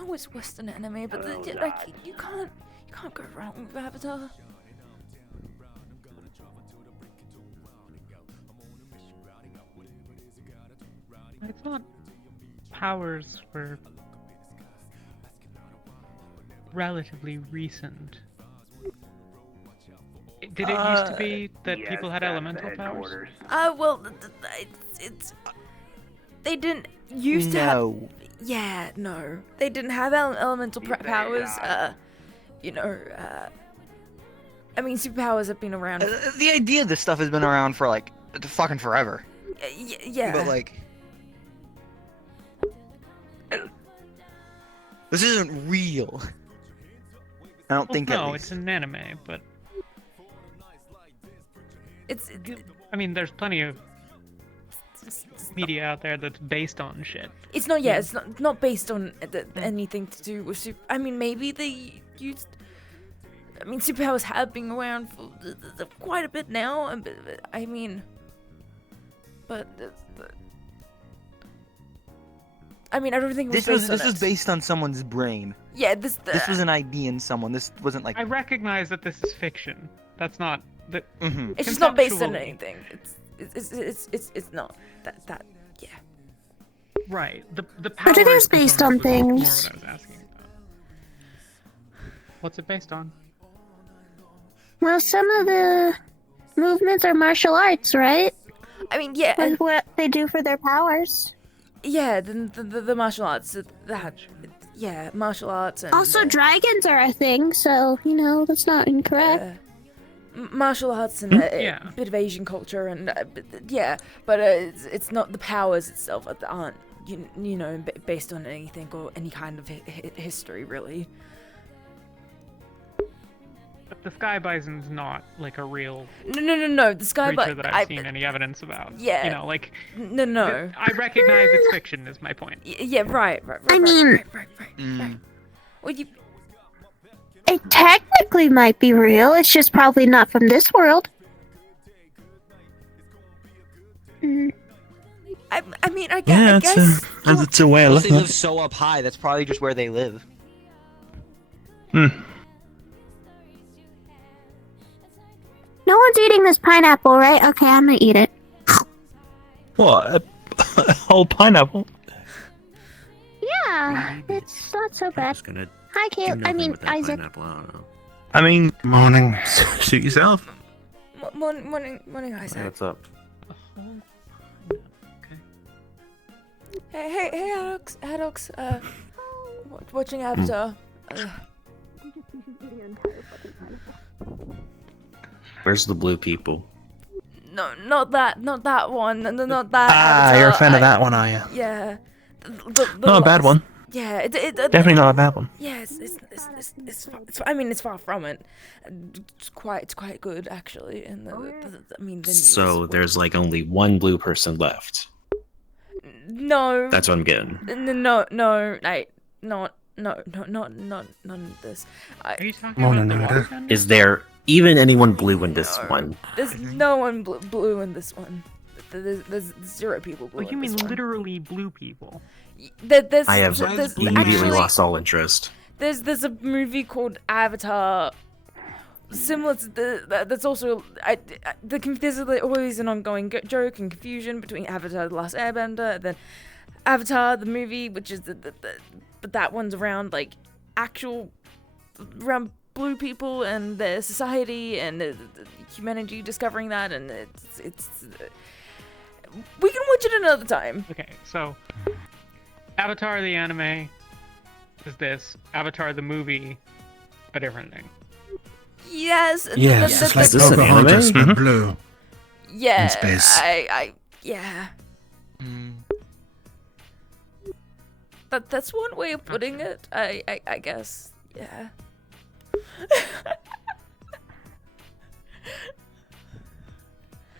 know it's Western anime, but you can't go wrong with Avatar. I thought powers were relatively recent. Did it used to be that people had elemental powers? Well, it's they didn't used to have. Yeah, no, they didn't have elemental powers. You know, I mean, superpowers have been around. The idea of this stuff has been around for like fucking forever. Yeah. But like, this isn't real. I don't think. No, it's an anime, but I mean, there's plenty of media out there that's based on shit. It's not. Yeah, it's not based on anything to do with super. I mean, maybe they used. I mean, superpowers have been around for quite a bit now. I mean, but I mean, I don't think it was this was based on someone's brain. Yeah, this was an idea in someone. This wasn't like. I recognize that this is fiction. That's not. It's just not based on anything. It's not that. Yeah. Right. The But it is based on things. What I was asking about. What's it based on? Well, some of the movements are martial arts, right? I mean, yeah. With what they do for their powers. Yeah, the martial arts. Yeah, martial arts. And, also, dragons are a thing, so, you know, that's not incorrect. Martial arts and a bit of Asian culture, and but it's not the powers itself that aren't, you know, based on anything or any kind of history, really. But the sky bison's not like a real No. The sky creature that I've seen any evidence about. Yeah. You know, like no. I recognize it's fiction. Is my point. Yeah. Right. I mean, right. Well, it technically might be real. It's just probably not from this world. I mean, I guess. It's a way of looking. They live so up high. That's probably just where they live. No one's eating this pineapple, right? Okay, I'm gonna eat it. What? A whole pineapple? Yeah, it's not so bad. Hi, Kate. I mean, Isaac. I mean, morning. Suit yourself. Morning, Isaac. What's up? Hey, Addox. Watching Avatar. Where's the blue people? No, not that one. Not that. Avatar. You're a fan of that one, are you? Yeah. Not a bad one. Yeah, Definitely not a bad one. Yeah, it's I mean, it's far from it. It's quite good actually. And I mean, So there's like only one blue person left. No. That's what I'm getting. No, not none of this. Are you talking about the waterbender? Is there even anyone blue in this one? There's no one blue in this one. There's 0 people blue. Well, you mean literally blue people? I have immediately lost all interest. There's a movie called Avatar, similar to that's also there's always an ongoing joke and confusion between Avatar: The Last Airbender and then Avatar the movie, which is but that one's around like around blue people and their society and humanity discovering that, and it's we can watch it another time. Okay, so Avatar the anime is this. Avatar the movie, a different thing. Yes. Yes, it's like Pocahontas but blue. Yeah. In space. Yeah. That's one way of putting it. I guess. Yeah.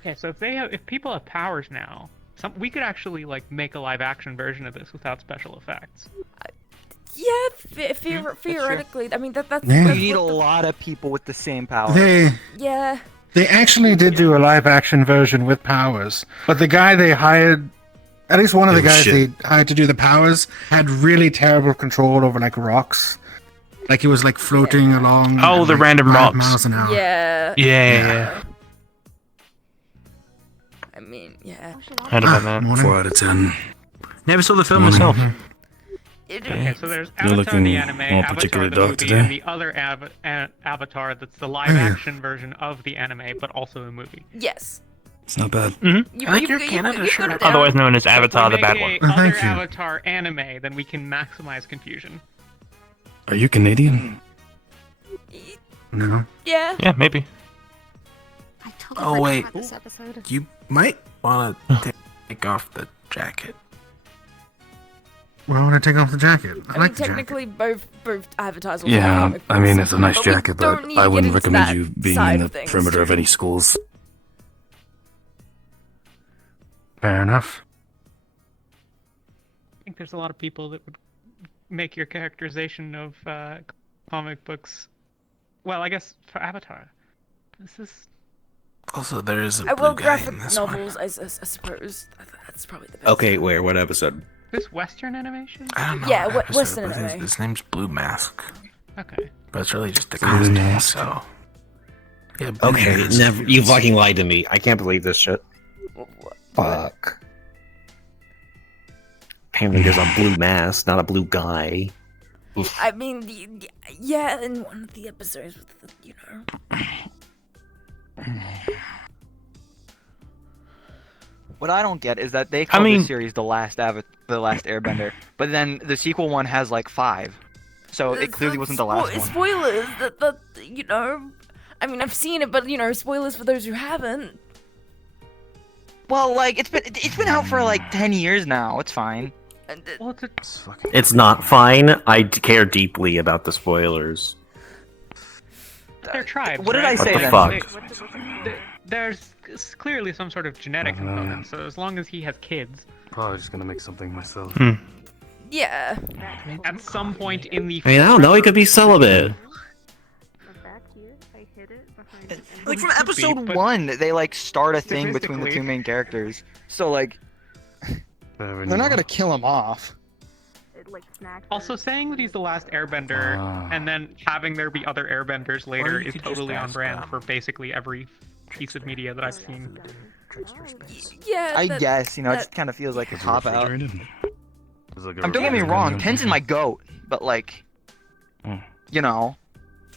Okay, so if people have powers now, we could actually like make a live action version of this without special effects. Yeah, theoretically. I mean that's. You need a lot of people with the same power. Yeah. They actually did do a live action version with powers, but the guy they hired At least one of the Oh, guys shit. they hired to do the powers had really terrible control over like rocks. Like he was like floating along. Oh, at, the like, random 5 rocks. miles an hour. Yeah. Yeah. I mean, yeah. Heard about that. Morning. 4 out of 10. Never saw the film Morning. myself. Okay, so there's You're Avatar looking the anime, more Avatar particularly the dark movie, today. and the other Avatar that's the live-action version of the anime, but also a movie. Yes. It's not bad. You, I like your Canada you shirt. got it down. Otherwise known as So if Avatar, we the bad make one. a other Thank you. Avatar anime, then we can maximize confusion. Are you Canadian? No. Yeah. Yeah, maybe. I totally Oh, wait. forgot this episode. You might want to take off the jacket. Well, I want to take off the jacket. I, I like mean, the technically, jacket. both avatars. Also Yeah, comic I mean, books, it's a nice we jacket, but don't need to I get wouldn't into recommend that you being side in the of things. perimeter of any schools. Fair enough. I think there's a lot of people that would make your characterization of comic books. Well, I guess for Avatar, this is. Also, there is a I blue will guy graphic in this novels, one. I suppose. That's probably the best. Okay, where? What episode? This Western animation? I don't know. Yeah, what episode, Western but his, anime. his name's Blue Mask, Okay. but it's really just a Blue costume. Mask. So. Yeah, Blue Okay, Mask. never. You fucking lied to me. I can't believe this shit. Fuck. Apparently, there's a blue mask, not a blue guy. Oof. I mean, yeah, in one of the episodes with the, What I don't get is that they call mean- this series the last Airbender, but then the sequel one has like 5, so it clearly wasn't the last one. Spoilers, that I mean, I've seen it, but spoilers for those who haven't. Well, like it's been out for like 10 years now. It's fine. And, Well, it's a It's fucking. It's not fine. I care deeply about the spoilers. They're tribes. What did I right? say What then? the There's clearly some sort of genetic component, so as long as he has kids, Probably just gonna make something myself. yeah. at some point in the I mean, I don't know. He could be celibate. Like from Could be, episode but 1, they like start a thing between the statistically- 2 main characters. So like They're not gonna kill him off. Also, saying that he's the last Airbender and then having there be other Airbenders later you is could just totally on ask, brand for basically every piece of media that I've seen. Yeah. I that- guess it that- just kind of feels like a cop out. Refrigerated? Don't get me wrong, Ten's my goat, but like,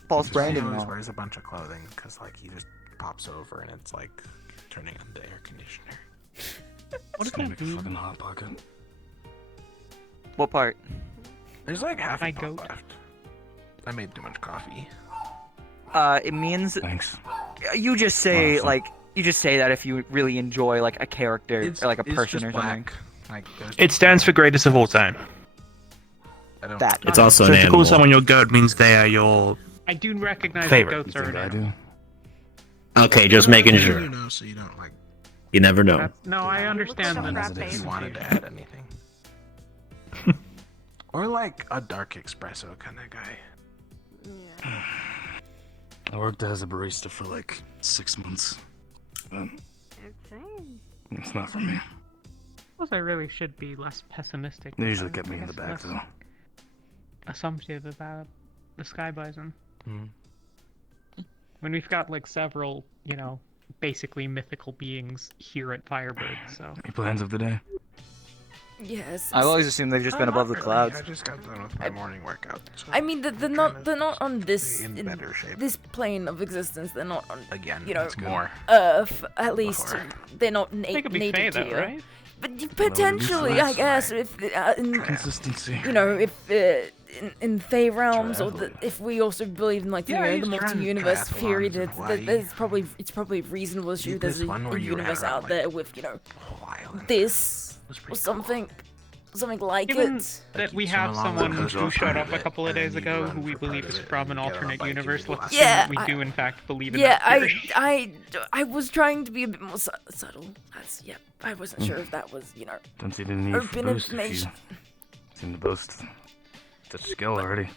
false He branding. always though. wears a bunch of clothing because like he just pops over and it's like turning on the air conditioner. What does that mean? fucking hot pocket. What part? There's like half My a pot goat. left. I made too much coffee. It means Thanks. you just say Awesome. like you just say that if you really enjoy like a character or like a person just or something. black. Like, there's It stands for greatest of all time. I don't- That. It's also So an to call animal. someone your goat means they are your I do recognize Favorite. that goats are an animal. Okay, just making You sure. know, so you don't like. You never know. No, I understand that. If you wanted to add anything. Or like a dark espresso kind of guy. I worked as a barista for like 6 months. But it's not for me. I suppose I really should be less pessimistic. They usually I get me in the guess back less though. Assumptive about the Sky Bison. Hmm. When we've got like several, basically mythical beings here at Firebird, so. Any plans of the day? Yes. I've always assumed they've just been above the clouds. I just got done with my morning workout. So I mean, they're I'm not. kinda They're not on this in better shape. this plane of existence. They're not on Again, you know, it's more. Earth. At least Before. they're not They could be Fae native though, to you. right? But potentially, I guess, if Consistency. if in Fae realms, or if we also believe in like Yeah, the he's trying multi-universe triathlons theory, in Hawaii. it's probably reasonable to assume there's this one a where you universe ran around, out like, there with Wild. this was or pretty something like Given it. that we Swim have along someone the coast who off showed part up of a it, couple of and then days you ago run who we for part believe of is it, from and an you get on a alternate bike and you universe, do let's the assume Yeah, that we I- do in fact believe in Yeah, that theory. I was trying to be a bit more subtle. I wasn't sure if that was Don't see the need for open boost if you information. seem to boast such skill already.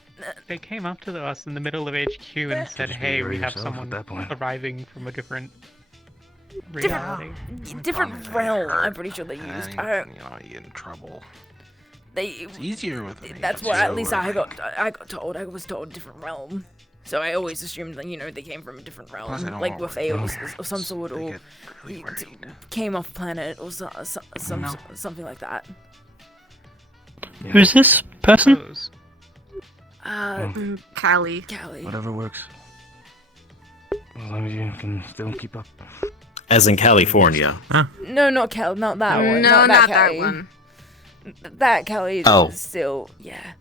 They came up to us in the middle of HQ and said, Just be hey, very we have yourself at someone that point. arriving from a different reality. different realm. I'm pretty sure they used. You know, you get in trouble. It's easier with an That's agent what at show least where, I got told. I was told different realm. So I always assumed that they came from a different realm, Plus, they don't like all with work Aeos together. or some sort, They or get really worried. came off planet or something like that. Who's this person? Suppose. Callie. Callie. Whatever works. As long as you can still keep up. As in California. Huh? No, not Cal, not that one. No, not that Callie. one. That Callie is Oh. still, yeah.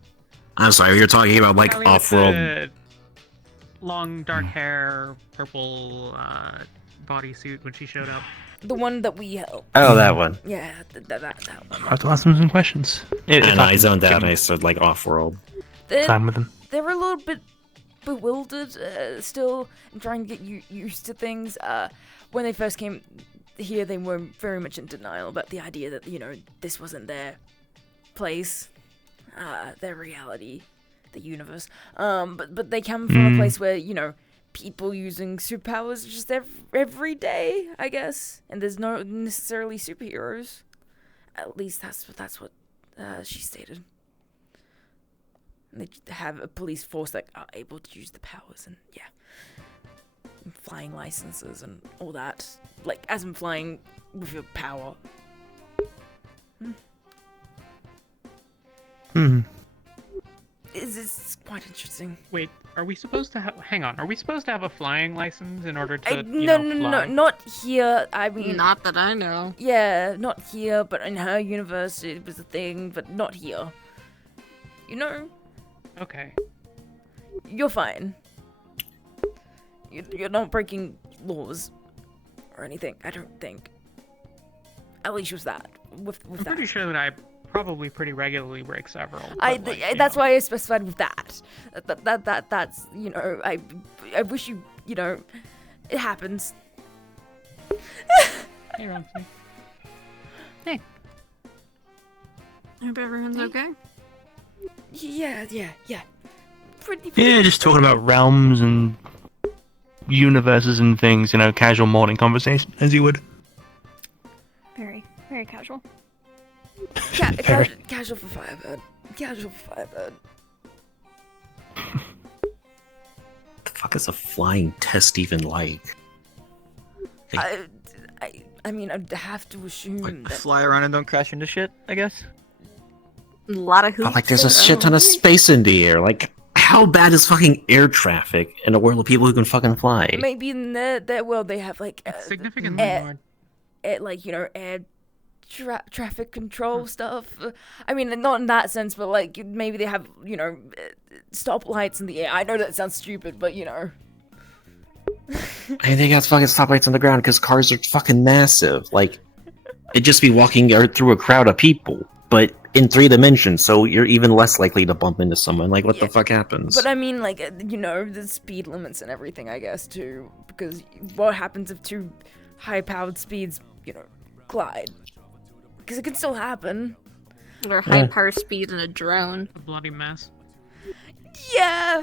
I'm sorry, you're talking about like Callie with off-world. the long dark hair, purple bodysuit when she showed up. The one that we helped. Oh, that one. Yeah, that one. I have to ask them some questions. And I zoned out. I said like off-world. Time with them. They're a little bit bewildered still and trying to get used to things. When they first came here, they were very much in denial about the idea that, this wasn't their place, their reality, the universe. But they come from a place where, people using superpowers just every day, I guess. And there's no necessarily superheroes. At least that's what she stated. They have a police force that are able to use the powers and flying licenses and all that. Like, as in flying with your power. It's quite interesting. Wait, are we supposed to have? Hang on, are we supposed to have a flying license in order to? No, fly? not here. I mean, Not that I know. yeah, not here, but in her universe it was a thing, but not here. Okay. You're fine. You're not breaking laws or anything, I don't think. At least with that. With I'm that. pretty sure that I probably pretty regularly break several. That's why I specified with that. That's I wish it happens. Hey, Ramsey. Hope everyone's okay. Yeah. Pretty Yeah, just talking about realms and universes and things, casual morning conversation, as you would. Very, very casual. Casual for Firebird. Casual for Firebird. The fuck is a flying test even like? I mean, I'd have to assume that. Fly around and don't crash into shit, I guess. A lot of hoops. But like, there's a shit ton of space in the air. Like, how bad is fucking air traffic in a world of people who can fucking fly? Maybe in their world they have like Significantly more. air traffic control stuff. I mean, not in that sense, but like maybe they have stoplights in the air. I know that sounds stupid, but And they got fucking stoplights on the ground because cars are fucking massive. Like, it'd just be walking through a crowd of people, but in 3 dimensions, so you're even less likely to bump into someone. Like, what the fuck happens? But I mean, like, the speed limits and everything, I guess, too. Because what happens if 2 high-powered speeds, collide? Because it could still happen. Or high power speed in a drone. A bloody mess. Yeah.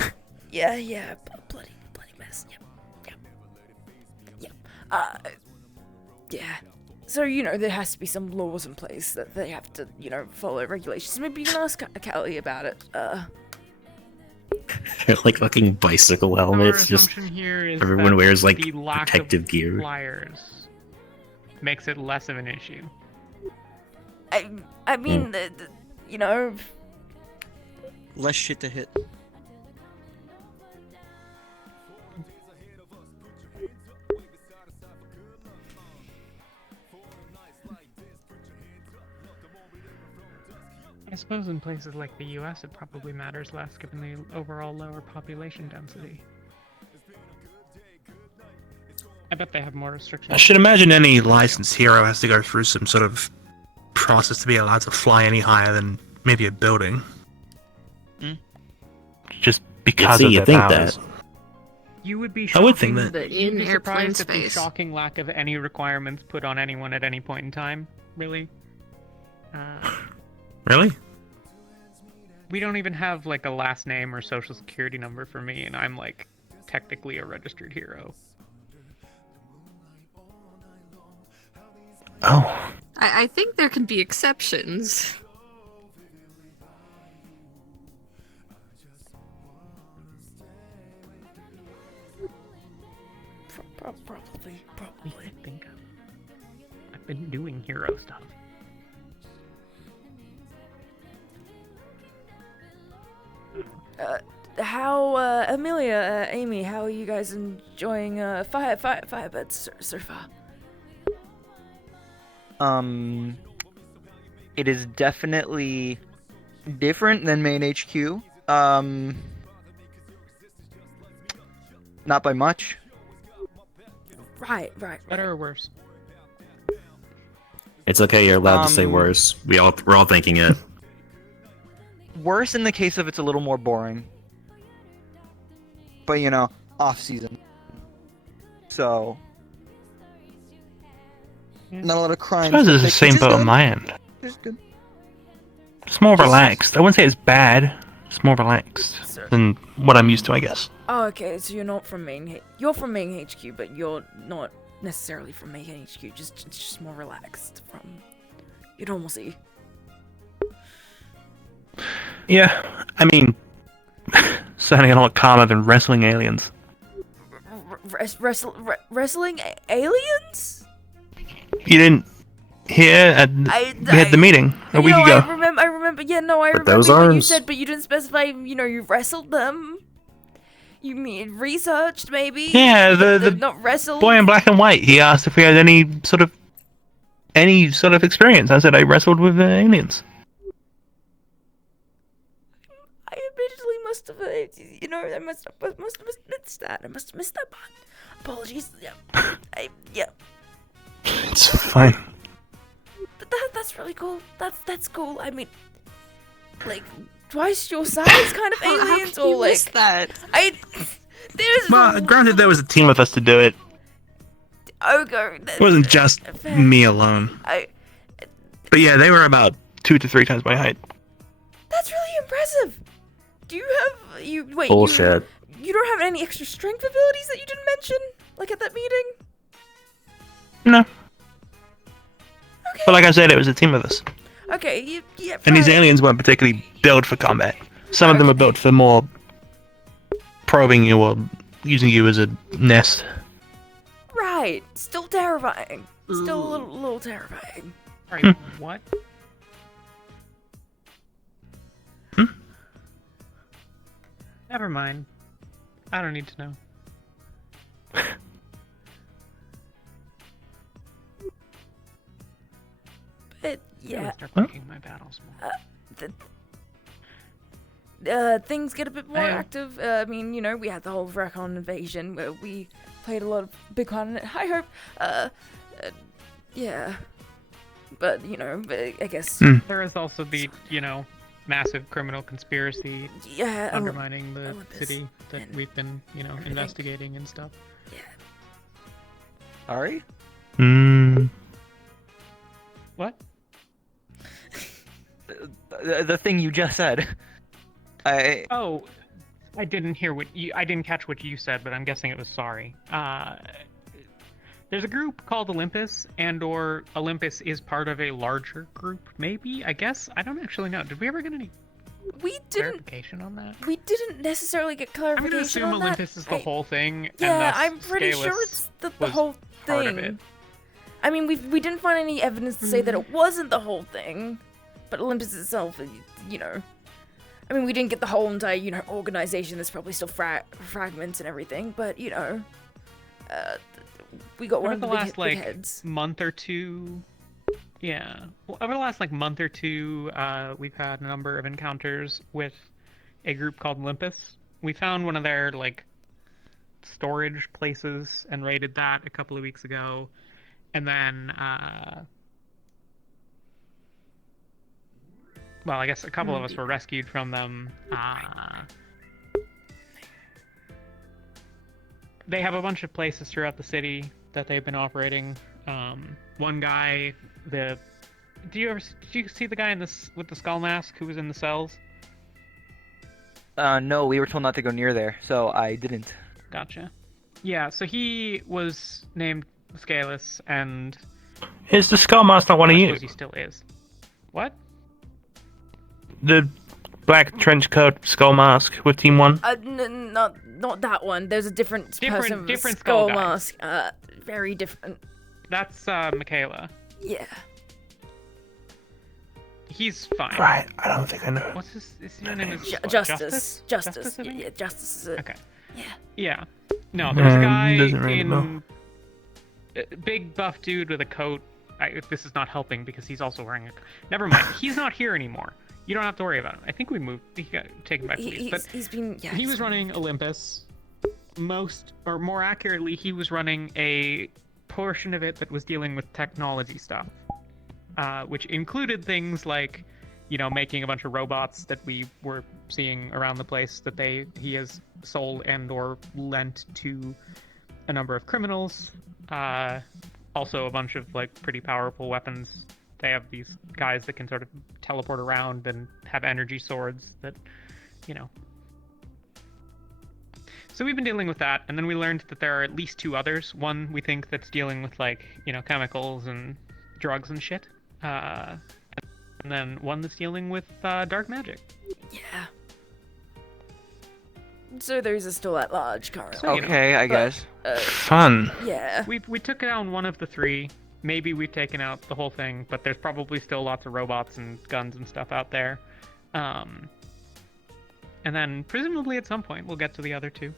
Bloody mess. Yep. Yeah. So, there has to be some laws in place that they have to, follow regulations. Maybe you can ask Callie about it. They're like fucking bicycle helmets. Our Just assumption here is everyone that wears like the lack protective of gear. flyers makes it less of an issue. I mean, Less shit to hit. I suppose in places like the US it probably matters less given the overall lower population density. I bet they have more restrictions. I should imagine any licensed hero has to go through some sort of process to be allowed to fly any higher than maybe a building. Just because see, of you their think powers. that. You would be I would think that. The You'd be in airplane surprised at the space. shocking lack of any requirements put on anyone at any point in time, really. Really? We don't even have like a last name or social security number for me, and I'm like technically a registered hero. Oh. I think there can be exceptions. Probably. I think I've been doing hero stuff. How, Amelia, Amy, how are you guys enjoying, Firebird so far? It is definitely different than main HQ. Not by much. Right. Better or worse? It's okay. You're allowed to say worse. We're all thinking it. Worse in the case of it's a little more boring. But off season. So not a lot of crime. I suppose it's the same boat on my end. It's good. It's more relaxed. I wouldn't say it's bad. It's more relaxed than what I'm used to, I guess. Oh, okay, so you're not from you're from main HQ, but you're not necessarily from main HQ, it's just more relaxed from your normalcy. Yeah, I mean, sounding a lot calmer than wrestling aliens. Wrestling aliens? You didn't hear? We had the meeting a week ago. I remember. Yeah, no, I remember those what you arms? said, but you didn't specify. You wrestled them. You mean researched, maybe? Yeah, the not wrestled. boy in black and white. He asked if we had any sort of experience. I said I wrestled with aliens. I admittedly must have, I must have missed that. I must have missed that part. Apologies. Yeah. Yeah. It's fine. But that's really cool. That's cool. I mean, like twice your size kind of aliens, or like that? Granted, there was a team Team with us to do it. ogre. It wasn't just me alone. But yeah, they were about 2 to 3 times my height. That's really impressive. Do you have wait? Bullshit. You don't have any extra strength abilities that you didn't mention, like at that meeting? No. Okay. But like I said, it was a team of us. Okay. Yeah. And these fine. aliens weren't particularly built for combat. Some of them are built for more probing you or using you as a nest. Right. Still terrifying. Still a little terrifying. Alright, what? Never mind. I don't need to know. But yeah. Start picking my battles more. Things get a bit more active. I mean, we had the whole Vrecon invasion where we played a lot of Big Con. I hope, yeah. But, I guess. There is also the, massive criminal conspiracy undermining the city that we've been, investigating and stuff. Yeah. Ari? What? The thing you just said. I didn't hear I didn't catch what you said, but I'm guessing it was sorry. There's a group called Olympus, or Olympus is part of a larger group, maybe? I guess? I don't actually know. Did we ever get any clarification on that? We didn't necessarily get clarification I'm gonna assume on Olympus that. is the whole thing. Yeah, and thus I'm pretty Scalus sure it's the was whole part of thing. it. I mean, we didn't find any evidence to say that it wasn't the whole thing, but Olympus itself, I mean, we didn't get the whole entire, organization. There's probably still fragments and everything, but, we got one of the big heads. Month or two. Yeah. Well, over the last, month or two, we've had a number of encounters with a group called Olympus. We found one of their, storage places and raided that a couple of weeks ago. And then, well, I guess a couple of us were rescued from them. They have a bunch of places throughout the city that they've been operating. One guy, did you see the guy with the skull mask who was in the cells? No, we were told not to go near there, so I didn't. Gotcha. Yeah, so he was named Scalus, and Is the Skull Mask not one of I you? suppose he still is. What? The black trench coat Skull Mask with Team 1? Not that one. There's a different person with different skull skull guy. mask. Very different. That's Michaela. Yeah. He's fine. Right, I don't think I know. What's his name? Is Justice. Justice, I think? Yeah, Justice is it. Okay. Yeah. No, there's a guy doesn't ring a in big buff dude with a coat. This is not helping because he's also wearing a. Never mind. He's not here anymore. You don't have to worry about him. I think we moved. He got taken by police. But He's been. Yeah. he was running Olympus. More accurately, he was running a portion of it that was dealing with technology stuff, which included things like, making a bunch of robots that we were seeing around the place that he has sold and/or lent to a number of criminals. Also, a bunch of pretty powerful weapons. They have these guys that can sort of teleport around and have energy swords that, So we've been dealing with that, and then we learned that there are at least 2 others. One we think that's dealing with chemicals and drugs and shit. And then one that's dealing with dark magic. Yeah. So those are still at large currently. So, Okay, I guess. Fun. Yeah. We took down one of the 3. Maybe we've taken out the whole thing, but there's probably still lots of robots and guns and stuff out there. And then presumably at some point we'll get to the other 2.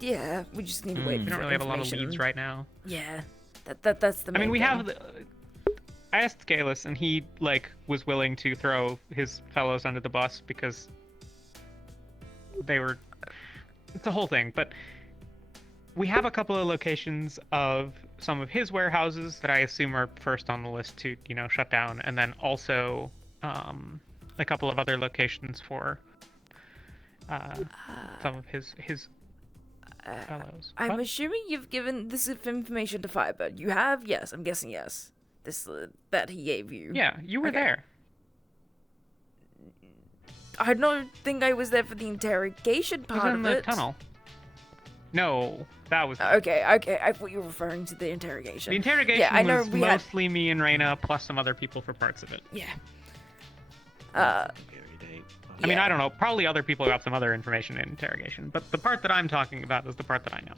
Yeah, we just need to wait. We don't really have a lot of leads right now. Yeah, that's the main I mean, we thing. have I asked Scalus, and he was willing to throw his fellows under the bus because they were. It's a whole thing, but we have a couple of locations of some of his warehouses that I assume are first on the list to shut down, and then also a couple of other locations for some of his fellows. I'm assuming you've given this information to Firebird. You have? Yes, I'm guessing yes. This that he gave you. Yeah, you were there. I don't think I was there for the interrogation part was in of the it. tunnel. No, that was. Okay. I thought you were referring to the interrogation. The interrogation yeah, I know was mostly me and Reyna plus some other people for parts of it. Yeah. I mean, I don't know. Probably other people got some other information in interrogation, but the part that I'm talking about is the part that I know.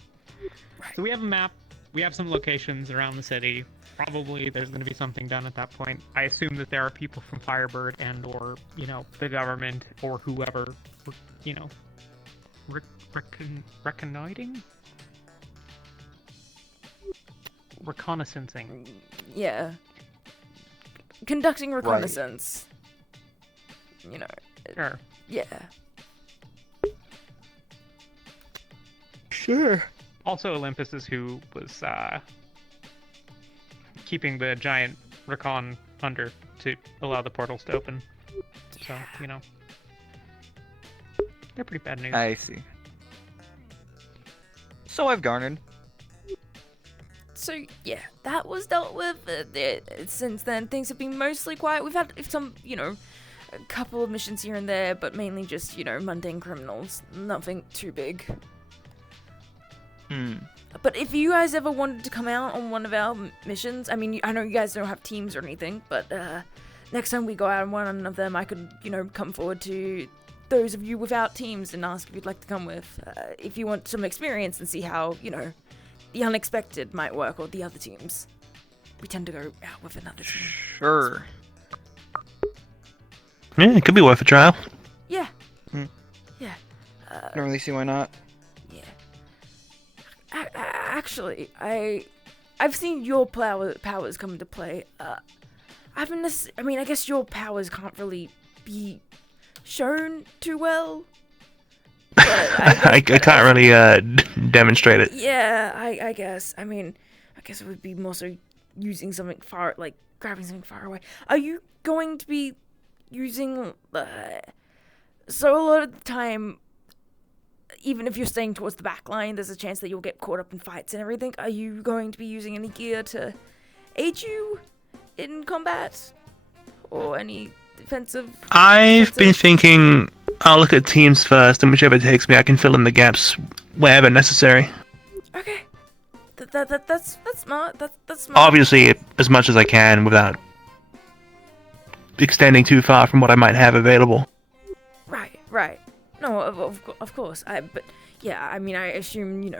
Right. So we have a map. We have some locations around the city. Probably there's going to be something done at that point. I assume that there are people from Firebird and/or the government or whoever, reconnaissancing. Yeah. Conducting reconnaissance. Sure. Yeah. Sure. Also, Olympus is who was keeping the giant recon under to allow the portals to open. So, they're pretty bad news. I see. So I've garnered. So yeah, that was dealt with. Since then, things have been mostly quiet. We've had some, a couple of missions here and there, but mainly just, mundane criminals. Nothing too big. But if you guys ever wanted to come out on one of our missions, I mean, I know you guys don't have teams or anything, but next time we go out on one of them, I could, come forward to those of you without teams and ask if you'd like to come with. If you want some experience and see how, the unexpected might work, or the other teams. We tend to go out with another team. Sure. Yeah, it could be worth a trial. Yeah. Yeah. Don't really see why not. Yeah. Actually, I've seen your powers come into play. I guess your powers can't really be shown too well. I can't really demonstrate it. Yeah, I guess. I guess it would be more so using something grabbing something far away. Are you going to be using... so a lot of the time, even if you're staying towards the back line, there's a chance that you'll get caught up in fights and everything. Are you going to be using any gear to aid you in combat? Or any defensive... I've been thinking I'll look at teams first, and whichever takes me, I can fill in the gaps wherever necessary. Okay. That's smart. That's smart. Obviously, as much as I can without extending too far from what I might have available. Right. No, of course. But yeah, I mean, I assume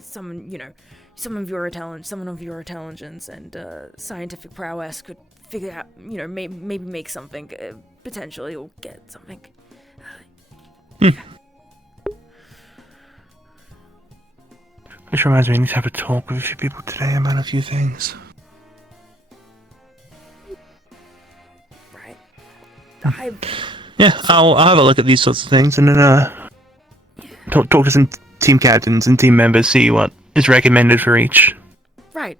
someone someone of your intelligence and scientific prowess could figure out, maybe make something potentially, or get something. Which reminds me, I need to have a talk with a few people today about a few things. Yeah, I'll have a look at these sorts of things and then talk to some team captains and team members, see what is recommended for each. Right.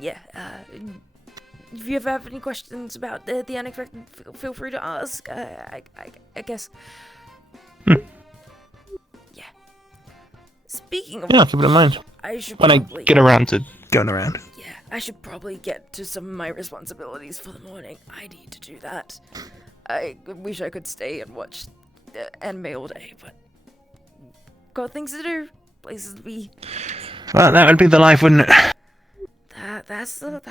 Yeah. If you ever have any questions about the unexpected, feel free to ask. I guess. Yeah. Speaking of, I'll keep it in mind. I should when probably, I get around to going around. Yeah, I should probably get to some of my responsibilities for the morning. I need to do that. I wish I could stay and watch anime all day, but got things to do, places to be. Well, that would be the life, wouldn't it? That's the life.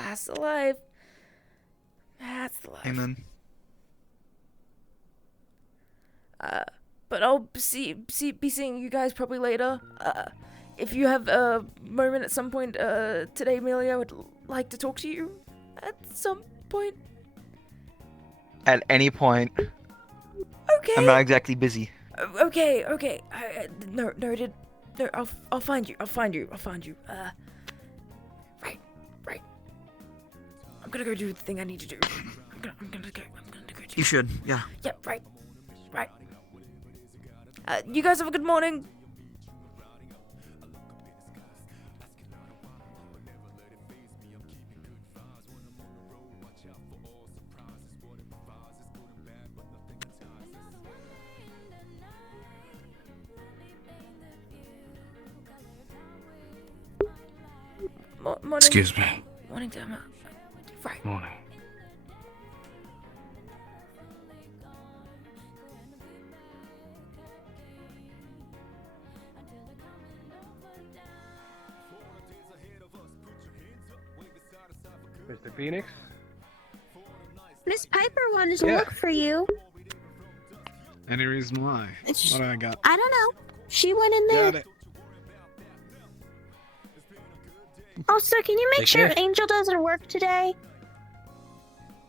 That's the life. Amen. But I'll be seeing you guys probably later. If you have a moment at some point today, Amelia, I would like to talk to you at some point. At any point. Okay. I'm not exactly busy. Okay. Noted. No, I'll find you. Right. I'm gonna go do the thing I need to do. I'm gonna go. You should, yeah. Yep. Right. You guys have a good morning. Morning. Excuse me. Morning, Dama. Right. Morning. Mr. Phoenix? Miss Piper wanted to Yeah. look for you. Any reason why? What do I got? I don't know. She went in there. Got it. Also, can you make Take sure care. Angel doesn't work today?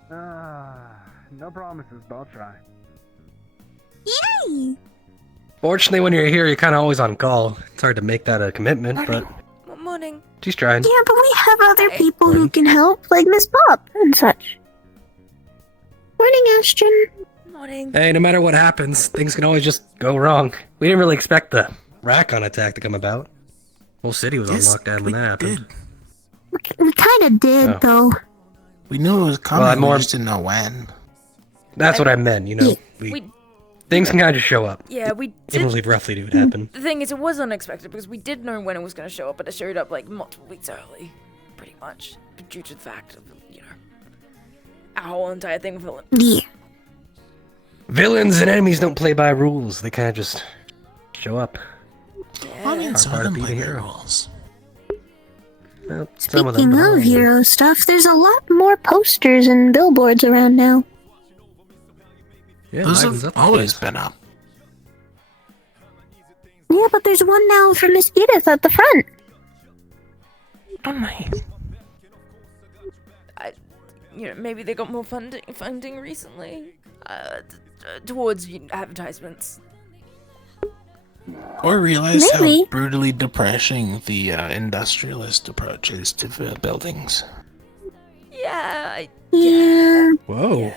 No promises, but I'll try. Yay! Fortunately, when you're here, you're kind of always on call. It's hard to make that a commitment, but Morning. she's trying. Yeah, but we have other people who can help, like Miss Pop and such. Morning, Ashton. Morning. Hey, no matter what happens, things can always just go wrong. We didn't really expect the Racon attack to come about. Whole city was on lockdown when that happened. We kind of did, though. We knew it was coming, Well, I'm more- we just didn't know when. That's what I meant, you know. Things can kind of show up. Yeah, we Didn't did. really roughly do what happened. The thing is, it was unexpected because we did know when it was going to show up, but it showed up like multiple weeks early, pretty much, due to the fact of our whole entire thing with it. Yeah. Villains and enemies don't play by rules. They kind of just show up. I mean, Hard some part of of them being play a by hero. rules. Well, some of them, Speaking but not all of of them. hero stuff, there's a lot more posters and billboards around now. Yeah, Those livens have up the always place. been up. Yeah, but there's one now for Miss Edith at the front. Oh my. Maybe they got more funding recently, towards advertisements. Or realize Maybe. how brutally depressing the industrialist approach is to buildings. Yeah. Yeah. Whoa.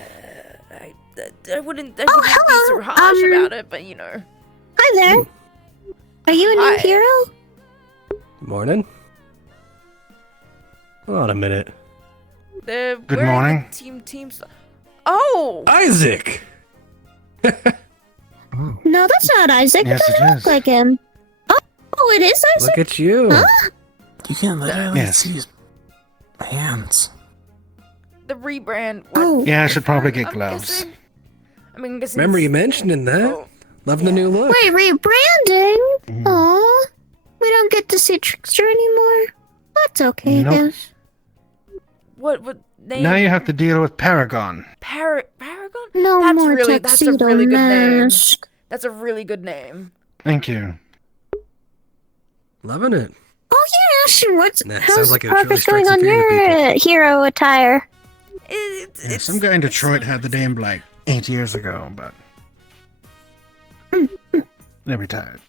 I wouldn't be hello, so harsh about it, but Hi there. Are you a new Hi. hero? Morning. Hold on a minute. They're Good wearing morning. the team stuff. Oh! Isaac! No, that's not Isaac. Yes, it it doesn't is. look like him. Oh, it is Isaac. Look at you. Huh? You can literally Yes. see his hands. The rebrand. Oh. Yeah, I should probably get I'm gloves. guessing- I'm guessing. Remember you it's- mentioning that? Oh, Loving the new look. Wait, rebranding? Aw. We don't don't get to see Trickster anymore. That's okay, Nope. I guess. What name? Now you have to deal with Paragon. Paragon? No That's more really tuxedo that's a really good name. mask. That's a really good name. Thank you. Loving it. Oh yeah, Ashton, That how's sounds like it progress truly going strikes on some fear into your people. hero attire? Yeah, some guy in Detroit had the name like 8 years ago, but they retired.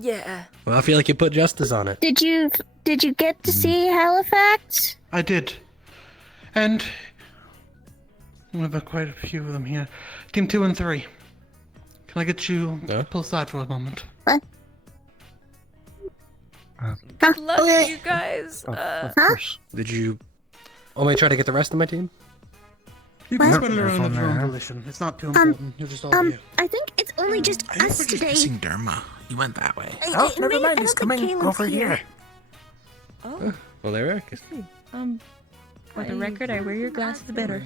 Yeah. Well, I feel like you put justice on it. Did you get to see Halifax? I did. And we have quite a few of them here. Team 2 and 3. Can I get you pull aside for a moment? What? Good luck, you guys. Of course. Did you only try to get the rest of my team? You can spin it around of your own volition. It's not too important. You'll just all be I think it's only just I think us we're just today. missing Derma. He went that way. Oh, never mind, he's coming over here. Oh. Well, there we are. For the record, I wear your glasses better.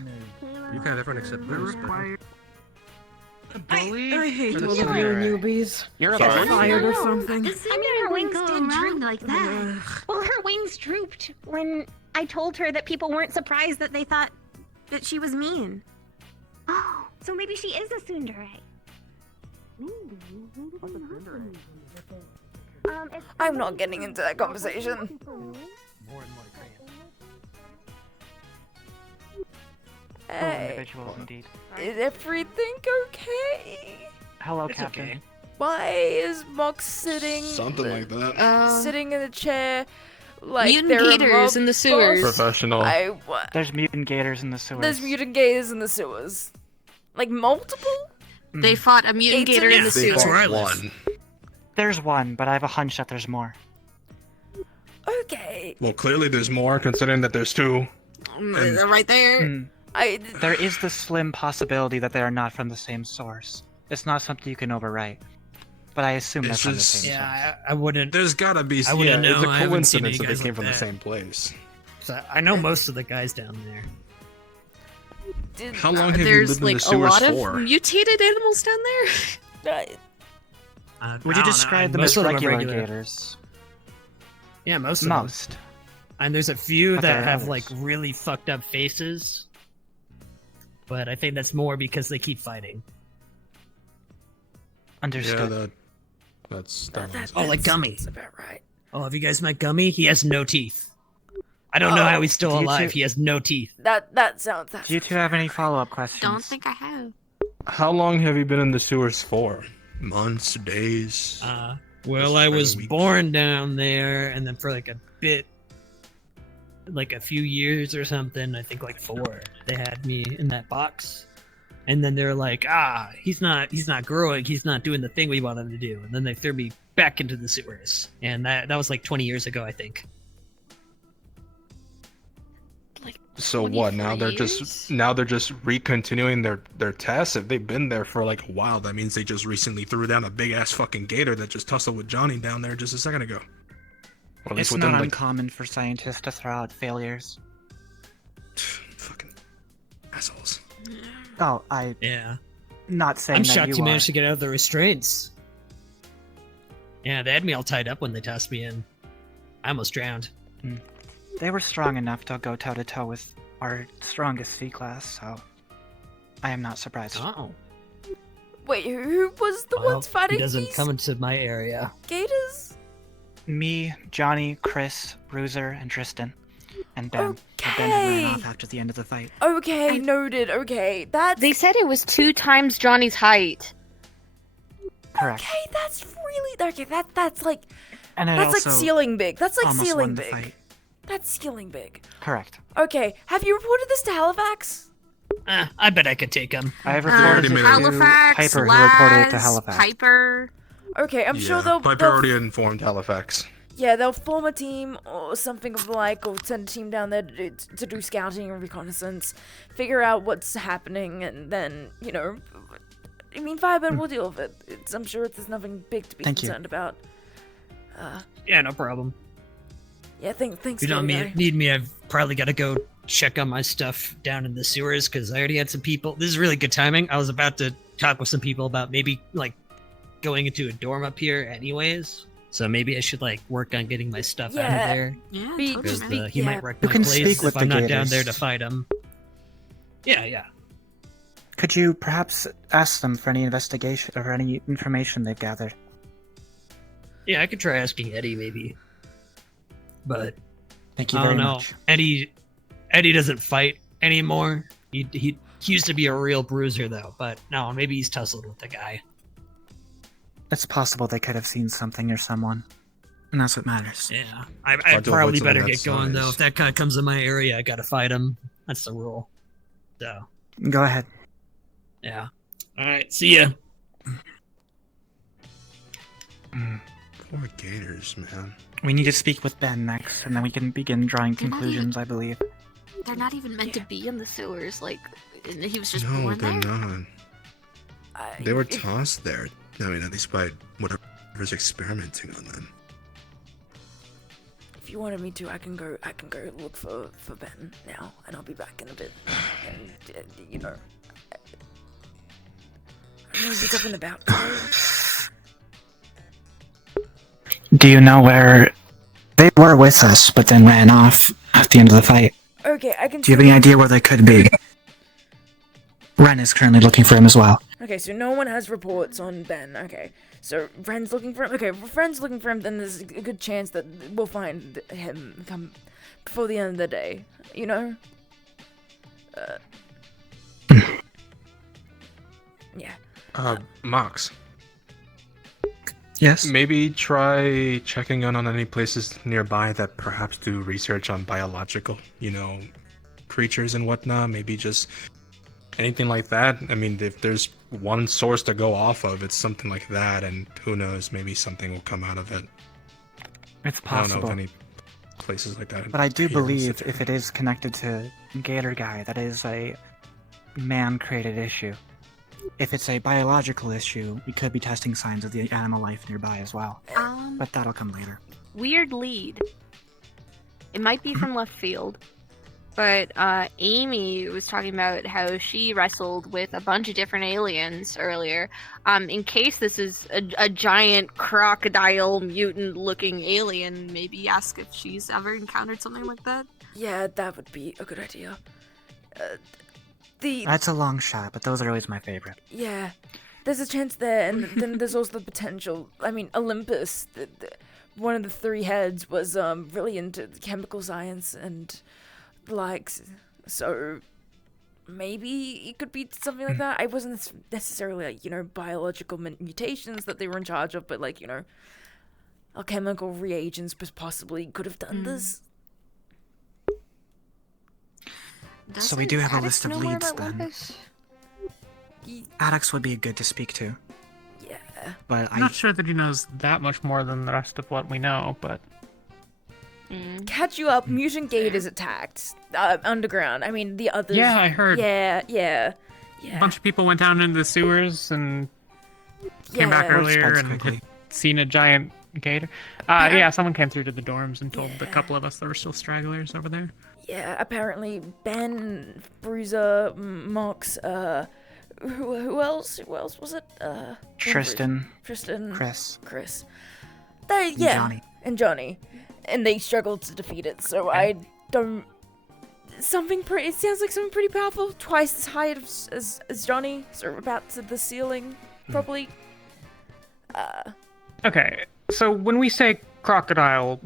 You kind of everyone except Bruce. Bully? I hate Or all the of you Statera? newbies. You're Fired or something. I mean, her wings did droop like that. Well, her wings drooped when I told her that people weren't surprised that they thought that she was mean. Oh, so maybe she is a tsundere. I'm not getting into that conversation. Hey, Individuals indeed. is everything okay? Hello, It's Captain. okay. Why is Mox sitting? Something like that. Sitting in a chair, like Mutant they're a gators mob in the sewers. boss? Professional. There's mutant gators in the sewers. There's mutant gators in the sewers. Like multiple? They fought a mutant gator in the They sewers. fought one. There's one, but I have a hunch that there's more. Okay. Well, clearly there's more, considering that there's two. Right there. There is the slim possibility that they are not from the same source. It's not something you can overwrite. But I assume It's that's from the just- same source. Yeah, I wouldn't. There's gotta be. I wouldn't yeah, know. it's I a haven't seen coincidence any that they guys came like from the that. same place. So I know most of the guys down there. How long have you There's lived in like the a sewers lot for? of mutated animals down there. Would you describe them as most of regular, are regular gators? Yeah, most of Most. them. And there's a few But there that are have others. like really fucked up faces. But I think that's more because they keep fighting. Understood. Yeah, that's Oh, like Gummy. That's about right. Oh, have you guys met Gummy? He has no teeth. I don't know how he's still do you alive. two- He has no teeth. That sounds. Do you two have any follow-up questions? Don't think I have. How long have you been in the sewers for? Months, days. Well, I was born down there, and then for like a bit, like a few years or something, I think like 4, they had me in that box. And then they're like, he's not growing, he's not doing the thing we want him to do. And then they threw me back into the sewers. And that was like 20 years ago, I think. So what? Now they're just recontinuing their tests. If they've been there for like a while, that means they just recently threw down a big ass fucking gator that just tussled with Johnny down there just a second ago. Or at least It's within not like uncommon for scientists to throw out failures. fucking assholes. Oh, Yeah. not saying I'm that shocked you you are. managed to get out of the restraints. Yeah, they had me all tied up when they tossed me in. I almost drowned. They were strong enough to go toe-to-toe with our strongest C class, so I am not surprised. Oh. Wait, who was the Well, ones fighting he doesn't these come into my area. gators? Me, Johnny, Chris, Bruiser, and Tristan. And Ben. But Ben had ran off after the end of the fight. Okay, noted. Okay, that's. They said it was 2 times Johnny's height. Correct. Okay, that's really okay. That's like. And it that's like also ceiling big. That's like almost ceiling won the big. fight. That's ceiling big. Correct. Okay, have you reported this to Halifax? I bet I could take him. I have reported it to Halifax, Piper, who reported it to Laz, Halifax. Piper. Okay, I'm sure Yeah, they'll. Piper they'll already informed Halifax. Yeah, they'll form a team or something of the like, or send a team down there to do scouting and reconnaissance, figure out what's happening, and then, I mean, Firebird will deal with it. I'm sure there's nothing big to be Thank you. concerned about. Yeah, no problem. Yeah, thanks. If you don't need me, I've probably got to go check on my stuff down in the sewers, because I already had some people. This is really good timing. I was about to talk with some people about maybe, like, going into a dorm up here anyways. So maybe I should like work on getting my stuff out of Yeah. there. Yeah, Because totally. he might wreck You my can place speak with if I'm the not down gators. there to fight him. Yeah. Could you perhaps ask them for any investigation or any information they've gathered? Yeah, I could try asking Eddie maybe. But Thank you I very don't know. much. Eddie doesn't fight anymore. He used to be a real bruiser though, but no, maybe he's tussled with the guy. It's possible they could have seen something or someone, and that's what matters. Yeah, I Hard to probably avoid better something get that going though. size. If that guy comes in my area, I gotta fight him. That's the rule. So Go ahead. yeah. All right, see ya. Poor gators, man. We need to speak with Ben next, and then we can begin drawing conclusions, I believe. They're not even meant to be in the sewers. Like, and he was just No, born they're there. not. They were tossed there. I mean, at least by whatever's experimenting on them. If you wanted me to, I can go look for Ben now, and I'll be back in a bit. And you know, I mean, he's up and about. Do you know where they were with us, but then ran off at the end of the fight? Okay, I can. Do you have any idea where they could be? Ren is currently looking for him as well. Okay, so no one has reports on Ben. Okay, so Ren's looking for him. Okay, if Ren's looking for him, then there's a good chance that we'll find him come before the end of the day. You know. Yeah. Mox. Yes? Maybe try checking in on any places nearby that perhaps do research on biological, creatures and whatnot. Maybe just anything like that. I mean, if there's one source to go off of, it's something like that, and who knows, maybe something will come out of it. It's I don't know possible. of any places like that. But I do here in believe Statera. if it is connected to Gator Guy, that is a man-created issue. If it's a biological issue, we could be testing signs of the animal life nearby as well. But that'll come later. Weird lead. It might be from left field, but Amy was talking about how she wrestled with a bunch of different aliens earlier. In case this is a giant crocodile mutant-looking alien, maybe ask if she's ever encountered something like that. Yeah, that would be a good idea. That's a long shot, but those are always my favorite. Yeah, there's a chance there, and then there's also the potential. I mean, Olympus, one of the three heads, was really into chemical science and the likes. So maybe it could be something like that. I wasn't necessarily like, biological mutations that they were in charge of, but like, alchemical reagents possibly could have done this. So we do have a Addox list of know more leads about then. Olympus? Addox would be good to speak to. Yeah. But I'm not sure that he knows that much more than the rest of what we know, but Catch you up, Mutant Gate is attacked. Underground. I mean, the others. Yeah, I heard. Yeah. a bunch of people went down into the sewers and came back Yeah. earlier and had seen a giant gator. Yeah, someone came through to the dorms and told a couple of us there were still stragglers over there. Yeah, apparently Ben, Bruiser, Mox, who else? Who else was it? Tristan. Tristan. Chris. They, And yeah. Johnny. And Johnny. And they struggled to defeat it, so I don't... it sounds like something pretty powerful. Twice as high as Johnny. Sort of about to the ceiling, probably. Okay, so when we say crocodile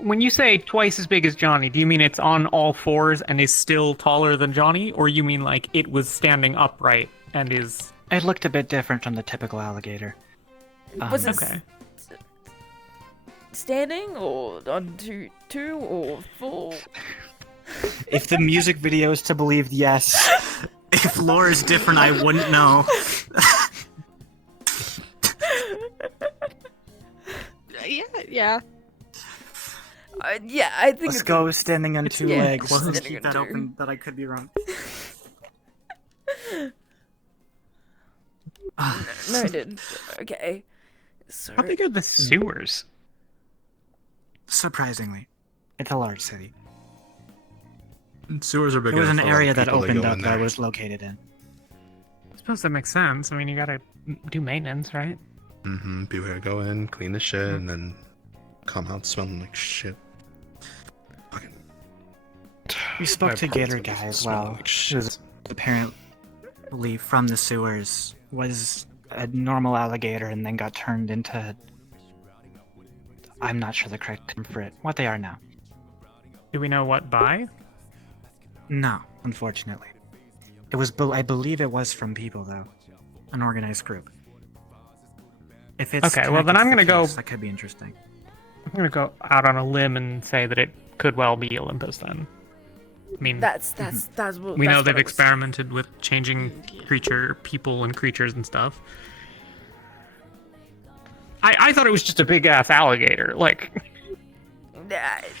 when you say twice as big as Johnny, do you mean it's on all fours and is still taller than Johnny, or you mean like it was standing upright and is... It looked a bit different from the typical alligator. Was it okay. Standing, or on two, or four? If the music video is to believe, yes. If lore is different, I wouldn't know. Yeah. Yeah, I think Let's it's go standing on two legs. Let's standing keep on that two. open, but I could be wrong. No, I did. Okay. So... How big are the sewers? Surprisingly, it's a large city. Sewers are big There was enough an for a lot of area that people to opened go up in that I there. was located in. I suppose that makes sense. I mean, you gotta do maintenance, right? Mm-hmm. People gotta go in, clean the shit, and then come out smelling like shit. We spoke My to apartment's Gator gonna Guy be as smelling well. like He was apparently from the sewers, was a normal alligator, and then got turned into... I'm not sure the correct term for it. What they are now. Do we know what by? No, unfortunately. It was, I believe it was from people, though. An organized group. If it's Okay, well then connected I'm to gonna the go. case, that could be interesting. I'm gonna go out on a limb and say that it could well be Olympus then. I mean, That's what we that's know what they've it was. experimented with changing people and creatures and stuff. I thought it was just a big ass alligator. Like,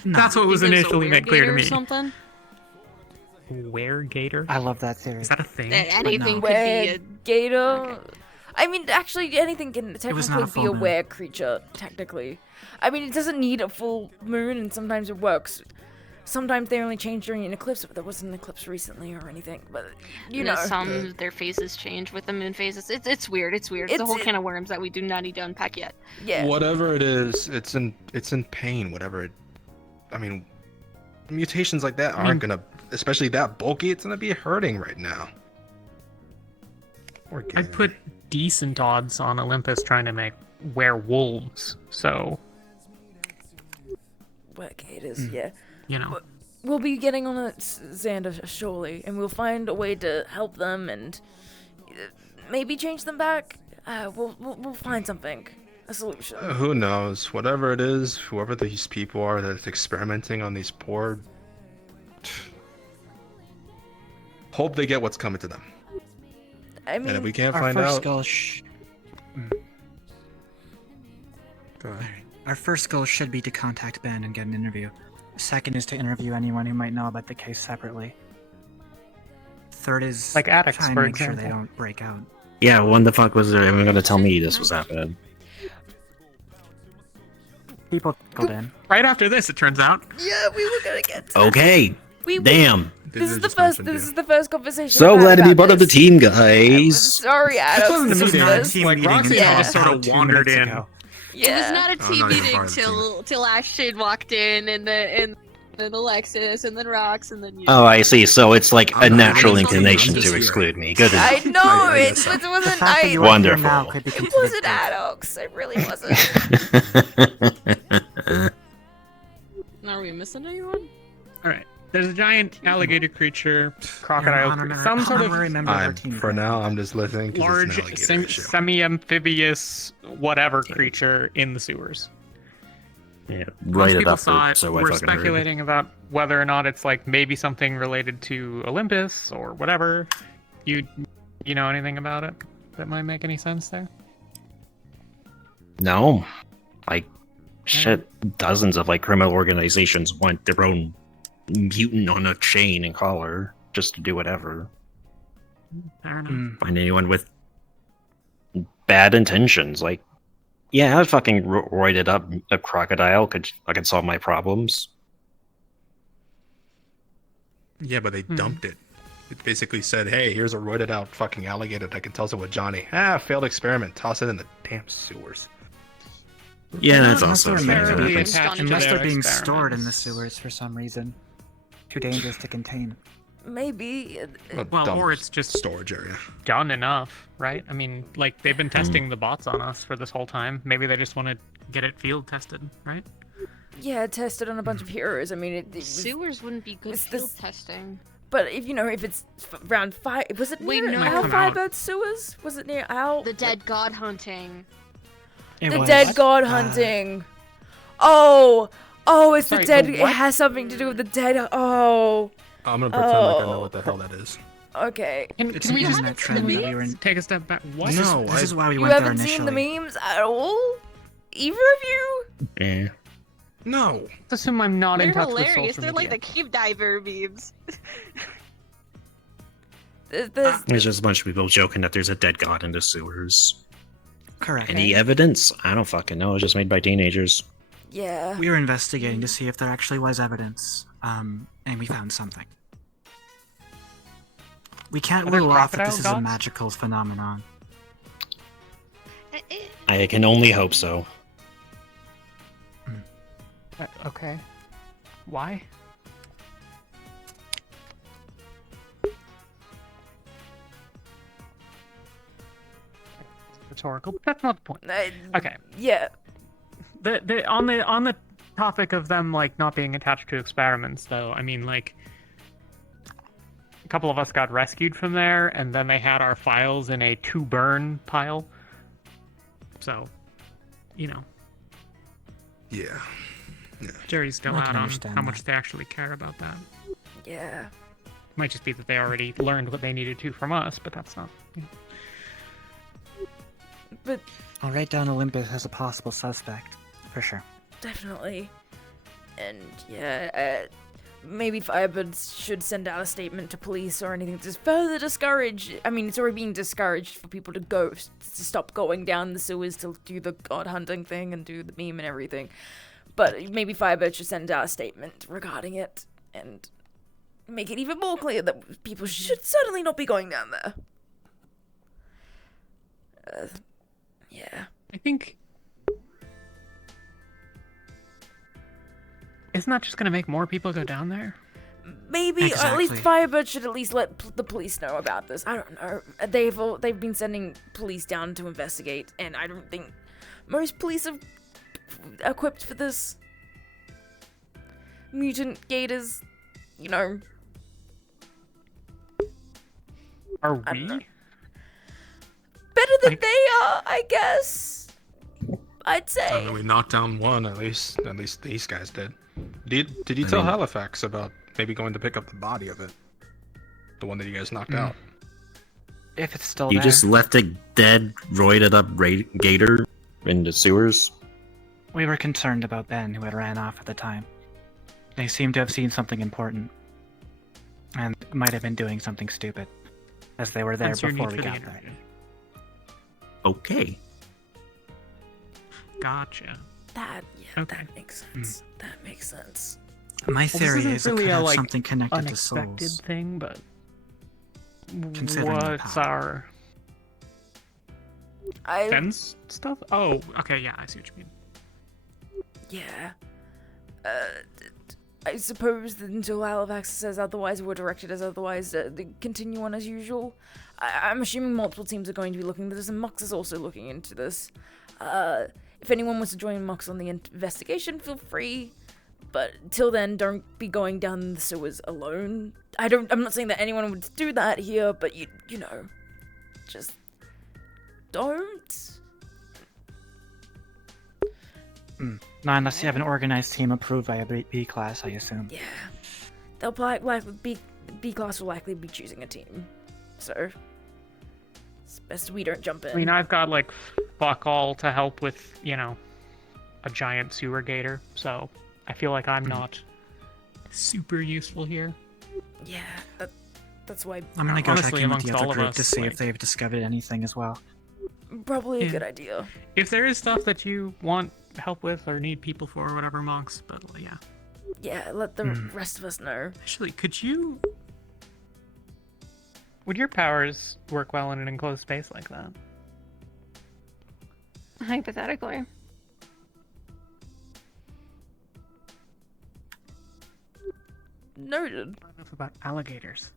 that's what was initially made clear to me. Something? Were-gator? I love that theory. Is that a thing? Anything could be a gator. Okay. I mean, actually, anything can was technically not a be full a moon. were creature. Technically, I mean, it doesn't need a full moon, and sometimes it works. Sometimes they only change during an eclipse, but there wasn't an eclipse recently or anything. But you know, some their faces change with the moon phases. It's weird. It's weird. It's a whole can of worms that we do not need to unpack yet. Yeah. Whatever it is, it's in pain. Whatever it, I mean, mutations like that aren't gonna, especially that bulky. It's gonna be hurting right now. I'd put decent odds on Olympus trying to make werewolves. So, were-gators, yeah. you know. We'll be getting on it, Xander, surely, and we'll find a way to help them and maybe change them back. We'll find something, a solution. Who knows? Whatever it is, whoever these people are that's experimenting on these poor. Hope they get what's coming to them. I mean, and if we can't Our find first out. goal Go ahead. Our first goal should be to contact Ben and get an interview. Second is to interview anyone who might know about the case separately. Third is Like Addox, try and for make sure they example. don't break out. Yeah, when the fuck was there anyone gonna tell me this was happening? People called in. Right after this, it turns out. Yeah, we were gonna get to Okay. Damn. This is the first conversation. So I've had glad to be about part of the this. team, guys. Sorry, Addox. This wasn't a meeting. this. Like, Roxy just sort of wandered in. It was Yeah. not a Oh, team not even meeting part of the till Ashton walked in and then Alexis and then Rox and then you. Oh, I see. So it's like a I'm not natural even inclination just to here. exclude me. Good I enough. know I it, guess but it The wasn't. fact that you are here Wonderful. now could be It considered wasn't proof. Addox. It really wasn't. Are we missing anyone? All right. There's a giant alligator creature, crocodile, some sort of For now, I'm just listening. 'cause it's an large, alligator issue. semi-amphibious, whatever creature in the sewers. Yeah, Most write it people up saw it. so I We're fucking heard. speculating about whether or not it's like maybe something related to Olympus or whatever. You know anything about it that might make any sense there? No. Like, shit, dozens of like criminal organizations want their own mutant on a chain and collar just to do whatever. Fair enough. Find anyone with bad intentions. Like, yeah, I'd fucking roided up a crocodile. I could solve my problems. Yeah, but they dumped it. It basically said, "Hey, here's a roided out fucking alligator that can tell us with Johnny." Failed experiment. Toss it in the damn sewers. Yeah, that's Unless also they're a thing that being- happens. Unless they're being experiments. stored in the sewers for some reason. Too dangerous to contain. Maybe. Well, Dump or it's just storage area. done enough, right? I mean, like they've been testing the bots on us for this whole time. Maybe they just want to get it field tested, right? Yeah, tested on a bunch of heroes. I mean, it was, Sewers wouldn't be good it's field this- testing. But if if it's round 5, was it Wait, near no. Al Might come out. Firebird sewers? Was it near Al? The dead god hunting. The dead god hunting. Oh, it's Sorry, the dead. the It what? has something to do with the dead. Oh, I'm gonna pretend like I know what the hell that is. okay. Can It's we an just internet trend that we were in. take a step back? What? No, This is why we You went there haven't initially. seen the memes at all? Either of you? Yeah. No. Let's assume I'm not in They're touch hilarious. with social They're like media. the cave diver memes. There's, There's just a bunch of people joking that there's a dead god in the sewers. Correct. Any evidence? I don't fucking know. It was just made by teenagers. yeah. We were investigating to see if there actually was evidence, and we found something. We can't Are there rule off that this crocodile is a gods? magical phenomenon. I I can only hope so. Okay. Why? Rhetorical, but that's not the point. Okay. Yeah. On the topic of them like not being attached to experiments, though, I mean, like, a couple of us got rescued from there, and then they had our files in a to burn pile. So, you know. Yeah. Jury's still I out can on understand how that. much they actually care about that. Yeah. Might just be that they already learned what they needed to from us, but that's not. You know. But I'll write down Olympus as a possible suspect, for sure. definitely. And yeah, maybe Firebird should send out a statement to police or anything to further discourage. I mean, it's already being discouraged for people to stop going down the sewers to do the god hunting thing and do the meme and everything. But maybe Firebird should send out a statement regarding it and make it even more clear that people should certainly not be going down there. Yeah. I think. Isn't that just going to make more people go down there? Maybe, or at least Exactly. Firebird should at least let the police know about this. I don't know. They've been sending police down to investigate, and I don't think most police are equipped for this. Mutant gators, you know. Are I don't know. we? Better than they are, I guess. I'd say. I mean, we knocked down one, at least these guys did. Did you tell Halifax about maybe going to pick up the body of it? The one that you guys knocked out? If it's still You there. just left a dead, roided up gator in the sewers? We were concerned about Ben, who had ran off at the time. They seemed to have seen something important. And might have been doing something stupid. As they were there Hence your before need we for the got there. interview. Okay. Gotcha. That makes sense. That makes sense. My theory well, is it really could a, have like, something connected to unexpected souls. thing, but Considering the what's power. our fence stuff? Oh, okay, yeah, I see what you mean. Yeah. I suppose that until Halifax says otherwise, we're directed as otherwise, they continue on as usual. I'm assuming multiple teams are going to be looking at this, and Mux is also looking into this. If anyone wants to join Mux on the investigation, feel free. But till then, don't be going down the sewers alone. I'm not saying that anyone would do that here, but you know, just don't. Not unless you have an organized team approved by a B class, I assume. Yeah. They'll likely B class will likely be choosing a team. So it's best we don't jump in. I mean, I've got like fuck all to help with, you know, a giant sewer gator, so I feel like I'm not super useful here. Yeah, that's why. I'm gonna go Honestly, check in with the amongst all other of group to us, see like- if they've discovered anything as well. Probably a Yeah. good idea. If there is stuff that you want help with or need people for or whatever, Mox, but yeah. Yeah, let the rest of us know. Actually, would your powers work well in an enclosed space like that? Hypothetically. Noted. I don't know enough about alligators.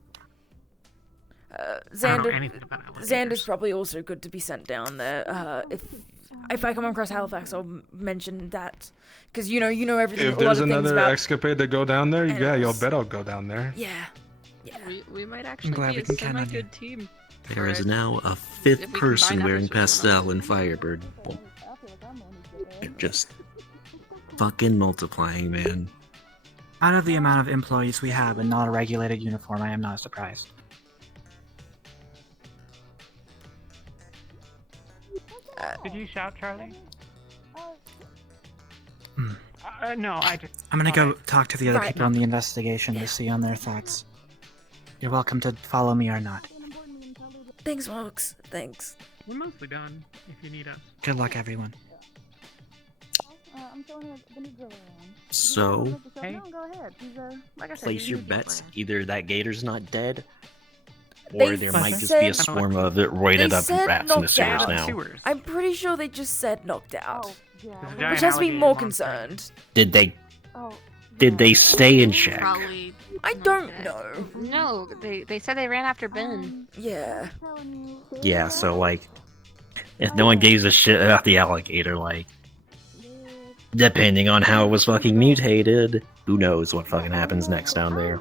Uh, I don't know Xander, anything about alligators. Xander's probably also good to be sent down there. If I come across Halifax, I'll mention that because you know everything. If a lot there's of things another about. escapade to go down there, yeah, you'll animals. bet I'll go down there. Yeah. We might actually glad be we a can count on you. semi-good team. There is for it. now a If fifth we person combine wearing efforts with one pastel in Firebird. They're just fucking multiplying, man. Out of the amount of employees we have in not a regulated uniform, I am not surprised. Did you shout, Charlie? Hmm. No, I just. I'm gonna go thought talk to the other Right. people on the investigation to see on their thoughts. You're welcome to follow me or not. Thanks, Mox. Thanks. We're mostly done. If you need us. Good luck, everyone. So, Hey. place your bets. Either that gator's not dead, Or there might just be a swarm of roided up rats in the sewers now. I'm pretty sure they just said knocked out. Giant Which has me alligators more on concerned. Did they stay in check? Probably. I don't know. No, they said they ran after Ben. Yeah. Yeah, so like, if no one gives a shit about the alligator, like, depending on how it was fucking mutated, who knows what fucking happens next down there.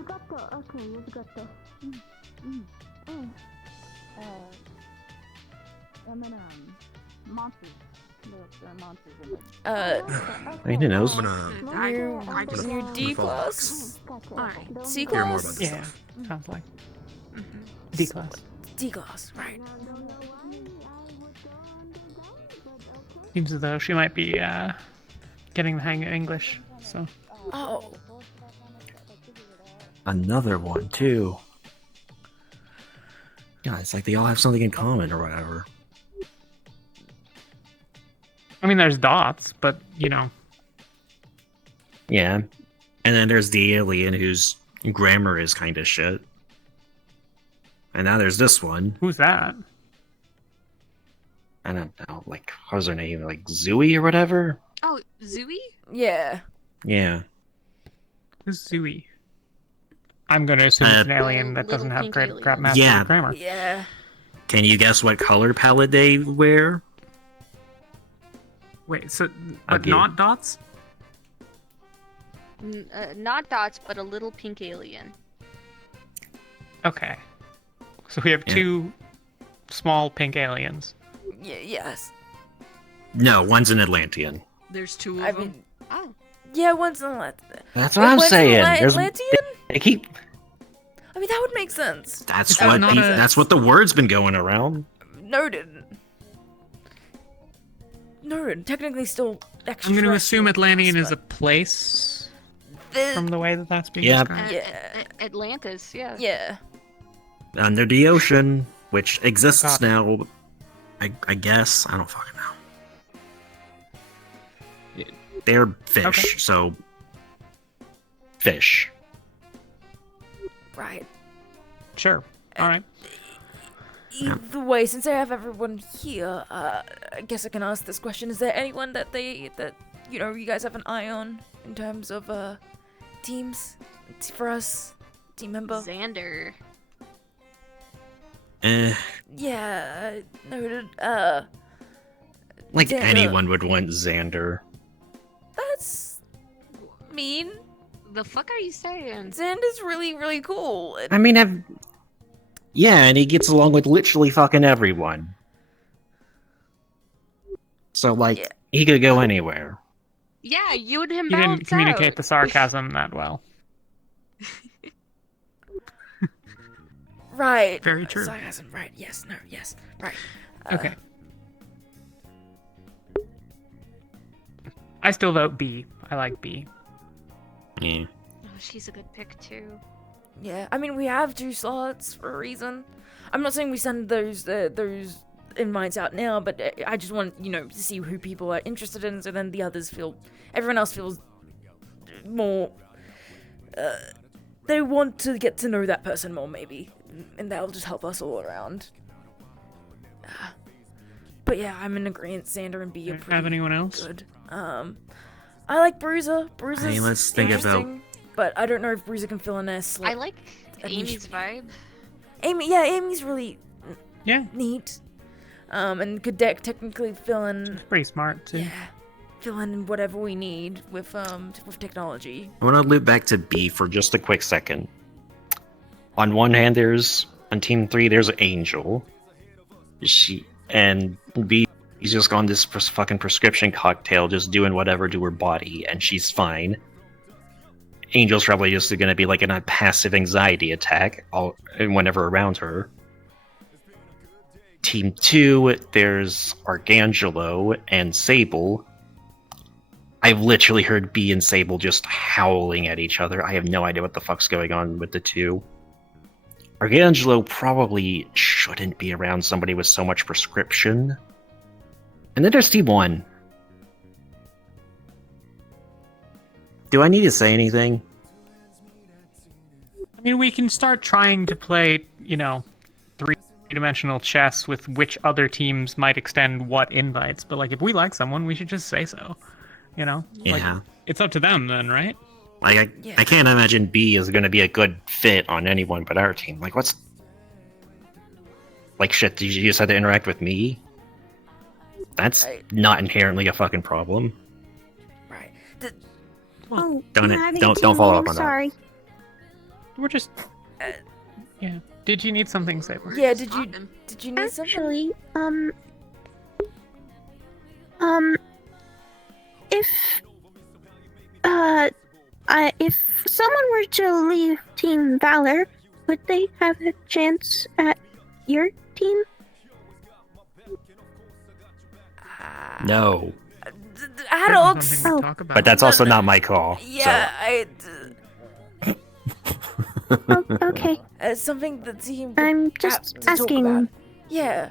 I mean, who knows? New D class? C Hear more about class? this Yeah, stuff. sounds like D class. D class, right. Seems as though she might be getting the hang of English. So. Oh. Another one, too. Yeah, it's like they all have something in common or whatever. I mean, there's dots, but you know. Yeah. And then there's the alien whose grammar is kind of shit. And now there's this one. Who's that? I don't know, like, how's her name? Like, Zooey or whatever? Oh, Zooey? Yeah. Yeah. Who's Zooey? I'm going to assume it's an alien that doesn't have great master grammar. Yeah. Can you guess what color palette they wear? Wait, so I'll but give- not dots? Not dots, but a little pink alien. Okay. So we have two small pink aliens. Yes. No, one's an Atlantean. There's two of I them. mean, yeah, one's an Atlantean. That's what I'm saying. There's- Atlantean? They keep. I mean, that would make sense. That's what the word's been going around. Noted. Noted. Technically still extra. I'm going to assume Atlantean is a place from the way that that's being Yeah. described. Atlantis, yeah. Yeah. Under the ocean, which exists now. I guess. I don't fucking know. They're fish, so. Fish. Right. Sure. All right. Either way, since I have everyone here, I guess I can ask this question: is there anyone that you guys have an eye on in terms of teams for us, team member? Xander. Yeah, noted. Like Xander. anyone would want Xander. That's mean. The fuck are you saying? Xander's really, really cool. I mean, yeah, and he gets along with literally fucking everyone. So, like, he could go anywhere. Yeah, you and him You didn't balance communicate out. the sarcasm that well. Right. Very true. Sarcasm. Right. Yes. No. Yes. Right. Okay. I still vote B. I like B. Yeah. Oh, she's a good pick too. Yeah. I mean, we have 2 slots for a reason. I'm not saying we send those invites out now, but I just want to see who people are interested in, so then the others everyone else feels more. They want to get to know that person more, maybe, and that'll just help us all around. But yeah, I'm in agreement. Xander and B are pretty Have anyone else? good. I like Bruiser. Bruiser's Hey, let's think about- interesting, but I don't know if Bruiser can fill in a slot. I like Amy's vibe. Amy's really Yeah. neat. And could technically fill in. Pretty smart too. Yeah, fill in whatever we need with technology. I want to loop back to B for just a quick second. On one hand, on Team 3, there's Angel. And B, she's just on this fucking prescription cocktail, just doing whatever to her body, and she's fine. Angel's probably just going to be like in a passive anxiety attack whenever around her. Team 2, there's Arcangelo and Sable. I've literally heard B and Sable just howling at each other. I have no idea what the fuck's going on with the two. Arcangelo probably shouldn't be around somebody with so much prescription. And then there's Team 1. Do I need to say anything? I mean, we can start trying to play, three-dimensional chess with which other teams might extend what invites. But like, if we like someone, we should just say so. You know? Like, Yeah. it's up to them then, right? Like, I can't imagine B is going to be a good fit on anyone but our team. Like, what's... Like, shit, you just had to interact with me? That's not inherently a fucking problem. Right. Oh, Don't I'm having a don't team follow up meeting, on that. sorry. We're just... yeah. Did you need something, Saber? Yeah, did you need something? Actually, if someone were to leave Team Valor, would they have a chance at your team? No. Addox. But that's also not my call. Yeah, Okay. Something the team. I'm just to talk asking. about. Yeah.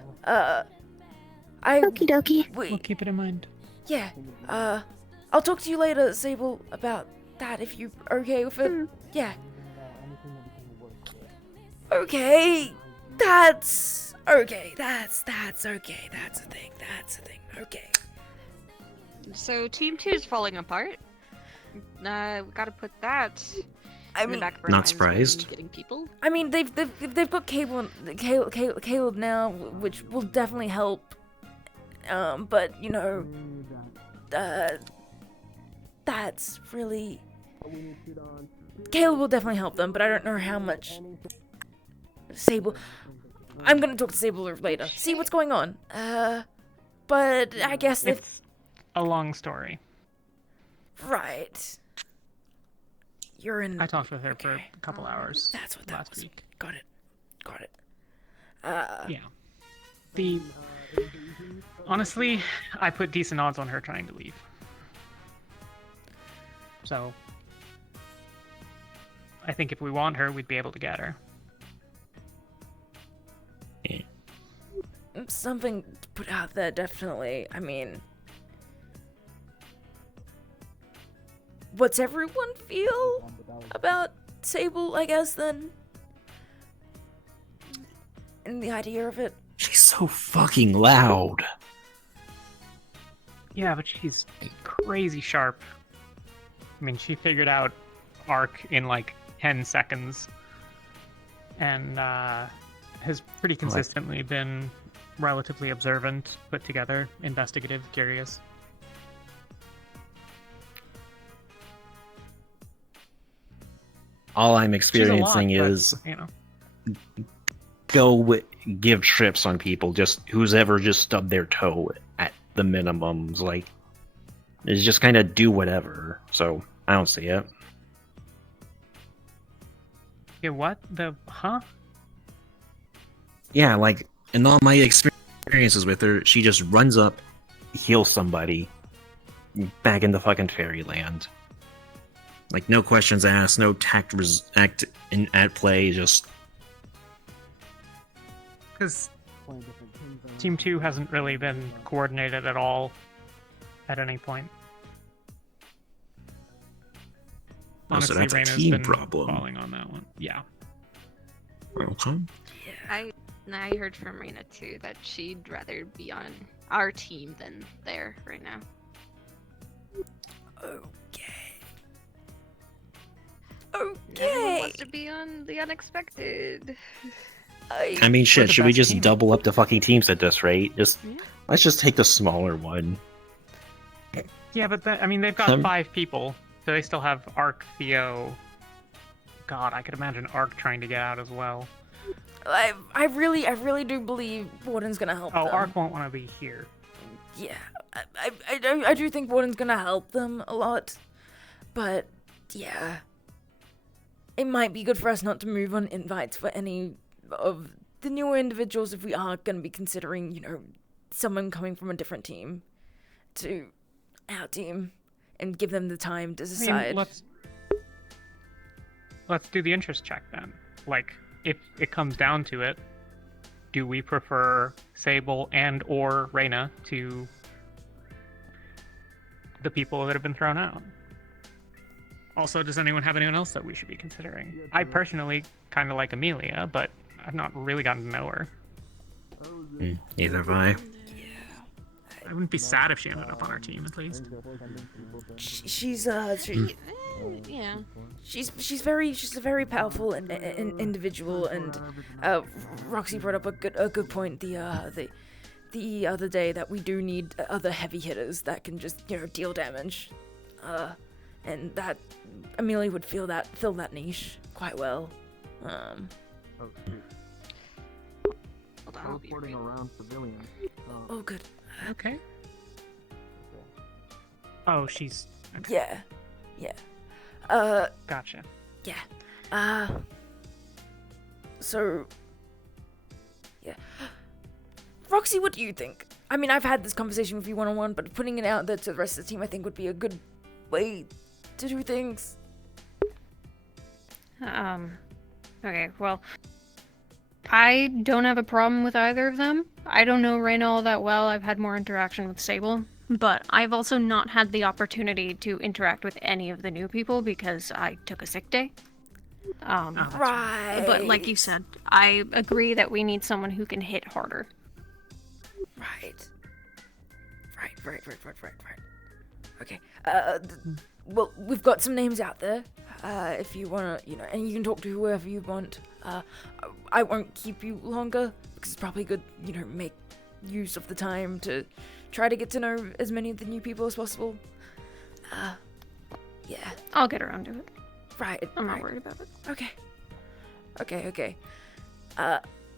Okie dokie. We'll keep it in mind. Yeah. I'll talk to you later, Sable, about that if you are okay with it. Yeah. Okay. That's okay. That's okay. That's a thing. Okay. So Team 2 is falling apart. We gotta put that in the back of our Not minds when surprised. Getting people. I mean, they've got Caleb now, which will definitely help. But you know, that's really Caleb will definitely help them, but I don't know how much. Sable, I'm gonna talk to Sable later. See what's going on. But I guess it's a long story. Right. You're in. I talked with her for a couple hours. That's what that last was. week. Got it. Yeah. Honestly, I put decent odds on her trying to leave. So I think if we want her, we'd be able to get her. Something to put out there, definitely. I mean, what's everyone feel about Sable, I guess, then? And the idea of it? She's so fucking loud. Yeah, but she's crazy sharp. I mean, she figured out Arc in like 10 seconds. And has pretty consistently been relatively observant, put together, investigative, curious. All I'm She's a lot, experiencing but, is you know. go give trips on people, just who's ever just stubbed their toe at the minimums. Like, is just kind of do whatever. So I don't see it. Yeah, what? Huh? Yeah, like in all my experiences with her, she just runs up, heals somebody, back into fucking fairyland. Like, no questions asked, no act at play, just... Because Team 2 hasn't really been coordinated at all at any point. Oh, so Honestly, that's a Reina's team been problem. falling on that one. Yeah. Okay. I heard from Reina too that she'd rather be on our team than there right now. Okay. Wants to be on the unexpected. I mean, shit, should we just double up the fucking teams at this rate? Let's just take the smaller one. Yeah, but I mean, they've got 5 people, so they still have Arc, Theo. God, I could imagine Arc trying to get out as well. I really do believe Warden's gonna help them. Arc won't want to be here. Yeah, I do think Warden's gonna help them a lot, but yeah, it might be good for us not to move on invites for any of the newer individuals if we are gonna be considering, you know, someone coming from a different team to our team and give them the time to decide. I mean, let's do the interest check then. Like, if it comes down to it, do we prefer Sable and or Reina to the people that have been thrown out? Also, does anyone have anyone else that we should be considering? I personally kind of like Amelia, but I've not really gotten to know her. Neither have I. I wouldn't be sad if she ended up on our team, at least. She's yeah. she's a very powerful individual, and Roxy brought up a good point the other day that we do need other heavy hitters that can just deal damage, and that Amelia would fill that niche quite well. Teleporting around civilians. Oh, good. Okay. Oh, she's. Yeah. Gotcha. Yeah. So. Yeah. Roxy, what do you think? I mean, I've had this conversation with you one-on-one, but putting it out there to the rest of the team, I think would be a good way to do things. Okay, well, I don't have a problem with either of them. I don't know Reyna all that well. I've had more interaction with Sable, but I've also not had the opportunity to interact with any of the new people because I took a sick day. Right. But like you said, I agree that we need someone who can hit harder. Right. Okay. Well, we've got some names out there. If you wanna, and you can talk to whoever you want. I won't keep you longer because it's probably good, make use of the time to try to get to know as many of the new people as possible. Yeah. I'll get around to it. Right. I'm not worried about it. Okay.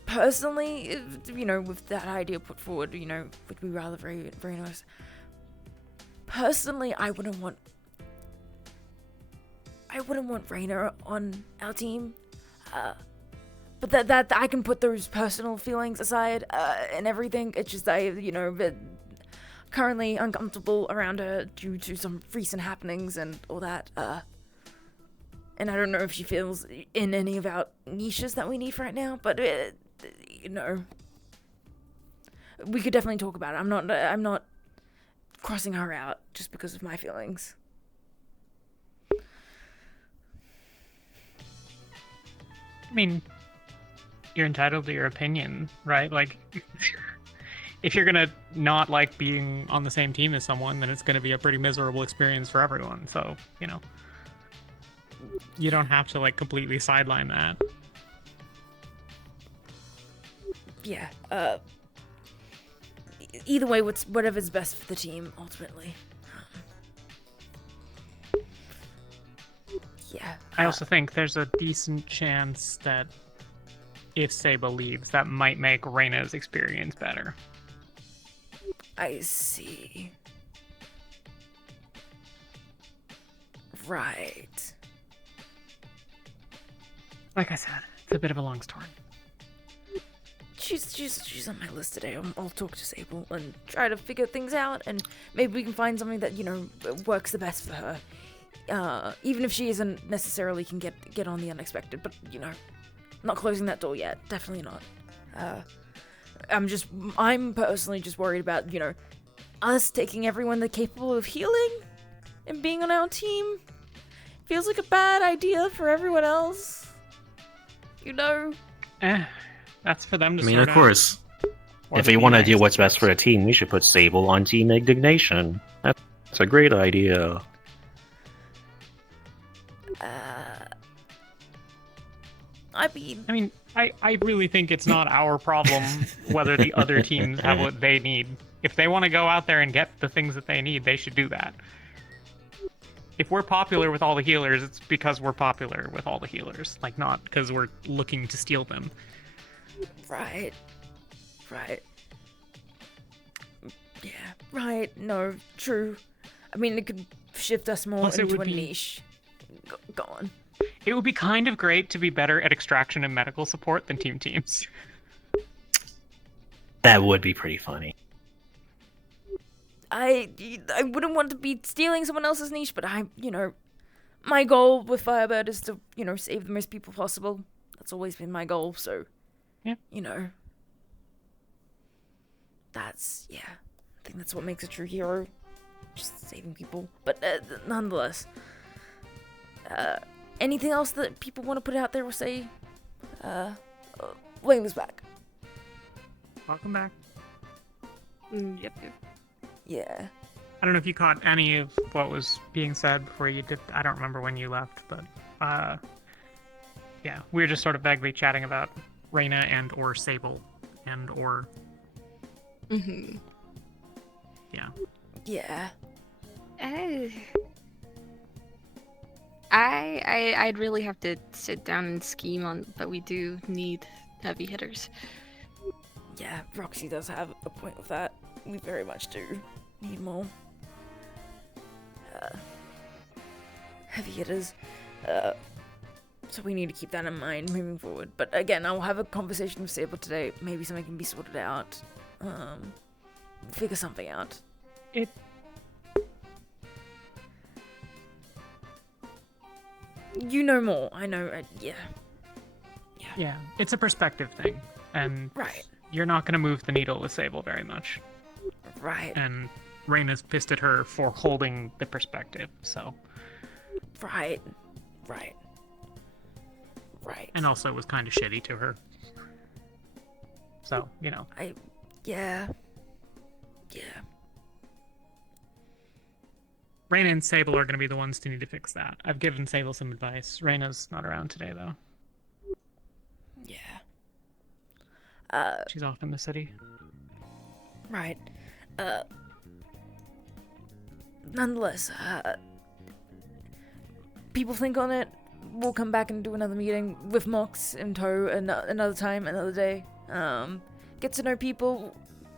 Personally, with that idea put forward, would be rather very, very nice. Personally, I wouldn't want Reyna on our team. But that I can put those personal feelings aside, and everything. It's just currently uncomfortable around her due to some recent happenings and all that. And I don't know if she feels in any of our niches that we need right now, but we could definitely talk about it. I'm not crossing her out just because of my feelings. I mean, you're entitled to your opinion, right? Like, if you're gonna not like being on the same team as someone, then it's gonna be a pretty miserable experience for everyone. So, you don't have to like completely sideline that. Yeah. Either way, whatever's best for the team ultimately. Yeah. I also think there's a decent chance that if Sable leaves, that might make Reyna's experience better. I see. Right. Like I said, it's a bit of a long story. She's on my list today. I'll talk to Sable and try to figure things out, and maybe we can find something that works the best for her. Even if she isn't necessarily can get on the unexpected, but not closing that door yet. Definitely not. I'm personally just worried about us taking everyone that's capable of healing and being on our team. Feels like a bad idea for everyone else. That's for them to I mean, sort of course. Or If they want to do what's best for the team, we should put Sable on Team Indignation. That's a great idea. I really think it's not our problem whether the other teams have what they need. If they want to go out there and get the things that they need, they should do that. If we're popular with all the healers, it's because we're popular with all the healers, like not because we're looking to steal them. Right. Yeah, right. No, true. I mean, it could shift us more Plus, into a niche. Go on. It would be kind of great to be better at extraction and medical support than teams. That would be pretty funny. I wouldn't want to be stealing someone else's niche, but my goal with Firebird is to, save the most people possible. That's always been my goal, so, yeah. That's, I think that's what makes a true hero. Just saving people. But nonetheless, anything else that people want to put out there or say? Layla's back. Welcome back. Yep. Yeah. I don't know if you caught any of what was being said before you did. I don't remember when you left, but yeah, we were just sort of vaguely chatting about Reyna and or Sable and or. Mm-hmm. Yeah. Yeah. I'd really have to sit down and scheme on, but we do need heavy hitters. Yeah, Roxy does have a point with that. We very much do need more heavy hitters. So we need to keep that in mind moving forward. But again, I'll have a conversation with Sable today. Maybe something can be sorted out. Figure something out. You know more. I know. Yeah, it's a perspective thing, and right. You're not going to move the needle with Sable very much. Right. And Reyna's pissed at her for holding the perspective, so. Right. And also was kind of shitty to her. So, you know. Yeah. Reyna and Sable are going to be the ones to need to fix that. I've given Sable some advice. Reyna's not around today, though. Yeah. She's off in the city. Right. Nonetheless, people think on it. We'll come back and do another meeting with Mox in tow another time, another day. Get to know people.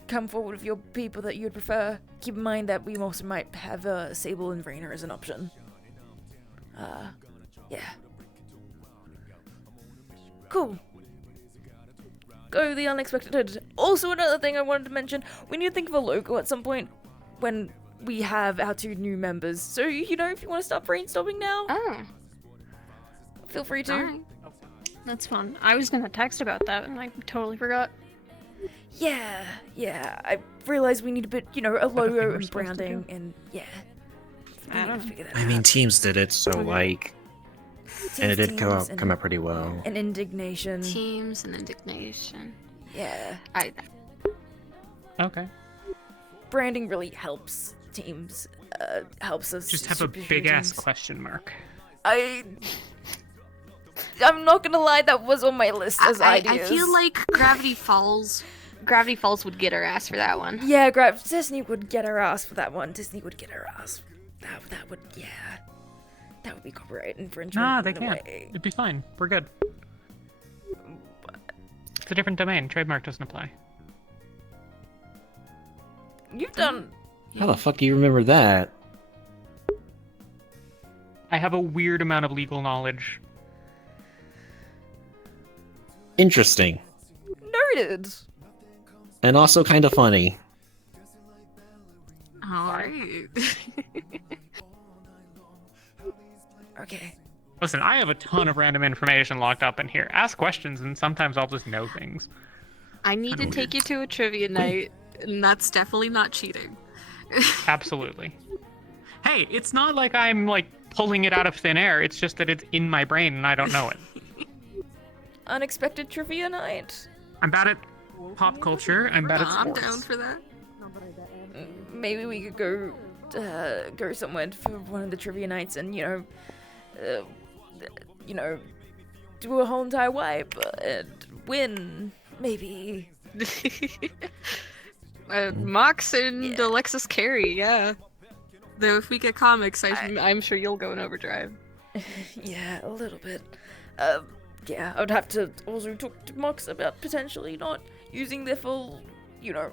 Come forward with your people that you'd prefer. Keep in mind that we also might have Sable and Reyna as an option. Yeah. Cool. Go the unexpected. Also, another thing I wanted to mention, we need to think of a logo at some point when we have our 2 new members. So, you know, if you want to start brainstorming now, feel free to. Alright. That's fun. I was gonna text about that and I totally forgot. Yeah. I realized we need a bit, you know, a logo and branding and yeah. I don't know. I mean, Teams did it, so like, and it did come out pretty well. And indignation. Teams and indignation. Yeah. Okay. Branding really helps teams. Helps us. Just have a big ass question mark. I'm not gonna lie, that was on my list as ideas. I feel like Gravity Falls would get her ass for that one. Yeah, Disney would get her ass for that one. Disney would get her ass. That would, yeah. That would be copyright infringement. Nah, they can't. It'd be fine. We're good. It's a different domain. Trademark doesn't apply. You've done. How the fuck do you remember that? I have a weird amount of legal knowledge. Interesting. Noted. And also kind of funny. Alright. Okay. Listen, I have a ton of random information locked up in here. Ask questions, and sometimes I'll just know things. I need to take you to a trivia night, and that's definitely not cheating. Absolutely. Hey, it's not like I'm, like, pulling it out of thin air. It's just that it's in my brain, and I don't know it. Unexpected trivia night. I'm bad at pop culture. I'm bad at sports. I'm down for that. Maybe we could go somewhere for one of the trivia nights and, you know, do a whole entire wipe and win, maybe. Mox and Alexis Carey, yeah. Though if we get comics, I'm sure you'll go in overdrive. Yeah, a little bit. Yeah, I would have to also talk to Mox about potentially not using their full, you know,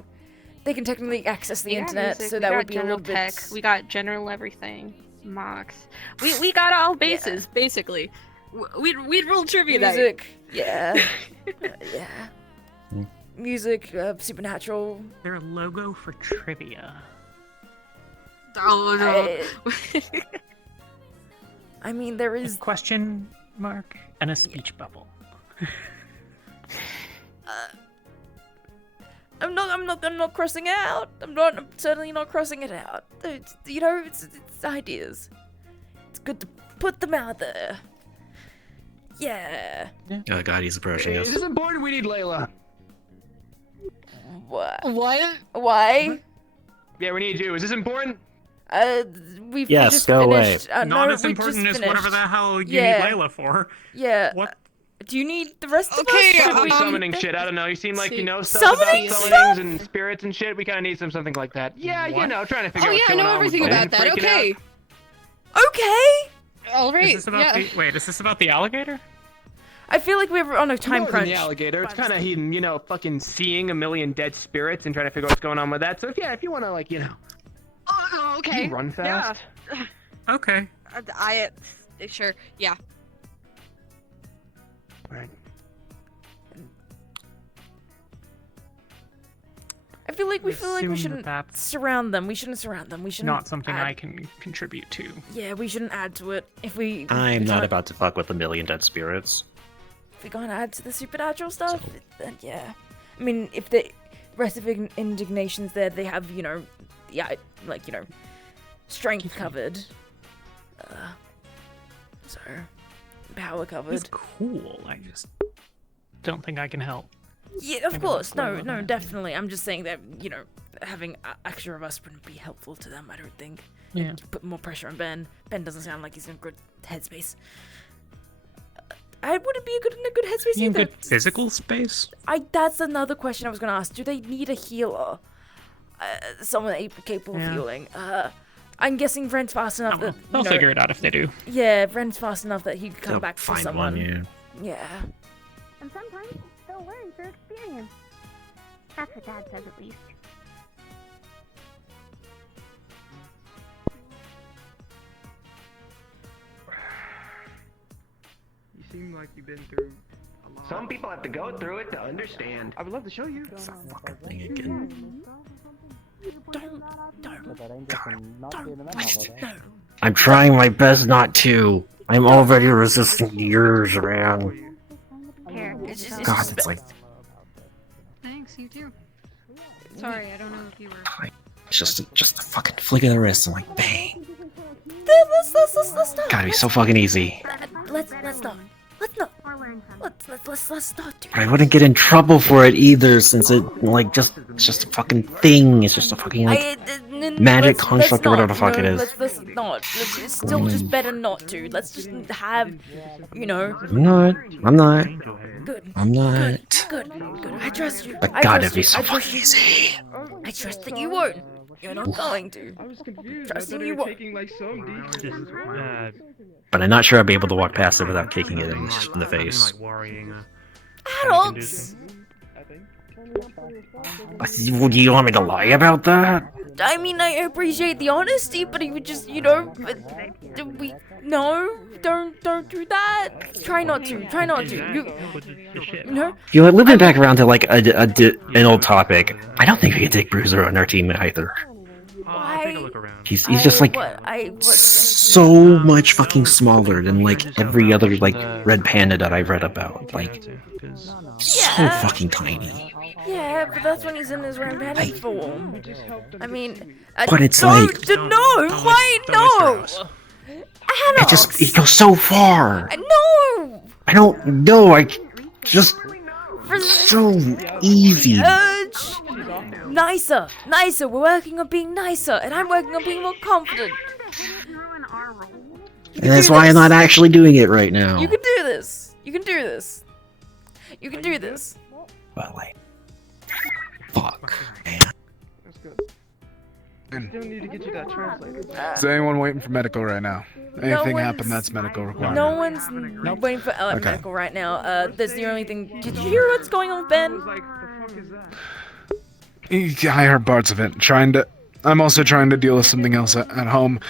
they can technically access the internet, music, so that would be a little tech, bit. We got general everything. Mox. We got all bases, basically. We'd rule trivia Music, night. yeah. Music, supernatural. Their logo for trivia. Oh no. I mean, there is a question mark and a speech bubble. I'm not crossing out. I'm certainly not crossing it out. You know, it's ideas. It's good to put them out there. Yeah. Oh god, he's approaching us. It is important we need Layla. What? Why? Yeah, we need you. Is this important? We've Yes, just go away. finished. Not no, as we important just as whatever the finished. hell you Yeah. need Layla for. Yeah. What? Do you need the rest of Okay, us? Probably Should we- summoning shit. I don't know. You seem like you know stuff Summoning about stuff? summonings and spirits and shit. We kind of need something like that. Yeah, you know, trying to figure Oh out yeah, what's I going know on with everything Ben about that. freaking Okay. out. Okay. All right. Is this about yeah. the, wait, is this about the alligator? I feel like we're on a time More than crunch. the alligator. It's kind of him, you know, fucking seeing a million dead spirits and trying to figure out what's going on with that. So if you want to, like, you know, Okay. you run fast. Yeah. Okay. Sure. Yeah. Right. I feel like we Assume shouldn't that's surround them. We shouldn't surround them. We shouldn't. Not something add... I can contribute to. Yeah, we shouldn't add to it. If we. I'm if not we- about to fuck with a million dead spirits. If we're gonna add to the supernatural stuff, then yeah. I mean, if the rest of indignation's there, they have, you know, yeah, like, you know, strength covered. So, power covered. It's cool. I just don't think I can help. Yeah, of course. No, definitely. I'm just saying that, you know, having extra of us wouldn't be helpful to them, I don't think. Yeah. Put more pressure on Ben. Ben doesn't sound like he's in a good headspace. I wouldn't be in a good headspace In either. good physical space? That's another question I was going to ask. Do they need a healer? Someone capable of healing? I'm guessing Vren's fast enough that, They'll figure it out if they do. Yeah, Vren's fast enough that he could come They'll back for find someone. one, Yeah. And sometimes they'll learn through experience. That's what Dad says, at least. You seem like you've been through a lot. Some people have to go through it to understand. I would love to show you. Thing again. I'm trying my best not to. I'm already resisting the urge, man. God, it's like Thanks. You too. Sorry, I don't know if you were. it's just a fucking flick of the wrist and like bang. Let's not. Gotta be so fucking easy. Let's not. Let's not do But I wouldn't get in trouble for it either, since it's just a fucking thing. It's just a fucking magic construct or whatever the fuck it is. Let's not. It's still just better not to. Let's just have, you know. I'm not. Good. I'm not. Good. I trust you. But I God, trust it'd be you. so I trust fucking you. easy. I trust that you won't. You're not going to. I was confused. Trusting I thought you you were won't. taking like some deep. But I'm not sure I'll be able to walk past it without kicking it in the face. Adults. Do you want me to lie about that? I mean, I appreciate the honesty, but you would just, you know, don't do that. Try not to. You know. You know, living back around to like an old topic, I don't think we can take Bruiser on our team either. Why? He's just like so much fucking smaller than like every other like red panda that I've read about. Like so fucking tiny. Yeah, but that's when he's in his rampanic form. I mean, But it's no, like- no, why no? It just it goes so far. No. I don't know. I just so easy. Urge. Nicer. We're working on being nicer, and I'm working on being more confident. And that's why I'm not actually doing it right now. You can do this. You can do this. You can do this. Well, like, fuck, man. That's good. Still need to get you that translator. Is anyone waiting for medical right now? Anything one's- happen that's medical required? No one's waiting for Okay. medical right now. That's the only thing. Did you hear what's going on with Ben? I heard parts of it. I'm also trying to deal with something else at home,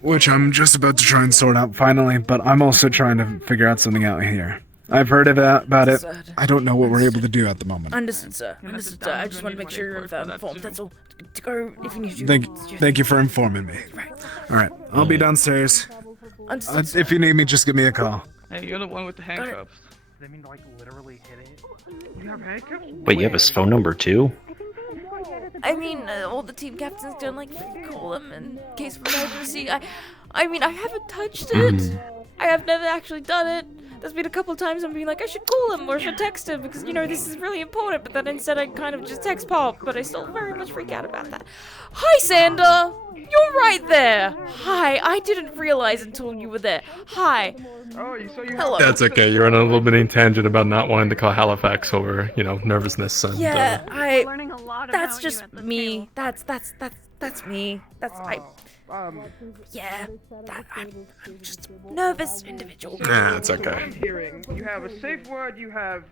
which I'm just about to try and sort out finally, but I'm also trying to figure out something out here. I've heard about it. I don't know what we're able to do at the moment. Understood, sir. Understood, sir. I just want to make sure you're informed. That's all. To go if you need to. Thank you for informing me. All right, I'll be downstairs. Understood, If you need me, just give me a call. Hey, you're the one with the handcuffs. They mean like literally hit it? You have handcuffs? Wait, you have his phone number too? I mean, all the team captains can like call him in case of emergency. I mean, I haven't touched it. I have never actually done it, there's been a couple times I'm being like, I should call him or I should text him because, you know, this is really important. But then instead I kind of just text Pop, but I still very much freak out about that. Hi, Sander! You're right there! Hi, I didn't realize until you were there. Hi. Hello. That's okay. You're on a little mini tangent about not wanting to call Halifax over, you know, nervousness and. Yeah, that's just me. That's me. Yeah, I'm just a nervous individual. Nah, it's okay. I'm hearing you have a safe word. You have.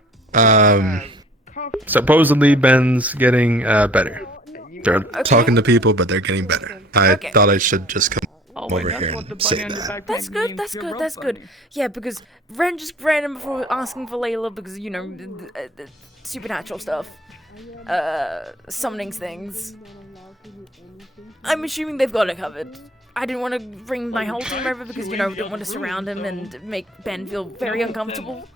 Supposedly Ben's getting better. They're talking to people, but they're getting better. I thought I should just come over here and say that. That's good. That's good. That's good. Yeah, because Ren just ran in before asking for Layla because, you know, the supernatural stuff, summoning things. I'm assuming they've got it covered. I didn't want to bring my whole team over because, you know, we don't want to surround him and make Ben feel very uncomfortable.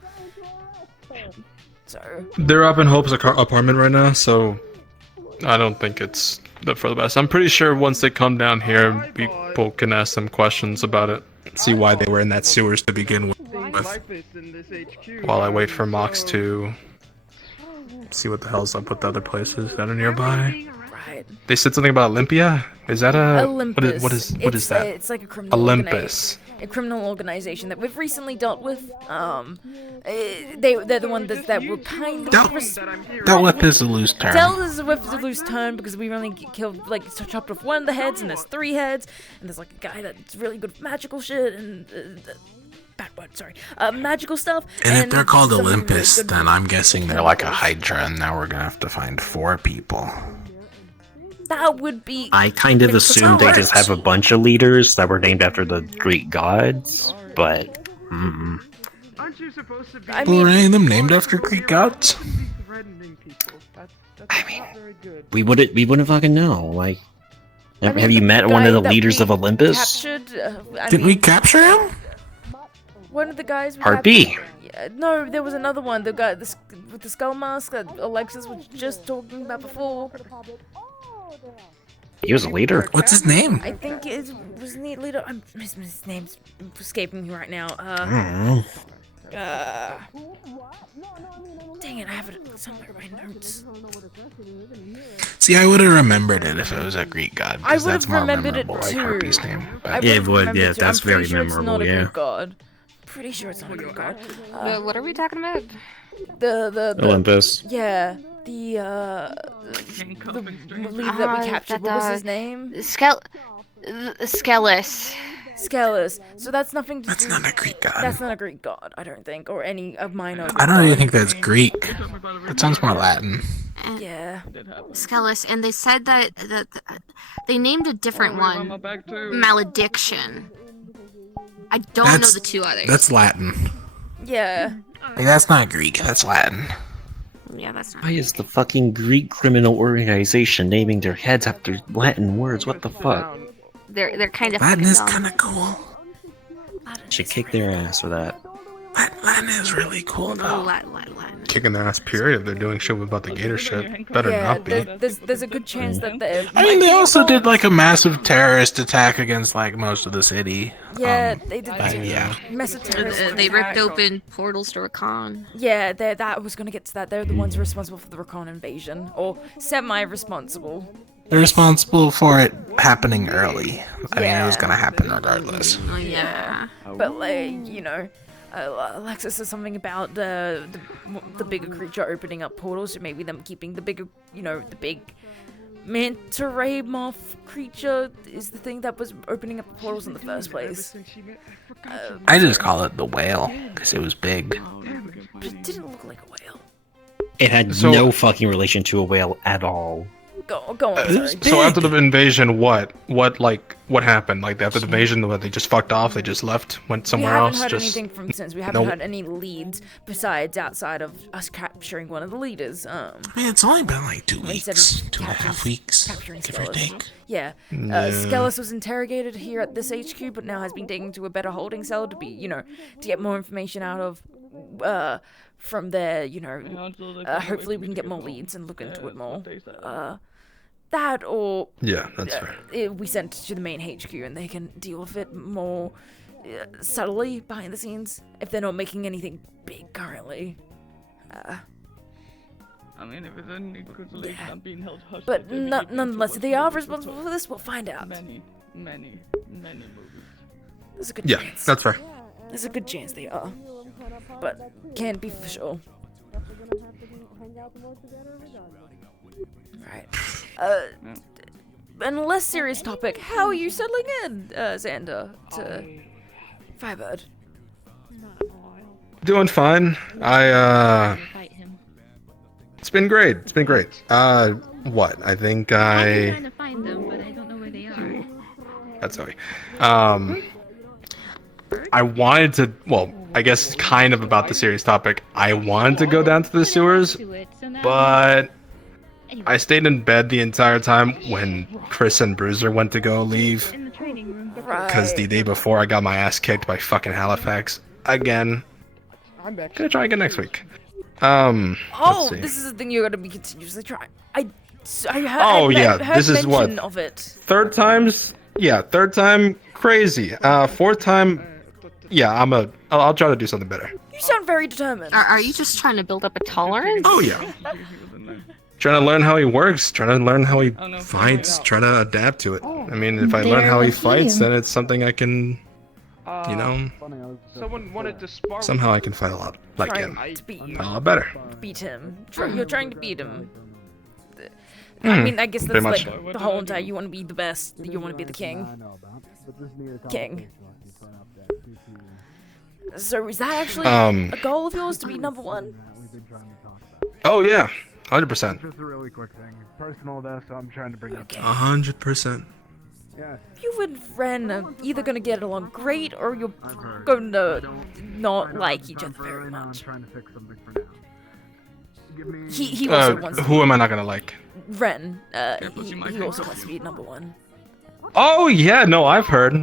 So. They're up in Hope's apartment right now, so I don't think it's for the best. I'm pretty sure once they come down here, people can ask them questions about it. See why they were in that sewers to begin with. While I wait for Mox to see what the hell's up with the other places that are nearby. Right. They said something about Olympia. Is that a Olympus? What is that? It's like a criminal Olympus. A criminal organization that we've recently dealt with. They're the one that were kind of. That whip is a loose term. Dealt is a whip is a loose term because we only killed, like, chopped off one of the heads, and there's 3 heads, and there's like a guy that's really good at magical shit and. Bad word, sorry. Magical stuff. And if they're called someone Olympus, really good then I'm guessing they're like a Hydra, and now we're gonna have to find 4 people. That would be. I kind of assumed they just have a bunch of leaders that were named after the Greek gods, but. Aren't you supposed to be? Were any of them named after Greek gods? I mean, we wouldn't fucking know. Like, have you met one of the leaders of Olympus? Didn't we capture him? One of the guys. Part B. Yeah, no, there was another one. The guy with the skull mask that Alexis was just talking about before. He was a leader. What's his name? I think it was the leader. His name's escaping me right now. Dang it, I have it somewhere in my notes. See, I would have remembered it if it was a Greek god. I would that's have more remembered it memorable, like too. Harpy's name. I Yeah, it would've would. remembered Yeah, it too. that's I'm pretty very sure it's not memorable. a Yeah. Greek god. Pretty sure it's not a Greek god. What are we talking about? The Olympus. Yeah, the lead that we captured. What was his name? Skelis. Skelis. So that's nothing to That's do. not a Greek god. That's not a Greek god, I don't think, or any of minor. I don't even think that's Greek. That sounds more Latin. Yeah. Skelis, and they said that they named a different one. Malediction. I don't know the 2 others. That's Latin. Yeah. Hey, that's not Greek. That's Latin. Yeah, that's not. Why is the fucking Greek criminal organization naming their heads after Latin words? What the fuck? They're kind of. Latin is kind of cool. Should kick their ass for that. Latin is really cool though. Latin. Kicking their ass, period. They're doing shit about the gator shit. Better not be. There's a good chance that they. I mean, they also did like a massive terrorist attack against like most of the city. Yeah, they did. Yeah. Massive terrorist They attack. ripped open portals to Rakan. Yeah, that I was gonna get to that. They're the ones responsible for the Rakan invasion, or semi-responsible. They're responsible for it happening early. I mean, it was gonna happen regardless. Oh yeah. But like, you know, Alexis says something about the bigger creature opening up portals, so maybe them keeping the bigger, you know, the big manta ray moth creature is the thing that was opening up the portals in the first place. I just call it the whale because it was big. But it didn't look like a whale. It had no fucking relation to a whale at all. Go on, sorry. So after the invasion, what happened? Like after the invasion, they just fucked off. They just left, went somewhere else. We haven't heard Just anything from since. We haven't had any leads besides outside of us capturing one of the leaders. I mean, it's only been like 2 weeks, instead of 2.5 weeks, capturing give or Skelis. take. Yeah. Yeah. Skelis was interrogated here at this HQ, but now has been taken to a better holding cell to be, you know, to get more information out of, from there, you know. Hopefully we can get more leads and look into it more. That or yeah, that's fair. We sent to the main HQ and they can deal with it more subtly behind the scenes if they're not making anything big currently. I mean, if it's only because like I'm being held hostage. But nonetheless, if they are responsible for this, we'll find out. Many movies. There's a good Yeah, chance. that's fair. There's a good chance they are. But can't be for sure. Right. And a less serious topic, how are you settling in, Xander, to Firebird? Doing fine. It's been great. It's been great. What? I think I've been trying to find them, but I don't know where they are. That's sorry. I wanted to. Well, I guess kind of about the serious topic. I wanted to go down to the sewers, but I stayed in bed the entire time when Chris and Bruiser went to go leave. Because the day before I got my ass kicked by fucking Halifax again. Gonna try again next week. Oh, this is the thing you're gonna be continuously trying. Heard this is what mention of it. third time crazy. Fourth time, yeah. I'll try to do something better. You sound very determined. Are you just trying to build up a tolerance? Oh yeah. Trying to learn how he works, trying to learn how he fights, trying to adapt to it. I mean, if I learn how he fights, then it's something I can, Someone wanted to spar. somehow I can fight a lot like him. To beat you. A lot better. Beat him. You're trying to beat him. I mean, I guess that's pretty like much. the whole entire. You want to be the best. You want to be the king. King. So is that actually a goal of yours to be number one? Oh yeah, 100%. Just a really quick thing. Personal though, so I'm trying to bring it. 100%. Yeah. You and Ren are either gonna get along great, or you're going to not like each other very much. Trying to fix something for now. He also wants to who am I not gonna like? Ren. He also wants to be number one. Oh yeah, no, I've heard.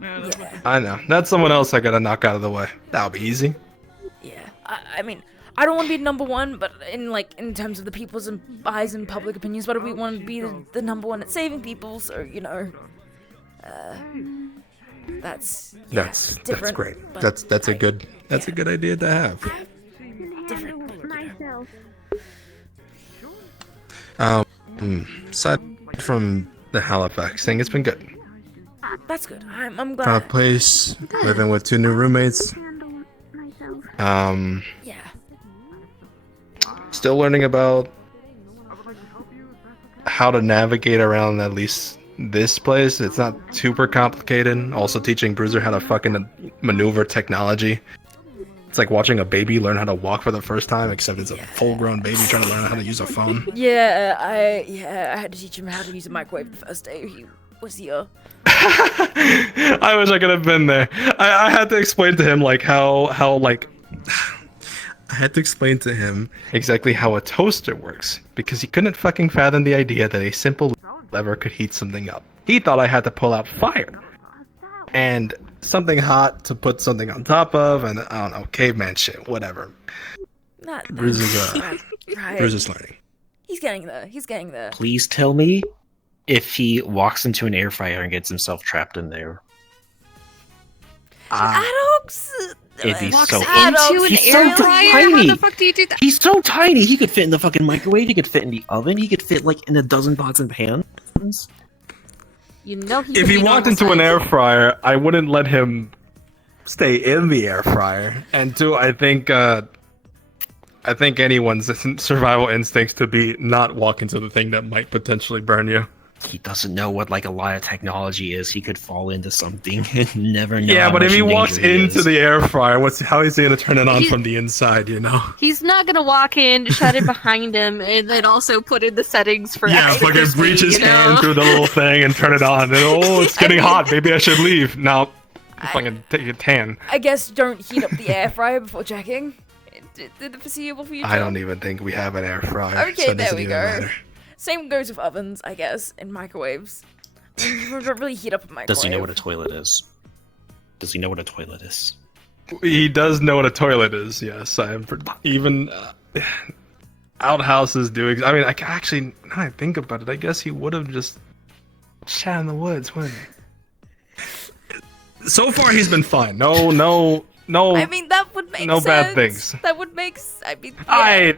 Yeah. I know. That's someone else I gotta knock out of the way. That'll be easy. Yeah. I mean, I don't want to be number one, but in terms of the people's eyes and public opinions, but we want to be the number one at saving people. So that's different. Great. but That's a good idea to have. different. Aside from the Halifax thing, it's been good. That's good. I'm Found a glad. place, living with 2 new roommates. Yeah. Still learning about how to navigate around at least this place. It's not super complicated. Also teaching Bruiser how to fucking maneuver technology. It's like watching a baby learn how to walk for the first time, except it's a full-grown baby trying to learn how to use a phone. Yeah, I had to teach him how to use a microwave the first day he was here. I wish I could have been there. I had to explain to him I had to explain to him exactly how a toaster works, because he couldn't fucking fathom the idea that a simple lever could heat something up. He thought I had to pull out fire and something hot to put something on top of, and I don't know, caveman shit, whatever. Bruiser's learning. He's getting there. Please tell me if he walks into an air fryer and gets himself trapped in there. Addox. It'd be Walks so into an He's air so fryer? tiny. How the fuck do you do that? He's so tiny. He could fit in the fucking microwave. He could fit in the oven. He could fit like in a dozen pots and pans. You know he If could he be walked normal into an size. air fryer, I wouldn't let him stay in the air fryer. And two, I think anyone's survival instincts to be not walk into the thing that might potentially burn you. He doesn't know what like a lot of technology is. He could fall into something and never know. Yeah, how but if much he in walks danger he into is. the air fryer, how is he gonna turn it on from the inside? You know? He's not gonna walk in, shut it behind him, and then also put in the settings for Yeah, extra fucking crispy, reach his you know? hand through the little thing and turn it on. And, oh, it's getting hot. Maybe I should leave. No, fucking take a tan. I guess don't heat up the air fryer before checking. Did the foreseeable future. I don't even think we have an air fryer. Okay, so it there doesn't we even go. matter. Same goes with ovens, I guess, and microwaves. You don't really heat up a microwave. Does he know what a toilet is? Does he know what a toilet is? He does know what a toilet is. Yes, I am. Even outhouses do. I mean, actually, now I think about it, I guess he would have just shat in the woods, wouldn't he? So far, he's been fine. No. I mean, that would make no sense. bad things. That would make. I mean, yeah.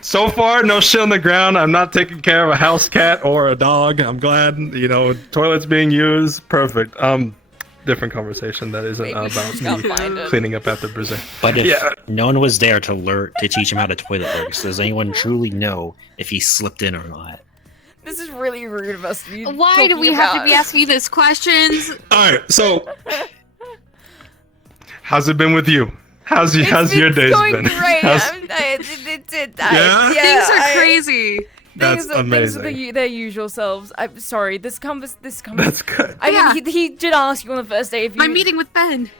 So far, no shit on the ground. I'm not taking care of a house cat or a dog. I'm glad. Toilets being used. Perfect. Different conversation. That isn't about me cleaning up after Brizzy. But if no one was there to teach him how the toilet works, does anyone truly know if he slipped in or not? This is really rude of us to be Why do we have to be asking you these questions? All right. So, how's it been with you? How's your days going been? Great. Things are crazy. That's Things amazing. are their usual selves. I'm sorry. This That's good. I mean, he did ask you on the first day if you. I'm meeting with Ben.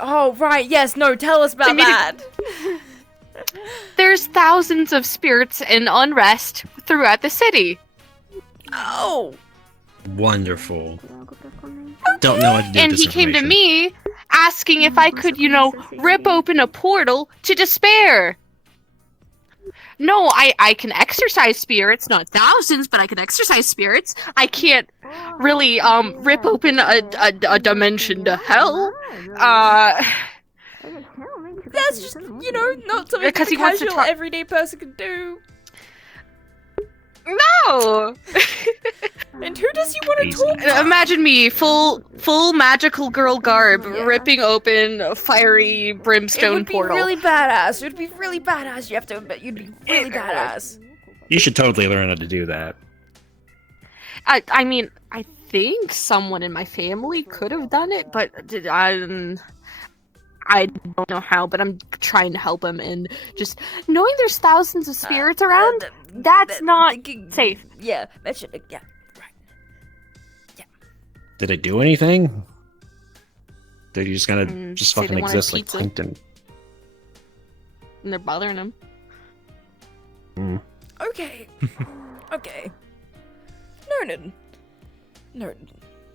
Oh right. Yes. No. Tell us about that. There's thousands of spirits in unrest throughout the city. Oh. Wonderful. Don't know what to do with And this he came to information. me asking if I could, rip open a portal to despair. No, I can exercise spirits, not thousands, but I can exercise spirits. I can't really rip open a dimension to hell. That's just not something Because that a he wants to casual everyday person can do. No. And who does he want to talk to? Imagine me, full magical girl garb, ripping open a fiery brimstone portal. It would be really badass. It would be really badass. You have to admit, you'd be really badass. You should totally learn how to do that. I mean, I think someone in my family could have done it, but I don't know how, but I'm trying to help him, and just knowing there's thousands of spirits around, that's not safe. Yeah, that should, yeah. Did it do anything? Did you just kind of just say fucking they wanted exist like pizza. Plankton? And they're bothering him. Okay. Okay. Noted.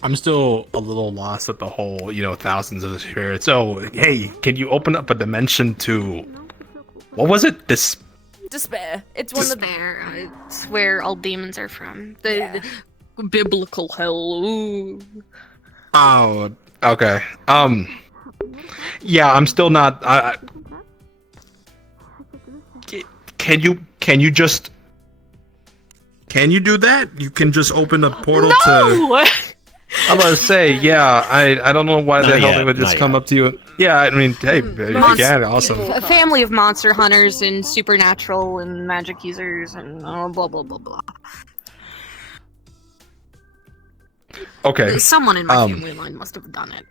I'm still a little lost at the whole, thousands of spirits. Oh, hey, can you open up a dimension to, what was it? Despair. It's one of the. Despair. It's where all demons are from. The biblical hell. Ooh. Oh, okay. Yeah, I'm still not. Can you do that? You can just open a portal to. I'm about to say, yeah. I don't know why the hell they would just come up to you. Yeah, I mean, hey, if you can, awesome. A family of monster hunters and supernatural and magic users and blah blah blah blah. Okay. Someone in my family line must have done it.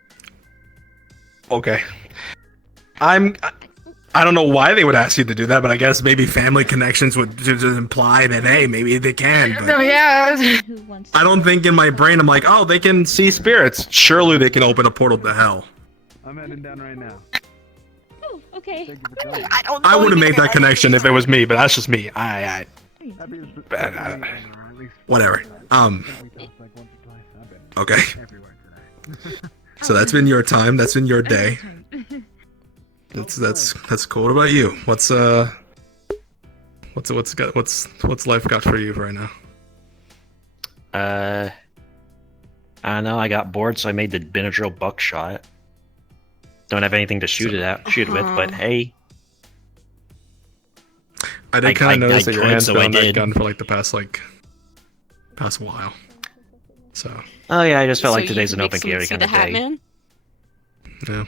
Okay. I don't know why they would ask you to do that, but I guess maybe family connections would just imply that, hey, maybe they can. But Yeah. I don't think in my brain I'm like, oh, they can see spirits. Surely they can open a portal to hell. I'm heading down right now. Oh, okay. I would have made that connection if it was me, but that's just me. Whatever. Okay. So that's been your time. That's been your day. That's cool. What about you? What's life got for you right now? I don't know. I got bored, so I made the Benadryl buckshot. Don't have anything to shoot it with, but hey. I did kind of notice that your hands so been I on that did. gun for like the past while. So. Oh yeah, I just felt So like you today's can an make open some carry see kind the of Hat day. Man? Yeah.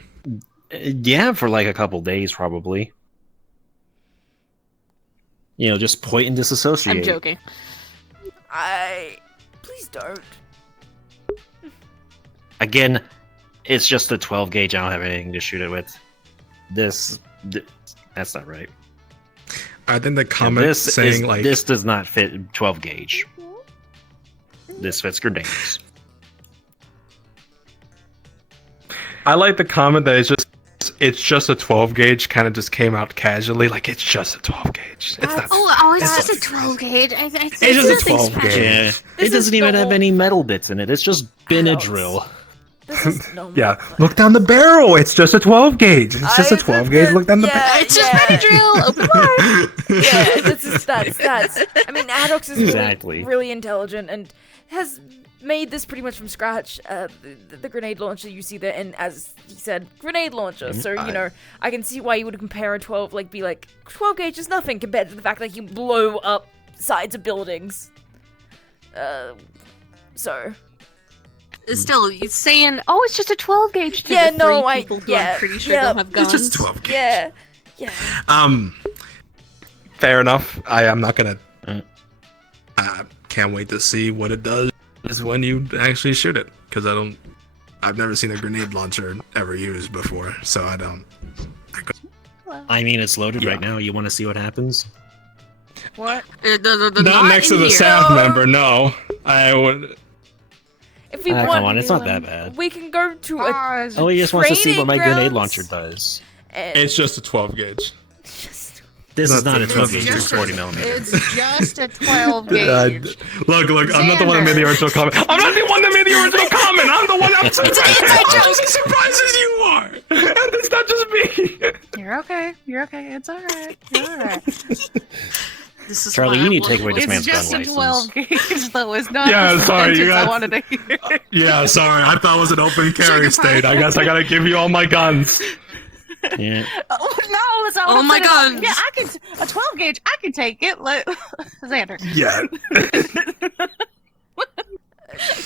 Yeah, for like a couple days probably. Just point and disassociate. I'm joking. Please don't. Again, it's just a 12 gauge. I don't have anything to shoot it with. That's not right. I think the comment saying this does not fit 12 gauge. This fits grenades. I like the comment that it's just a 12 gauge. Kind of just came out casually, like it's just a 12 gauge. It's not. It's just a 12 gauge. It's just a 12 gauge. Yeah. It doesn't even have any metal bits in it. It's just Benadryl. Yeah, look down the barrel. It's just a 12 gauge. It's just a 12 gauge. Look down the barrel. It's just Benadryl. Open wide. Yeah, that's. I mean, Addox is Exactly. really intelligent and has made this pretty much from scratch. The grenade launcher you see there, and as he said, grenade launcher. So you know, I can see why you would compare a 12, like be like 12 gauge is nothing compared to the fact that you blow up sides of buildings. So. Still, you're saying, oh, it's just a 12 gauge. To Yeah, the no, three people who I'm pretty sure don't have guns. It's just 12 gauge. Yeah. Fair enough. I am not gonna. Can't wait to see what it does when you actually shoot it, because I've never seen a grenade launcher ever used before, so I don't. I mean, it's loaded right now. You want to see what happens? What? Not next to the staff member. No, I would. If we come want, on, it's not that bad. we can go to a Oh, he just wants to see what my training grenade grounds. launcher does. It's just a 12 gauge. This is not a 12 It's gauge, just it's 40 millimeter. It's just a 12 gauge. Look, I'm not the one that made the original comment. I'm not the one that made the original comment. I'm the one that's just as surprised as you are. And it's not just me. You're okay. You're okay. It's alright. You're alright. This is Charlie, why you I need to will- take away this man's gun It's just a license. 12 gauge, though. It's not Yeah, the sorry, you sentence I got- wanted to hear. Yeah, sorry. I thought it was an open carry state. I guess I gotta give you all my guns. Yeah. Oh, no, it's not Oh what I'm my saying about- guns. Yeah, I can. A 12 gauge, I can take it. Like, Xander. Yeah.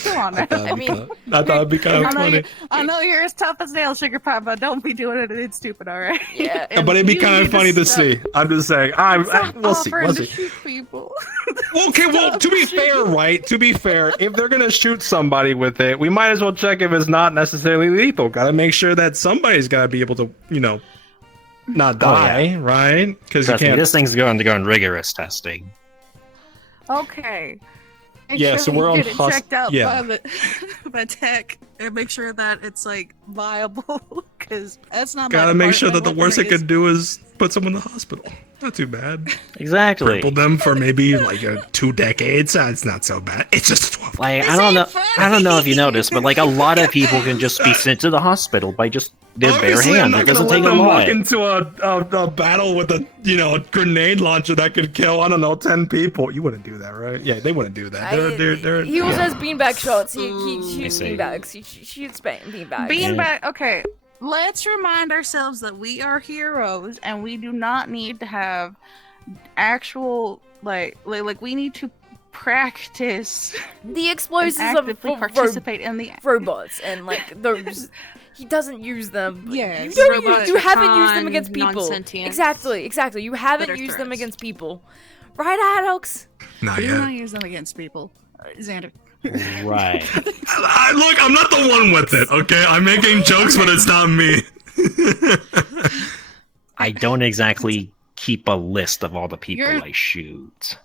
Come on, man. I thought it'd be kind of funny. I know you're as tough as nails, Sugar Pie, but don't be doing it. It's stupid, all right? Yeah. But it'd be kind of funny to see. I'm just saying. We'll see. Offering We'll to see. shoot people. Okay, well, to be fair, right? To be fair, if they're gonna shoot somebody with it, we might as well check if it's not necessarily lethal. Gotta make sure that somebody's gotta be able to, not die, right? Because you Trust me, can't. this thing's going to go on rigorous testing. Okay. Make Yeah, sure so we we're on get it checked out yeah. by the by tech and make sure that it's like viable, because that's not. Gotta make sure that the worst it could could do is put someone in the hospital. Not too bad. Exactly. Cripple them for maybe like 2 decades. It's not so bad. It's just 12. Like, I don't know if you noticed, but like a lot of people can just be sent to the hospital by just their bare Obviously, I'm hand. not It gonna doesn't let take a them walk lot. into a battle with a a grenade launcher that could kill 10 people. You wouldn't do that, right? Yeah, they wouldn't do that. They're He also yeah. has beanbag shots. He shoots see. beanbags. He shoots beanbags. Beanbag. Okay, let's remind ourselves that we are heroes, and we do not need to have actual like we need to practice The explosives and of actively participate in the robots and like those. He doesn't use them. Yes. You haven't used them against people. Non-sentient. Exactly. You haven't That are used them threats. against people, right, Addox? Not We do yet. not use them against people, Xander. Right. Look, I'm not the one with it. Okay, I'm making jokes, but it's not me. I don't exactly keep a list of all the people You're- I shoot.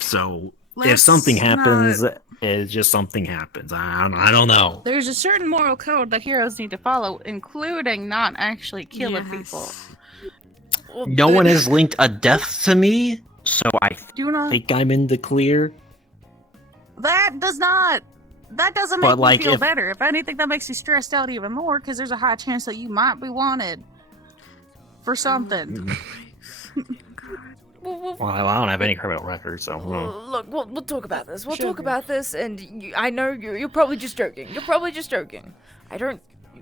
So if Let's something happens, not- it's just something happens. I don't know. There's a certain moral code that heroes need to follow, including not actually killing people. No one has linked a death to me, so I Do not. think I'm in the clear. That doesn't But, make like, me feel if- better. If anything, that makes you stressed out even more, because there's a high chance that you might be wanted for something. Well, I don't have any criminal record, so. Look, we'll talk about this. We'll talk about this, and I know you're probably just joking. You're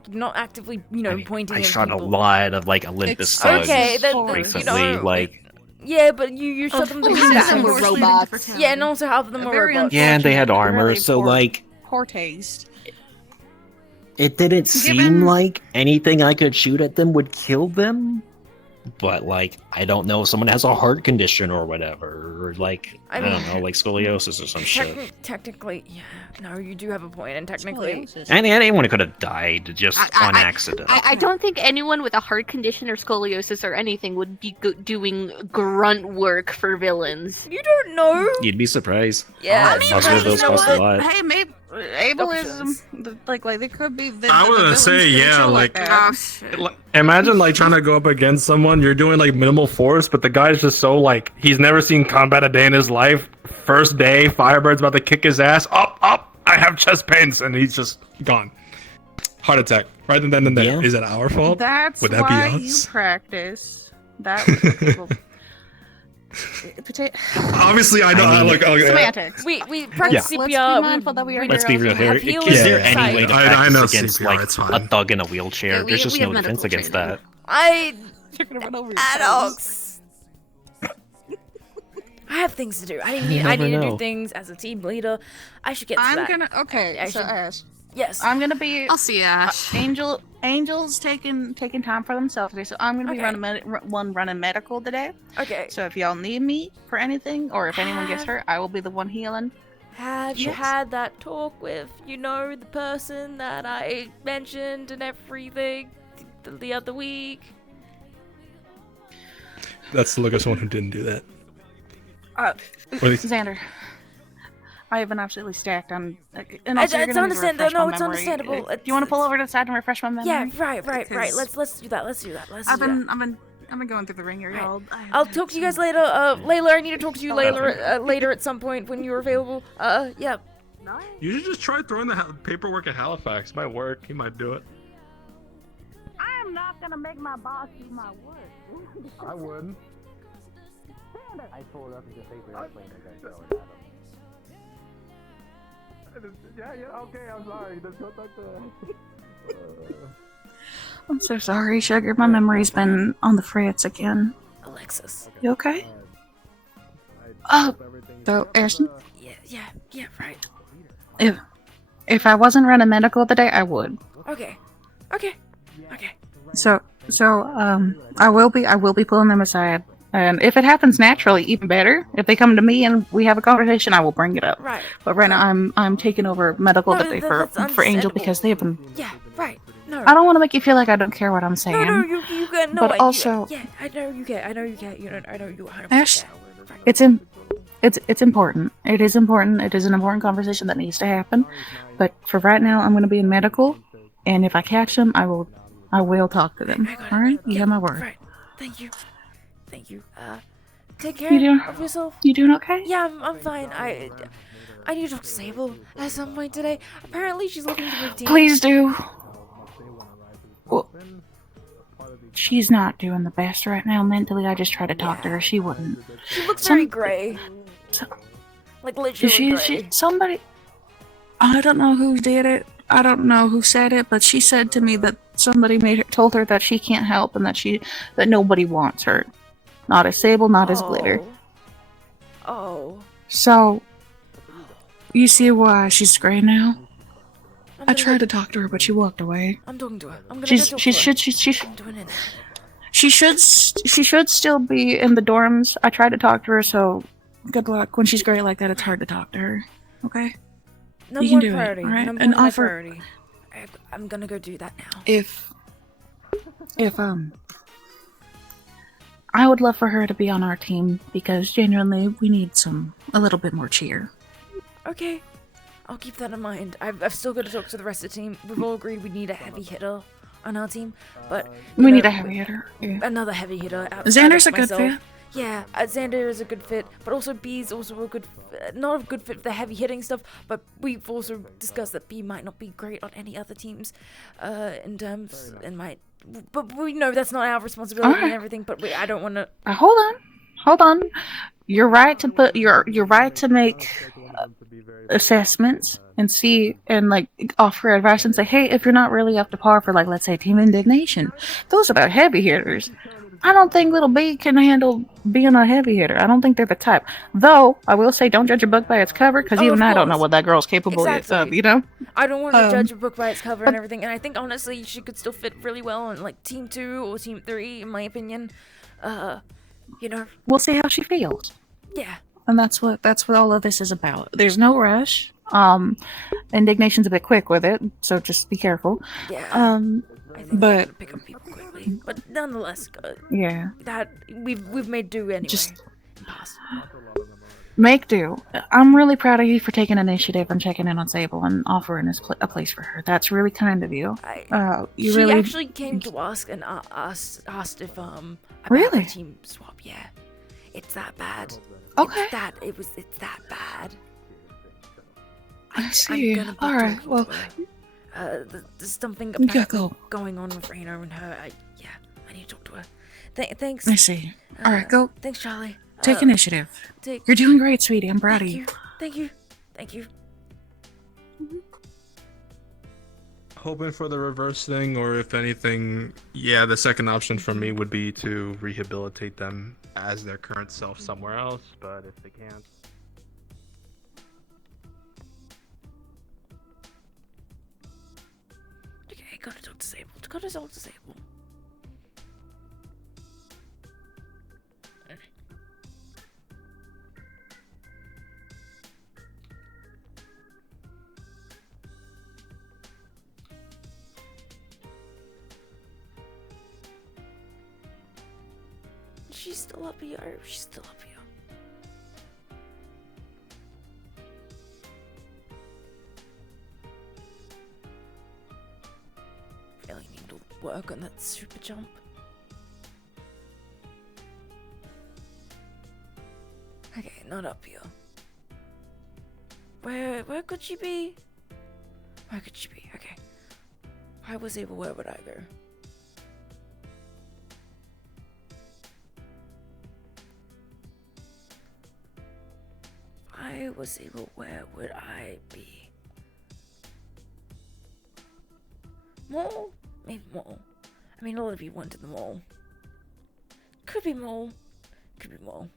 not actively, pointing. I at shot a people. lot of like Olympus thugs Okay, recently, like. Yeah, but you shot them. half of them were robots. Yeah, and also half of them were Very robots. Yeah, and they had armor, Really so poor- like Poor taste. it didn't seem like anything I could shoot at them would kill them. But like, I don't know if someone has a heart condition or whatever, or like I don't know, like scoliosis or some shit. Technically, yeah. No, you do have a point, and technically, Anyone could have died just on accident. I don't think anyone with a heart condition or scoliosis or anything would be doing grunt work for villains. You don't know. You'd be surprised. Yeah, most of those cost a lot. Hey, maybe ableism. Like they could be. I was gonna say, yeah, like, that. imagine like trying to go up against someone. You're doing like minimal force, but the guy's just so like he's never seen combat a day in his life. First day, Firebird's about to kick his ass. Up. I have chest pains, and he's just gone. Heart attack. Right then and there. Yeah. Is it our fault? That's Would that why be you us? practice. That was what people. Obviously, I know. I look. Okay. Semantics. We practice Let's be CPR. mindful that we are Let's be real here. have healers Is there inside. any way to I practice know against CPR, like it's a fine. thug in a wheelchair? Yeah, There's just we no have defense medical against training. You're gonna run over Addox. I have things to do. I need never to know. do things as a team leader. I should get to I'm that. gonna. Okay, I so should- Ash. Yes. I'm gonna be. I'll see Ash. Angel's taking time for themselves today, so I'm gonna be Okay. running medical today. Okay. So if y'all need me for anything, or if anyone gets hurt, I will be the one healing. Have you had that talk with, the person that I mentioned and everything the other week? That's the look of someone who didn't do that. Xander, I have been absolutely stacked on. And also, you're it's gonna need to understandable. refresh No, my it's memory. understandable. Do you want to pull over to the side and refresh my memory? Yeah, right. Because Let's do that. Let's do that. I've been going through the ringer, y'all. I'll talk to you guys later. Layla, I need to talk to you later at some point when you're available. Yeah. You should just try throwing the paperwork at Halifax. Might work. He might do it. I am not gonna make my boss do my work. I wouldn't. I pulled up into paper airplane and got going at him. Yeah, okay, I'm sorry. Let's go back to... I'm so sorry, Sugar. My memory's been on the fritz again. Alexis. You okay? Oh, so Ashton, Yeah, right. if I wasn't running medical today, I would. Okay. So I will be pulling them aside. And if it happens naturally, even better. If they come to me and we have a conversation, I will bring it up. Right. But right now, I'm taking over medical No, today that's for Angel understandable. because they have been. Yeah, right. No. I don't want to make you feel like I don't care what I'm saying. No, you can. No, but also, yeah, I know you can. I know you can. I know you 100%. Ash, it's important. It is important. It is an important conversation that needs to happen. But for right now, I'm going to be in medical, and if I catch them, I will talk to them. All right, you have my word. Right. Thank you. Take You care doing- of yourself. You doing okay? Yeah, I'm fine. I need to talk to Sable at some point today. Apparently, she's looking to move teams. Please do. Well, she's not doing the best right now mentally. I just tried to talk to her. She wouldn't. She looks very gray. Like literally gray. Somebody. I don't know who did it. I don't know who said it, but she said to me that somebody told her that she can't help and that nobody wants her. Not as Sable, not as Glitter. Oh. So, you see why she's gray now? I tried to talk to her, but she walked away. I'm talking to her. I'm gonna She go talk to her. I'm doing it. should still be in the dorms. I tried to talk to her, so good luck. When she's gray like that, it's hard to talk to her. Okay? Number You can one do it, priority. alright? Number And one offer- priority. I'm gonna go do that now. If I would love for her to be on our team because genuinely we need a little bit more cheer. Okay. I'll keep that in mind. I've still got to talk to the rest of the team. We've all agreed we need a heavy hitter on our team, but We need a heavy hitter. Yeah. Another heavy hitter. outside Xander's of a good myself. fit. Yeah, Xander is a good fit, but also B's also a good, not a good fit for the heavy hitting stuff. But we've also discussed that B might not be great on any other teams, in terms and might. But we know that's not our responsibility and Alright. everything. But I don't want to. Hold on. You're right to put. You're right to make assessments and see and like offer advice and say, hey, if you're not really up to par for like let's say Team Indignation, those are about heavy hitters. I don't think Little B can handle being a heavy hitter. I don't think they're the type. Though I will say, don't judge a book by its cover because even I don't know what that girl's capable of. You know. I don't want to judge a book by its cover and everything, and I think honestly she could still fit really well in like Team 2 or Team 3, in my opinion. We'll see how she feels. Yeah. And that's what all of this is about. There's no rush. Indignation's a bit quick with it, so just be careful. Yeah. But pick up people quickly. But nonetheless, yeah. that we've made do anyway. Just make do. I'm really proud of you for taking initiative and checking in on Sable and offering a place for her. That's really kind of you. You she really actually came to us and asked if about Really? the team swap. Yeah, it's that bad. Okay. It's that bad. I see. I'm gonna be All right. talking Well, to her. There's something Yeah, apparently go. going on with Raina and her. I need to talk to her. Thanks. I see. All right, go. Thanks, Charlie. Take initiative. You're doing great, sweetie. I'm proud of you. Thank you. Thank you. Hoping for the reverse thing, or if anything, yeah, the second option for me would be to rehabilitate them as their current self somewhere else, but if they can't. Okay, gotta talk disabled. Gotta talk disabled. She's still up here. She's still up here. Really need to work on that super jump. Okay, not up here. Where could she be? Where could she be? Okay. If I was able, where would I go? I was able, where would I be? Mall? Maybe mall. I mean, a lot of you went to the mall. Could be mall. Could be mall.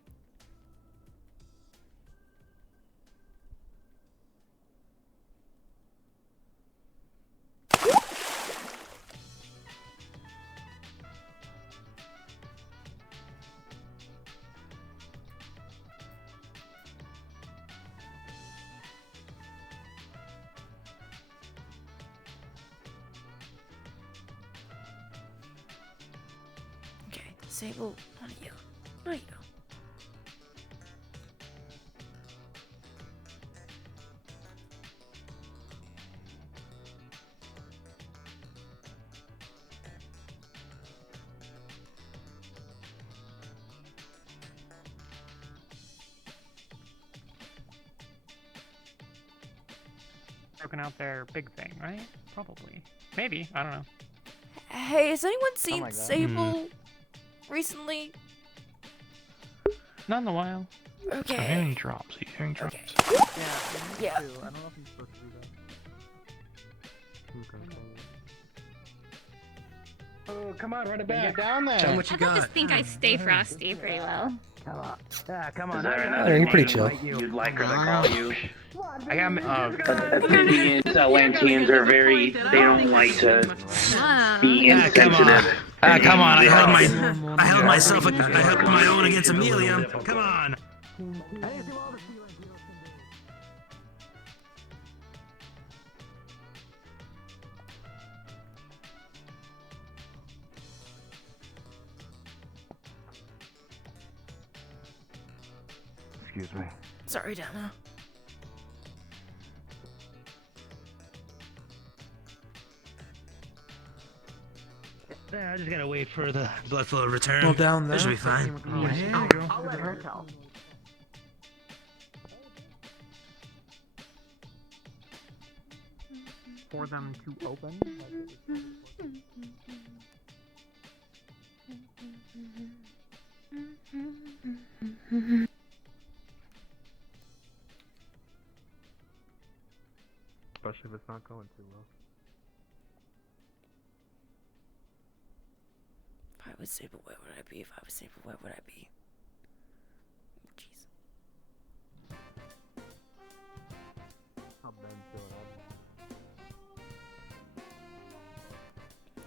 Sable, not you. Not you. Broken out their big thing, right? Probably. Maybe. I don't know. Hey, has anyone seen Sable recently? Not in a while. Okay. I'm hearing drops. Are you hearing drops? Yeah. I don't know if I'm supposed to do that. Oh, come on, run it back. Get down there. Tell them what you got. I think I stay frosty pretty well. Come on. Yeah, come on. You're pretty chill. You'd like her to call you. I got Athenians, Atlanteans are very, they don't like to be insensitive. Come on, I held myself, I held my own against Amelia. Come on. Excuse me. Sorry, Dana. Yeah, I just gotta wait for the blood flow to return. Well, down there. That should be fine. I'll let her tell. For them to open. Especially if it's not going too well. If I was Sable, where would I be? If I was Sable, where would I be? Jeez.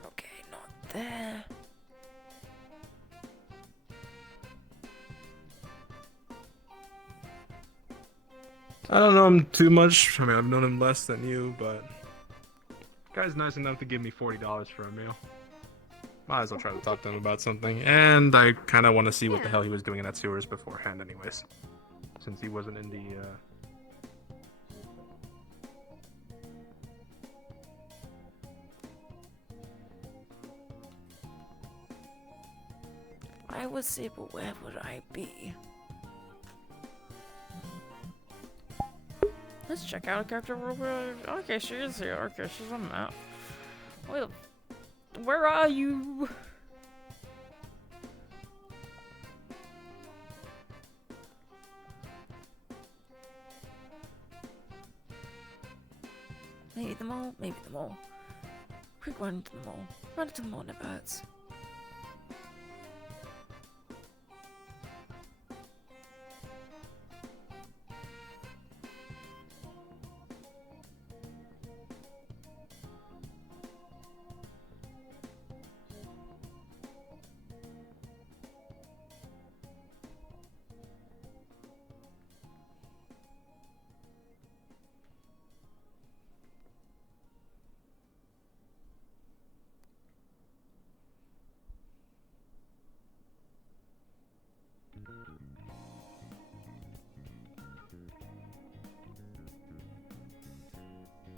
Okay, not there. I don't know him too much. I mean, I've known him less than you, but guy's nice enough to give me $40 for a meal. Might as well try to talk to him about something. And I kind of want to see what the hell he was doing in that sewers beforehand anyways. Since he wasn't in the, I was Sable, where would I be? Let's check out a character real quick. Okay, she is here. Okay, she's on the map. Where are you? Maybe the mall, maybe the mall. Quick run to the mall. Run to the mall, never hurts.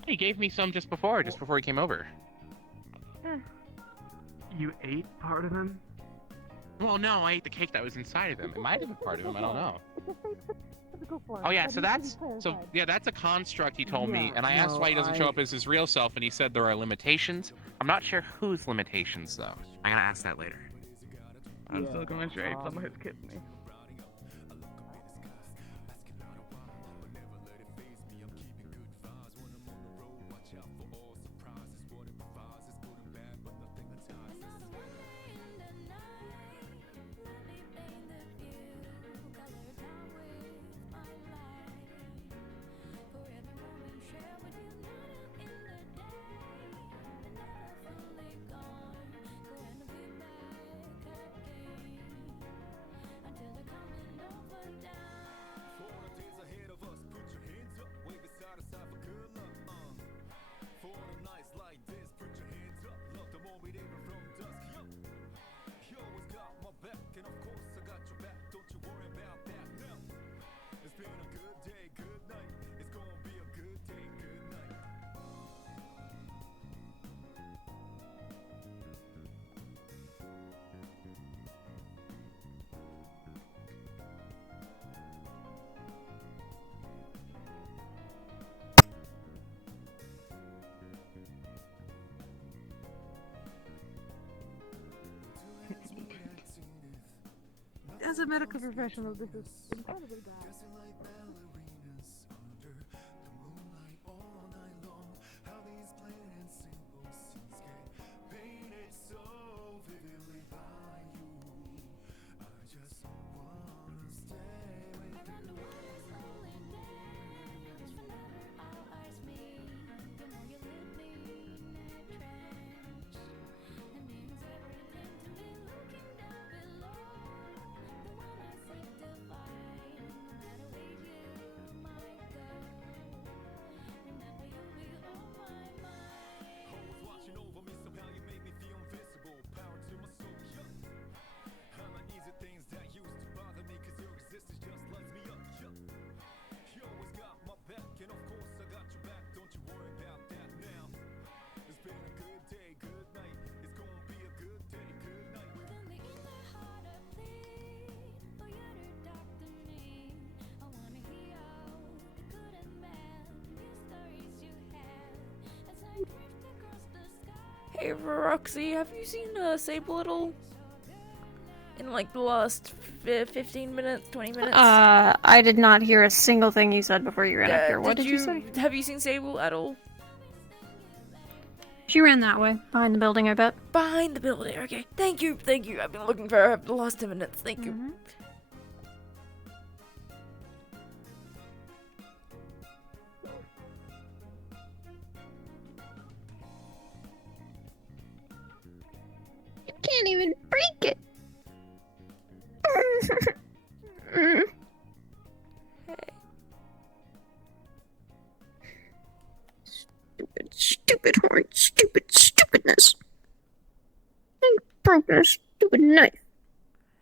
He gave me some just before he came over. You ate part of him? Well, no, I ate the cake that was inside of him. It might have been part of him. I don't know. Oh yeah, so that's a construct he told me, and I asked why he doesn't show up as his real self, and he said there are limitations. I'm not sure whose limitations though. I'm gonna ask that later. I'm still going to ate some of his kidney. As a medical professional, this is incredibly bad. Hey Roxy, have you seen Sable at all? In like the last 15 minutes, 20 minutes? I did not hear a single thing you said before you ran up here. What did you say? Have you seen Sable at all? She ran that way, behind the building, I bet. Behind the building, okay. Thank you, thank you. I've been looking for her the last 10 minutes. Thank you. Can't even break it. Stupid horn, stupidness. And broke a stupid knife.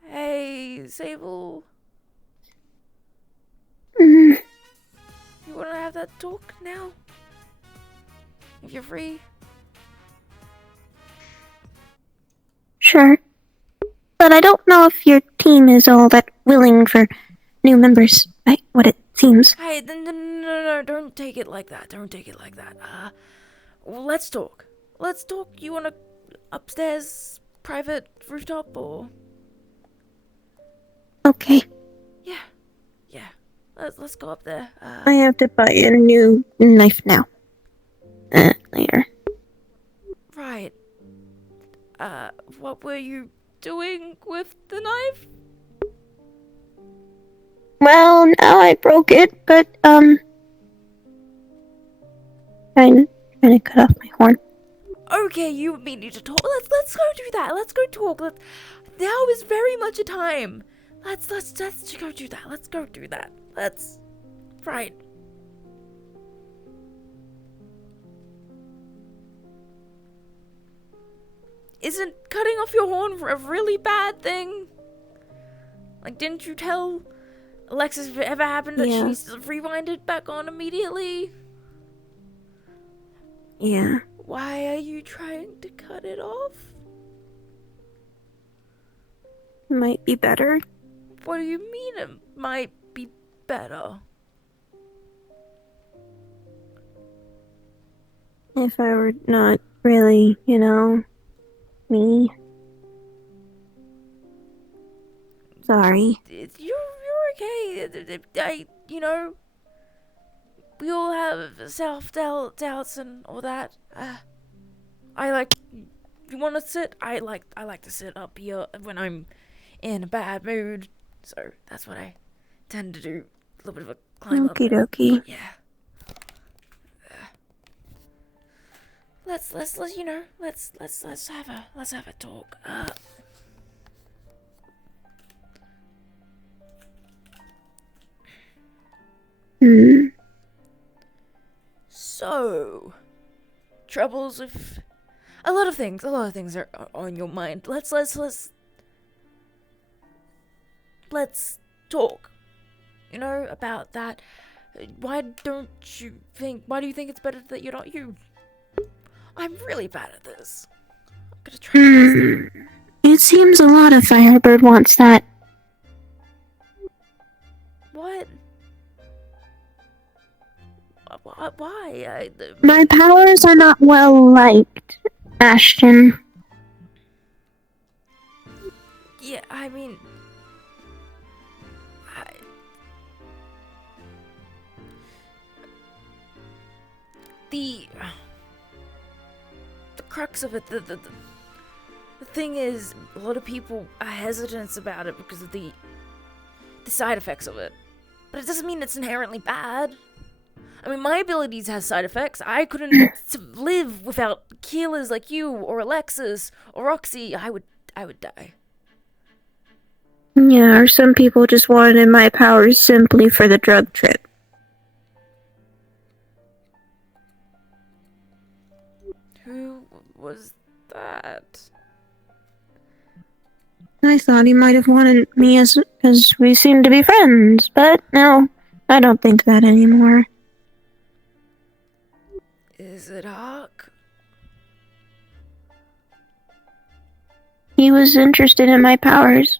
Hey, Sable. Mm, You wanna have that talk now? If you're free? sure. But I don't know if your team is all that willing for new members, right? What it seems. Hey, no, don't take it like that. Don't take it like that. Let's talk. Let's talk. You want a upstairs private rooftop or? Okay. Yeah. Let's go up there. I have to buy a new knife now. later. Right. What were you doing with the knife? Well, now I broke it, but, trying to cut off my horn. Okay, you and me need to talk. Let's go do that. Let's go talk. Now is very much a time. Let's go do that. Let's go do that. Right. Isn't cutting off your horn a really bad thing? Like, didn't you tell Alexis if it ever happened that she needs to rewind it back on immediately? Yeah. Why are you trying to cut it off? Might be better. What do you mean it might be better? If I were not really, me. Sorry. You're okay. We all have self-doubts and all that. You want to sit? I like to sit up here when I'm in a bad mood. So that's what I tend to do. A little bit of a climb up. Okie dokie. Yeah. Let's have a talk. So, troubles with a lot of things are on your mind. Let's talk. About that. Why do you think it's better that you're not you? I'm really bad at this. I'm gonna try this. It seems a lot of Firebird wants that. What? Why? My powers are not well liked, Ashton. Yeah, I mean... The crux of it, the thing is, a lot of people are hesitant about it because of the side effects of it. But it doesn't mean it's inherently bad. I mean, my abilities have side effects. I couldn't live without healers like you, or Alexis, or Roxy. I would die. Yeah, or some people just wanted my powers simply for the drug trip. Who was that? I thought he might have wanted me as we seem to be friends, but no, I don't think that anymore. Is it Hawk? He was interested in my powers.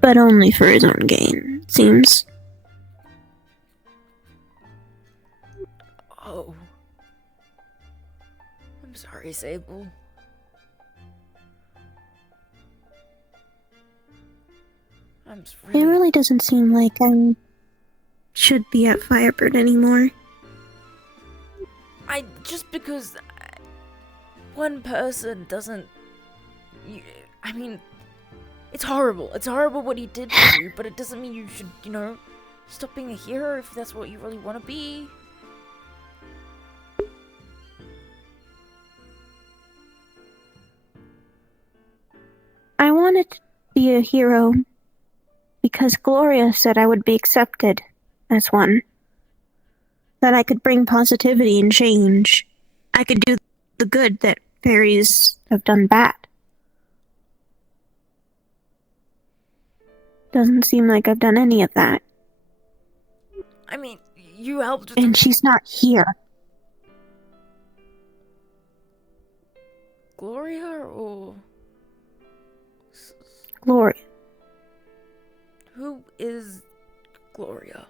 But only for his own gain, it seems. Oh. I'm sorry, Sable. It really doesn't seem like I should be at Firebird anymore. Just because one person doesn't... I mean, it's horrible. It's horrible what he did to you, but it doesn't mean you should, stop being a hero if that's what you really want to be. I wanted to be a hero because Gloria said I would be accepted as one. That I could bring positivity and change. I could do the good that fairies have done bad. Doesn't seem like I've done any of that. I mean, you helped with And she's not here. Gloria or... Gloria. Who is Gloria?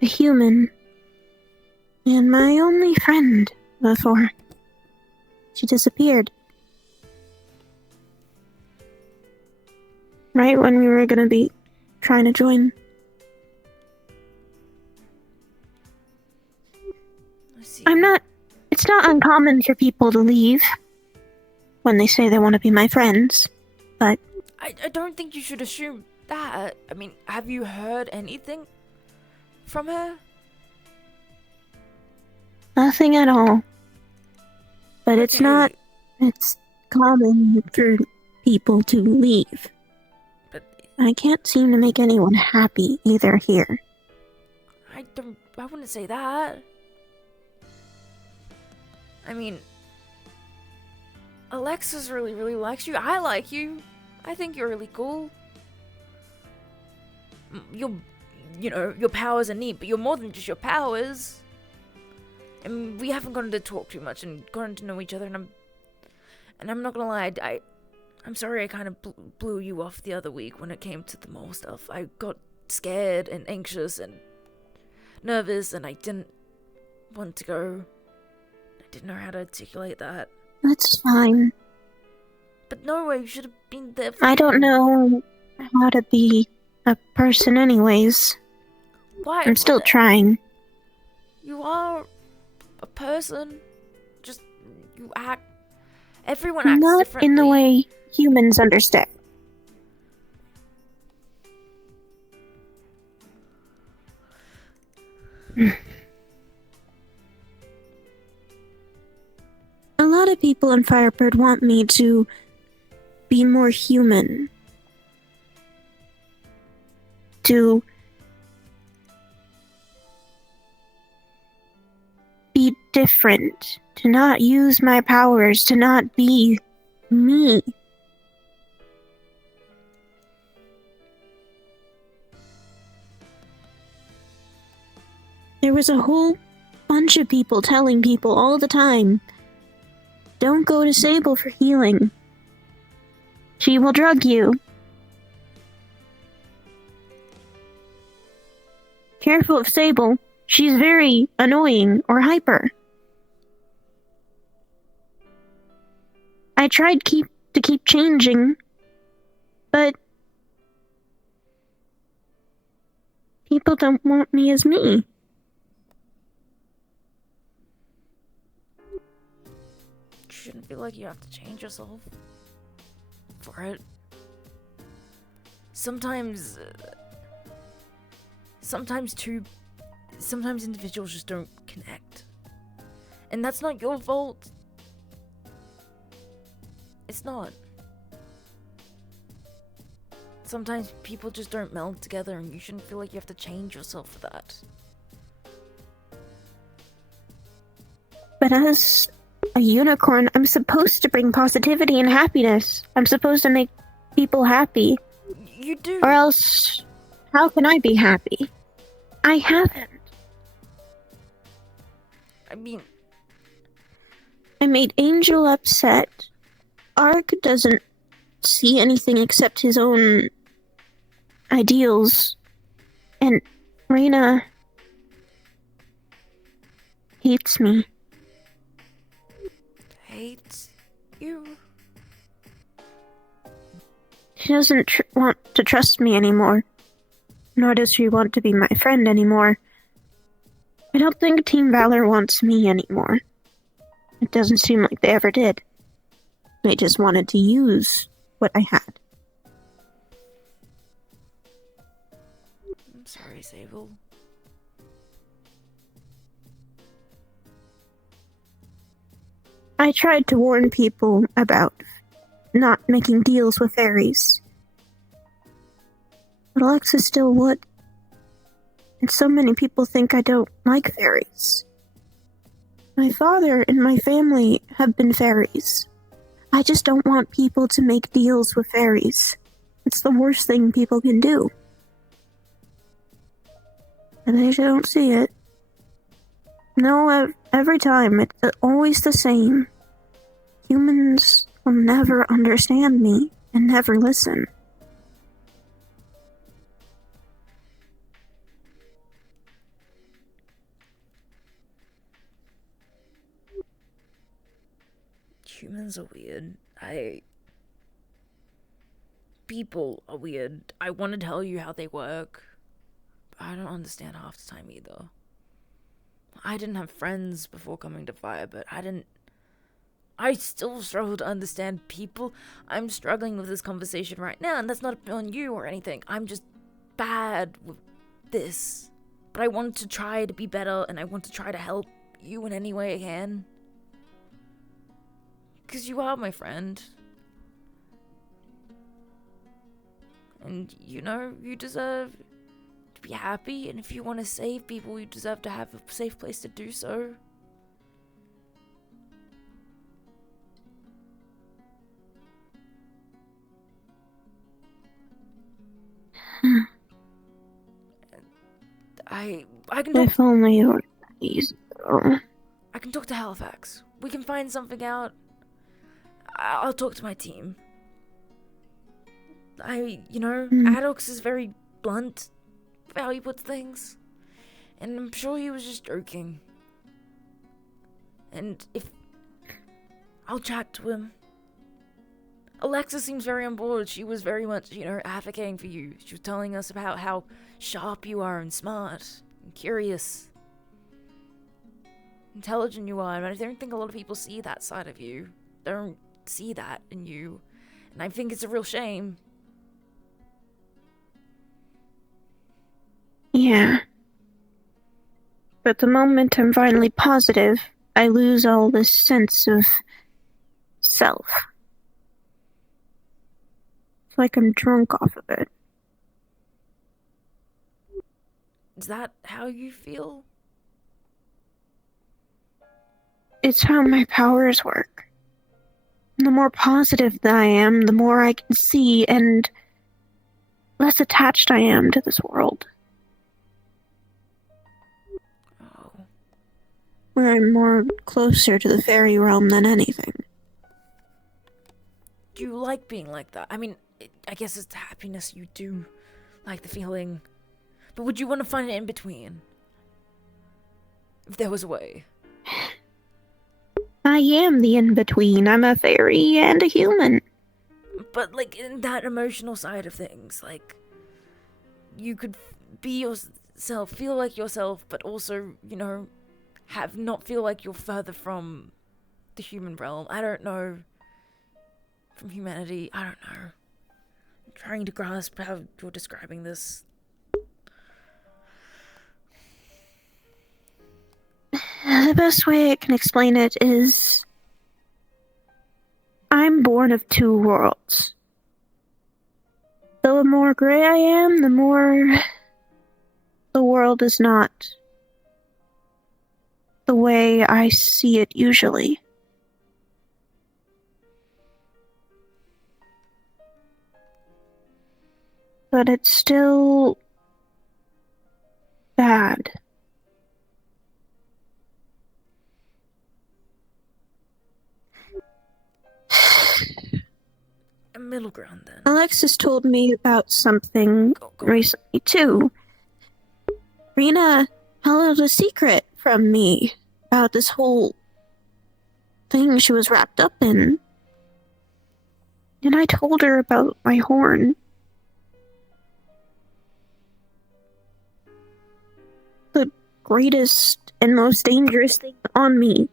A human. And my only friend before she disappeared. Right when we were gonna be trying to join. uncommon for people to leave when they say they want to be my friends, but I don't think you should assume that. I mean, have you heard anything from her? nothing at all. But it's common for people to leave. But I can't seem to make anyone happy either here. I wouldn't say that. I mean, Alexis really, really likes you. I like you. I think you're really cool. Your powers are neat, but you're more than just your powers. And we haven't gotten to talk too much and gotten to know each other, and I'm not gonna lie, I'm sorry I kind of blew you off the other week when it came to the mole stuff. I got scared and anxious and nervous, and I didn't want to go. I didn't know how to articulate that. That's fine. But no way, you should have been there for I don't know how to be a person anyways. Why? I'm still trying. You are a person. Just, you act... Everyone acts Not differently. in the way humans understand. A lot of people in Firebird want me to be more human. To be different. To not use my powers. To not be me. There was a whole bunch of people telling people all the time, don't go to Sable for healing. She will drug you. Careful of Sable. She's very annoying or hyper. I tried to keep changing, but people don't want me as me. You shouldn't feel like you have to change yourself for it. Sometimes individuals just don't connect. And that's not your fault. It's not. Sometimes people just don't meld together, and you shouldn't feel like you have to change yourself for that. But as a unicorn, I'm supposed to bring positivity and happiness. I'm supposed to make people happy. You do. Or else, how can I be happy? I haven't. I mean... I made Angel upset. Ark doesn't see anything except his own ideals. And Reina hates me. Hates you? She doesn't want to trust me anymore. Nor does she want to be my friend anymore. I don't think Team Valor wants me anymore. It doesn't seem like they ever did. They just wanted to use what I had. I'm sorry, Sable. I tried to warn people about not making deals with fairies. But Alexis still would. And so many people think I don't like fairies. My father and my family have been fairies. I just don't want people to make deals with fairies. It's the worst thing people can do. And they don't see it. No, every time, it's always the same. Humans will never understand me and never listen. Humans are weird. People are weird. I want to tell you how they work, but I don't understand half the time either. I didn't have friends before coming to Firebird. I still struggle to understand people. I'm struggling with this conversation right now, and that's not on you or anything. I'm just bad with this. But I want to try to be better, and I want to try to help you in any way I can. Because you are my friend. And, you know, you deserve to be happy, and if you want to save people, you deserve to have a safe place to do so. I can talk. If only it were easy. I can talk to Halifax. We can find something out. I'll talk to my team. Addox is very blunt with how he puts things. And I'm sure he was just joking. And I'll chat to him. Alexa seems very on board. She was very much, advocating for you. She was telling us about how sharp you are and smart and curious. Intelligent you are, and I don't think a lot of people see that side of you. They don't see that in you. And I think it's a real shame. Yeah. But the moment I'm finally positive, I lose all this sense of self. It's like I'm drunk off of it. Is that how you feel? It's how my powers work. The more positive that I am, the more I can see and less attached I am to this world. Where I'm more closer to the fairy realm than anything. Do you like being like that? I mean, I guess it's happiness you do like the feeling. But would you want to find it in between? If there was a way. I am the in-between. I'm a fairy and a human. But, in that emotional side of things, you could be yourself, feel like yourself, but also, not feel like you're further from the human realm. I don't know. From humanity, I don't know. I'm trying to grasp how you're describing this. The best way I can explain it is I'm born of two worlds. The more gray I am, the more the world is not the way I see it usually. But it's still bad. A middle ground, then. Alexis told me about something recently, too. Rena held a secret from me about this whole thing she was wrapped up in. And I told her about my horn. The greatest and most dangerous thing on me.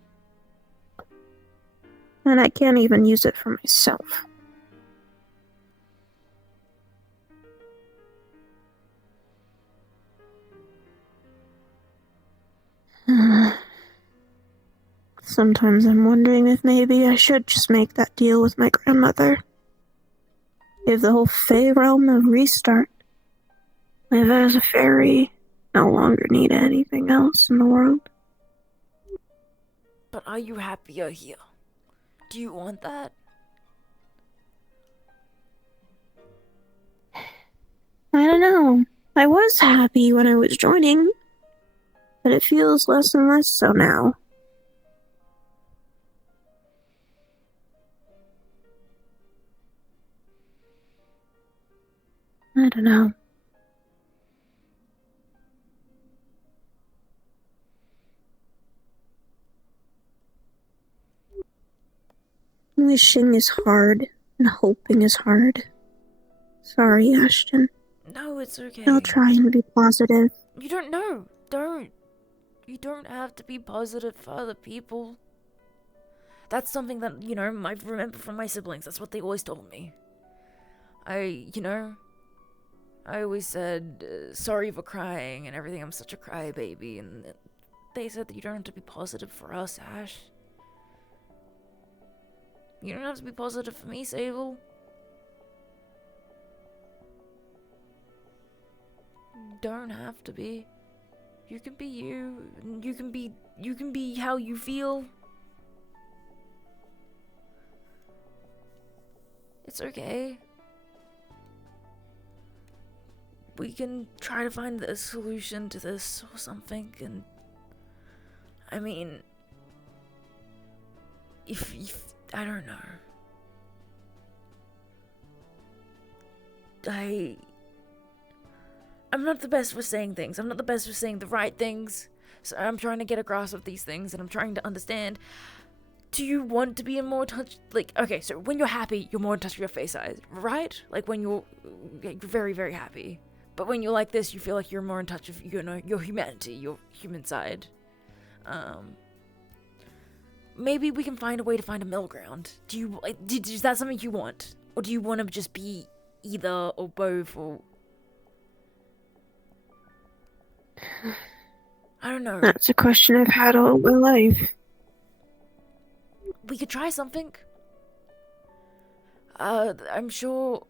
And I can't even use it for myself. Sometimes I'm wondering if maybe I should just make that deal with my grandmother. Give the whole Fae realm a restart. Live as a fairy. No longer need anything else in the world. But are you happier here? Do you want that? I don't know. I was happy when I was joining, but it feels less and less so now. I don't know. Wishing is hard, and hoping is hard. Sorry, Ashton. No, it's okay. I'll try and be positive. You don't know. Don't. You don't have to be positive for other people. That's something that, you know, I remember from my siblings. That's what they always told me. I always said, sorry for crying and everything. I'm such a crybaby. And they said that you don't have to be positive for us, Ash. You don't have to be positive for me, Sable. Don't have to be. You can be you. You can be how you feel. It's okay. We can try to find a solution to this or something, and I mean, if I don't know. I'm not the best for saying things. I'm not the best for saying the right things. So I'm trying to get a grasp of these things, and I'm trying to understand. Do you want to be in more touch? Like, okay, so when you're happy, you're more in touch with your face size, right? Like when you're very, very happy. But when you're like this, you feel like you're more in touch with, you know, your humanity, your human side. Maybe we can find a way to find a middle ground. Is that something you want? Or do you want to just be either or both or... I don't know. That's a question I've had all my life. We could try something. I'm sure...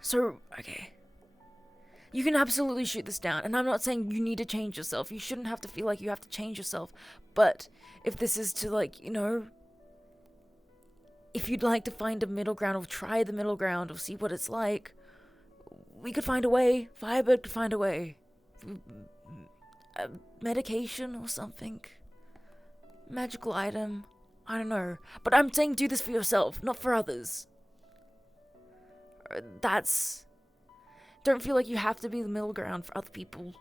So, okay. You can absolutely shoot this down, and I'm not saying you need to change yourself. You shouldn't have to feel like you have to change yourself. But if this is to, like, you know... If you'd like to find a middle ground, or try the middle ground, or see what it's like, we could find a way. Firebird could find a way. A medication or something. Magical item. I don't know. But I'm saying do this for yourself, not for others. Don't feel like you have to be the middle ground for other people.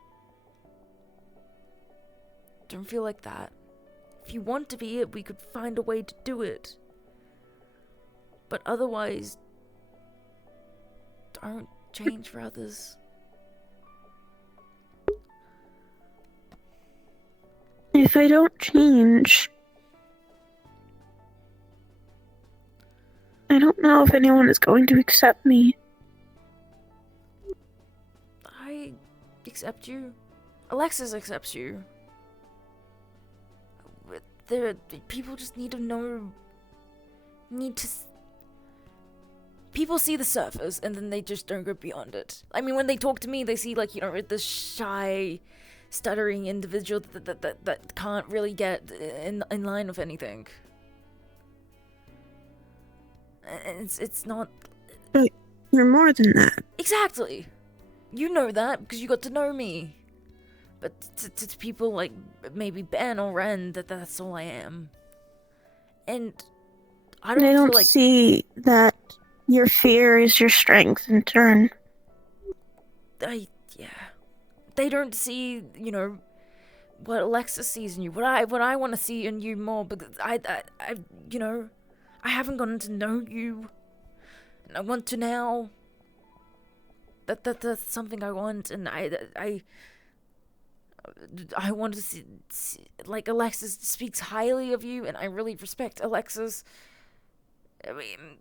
Don't feel like that. If you want to be it, we could find a way to do it. But otherwise, don't change for others. If I don't change, I don't know if anyone is going to accept me. I accept you. Alexis accepts you. People just need to know... People see the surface, and then they just don't go beyond it. I mean, when they talk to me, they see, like, you know, this shy, stuttering individual that can't really get in line with anything. And it's not... But you're more than that. Exactly! You know that, because you got to know me. But to people like maybe Ben or Ren, that's all I am. And I don't feel like... see that your fear is your strength in turn. Yeah. They don't see, you know, what Alexis sees in you, what I want to see in you more, because I you know, I haven't gotten to know you, and I want to now. That's something I want, and I want to see, like, Alexis speaks highly of you, and I really respect Alexis. I mean,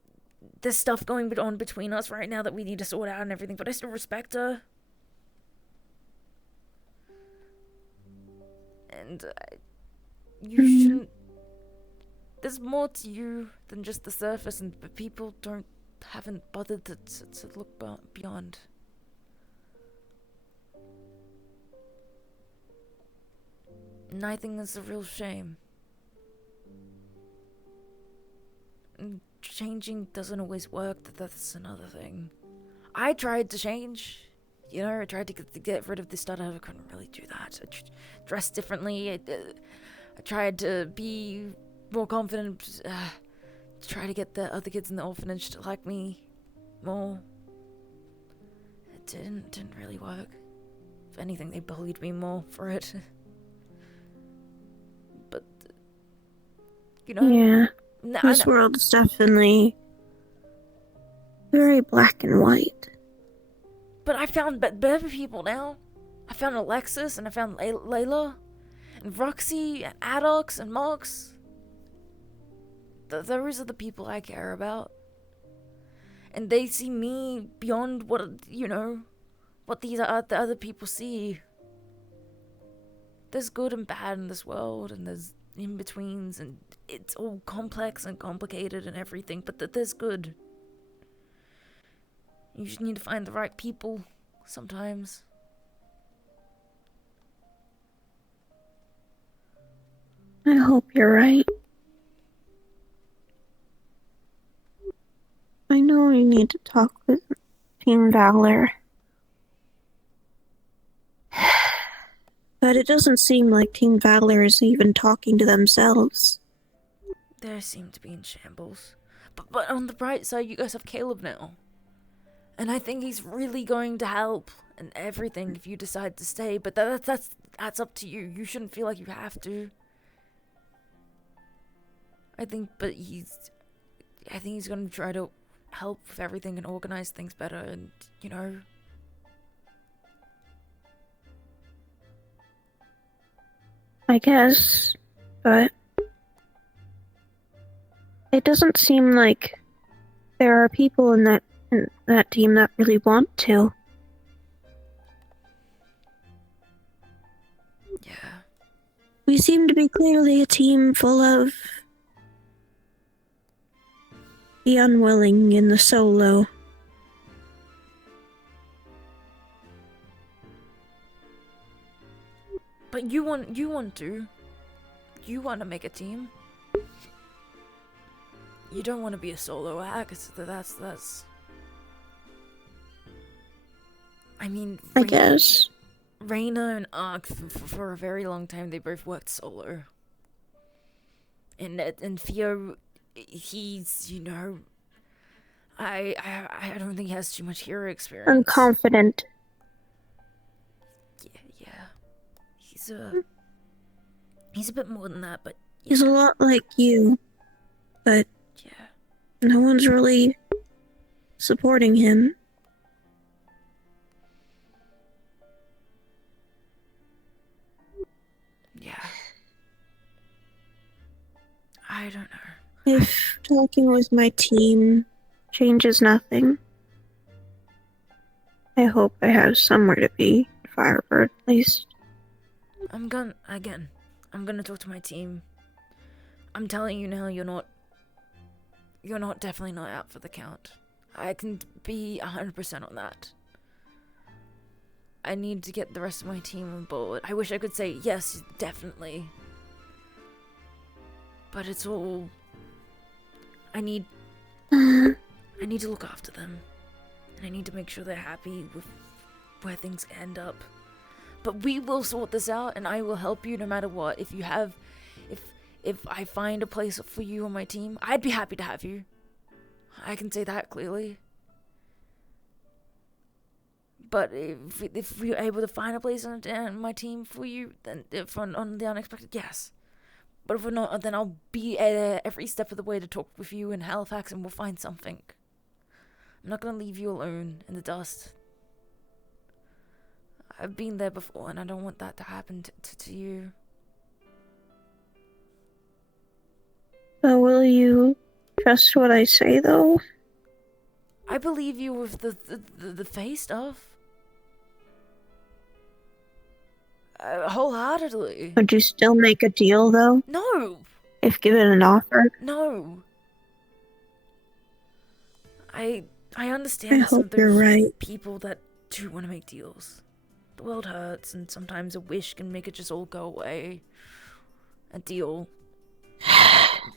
there's stuff going on between us right now that we need to sort out and everything, but I still respect her. And you shouldn't... There's more to you than just the surface, and people haven't bothered to look beyond. And I think that's a real shame. And changing doesn't always work, that's another thing. I tried to change. You know, I tried to get rid of the stutter. I couldn't really do that. I dressed differently. I tried to be more confident. Try to get the other kids in the orphanage to like me more. It didn't really work. If anything, they bullied me more for it. But, you know... Yeah. This world is definitely very black and white. But I found better people now. I found Alexis and I found Layla. and Roxy and Addox and Mox. Those are the people I care about. And they see me beyond what, what the other people see. There's good and bad in this world, and there's in-betweens, and it's all complex and complicated and everything, but there's good. You just need to find the right people sometimes. I hope you're right. I know I need to talk with Team Valor. But it doesn't seem like Team Valor is even talking to themselves. They seem to be in shambles. But on the bright side, you guys have Caleb now. And I think he's really going to help and everything if you decide to stay. But that's up to you. You shouldn't feel like you have to. I think he's going to try to help with everything and organize things better and, I guess, but it doesn't seem like there are people in that team that really want to. Yeah. We seem to be clearly a team full of the unwilling and the solo. But you want to make a team. You don't want to be a solo act. That's. I mean, I guess. Reyna and Ark, for a very long time, they both worked solo. And Theo, he's, I don't think he has too much hero experience. I'm confident. Yeah. He's a bit more than that, but he's a lot like you, but no one's really supporting him. Yeah. I don't know. If talking with my team changes nothing, I hope I have somewhere to be. Firebird, at least. I'm gonna talk to my team. I'm telling you now, you're definitely not out for the count. I can be 100% on that. I need to get the rest of my team on board. I wish I could say yes, definitely. But it's all... I need to look after them. And I need to make sure they're happy with where things end up. But we will sort this out, and I will help you no matter what. If I find a place for you on my team, I'd be happy to have you. I can say that clearly. But if we're able to find a place on my team for you, then on the unexpected, yes. But if we're not, then I'll be every step of the way to talk with you in Halifax, and we'll find something. I'm not gonna leave you alone in the dust. I've been there before, and I don't want that to happen to you. But will you trust what I say, though? I believe you with the face stuff. Wholeheartedly. Would you still make a deal, though? No! If given an offer? No. I understand I some hope of those you're right. people that do want to make deals. The world hurts, and sometimes a wish can make it just all go away. A deal.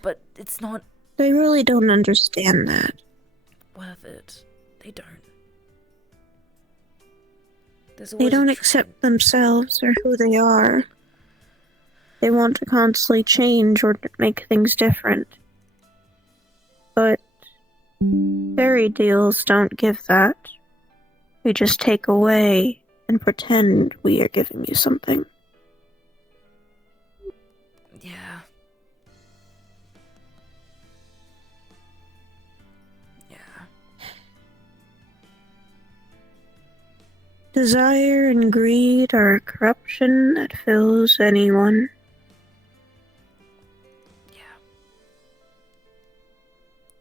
But it's not... They really don't understand that. worth it. They don't. They don't accept themselves or who they are. They want to constantly change or make things different. But fairy deals don't give that. We just take away and pretend we are giving you something. Yeah. Yeah. Desire and greed are corruption that fills anyone.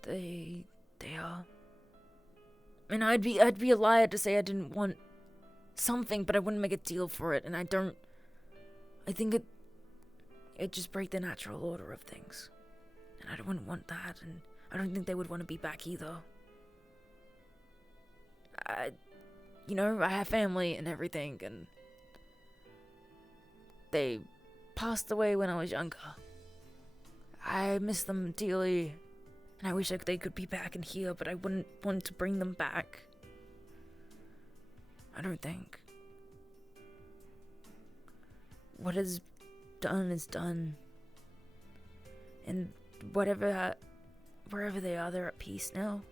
They are. And I'd be a liar to say I didn't want something, but I wouldn't make a deal for it, and I think it'd just break the natural order of things. And I wouldn't want that, and I don't think they would want to be back either. I have family and everything, and they passed away when I was younger. I miss them dearly, and I wish they could be back in here, but I wouldn't want to bring them back. I don't think. What is done is done. And wherever they are, they're at peace now.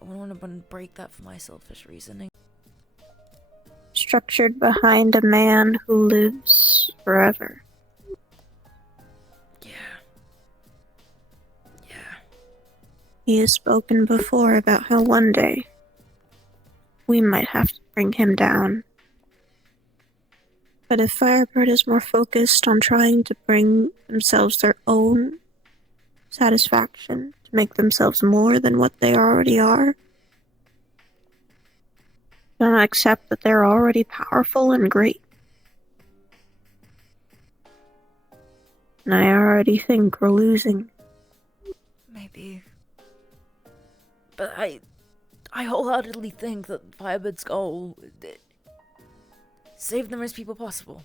I wouldn't want to break that for my selfish reasoning. Structured behind a man who lives forever. He has spoken before about how one day we might have to bring him down. But if Firebird is more focused on trying to bring themselves their own satisfaction, to make themselves more than what they already are, then I accept that they're already powerful and great. And I already think we're losing. Maybe. But I wholeheartedly think that Firebird's goal is save the most people possible.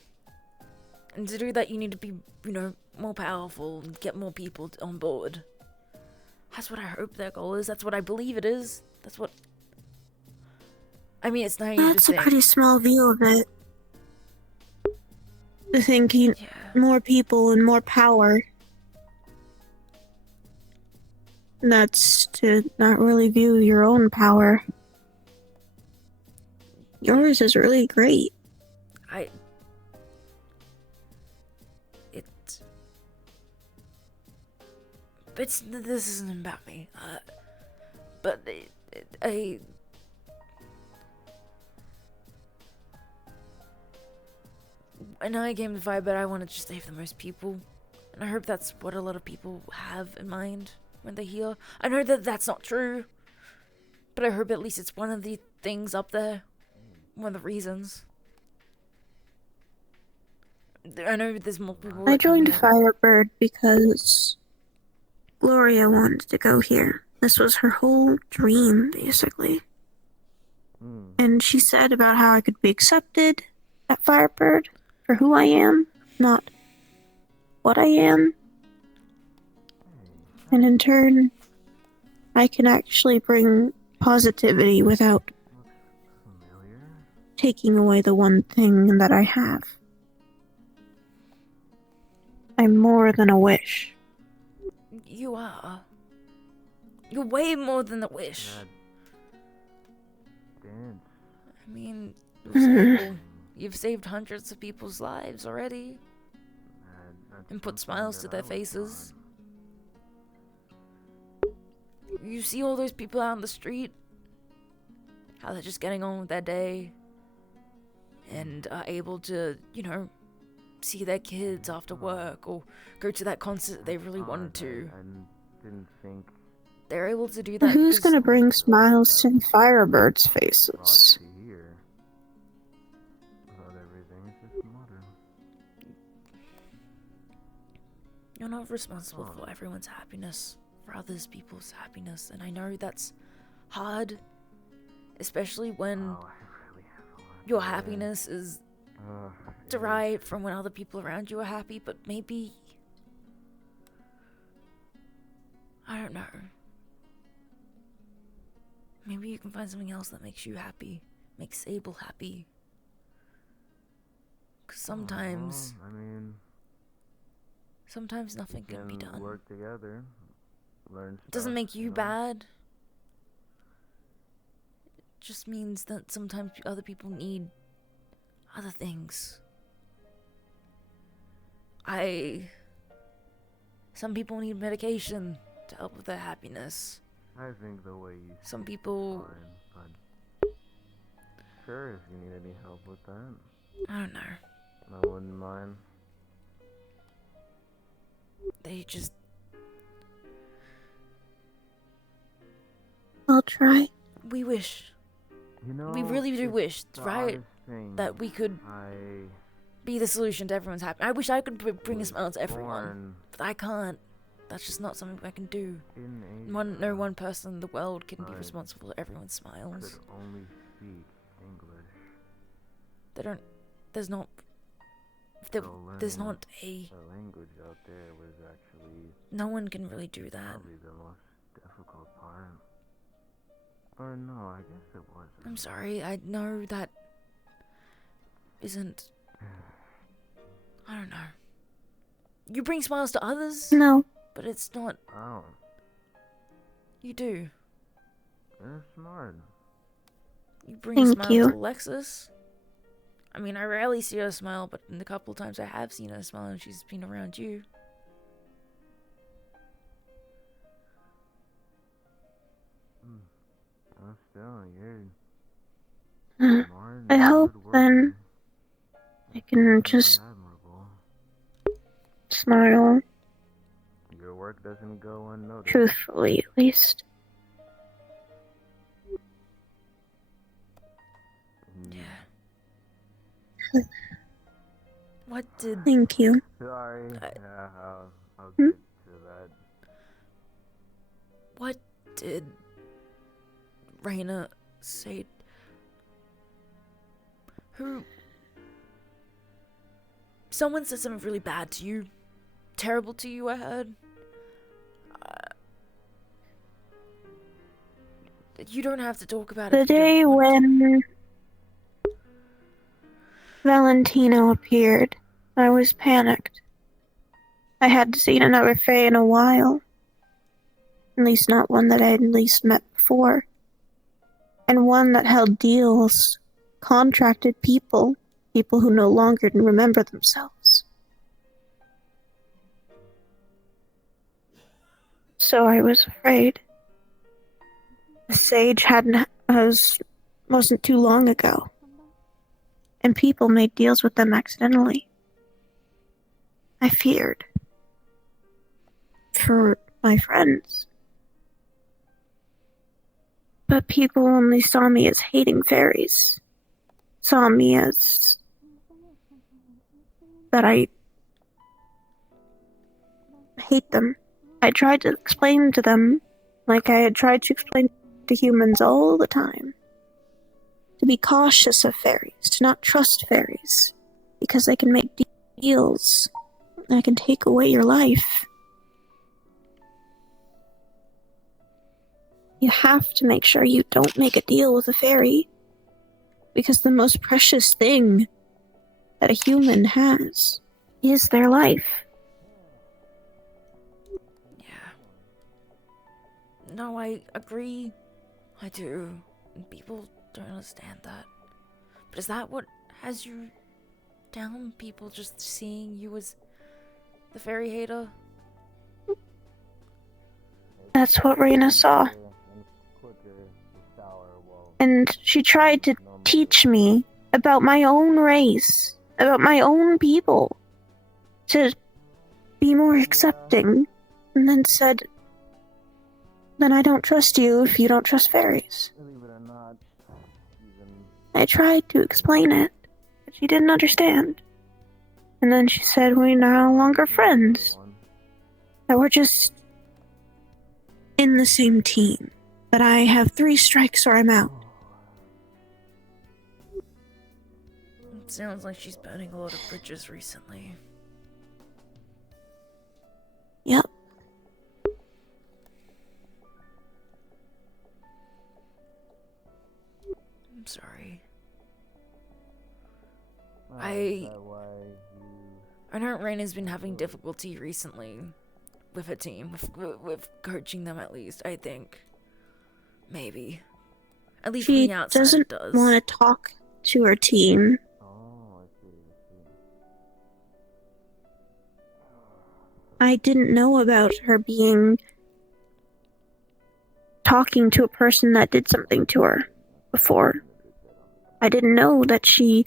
And to do that, you need to be, more powerful and get more people on board. That's what I hope their goal is. That's what I believe it is. That's what... I mean, it's naive to That's a think. pretty small view of it. To thinking more people and more power. That's to not really view your own power. Yours is really great. This isn't about me. But when I came to Firebird, I wanted to save the most people. And I hope that's what a lot of people have in mind when they're here. I know that that's not true, but I hope at least it's one of the things up there. One of the reasons. I know there's more people. I joined Firebird because Gloria wanted to go here. This was her whole dream, basically. And she said about how I could be accepted at Firebird for who I am, not what I am. And in turn, I can actually bring positivity without taking away the one thing that I have. I'm more than a wish. You are. You're way more than a wish. I mean, you've saved hundreds of people's lives already. And put smiles to their faces. You see all those people out on the street, how they're just getting on with their day and are able to, see their kids after work or go to that concert they really wanted to. They're able to do that. Who's gonna bring smiles to Firebird's faces? You're not responsible for everyone's happiness, for others people's happiness, and I know that's hard, especially when your happiness is derived from when other people around you are happy, but maybe... I don't know. Maybe you can find something else that makes you happy, makes Sable happy. Because sometimes... sometimes nothing can be done. Work together, learn It doesn't make you bad. It just means that sometimes other people need other things. Some people need medication to help with their happiness. I think the way you Some people... but sure, if you need any help with that. I don't know. I wouldn't mind. They just... I'll try. We wish. You know, We really do it's wish, the right? oddest thing. That we could be the solution to everyone's happiness. I wish I could bring a smile to everyone, but I can't. That's just not something I can do. No one person in the world can be responsible for everyone's smiles. Could only speak English. They don't. There's not. There's not a. The language out there was actually. No one can really do that. Probably the most difficult part. Or no, I guess it was. I'm sorry. I know that isn't. I don't know. You bring smiles to others. No. But it's not. Oh. You do. You're smart. You bring a Thank smile you. to Alexis. I mean, I rarely see her smile, but in the couple of times I have seen her smile, and she's been around you. Oh, still, you're. I hope then I can just smile Your work doesn't go unnoticed. truthfully, at least. What did? Thank you. Sorry. Yeah, I'll Hmm? get to that. What did Raina say? Who? Someone said something really bad to you, terrible to you. I heard. You don't have to talk about The it. if you don't day want to. when Valentino appeared, I was panicked. I hadn't seen another Fae in a while. At least not one that I had at least met before. And one that held deals, contracted people who no longer can remember themselves. So I was afraid. The Sage wasn't too long ago, and people made deals with them accidentally. I feared for my friends. But people only saw me as hating fairies. Saw me as that I hate them. I tried to explain to them, like I had tried to explain to humans all the time, to be cautious of fairies, to not trust fairies, because they can make deals that can take away your life. You have to make sure you don't make a deal with a fairy, because the most precious thing that a human has is their life. No, I agree. I do. And people don't understand that. But is that what has you down? People just seeing you as the fairy hater? That's what Raina saw. And she tried to teach me about my own race, about my own people, to be more accepting, and then said, then I don't trust you if you don't trust fairies. I tried to explain it, but she didn't understand. And then she said we're no longer friends. That we're just in the same team. That I have 3 strikes or I'm out. It sounds like she's burning a lot of bridges recently. Yep. I'm sorry. I know Raina's been having difficulty recently with her team, with coaching them at least, I think. Maybe. At least She from the outside doesn't it does. want to talk to her team. I didn't know about her talking to a person that did something to her before. I didn't know that she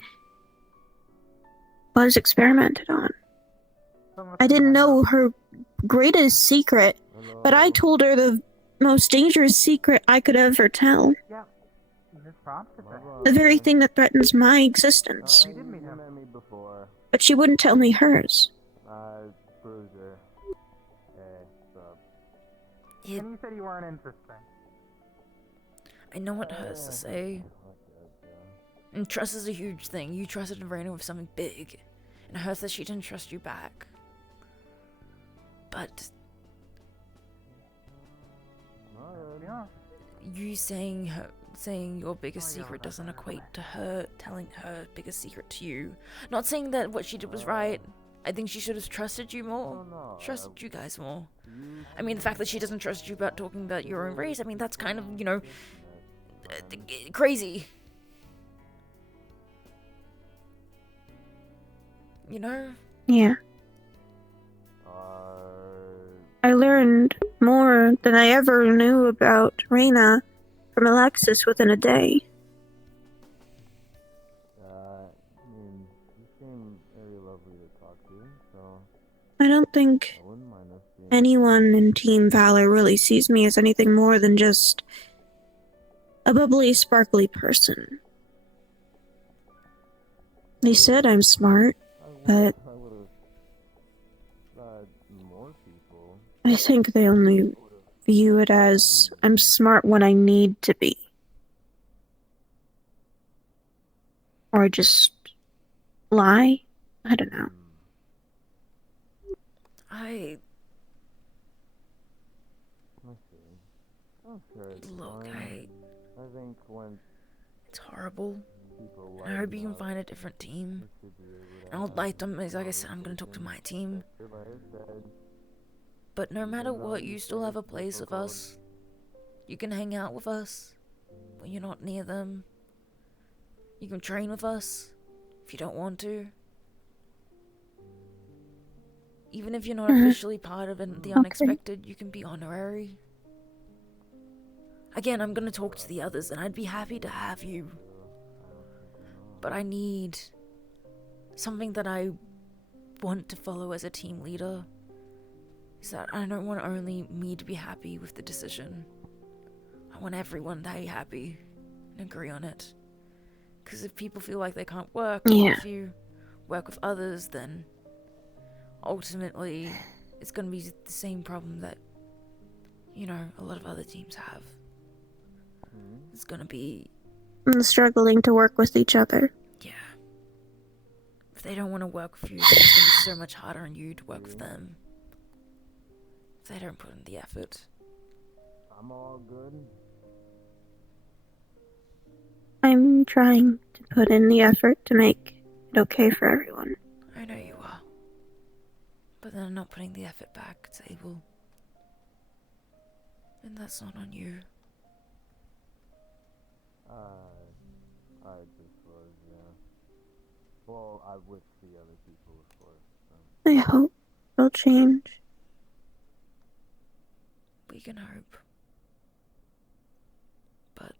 was experimented on. I didn't know her greatest secret, but I told her the most dangerous secret I could ever tell. The very thing that threatens my existence. But she wouldn't tell me hers. Bruiser. Hey, what's up? Yeah. And you said you weren't interesting. I know what hurts to say. And trust is a huge thing. You trusted Verena with something big. And it hurts that she didn't trust you back. But you saying your biggest secret doesn't equate to her telling her biggest secret to you. Not saying that what she did was right. I think she should have trusted you more. Trusted you guys more. I mean, the fact that she doesn't trust you about talking about your own race, I mean, that's kind of, you know, crazy. You know? Yeah. I learned more than I ever knew about Reyna from Alexis within a day. You seem very lovely to talk to, so I don't think anyone in Team Valor really sees me as anything more than just a bubbly, sparkly person. They said I'm smart, but I think they only view it as I'm smart when I need to be. Or just lie? I don't know. Look, I think when it's horrible. And I hope you can find a different team. And I'll like them, like I said, I'm gonna talk to my team. But no matter what, you still have a place with us. You can hang out with us when you're not near them. You can train with us if you don't want to. Even if you're not officially part of the unexpected, you can be honorary. Again, I'm gonna talk to the others, and I'd be happy to have you. But I need something that I want to follow as a team leader. Is that I don't want only me to be happy with the decision. I want everyone to be happy and agree on it. Because if people feel like they can't work, or if you work with others, then ultimately it's going to be the same problem that, you know, a lot of other teams have. It's going to be struggling to work with each other. Yeah. If they don't want to work with you, then it's going to be so much harder on you to work with them. If they don't put in the effort. I'm all good. I'm trying to put in the effort to make it okay for everyone. I know you are. But then I'm not putting the effort back to Abel. And that's not on you. I just was, yeah. Well, I with the other people, of course. So. I hope it'll change. We can hope. But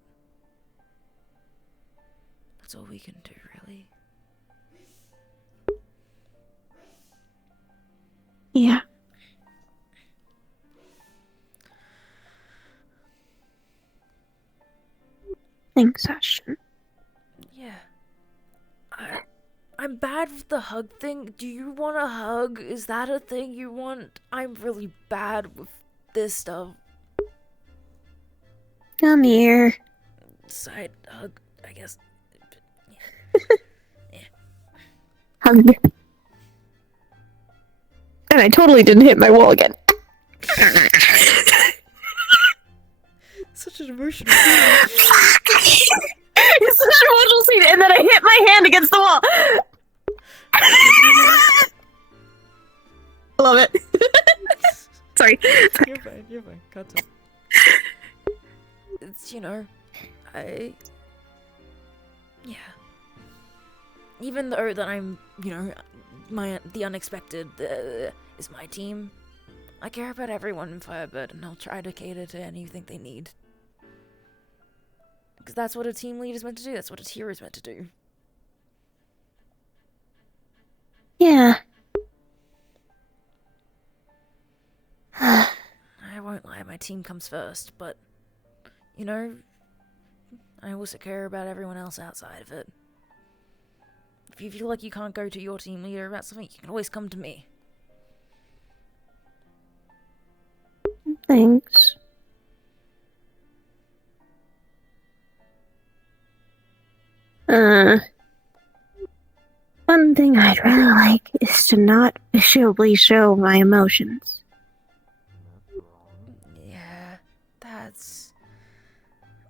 that's all we can do, really. Yeah. Thanks, Ashton. Yeah. I'm bad with the hug thing. Do you want a hug? Is that a thing you want? I'm really bad with this stuff. Come here. Side hug, I guess. Hug. And I totally didn't hit my wall again. Such an emotional scene. It's such an emotional scene, and then I hit my hand against the wall. Love it. Sorry. You're fine. Cut it. It's, you know, yeah. Even though that I'm, you know, the unexpected is my team, I care about everyone in Firebird, and I'll try to cater to anything they need. Because that's what a team lead is meant to do. That's what a hero is meant to do. Yeah. I won't lie, my team comes first, but, you know, I also care about everyone else outside of it. If you feel like you can't go to your team leader about something, you can always come to me. Thanks. One thing I'd really like is to not visibly show my emotions. Yeah, that's...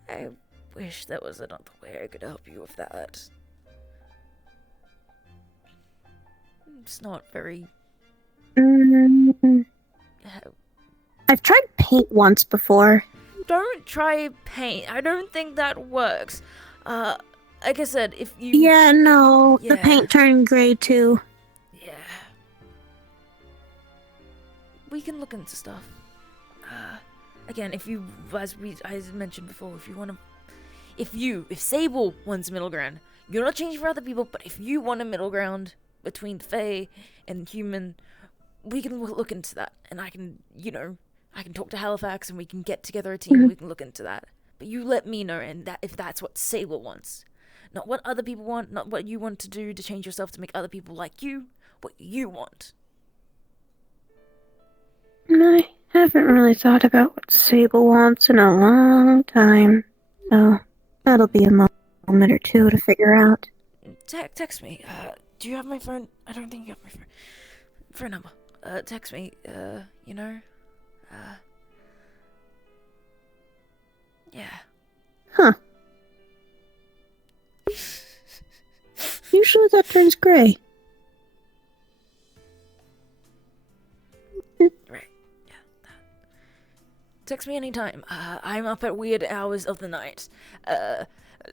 I wish there was another way I could help you with that. It's not very... I've tried paint once before. Don't try paint. I don't think that works. Like I said, if you... Yeah, no. The Yeah. paint turned gray too. Yeah. We can look into stuff. Again, if you, as I mentioned before, if you want to... If Sable wants middle ground, you're not changing for other people, but if you want a middle ground between the Fae and human, we can look into that. And I can, you know, I can talk to Halifax and we can get together a team, we can look into that. But you let me know and that if that's what Sable wants. Not what other people want, not what you want to do to change yourself to make other people like you, what you want. I haven't really thought about what Sable wants in a long time. So, that'll be a moment or two to figure out. Text me. Do you have my phone? I don't think you have my phone number. Text me, you know? Yeah. Huh. Usually that turns gray. Right. Yeah. Text me anytime. I'm up at weird hours of the night.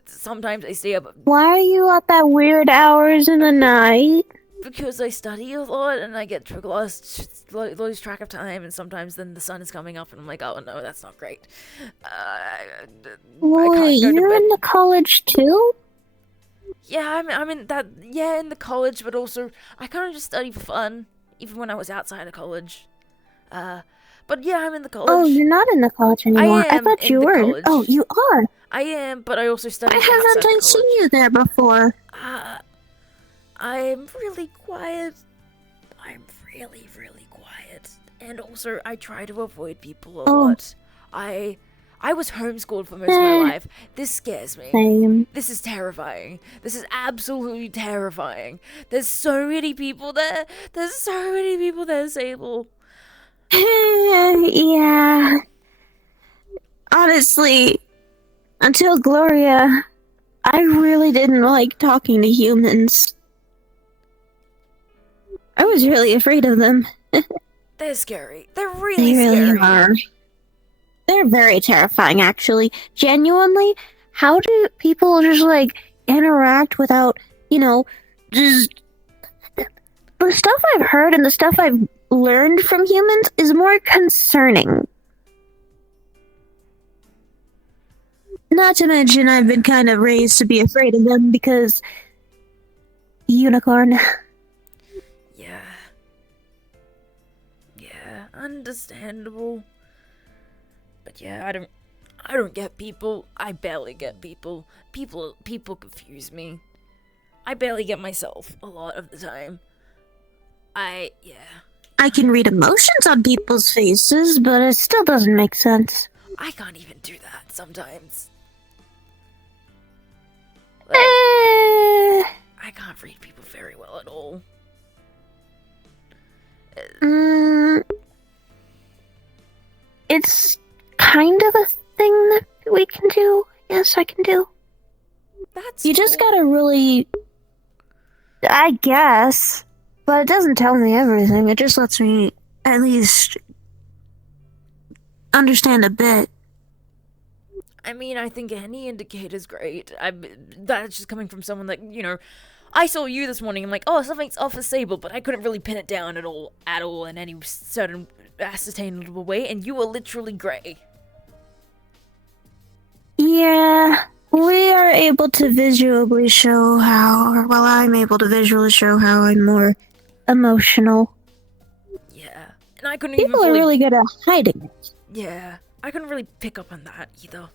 Sometimes I stay up Why are you up at weird hours in the night? because I study a lot and I get lose track of time, and sometimes then the sun is coming up and I'm like, oh no, that's not great. Wait, you're in the college too? Yeah, I'm in that. Yeah, in the college, but also I kind of just study for fun, even when I was outside of college. But yeah, I'm in the college. Oh, you're not in the college anymore. I thought you were. College. Oh, you are. I am, but I also study. Why haven't I seen you there before? I'm really quiet. I'm really, really quiet, and also I try to avoid people a lot. I was homeschooled for most of my life. This scares me. Same. This is terrifying. This is absolutely terrifying. There's so many people there. There's so many people there, Sable. Yeah. Honestly, until Gloria, I really didn't like talking to humans. I was really afraid of them. They're scary. They're really They really scary. are. They're very terrifying, actually. Genuinely, how do people just, like, interact without, you know, just... The stuff I've heard and the stuff I've learned from humans is more concerning. Not to mention, I've been kind of raised to be afraid of them because... Unicorn. Yeah, understandable. But yeah, I don't get people. I barely get people. People confuse me. I barely get myself a lot of the time. I can read emotions on people's faces, but it still doesn't make sense. I can't even do that sometimes. I can't read people very well at all. It's kind of a thing that we can do. Yes, I can do. You just gotta really... I guess. But it doesn't tell me everything. It just lets me at least understand a bit. I mean, I think any indicator's great. That's just coming from someone that, you know, I saw you this morning. I'm like, oh, something's off with Sable, but I couldn't really pin it down at all in any certain ascertainable way, and you were literally gray. Yeah, we are able to visually show how, or well, I'm able to visually show how I'm more emotional. Yeah, and I couldn't People even are really good at hiding it. Yeah, I couldn't really pick up on that either.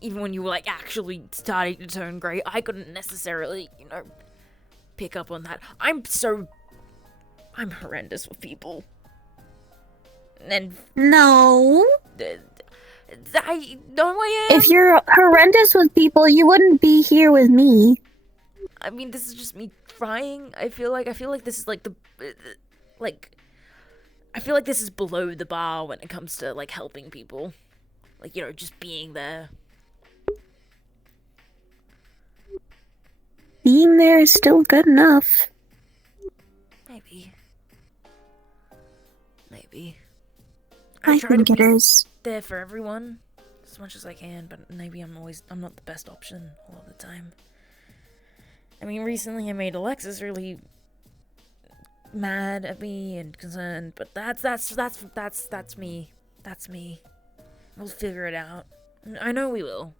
Even when you were like actually starting to turn grey, I couldn't necessarily, pick up on that. I'm horrendous with people. And No. I am. If you're horrendous with people, you wouldn't be here with me. I mean, this is just me trying. I feel like this is like I feel like this is below the bar when it comes to like helping people. Like, just being there. Being there is still good enough. Maybe. I try think to it be is. there for everyone as much as I can, but maybe I'm not the best option all the time. I mean, recently I made Alexis really mad at me and concerned, but that's me. That's me. We'll figure it out. I know we will.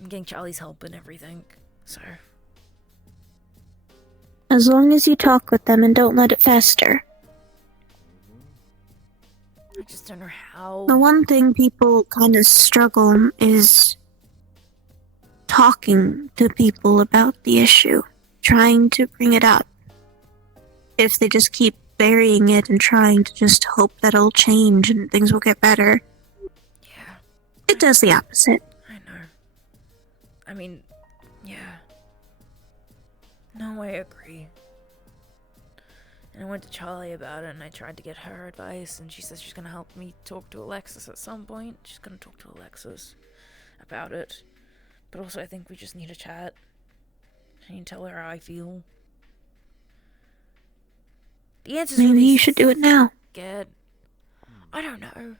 I'm getting Charlie's help and everything, so. As long as you talk with them and don't let it fester. I just don't know how. The one thing people kind of struggle is talking to people about the issue, trying to bring it up. If they just keep burying it and trying to just hope that it'll change and things will get better, it does the opposite. I know. I mean, yeah. No, I agree. And I went to Charlie about it, and I tried to get her advice, and she says she's gonna help me talk to Alexis at some point. She's gonna talk to Alexis about it. But also, I think we just need a chat. I need to tell her how I feel. The answer's Maybe really you should do it now. scared. I don't know.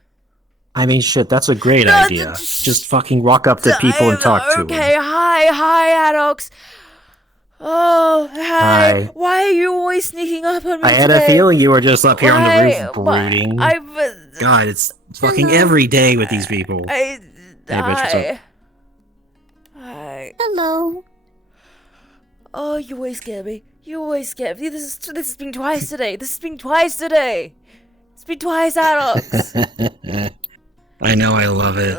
I mean, shit, that's a great idea. Just fucking walk up to people and talk to them. Okay, hi, Addox. Oh, hi. Why are you always sneaking up on me I had a today? feeling you were just up here on the Why- roof brooding. I've... God, it's fucking every day with these people. Hey, bitch, what's up? Hi. Hello. Oh, you always scare me. You always scare me. This has been twice today. It's been twice, Addox. I know, I love it.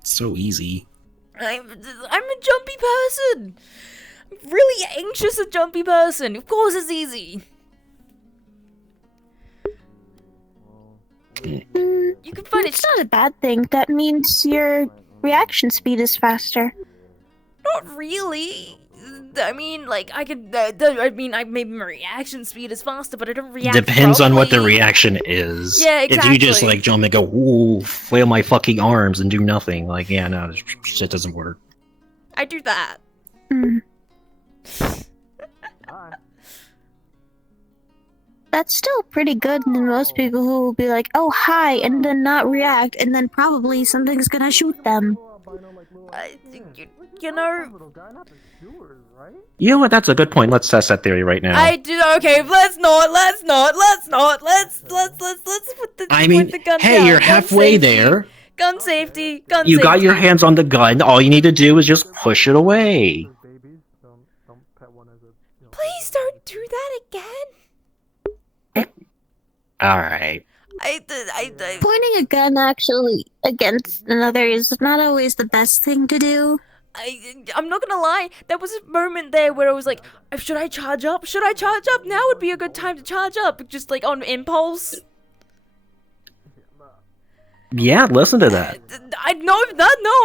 It's so easy. I'm a jumpy person. I'm really anxious, a jumpy person. Of course it's easy. You can find It's not a bad thing. That means your reaction speed is faster. Not really. I mean, like, maybe my reaction speed is faster, but I don't react Depends on what the properly. reaction is. Yeah, If you just exactly. like jump and go, ooh, flail my fucking arms and do nothing, like, yeah, no, this shit doesn't work. I do that. That's still pretty good than most people who will be like, oh, hi, and then not react, and then probably something's gonna shoot them. You know, You know what? That's a good point. Let's test that theory right now. I do. Okay, let's not. Let's put the. I mean, put the gun hey, down. you're Gun halfway safety. there. Gun safety. Gun You safety. got your hands on the gun. All you need to do is just push it away. Please don't do that again. Alright. Pointing a gun actually against another is not always the best thing to do. I'm not gonna lie. There was a moment there where I was like, should I charge up? Should I charge up? Now would be a good time to charge up, just like on impulse. Yeah, listen to that. No,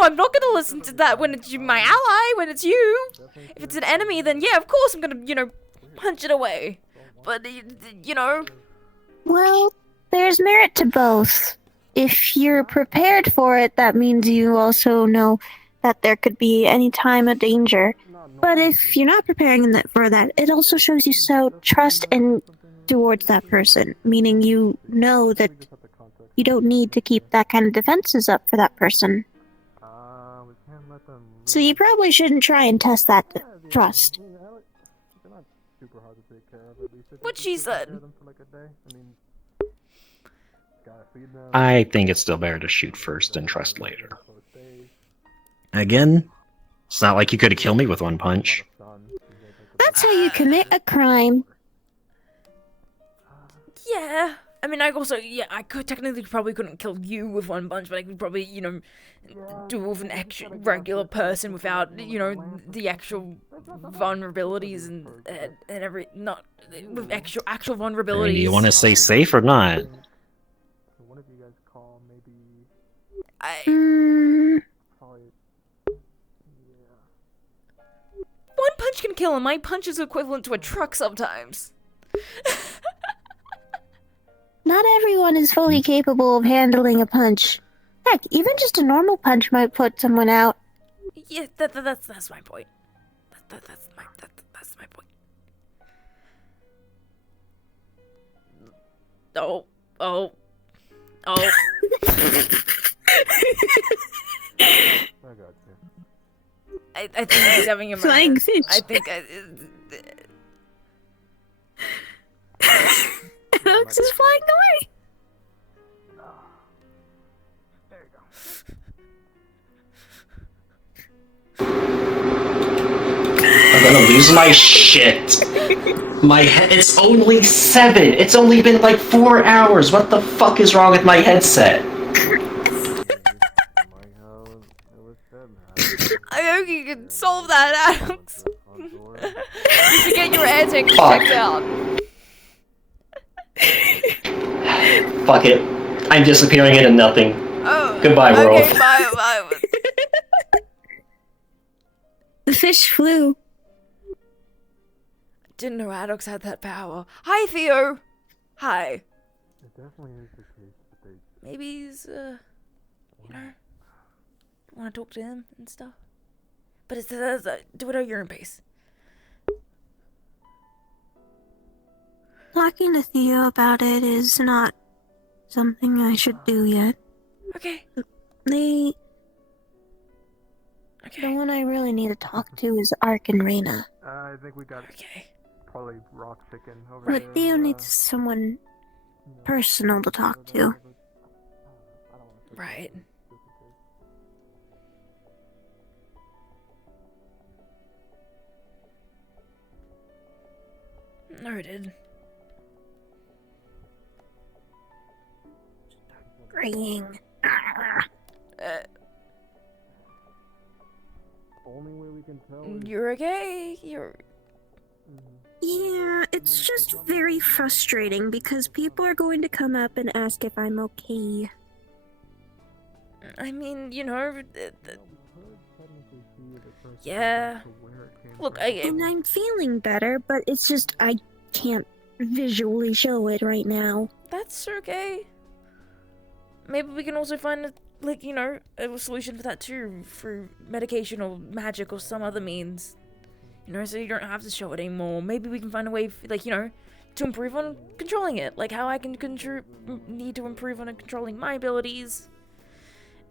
I'm not gonna listen to that when it's my ally, when it's you. If it's an enemy, then yeah, of course I'm gonna, punch it away. But, Well, there's merit to both. If you're prepared for it, that means you also know that there could be any time a danger. But if you're not preparing for that, it also shows you trust towards that person, meaning you know that you don't need to keep that kind of defenses up for that person. So you probably shouldn't try and test that trust. what she said. I think it's still better to shoot first and trust later. Again, it's not like you could have killed me with one punch. That's how you commit a crime. Yeah, I mean, I also, I could technically probably couldn't kill you with one punch, but I could probably, do it with an actual regular person without, the actual vulnerabilities and every, not, with actual vulnerabilities. You want to stay safe or not? One of you guys call maybe. One punch can kill him. My punch is equivalent to a truck sometimes. Not everyone is fully capable of handling a punch. Heck, even just a normal punch might put someone out. Yeah, that's my point. That's my point. Oh. I got you. I think he's having a Flying moment. fish. I think Addox is flying away. I'm gonna lose my shit. My head. It's only 7. It's only been like 4 hours. What the fuck is wrong with my headset? I hope you can solve that, Addox. You should get your antics Fuck. checked out. Fuck it. I'm disappearing into nothing. Oh. Goodbye, world. Okay, bye. The fish flew. Didn't know Addox had that power. Hi, Theo. Hi. It definitely is the case, but they. Maybe he's, want to talk to him and stuff. But it's, do it at your own pace. Talking to Theo about it is not something I should do yet. Okay. The one I really need to talk to is Ark and Reyna. I think we got probably rock chicken over But there. Theo needs someone personal to talk to. Right. Noted. Graying. Only way we can tell. You're okay. Yeah, it's just very frustrating because people are going to come up and ask if I'm okay. I mean, yeah. Look, And I'm feeling better, but it's just I can't visually show it right now. That's okay. Maybe we can also find a solution for that too, through medication or magic or some other means. So you don't have to show it anymore. Maybe we can find a way, to improve on controlling it. Like how I can need to improve on controlling my abilities.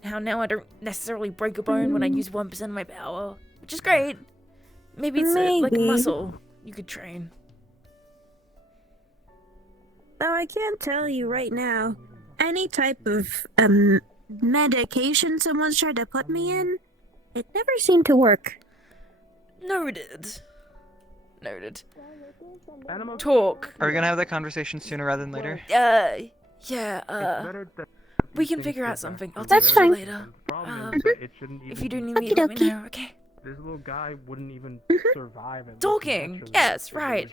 How now I don't necessarily break a bone when I use 1% of my power, which is great. Maybe it's like a muscle you could train. Though I can't tell you right now, any type of medication someone's tried to put me in, it never seemed to work. Noted. Talk. Are we gonna have that conversation sooner rather than later? We can figure out something. I'll That's text you fine. later. It shouldn't even If you do be- need me, let me know, okay? This little guy wouldn't even survive. At Talking, yes, right.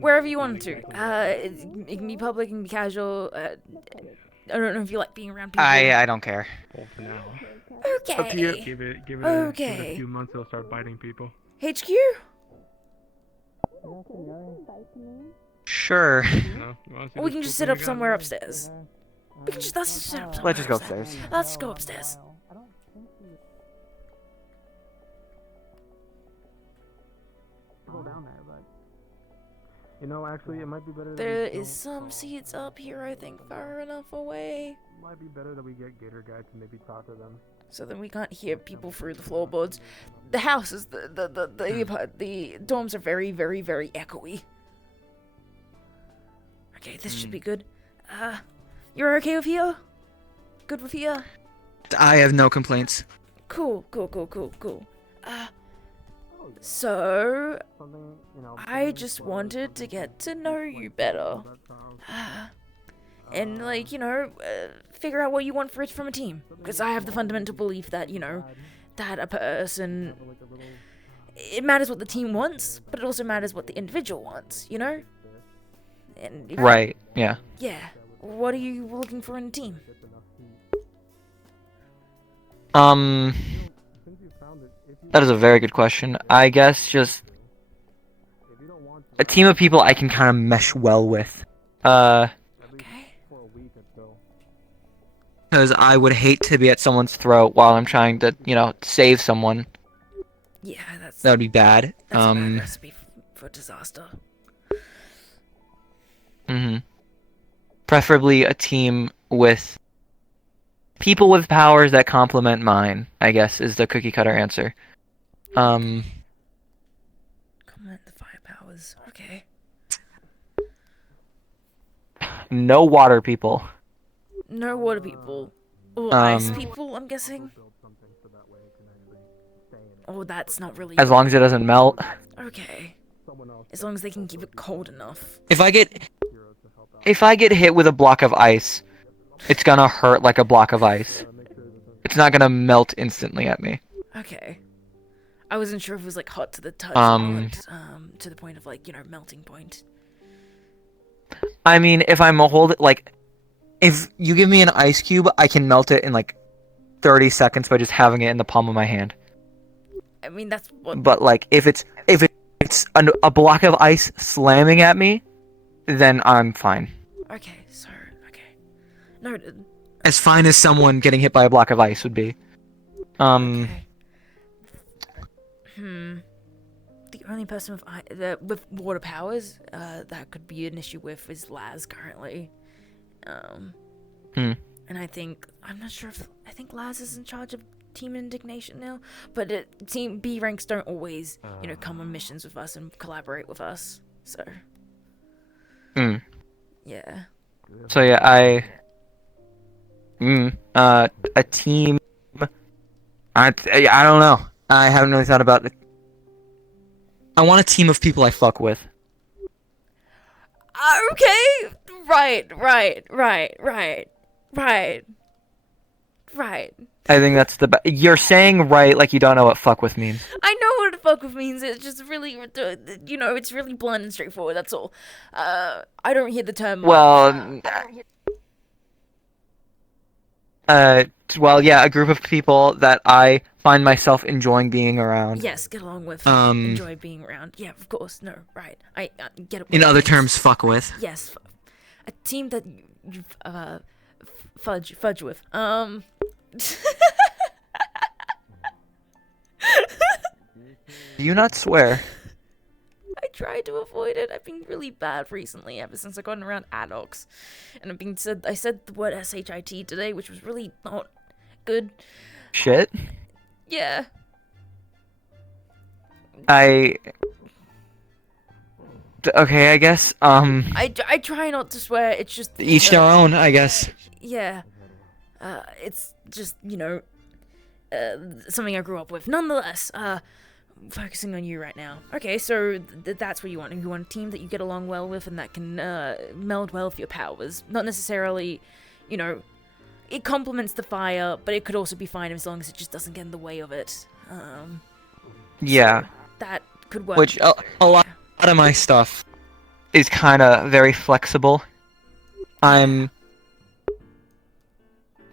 Wherever you want to. It can be public, it can be casual. I don't know if you like being around people. I don't care. Well, for now. Okay. Up to you. Give it a few months, he'll start biting people. HQ? Sure. Or we can just sit up somewhere upstairs. Let's just sit up somewhere Let's just go upstairs. Let's go upstairs. Go down there, but actually, it might be better. There is some seats up here, I think, far enough away. Might be better that we get Gator Guy to maybe talk to them. So then we can't hear people through the floorboards. The house is the dorms are very, very, very echoey. Okay, this should be good. You're okay with here? Good with here? I have no complaints. Cool. So, I just wanted to get to know you better. and like figure out what you want from a team. Because I have the fundamental belief that that a person, it matters what the team wants, but it also matters what the individual wants. And Right. Yeah. Yeah. What are you looking for in a team? That is a very good question. I guess just a team of people I can kind of mesh well with. Because I would hate to be at someone's throat while I'm trying to, save someone. Yeah, that would be bad. That's a bad recipe for disaster. Preferably a team with people with powers that complement mine, I guess, is the cookie cutter answer. Complement the fire powers. Okay. No water people. No water people. Or ice people, I'm guessing. Oh, that's not really. As long as it doesn't melt. Okay. As long as they can keep it cold enough. If I get hit with a block of ice, it's gonna hurt like a block of ice. It's not gonna melt instantly at me. Okay. I wasn't sure if it was like hot to the touch or not, to the point of like, melting point. I mean, if I'm if you give me an ice cube, I can melt it in like 30 seconds by just having it in the palm of my hand. I mean, that's what. But like, if it's a block of ice slamming at me, then I'm fine. Okay, so noted. As fine as someone getting hit by a block of ice would be. Okay. The only person with water powers that could be an issue with is Laz currently. And I think I think Laz is in charge of Team Indignation now, but Team B ranks don't always, come on missions with us and collaborate with us. So. Yeah. So yeah, a team. I don't know. I haven't really thought about it. I want a team of people I fuck with. Okay. Right. I think that's the best. You're saying right like you don't know what fuck with means. I know what fuck with means. It's just really, it's really blunt and straightforward. That's all. I don't hear the term. Well, yeah, a group of people that I find myself enjoying being around. Yes, get along with. Enjoy being around. Yeah, of course. No, right. I get it. In other terms, fuck with. Yes, a team that you fudge with. Do you not swear? I try to avoid it. I've been really bad recently, ever since I got around Addox, and I said the word shit today, which was really not good. Shit. Yeah. Okay, I guess. I try not to swear. It's just each their own, I guess. Yeah. It's just something I grew up with. Nonetheless, focusing on you right now. Okay, so that's what you want. You want a team that you get along well with and that can meld well with your powers. Not necessarily, it complements the fire, but it could also be fine as long as it just doesn't get in the way of it. Yeah. So that could work. Which a lot of my stuff is kind of very flexible.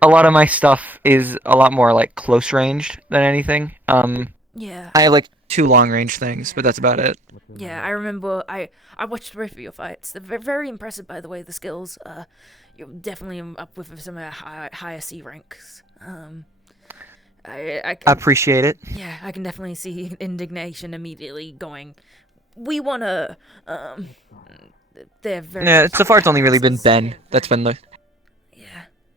A lot of my stuff is a lot more like close ranged than anything. Yeah. I have like 2 long range things, but that's about it. Yeah, I remember I watched both of your fights. They're very impressive, by the way, the skills. You're definitely up with some of the higher C ranks. I appreciate it. Yeah, I can definitely see indignation immediately going, we want to, they're very... Yeah, so far it's only really been Ben that's been the...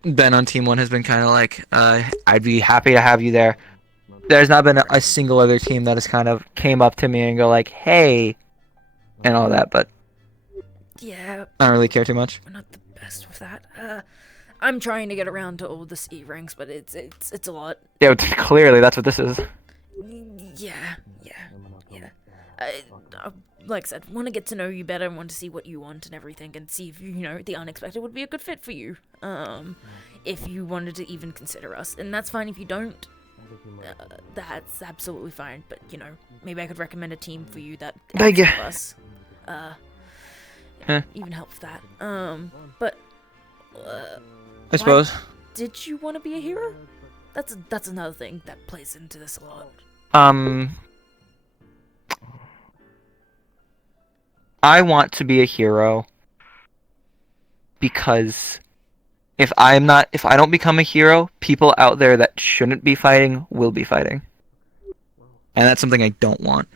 Ben on Team 1 has been kind of like, I'd be happy to have you there. There's not been a single other team that has kind of came up to me and go like, hey, and all that, but yeah, I don't really care too much. We're not the best with that. I'm trying to get around to all the C ranks, but it's a lot. Yeah, clearly that's what this is. Yeah. like I said, want to get to know you better and want to see what you want and everything, and see if the unexpected would be a good fit for you. If you wanted to even consider us, and that's fine if you don't. That's absolutely fine. But maybe I could recommend a team for you that helps us. Even help with that. But I suppose. Did you want to be a hero? That's another thing that plays into this a lot. I want to be a hero because if I don't become a hero, people out there that shouldn't be fighting will be fighting. And that's something I don't want.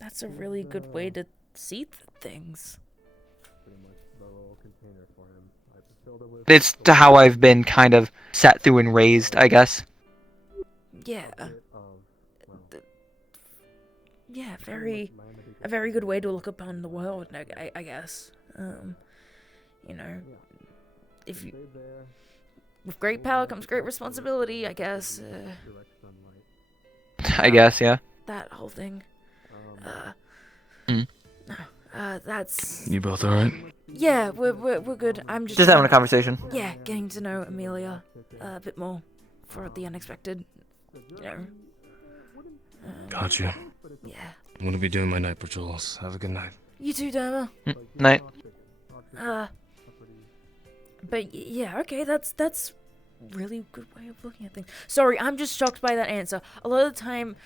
That's a really good way to see things. It's to how I've been kind of sat through and raised, I guess. Yeah. A very good way to look upon the world, I guess. With great power comes great responsibility, I guess. I guess, yeah. That whole thing. That's. You both alright? Yeah, we're good. I'm just having a conversation. Yeah, getting to know Amelia a bit more for the unexpected. Gotcha. Yeah. I'm gonna be doing my night patrols. Have a good night. You too, Dama. Night. But yeah, okay, that's really good way of looking at things. Sorry, I'm just shocked by that answer. A lot of the time,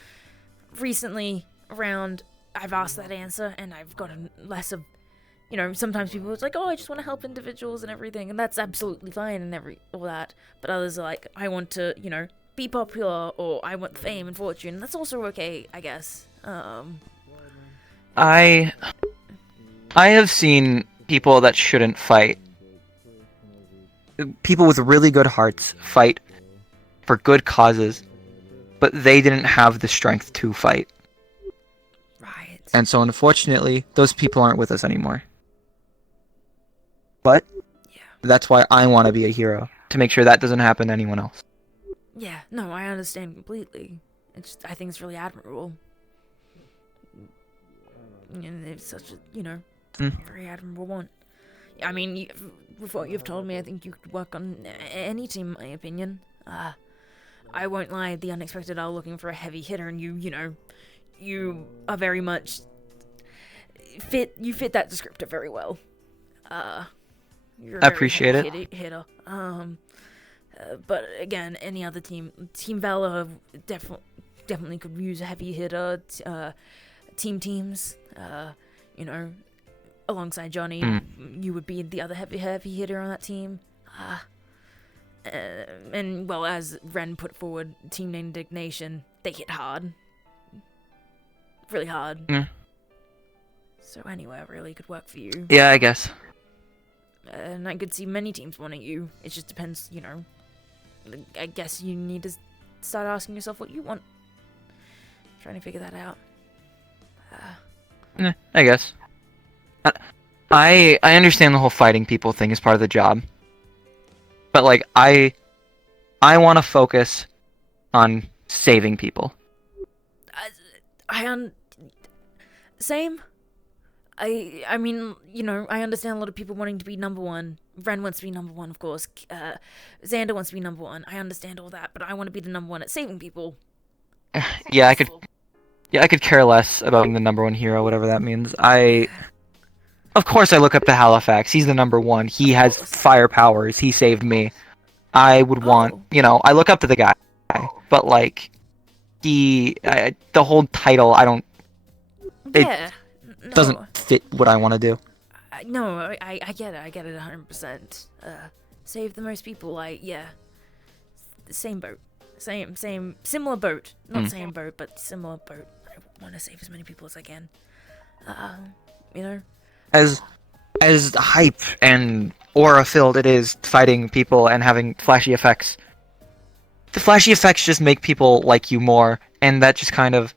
recently around, I've asked that answer and I've gotten less of, sometimes people are like, oh, I just want to help individuals and everything, and that's absolutely fine and all that. But others are like, I want to, be popular, or I want fame and fortune. And that's also okay, I guess. I have seen people that shouldn't fight. People with really good hearts fight for good causes, but they didn't have the strength to fight. Right. And so unfortunately, those people aren't with us anymore. But that's why I want to be a hero, to make sure that doesn't happen to anyone else. Yeah, no, I understand completely. I think it's really admirable. And it's such a, very admirable one. I mean, with what you've told me, I think you could work on any team, in my opinion. I won't lie, the unexpected are looking for a heavy hitter, and you are very much you fit that descriptor very well. You're a I appreciate very it. heavy hitter. But again, any other team, Team Valor definitely could use a heavy hitter. Teams, alongside Johnny, you would be the other heavy hitter on that team. And well, as Ren put forward, Team Indignation, they hit hard, really hard. So anywhere really could work for you. Yeah, I guess. And I could see many teams wanting you. It just depends, I guess you need to start asking yourself what you want. Trying to figure that out. I guess. I understand the whole fighting people thing is part of the job. But like I want to focus on saving people. Same. I mean, I understand a lot of people wanting to be number one. Ren wants to be number one, of course. Xander wants to be number one. I understand all that, but I want to be the number one at saving people. Yeah, I could care less about being the number one hero, whatever that means. Of course I look up to Halifax. He's the number one. He has fire powers. He saved me. I would want, I look up to the guy. But like, the whole title, it doesn't fit what I want to do. No, I get it. I get it 100%. Save the most people. Same boat. Similar boat. Not same boat, but similar boat. I want to save as many people as I can. As hype and aura-filled it is fighting people and having flashy effects. The flashy effects just make people like you more, and that just kind of...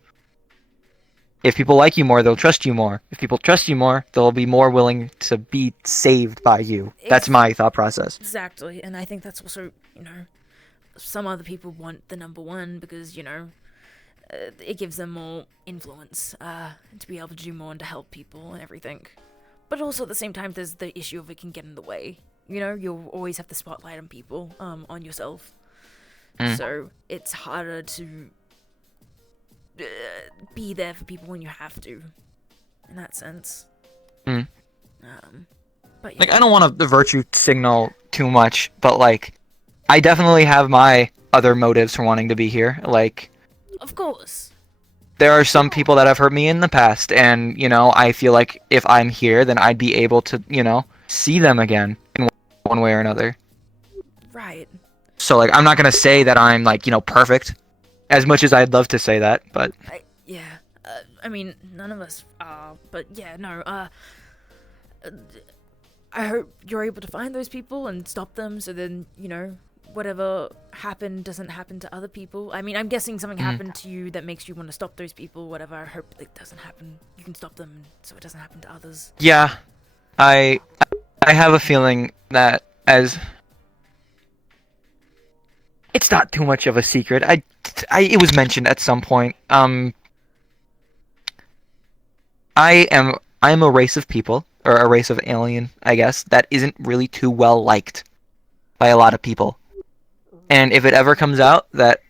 If people like you more, they'll trust you more. If people trust you more, they'll be more willing to be saved by you. That's my thought process. Exactly, and I think that's also, some other people want the number one because, it gives them more influence to be able to do more and to help people and everything. But also at the same time, there's the issue of it can get in the way. You know, you'll always have the spotlight on people, on yourself. So it's harder to be there for people when you have to, in that sense. But yeah. Like, I don't want to virtue signal too much, but like, I definitely have my other motives for wanting to be here. Like, of course. There are some people that have hurt me in the past, and, you know, I feel like if I'm here, then I'd be able to, you know, see them again in one way or another. Right. So, like, I'm not going to say that I'm, like, you know, perfect, as much as I'd love to say that, but... Yeah. I mean, none of us are, but yeah, no, I hope you're able to find those people and stop them, so then, you know, whatever happened doesn't happen to other people. I mean, I'm guessing something happened to you that makes you want to stop those people, whatever. I hope it doesn't happen. You can stop them so it doesn't happen to others. Yeah. I have a feeling that as... It's not too much of a secret. It was mentioned at some point. I'm a race of people, or a race of alien, I guess, that isn't really too well liked by a lot of people. And if it ever comes out that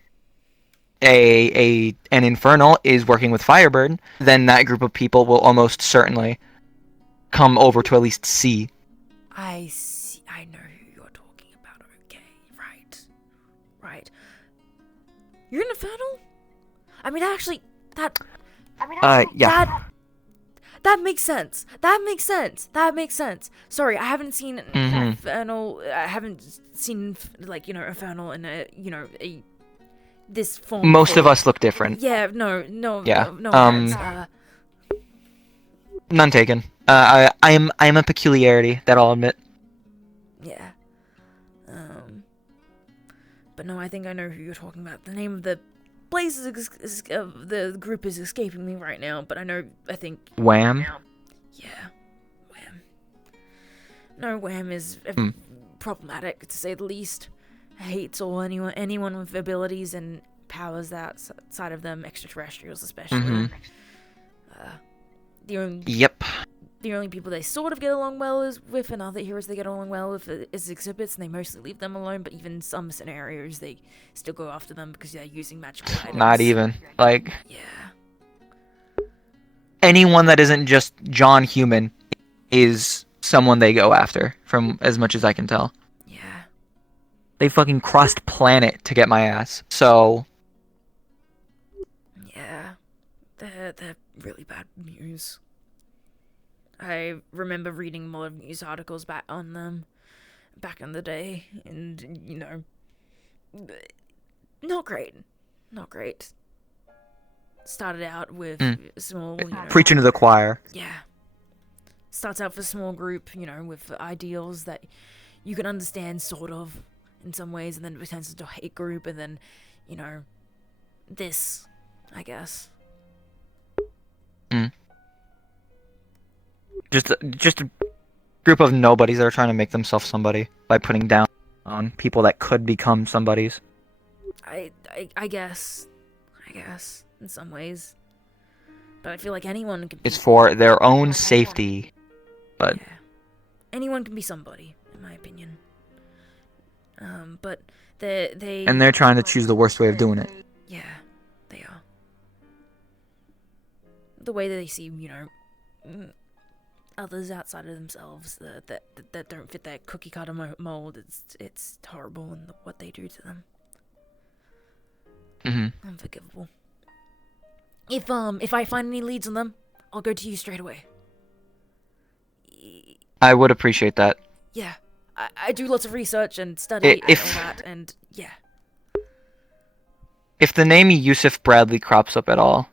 an Infernal is working with Firebird, then that group of people will almost certainly come over to at least see. I see. I know who you're talking about. Okay, right. You're an Infernal? I mean, actually, yeah. That makes sense. That makes sense. Sorry, I haven't seen Infernal. I haven't seen, like, you know, Infernal in a, you know, this form. Most of us look different. Yeah. No. Yeah. No offense. None taken. I am a peculiarity that I'll admit. Yeah. But no, I think I know who you're talking about. The name of the place the group is escaping me right now, but I think Wham? Yeah, Wham. No, Wham is problematic, to say the least. Hates anyone with abilities and powers that side of them, extraterrestrials especially. The only people they sort of get along well with, and other heroes they get along well with, is exhibits, and they mostly leave them alone. But even some scenarios, they still go after them because they're using magical items. Not even. Like... Yeah. Anyone that isn't just John Human is someone they go after, from as much as I can tell. Yeah. They fucking crossed planet to get my ass, so... Yeah. They're really bad news. I remember reading more news articles on them back in the day, and, you know, not great. Started out with small, you know, preaching to the choir. Yeah. Starts out with a small group, you know, with ideals that you can understand, sort of, in some ways, and then it turns into a hate group, and then, you know, this, I guess. Just a group of nobodies that are trying to make themselves somebody by putting down on people that could become somebodies. I guess, in some ways. But I feel like anyone can be... It's for their own safety, but... Yeah. Anyone can be somebody, in my opinion. But they... And they're trying to choose the worst way of doing it. Yeah, they are. The way that they see, you know... others outside of themselves that don't fit that cookie cutter mold, it's horrible, and what they do to them. Unforgivable. If I find any leads on them, I'll go to you straight away. I would appreciate that. Yeah, I do lots of research and study and all that, and yeah. If the name Yusuf Bradley crops up at all,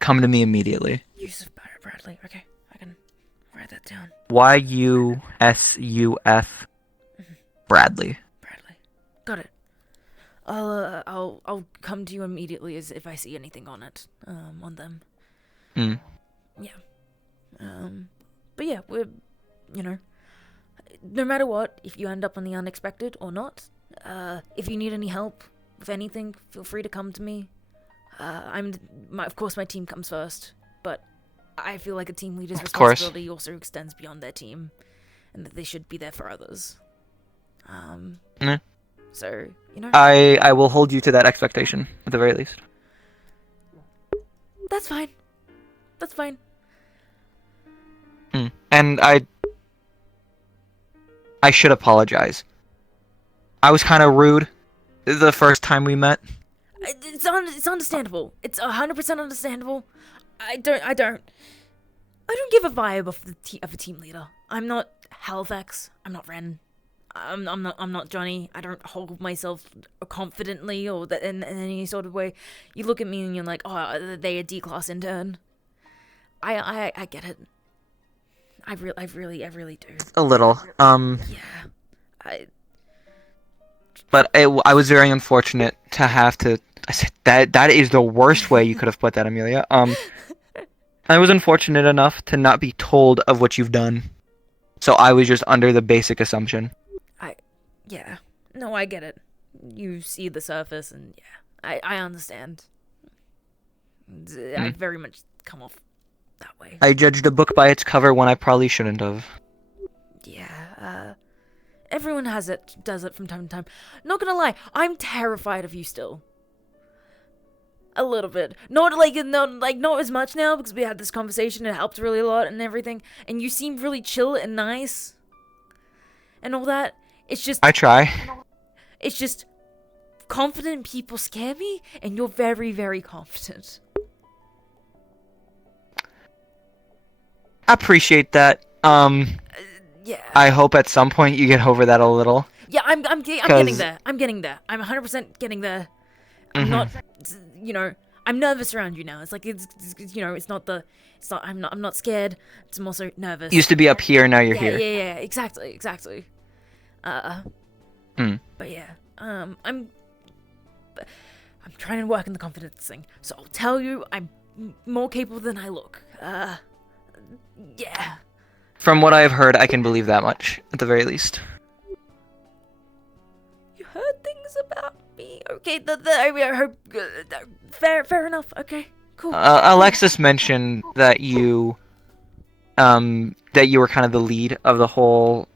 come to me immediately. Yusuf Bradley, okay. Write that down. YUSUF Bradley. Got it. I'll come to you immediately as if I see anything on it. On them. Yeah. But yeah, we're, you know, no matter what, if you end up on the unexpected or not, if you need any help with anything, feel free to come to me. Of course, my team comes first, but I feel like a team leader's Of course. responsibility also extends beyond their team, and that they should be there for others. Yeah. So, you know. I will hold you to that expectation at the very least. That's fine. That's fine. And I should apologize. I was kind of rude the first time we met. It's understandable. It's 100% understandable. I don't give a vibe of a team leader. I'm not Halifax. I'm not Ren. I'm not Johnny. I don't hold myself confidently or in any sort of way. You look at me and you're like, oh, they a D-class intern. I get it. I really do. A little. Yeah. But I was very unfortunate to have to. I said that is the worst way you could have put that, Amelia. I was unfortunate enough to not be told of what you've done, so I was just under the basic assumption. Yeah. No, I get it. You see the surface, and yeah, I understand. I very much come off that way. I judged a book by its cover when I probably shouldn't have. Yeah. Everyone does it from time to time. Not gonna lie, I'm terrified of you still. A little bit. Not as much now, because we had this conversation, it helped really a lot and everything, and you seem really chill and nice, and all that. It's just... I try. It's just... confident people scare me, and you're very, very confident. I appreciate that. Yeah. I hope at some point you get over that a little. Yeah, I'm getting there. I'm getting there. I'm 100% getting there. I'm not, I'm nervous around you now. It's like I'm not scared. I'm also nervous. Used to be up here, now you're here. Yeah, exactly. But yeah, I'm trying to work on the confidence thing. So I'll tell you, I'm more capable than I look. Yeah. From what I have heard, I can believe that much, at the very least. You heard things about me? Okay, I hope... fair enough, okay, cool. Alexis mentioned that you were kind of the lead of the whole...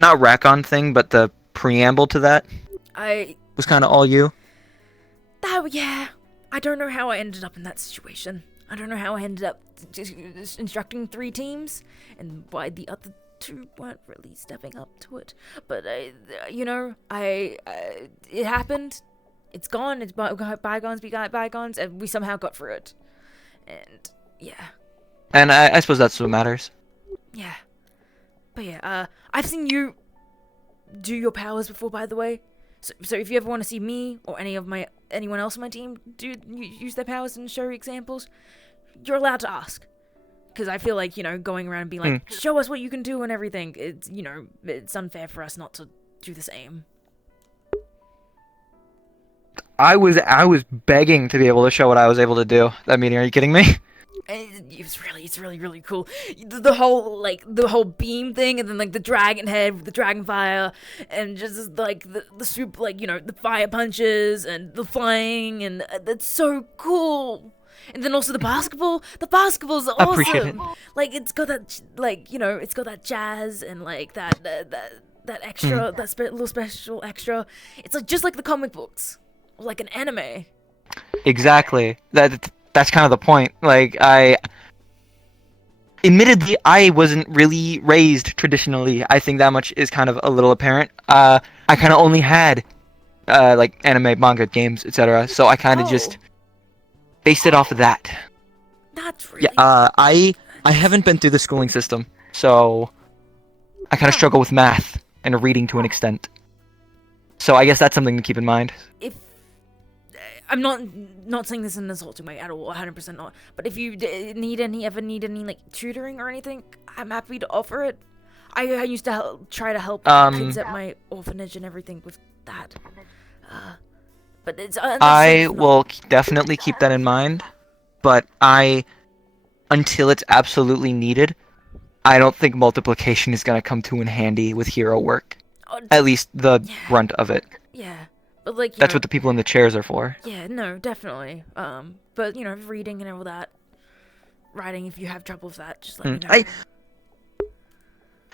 not Racon thing, but the preamble to that. Was kind of all you? Yeah. I don't know how I ended up in that situation. I don't know how I ended up just instructing 3 teams, and why the other 2 weren't really stepping up to it. But, it happened. It's gone. It's bygones be bygones, and we somehow got through it. And, yeah. And I suppose that's what matters. Yeah. But yeah, I've seen you do your powers before, by the way. So if you ever want to see me or anyone else on my team use their powers and show examples, you're allowed to ask. Because I feel like, going around and being like, show us what you can do and everything, it's unfair for us not to do the same. I was begging to be able to show what I was able to do that meeting. Are you kidding me? It's really cool. The whole beam thing, and then the dragon head with the dragon fire, and just the soup, the fire punches and the flying, and that's so cool. And then also the basketball. The basketball's awesome. Appreciate it. It's got that it's got that jazz and that extra little special extra. It's just like the comic books, or like an anime. Exactly. That's kind of the point. Admittedly, I wasn't really raised traditionally. I think that much is kind of a little apparent. I kind of only had, anime, manga, games, etc. So I kind of just based it off of that. That's really... Yeah, I haven't been through the schooling system, so I kind of struggle with math and reading to an extent. So I guess that's something to keep in mind. I'm not saying this in an insulting way at all, 100% not. But if you ever need any tutoring or anything, I'm happy to offer it. I used to try to help kids at my orphanage and everything with that. But it's I will definitely keep that in mind. But until it's absolutely needed, I don't think multiplication is gonna come too in handy with hero work. At least the brunt of it. Yeah. But like, That's what the people in the chairs are for. Yeah, no, definitely. But you know, reading and all that, writing. If you have trouble with that, just let me know.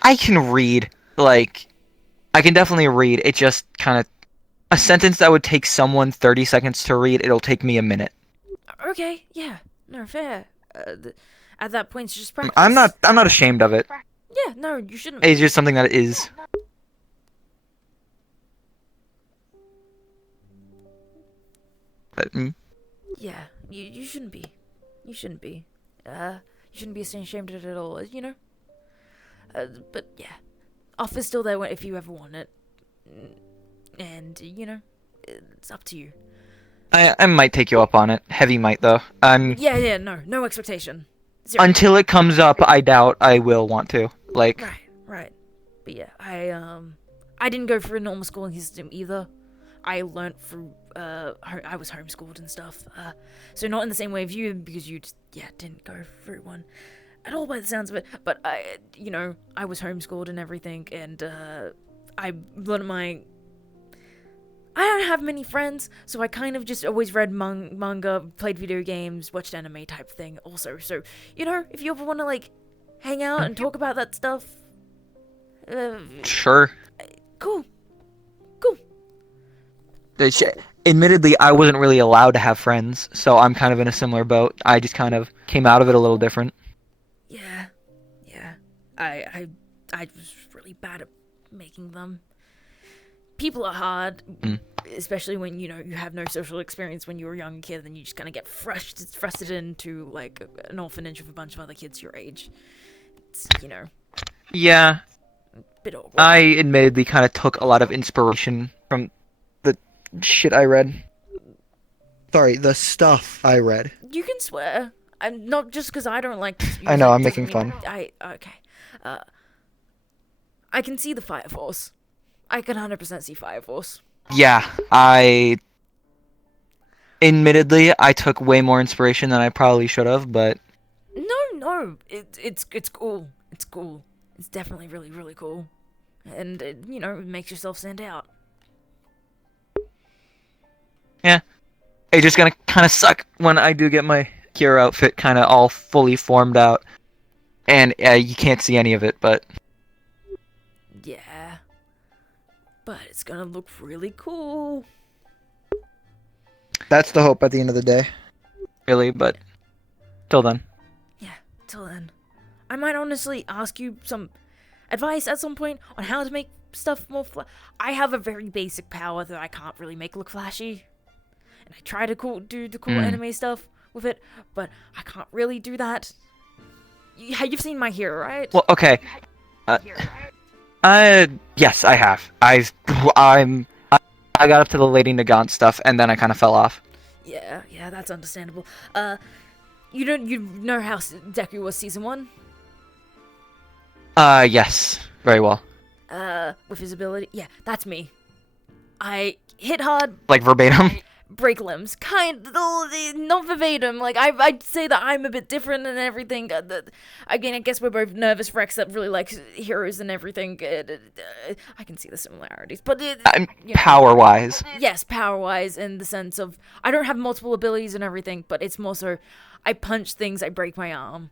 I can read. Like, I can definitely read. It just kind of a sentence that would take someone 30 seconds to read. It'll take me a minute. Okay, yeah, no, fair. At that point, it's just practice. I'm not ashamed of it. Yeah, no, you shouldn't. It's just something that is. But, Yeah, you shouldn't be. You shouldn't be. You shouldn't be ashamed of it at all. You know. But yeah, offer's still there if you ever want it. And you know, it's up to you. I might take you up on it. Heavy might though. Yeah, no expectation. Zero. Until it comes up, I doubt I will want to. Like. Right. But yeah, I didn't go through a normal schooling system either. I learnt through I was homeschooled and stuff. So not in the same way of you, because you just didn't go through one at all by the sounds of it. But I was homeschooled and everything, and I learned I don't have many friends, so I kind of just always read manga, played video games, watched anime type thing also. So, you know, if you ever want to, like, hang out and talk about that stuff... Sure. Cool. Admittedly, I wasn't really allowed to have friends, so I'm kind of in a similar boat. I just kind of came out of it a little different. Yeah. I was really bad at making them. People are hard, especially when, you know, you have no social experience when you were a young kid, and you just kind of get thrusted into, like, an orphanage with a bunch of other kids your age. It's, you know... Yeah. Bit awkward. I admittedly kind of took a lot of inspiration from the shit I read. Sorry, the stuff I read. You can swear. I'm not just because I don't like to use I know, it I'm making doesn't fun. mean- Okay. I can see the Fire Force. I can 100% see Fire Force. Yeah, admittedly, I took way more inspiration than I probably should have, but... No. It's cool. It's cool. It's definitely really, really cool. And, it makes yourself stand out. Yeah. It's just gonna kind of suck when I do get my hero outfit kind of all fully formed out. And you can't see any of it, but... Yeah. But it's gonna look really cool. That's the hope at the end of the day. Really, but... Till then. Till then. I might honestly ask you some advice at some point on how to make stuff more I have a very basic power that I can't really make look flashy. And I try to do the cool anime stuff with it, but I can't really do that. You've seen my hero, right? Well, okay. Yes, I have. I got up to the Lady Nagant stuff, and then I kind of fell off. Yeah, that's understandable. You know how Deku was season 1? Yes. Very well. With his ability? Yeah, that's me. I hit hard. Like verbatim? Break limbs. Not verbatim. Like, I'd say that I'm a bit different and everything. Again, I guess we're both nervous wrecks that really like heroes and everything. I can see the similarities. But power-wise. Yes, power-wise, in the sense of I don't have multiple abilities and everything, but it's more so I punch things, I break my arm,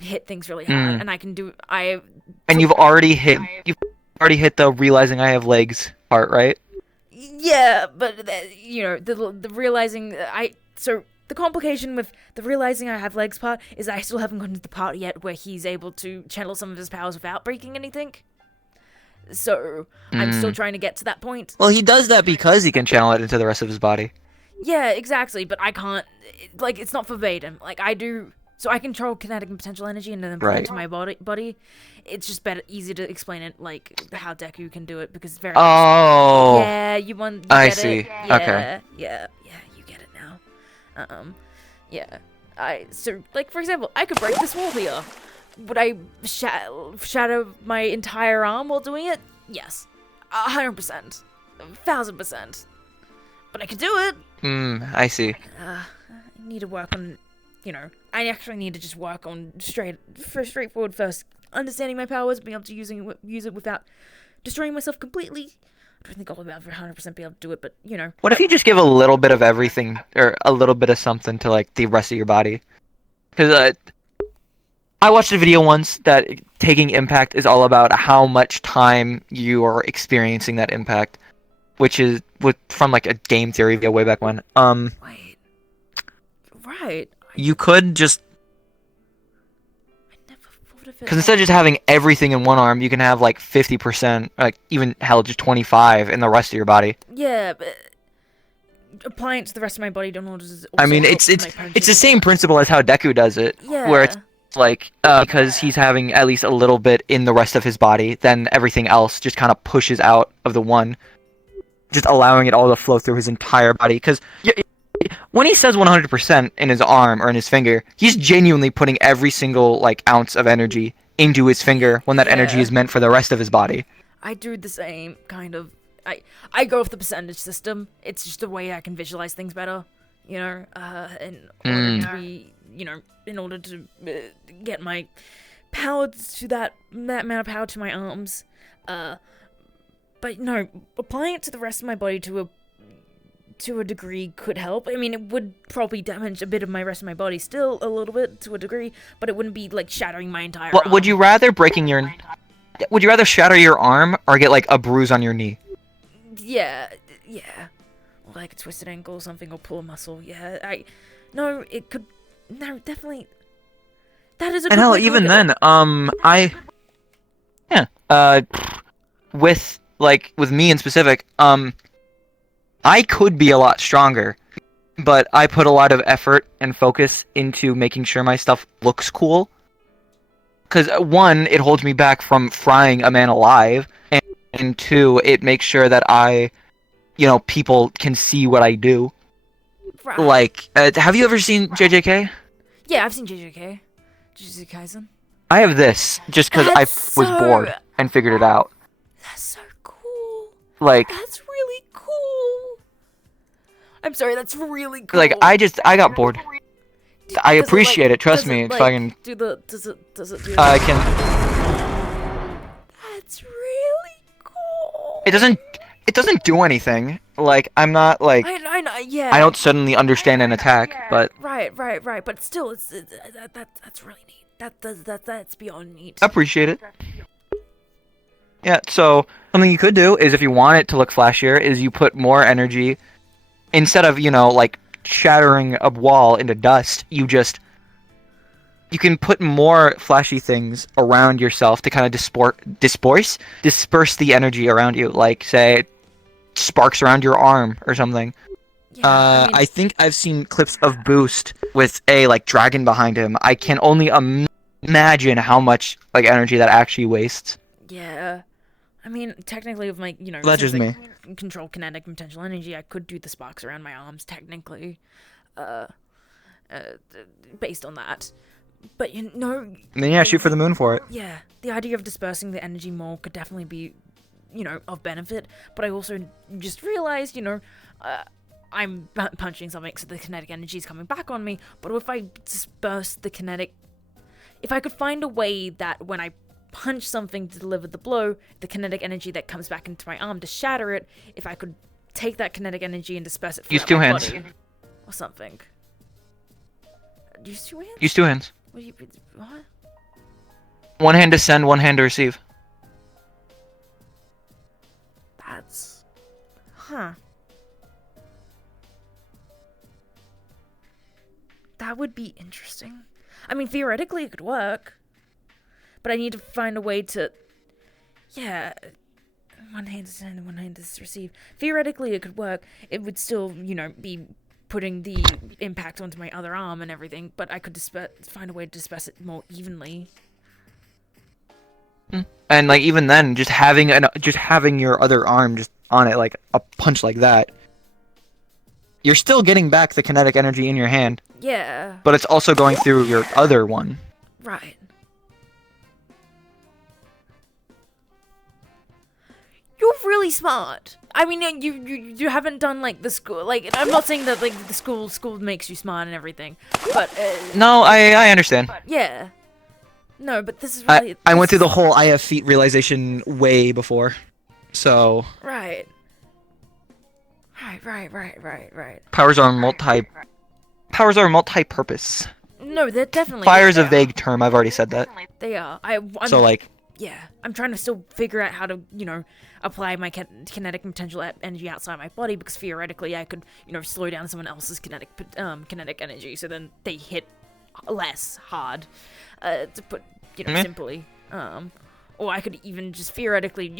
hit things really hard, and I can do. And you've already hit the realizing I have legs part, right? Yeah, but the realizing so the complication with the realizing I have legs part is I still haven't gotten to the part yet where he's able to channel some of his powers without breaking anything. So I'm still trying to get to that point. Well, he does that because he can channel it into the rest of his body. Yeah, exactly, but I can't. Like, it's not verbatim. Like, I do. So I control kinetic and potential energy and then put it to my body. It's just easier to explain it, like, how Deku can do it, because it's very... Oh! Yeah, you I get see. It. Yeah, okay. Yeah, you get it now. Yeah. So, like, for example, I could break this wall here. Would I shatter my entire arm while doing it? Yes. 100%. 1,000%. But I could do it. I see. I need to work on, I actually need to just work on straightforward first. Understanding my powers, being able to use it without destroying myself completely. don't think I'll ever 100% be able to do it, but you know. What if you just give a little bit of everything, or a little bit of something to like the rest of your body? Because I watched a video once that taking impact is all about how much time you are experiencing that impact, which is from like a game theory video way back when. Wait. Right. You could just. Because instead of just having everything in one arm, you can have like 50%, like even hell, just 25 in the rest of your body. Yeah, but applying it to the rest of my body don't also I mean, it's the same principle as how Deku does it, where it's like because he's having at least a little bit in the rest of his body, then everything else just kind of pushes out of the one, just allowing it all to flow through his entire body. Because when he says 100% in his arm or in his finger, he's genuinely putting every single like ounce of energy into his finger when that energy is meant for the rest of his body. I do the same kind of. I go off the percentage system. It's just a way I can visualize things better, you know. In order to be, you know, in order to get my power to that amount of power to my arms. But no, applying it to the rest of my body to a degree could help. I mean, it would probably damage a bit of my rest of my body still a little bit to a degree, but it wouldn't be like shattering my entire arm. Would you rather Would you rather shatter your arm or get like a bruise on your knee? Yeah. Or like a twisted ankle or something, or pull a muscle. Yeah, no, it could. No, definitely. That is a. And good hell, way to even look at then, with me in specific, I could be a lot stronger, but I put a lot of effort and focus into making sure my stuff looks cool. Because one, it holds me back from frying a man alive, and two, it makes sure that people can see what I do. Right. Like, have you ever seen JJK? Yeah, I've seen JJK. Jujutsu Kaisen. I have this just because I was bored and figured it out. That's so cool. Like, That's really cool. I'm sorry, that's really cool. like I got bored. I appreciate it. Trust me. Like, Fucking. Does it do I can. That's really cool. It doesn't do anything. Like, I'm not like. I know, yeah. I don't suddenly understand an attack, but. Right. But still, that's really neat. That's beyond neat. Appreciate it. Yeah. So something you could do is, if you want it to look flashier, is you put more energy instead of like shattering a wall into dust. You can put more flashy things around yourself to kind of disperse the energy around you, like say sparks around your arm or something. Yeah, I think I've seen clips of Boost with a like dragon behind him. I can only imagine how much like energy that actually wastes. Yeah. I mean, technically, with my, That's just me. Control kinetic and potential energy, I could do the sparks around my arms, technically, based on that. But, And then, yeah, shoot for the moon for it. Yeah, the idea of dispersing the energy more could definitely be, of benefit. But I also just realized, I'm punching something, so the kinetic energy is coming back on me. But if I disperse the kinetic... If I could find a way that when I punch something to deliver the blow, the kinetic energy that comes back into my arm to shatter it, if I could take that kinetic energy and disperse it Use throughout two my hands. body or something. Use two hands? Use two hands. What? One hand to send, one hand to receive. That's... Huh. That would be interesting. I mean, theoretically it could work. But I need to find a way to... Yeah. One hand to send and one hand to receive. Theoretically, it could work. It would still, be putting the impact onto my other arm and everything. But I could find a way to disperse it more evenly. And, like, even then, just having your other arm just on it, like, a punch like that, you're still getting back the kinetic energy in your hand. Yeah. But it's also going through your other one. Right. You're really smart. I mean, you haven't done like the school. Like, I'm not saying that like the school makes you smart and everything, but no, I understand. Yeah. No, but this is really. I went through the whole I have feet realization way before, so. Right. Right. Powers are multi-purpose. No, they're definitely. Fire is they a are. vague term. I've already said that. They are. So, like. Yeah, I'm trying to still figure out how to, apply my kinetic potential energy outside my body, because theoretically I could, slow down someone else's kinetic energy, so then they hit less hard, to put, simply. Or I could even just theoretically,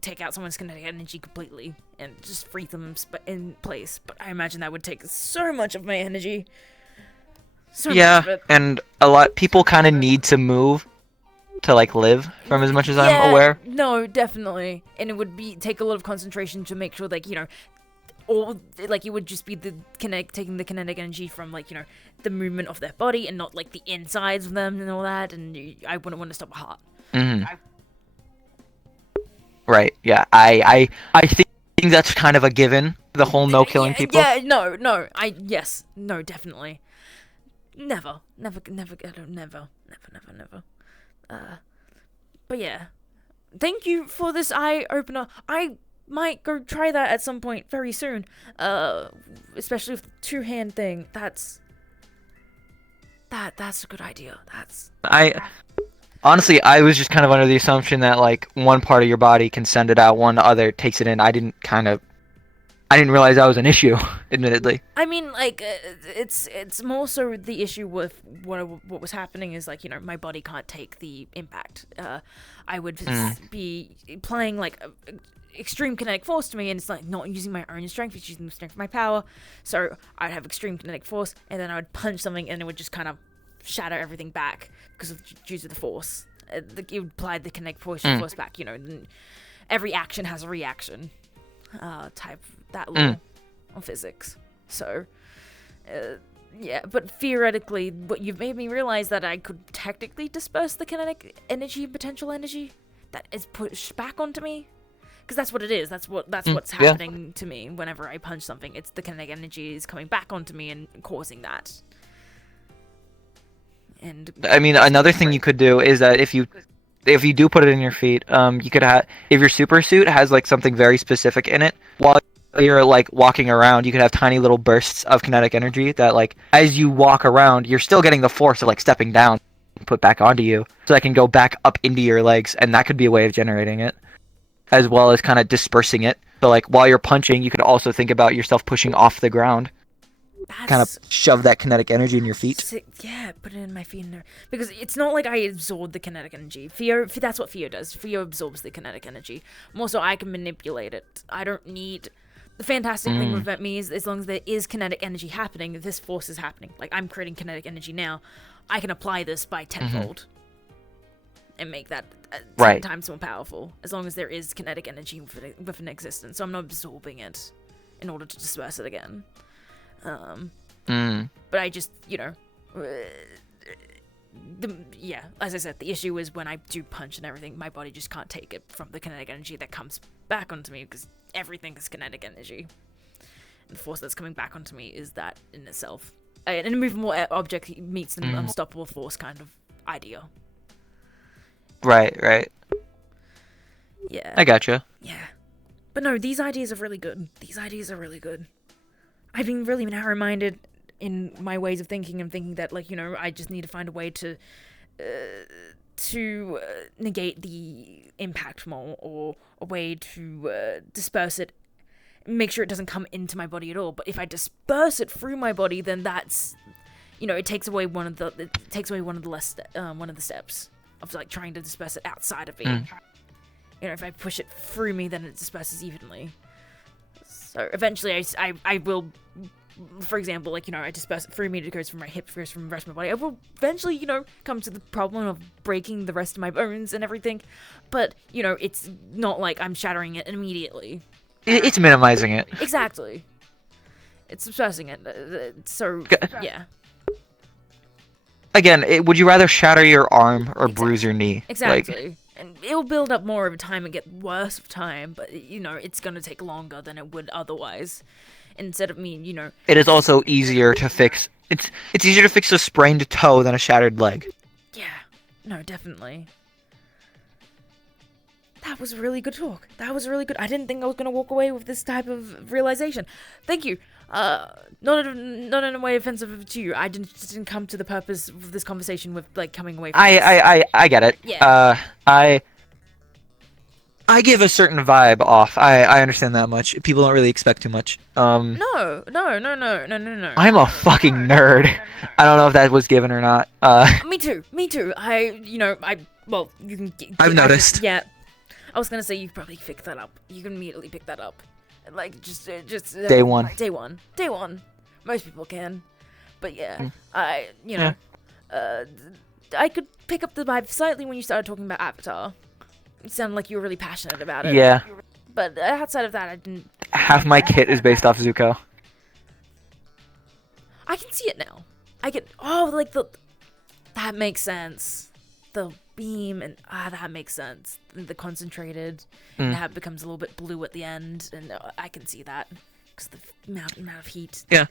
take out someone's kinetic energy completely and just free them in place. But I imagine that would take so much of my energy. So much of it. And a lot people kind of need to move to like live, from as much as I'm aware. No, definitely. And it would take a lot of concentration to make sure, like, it would just be taking the kinetic energy from, like, the movement of their body and not, like, the insides of them and all that, and I wouldn't want to stop a heart. Right, yeah. I think that's kind of a given, the whole no killing people. Yeah, no, definitely. Never. But yeah, thank you for this eye opener. I might go try that at some point very soon. Especially with the two-hand thing. That's a good idea. Honestly, I was just kind of under the assumption that like one part of your body can send it out, one other takes it in. I didn't realize that was an issue, admittedly. I mean, like, it's more so the issue with what was happening is, like, my body can't take the impact. I would be applying, like, extreme kinetic force to me, and it's, like, not using my own strength, it's using the strength of my power. So I'd have extreme kinetic force, and then I would punch something, and it would just kind of shatter everything back due to the force. You applied the kinetic force back, every action has a reaction. Type that law of physics. So, yeah, but theoretically, what you've made me realize that I could technically disperse the kinetic energy, potential energy that is pushed back onto me, because that's what it is. That's what's happening to me whenever I punch something. It's the kinetic energy is coming back onto me and causing that. And I mean, another thing you could do is that if you do put it in your feet, you could have, if your super suit has like something very specific in it, while you're like walking around, you could have tiny little bursts of kinetic energy that, like, as you walk around, you're still getting the force of like stepping down and put back onto you, so that can go back up into your legs, and that could be a way of generating it, as well as kind of dispersing it. So like while you're punching, you could also think about yourself pushing off the ground. Kind of shove that kinetic energy in your feet. Yeah, put it in my feet. Because it's not like I absorb the kinetic energy. That's what Theo does. Theo absorbs the kinetic energy. More so I can manipulate it. I don't need... The fantastic thing with me is, as long as there is kinetic energy happening, this force is happening. Like, I'm creating kinetic energy now. I can apply this by tenfold. And make that 10 times more powerful. As long as there is kinetic energy with an existence. So I'm not absorbing it in order to disperse it again. But I just, as I said, the issue is when I do punch and everything, my body just can't take it from the kinetic energy that comes back onto me, because everything is kinetic energy. And the force that's coming back onto me is that in itself. An immovable object meets an unstoppable force kind of idea. Right. Yeah. I gotcha. Yeah. But no, these ideas are really good. I've been really narrow-minded in my ways of thinking, and thinking that, like, I just need to find a way to negate the impact more, or a way to disperse it, make sure it doesn't come into my body at all. But if I disperse it through my body, then that's, it takes away one of the steps of, like, trying to disperse it outside of me. If I push it through me, then it disperses evenly. So eventually I will, for example, like, I disperse it through me, it goes from my hip, goes from the rest of my body. I will eventually, come to the problem of breaking the rest of my bones and everything. But, it's not like I'm shattering it immediately. It's minimizing it. Exactly. It's dispersing it. So, yeah. Again, would you rather shatter your arm or bruise your knee? Exactly. Like, and it'll build up more over time and get worse with time, but, it's going to take longer than it would otherwise. Instead of me, It is also easier to fix... It's easier to fix a sprained toe than a shattered leg. Yeah. No, definitely. That was a really good talk. That was really good. I didn't think I was gonna walk away with this type of realization. Thank you. Not in a way offensive to you. I didn't come to the purpose of this conversation with like coming away from this. I get it. Yeah. I give a certain vibe off. I understand that much. People don't really expect too much. No. I'm a fucking nerd. I don't know if that was given or not. Me too. Well, you can. I've noticed. Yeah. I was gonna say you probably pick that up. You can immediately pick that up. Like just Day one. Day one. Most people can, but yeah, I could pick up the vibe slightly when you started talking about Avatar. It sounded like you were really passionate about it. Yeah. But outside of that, I didn't. Half my kit is based off Zuko. I can see it now. That makes sense. The beam and that makes sense. The concentrated and how it becomes a little bit blue at the end, and I can see that because the amount of heat. Yeah.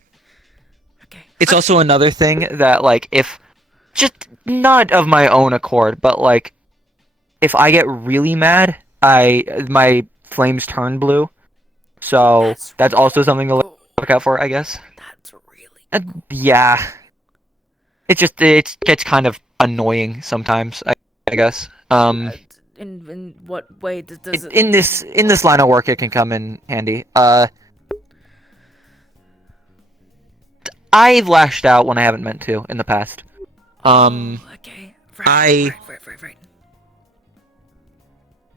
Okay. It's also another thing that like if just not of my own accord, but like if I get really mad, my flames turn blue. So that's also something to look out for, I guess. That's really yeah. It gets kind of annoying sometimes, I guess. In what way does it? In this line of work, it can come in handy. I've lashed out when I haven't meant to in the past. Okay. Right.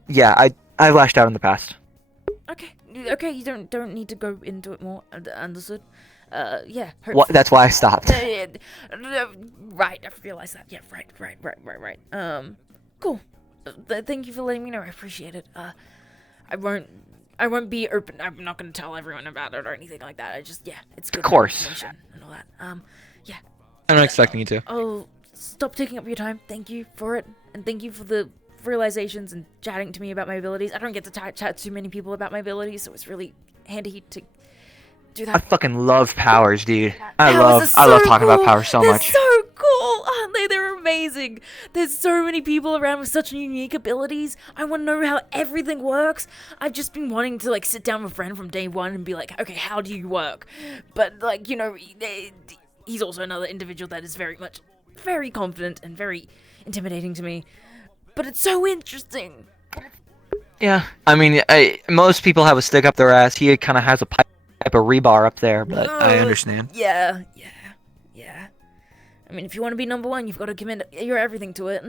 Yeah, I've lashed out in the past. Okay. You don't need to go into it more. Understood. Yeah. That's why I stopped. Right. I realized that. Yeah. Right. Cool. Thank you for letting me know. I appreciate it. I won't be open. I'm not gonna tell everyone about it or anything like that. It's good. Of course. Information and all that. Yeah. I'm not expecting you to. I'll stop taking up your time. Thank you for it, and thank you for the realizations and chatting to me about my abilities. I don't get to chat to too many people about my abilities, so it's really handy to do that. I fucking love powers, dude. I love talking about powers so much. They're so cool, aren't they? They're amazing. There's so many people around with such unique abilities. I want to know how everything works. I've just been wanting to like sit down with a friend from day one and be like, okay, how do you work? But like, he's also another individual that is very confident and very intimidating to me. But it's so interesting. Yeah, I mean, most people have a stick up their ass. He kind of has a pipe of rebar up there, but I understand. Yeah. I mean, if you want to be number one, you've got to commit your everything to it.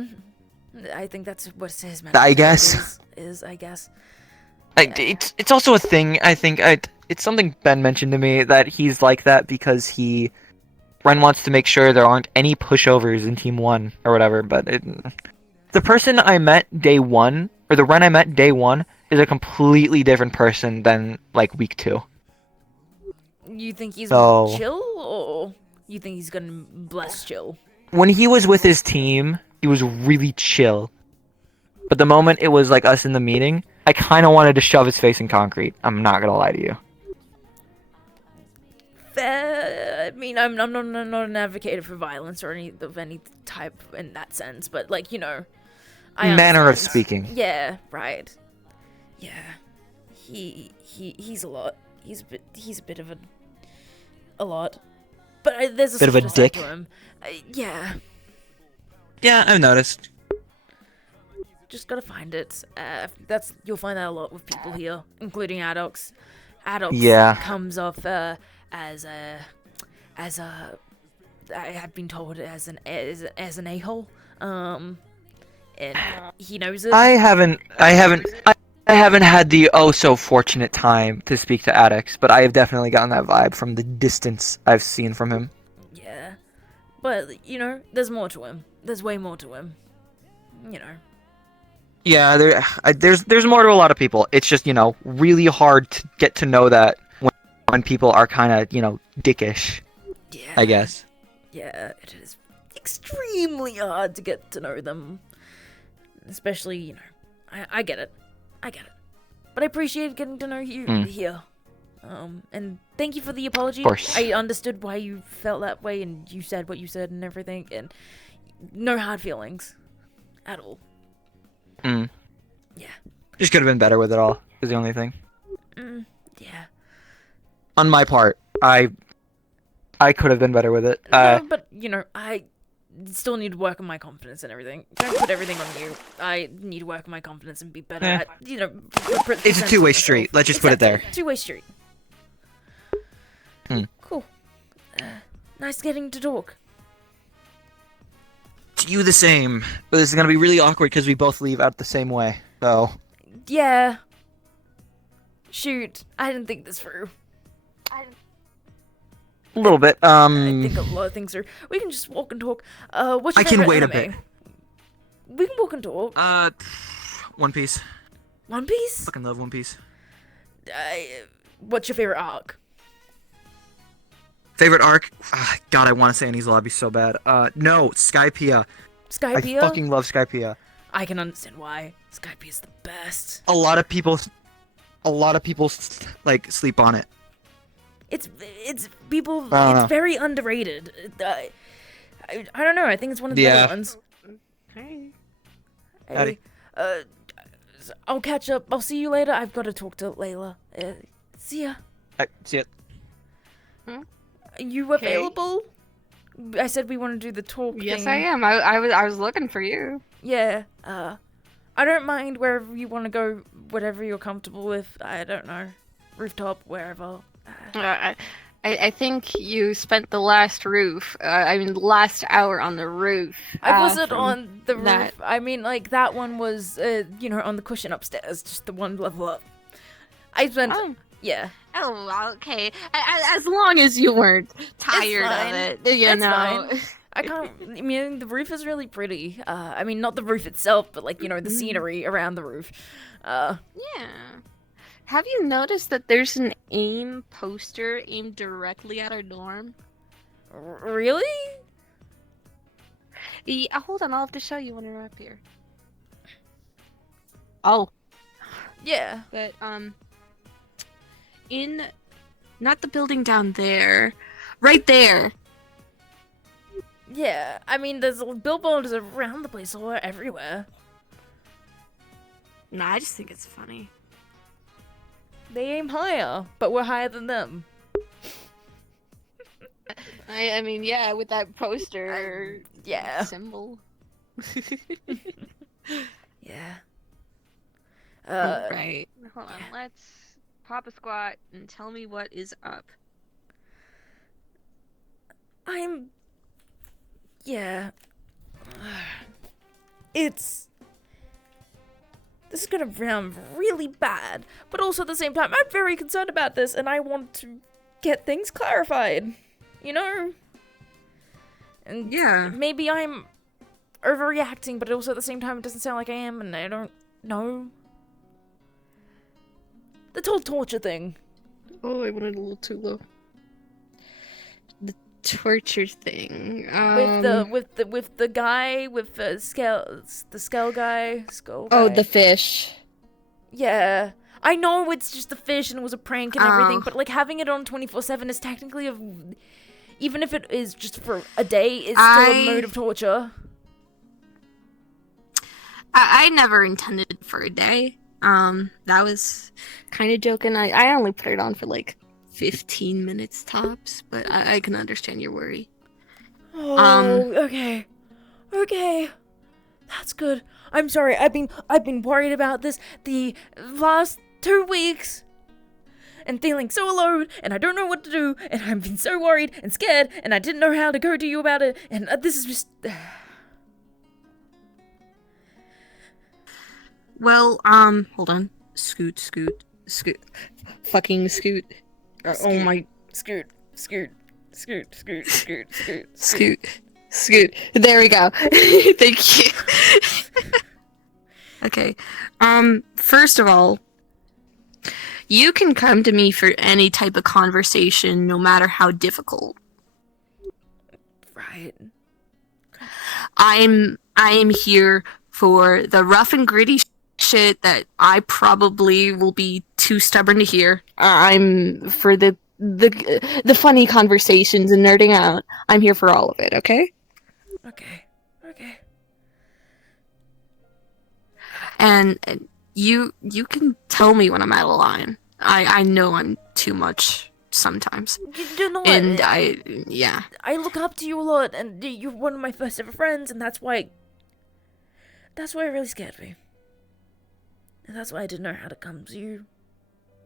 I think that's what his message I guess. I guess. It's also a thing. I think it's something Ben mentioned to me that he's like that because Ren wants to make sure there aren't any pushovers in Team 1 or whatever. But the person I met day 1, or the Ren I met day 1, is a completely different person than like week 2. You think he's chill, or you think he's gonna bless chill? When he was with his team, he was really chill. But the moment it was like us in the meeting, I kind of wanted to shove his face in concrete. I'm not gonna lie to you. I mean, I'm not an advocate for violence or any type in that sense, but like manner of speaking. Yeah, right. Yeah, he's a lot. He's a bit of a lot, but there's a bit of a dick to him. Yeah. Yeah, I've noticed. Just gotta find it. You'll find that a lot with people here, including Addox. Addox comes off as a I have been told as an a-hole. And he knows it. I haven't had the so fortunate time to speak to Addox, but I have definitely gotten that vibe from the distance I've seen from him. Yeah, but there's more to him. There's way more to him. Yeah, there's more to a lot of people. It's just really hard to get to know that when people are kind of dickish. Yeah. I guess. Yeah, it is extremely hard to get to know them, especially I get it. But I appreciate getting to know you here. And thank you for the apology. Of course. I understood why you felt that way, and you said what you said and everything, and no hard feelings at all. Mm. Yeah, Just could have been better with it all. Is the only thing. Yeah. On my part, I could have been better with it. No, but you know, I still need to work on my confidence and everything. Don't put everything on you. I need to work on my confidence and be better Yeah. at, you know. It's a two-way street. Let's just put it there. Two-way street. Cool. Nice getting to talk. To you the same. But this is gonna be really awkward because we both leave out the same way. So. Yeah. Shoot, I didn't think this through. A little bit. I think a lot of things are. We can just walk and talk. What's your I can favorite wait a anime? bit. We can walk and talk. One Piece. One Piece? Fucking love One Piece. What's your favorite arc? Favorite arc? God, I want to say Annie's Lobby so bad. No, Skypiea. Skypiea? I fucking love Skypiea. I can understand why. Skypiea is the best. A lot of people like sleep on it. It's people. I don't It's know. very underrated. I don't know. I think it's one of the Yeah. better ones. Hey. Howdy. I'll catch up. I'll see you later. I've got to talk to Layla. See ya. See it. Are you available? I said we want to do the talk Yes, thing. I am. I was looking for you. Yeah. I don't mind wherever you want to go, whatever you're comfortable with. I don't know. Rooftop, wherever. I think you spent the last last hour on the roof. I wasn't from on the roof. that. I mean, like, that one was, on the cushion upstairs, just the one level up. I spent, yeah. Oh, okay. As long as you weren't tired fine. of it, you It's know. fine. I mean, the roof is really pretty. I mean, not the roof itself, but, like, the scenery around the roof. Yeah. Have you noticed that there's an AIM poster aimed directly at our dorm? Really? Yeah, hold on, I'll have to show you when we're up here. Oh. Yeah. But, not the building down there, right there. Yeah, I mean, there's billboards around the place, all everywhere. Nah, I just think it's funny. They aim higher, but we're higher than them. I mean, yeah, with that poster symbol. Yeah. Right. Hold on, let's pop a squat and tell me what is up. Yeah. This is gonna sound really bad, but also at the same time, I'm very concerned about this, and I want to get things clarified. And yeah, maybe I'm overreacting, but also at the same time, it doesn't sound like I am, and I don't know. The whole torture thing. Oh, I went a little too low. The torture thing. With the guy with the skull guy. Oh, the fish. Yeah. I know it's just a fish and it was a prank and everything, but like having it on 24/7 is technically even if it is just for a day, it's still a mode of torture. I never intended for a day. That was kind of joking. I only put it on for like 15 minutes tops, but I can understand your worry. Oh, okay. That's good. I'm sorry. I've been worried about this the last 2 weeks. And feeling so alone, and I don't know what to do, and I've been so worried and scared, and I didn't know how to go to you about it, and this is just... Well, hold on. Scoot. Fucking scoot. Oh my... Scoot. Scoot. There we go. Thank you. Okay. First of all, you can come to me for any type of conversation, no matter how difficult. Right. I am here for the rough and gritty shit that I probably will be too stubborn to hear. I'm for the funny conversations and nerding out. I'm here for all of it, okay? Okay. And You can tell me when I'm out of line. I know I'm too much sometimes. You know what? And I yeah. I look up to you a lot, and you're one of my first ever friends, and that's why it really scared me. And that's why I didn't know how to come to you,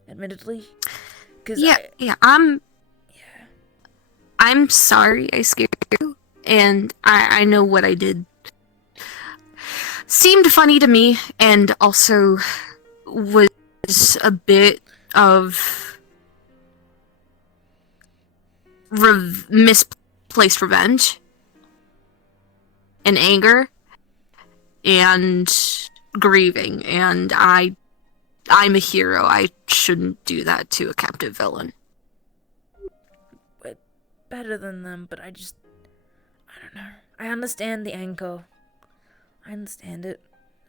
admittedly. I'm sorry I scared you, and I know what I did seemed funny to me, and also was a bit of misplaced revenge and anger and grieving, and I'm a hero. I shouldn't do that to a captive villain. Better than them, but I don't know. I understand the anger. I understand it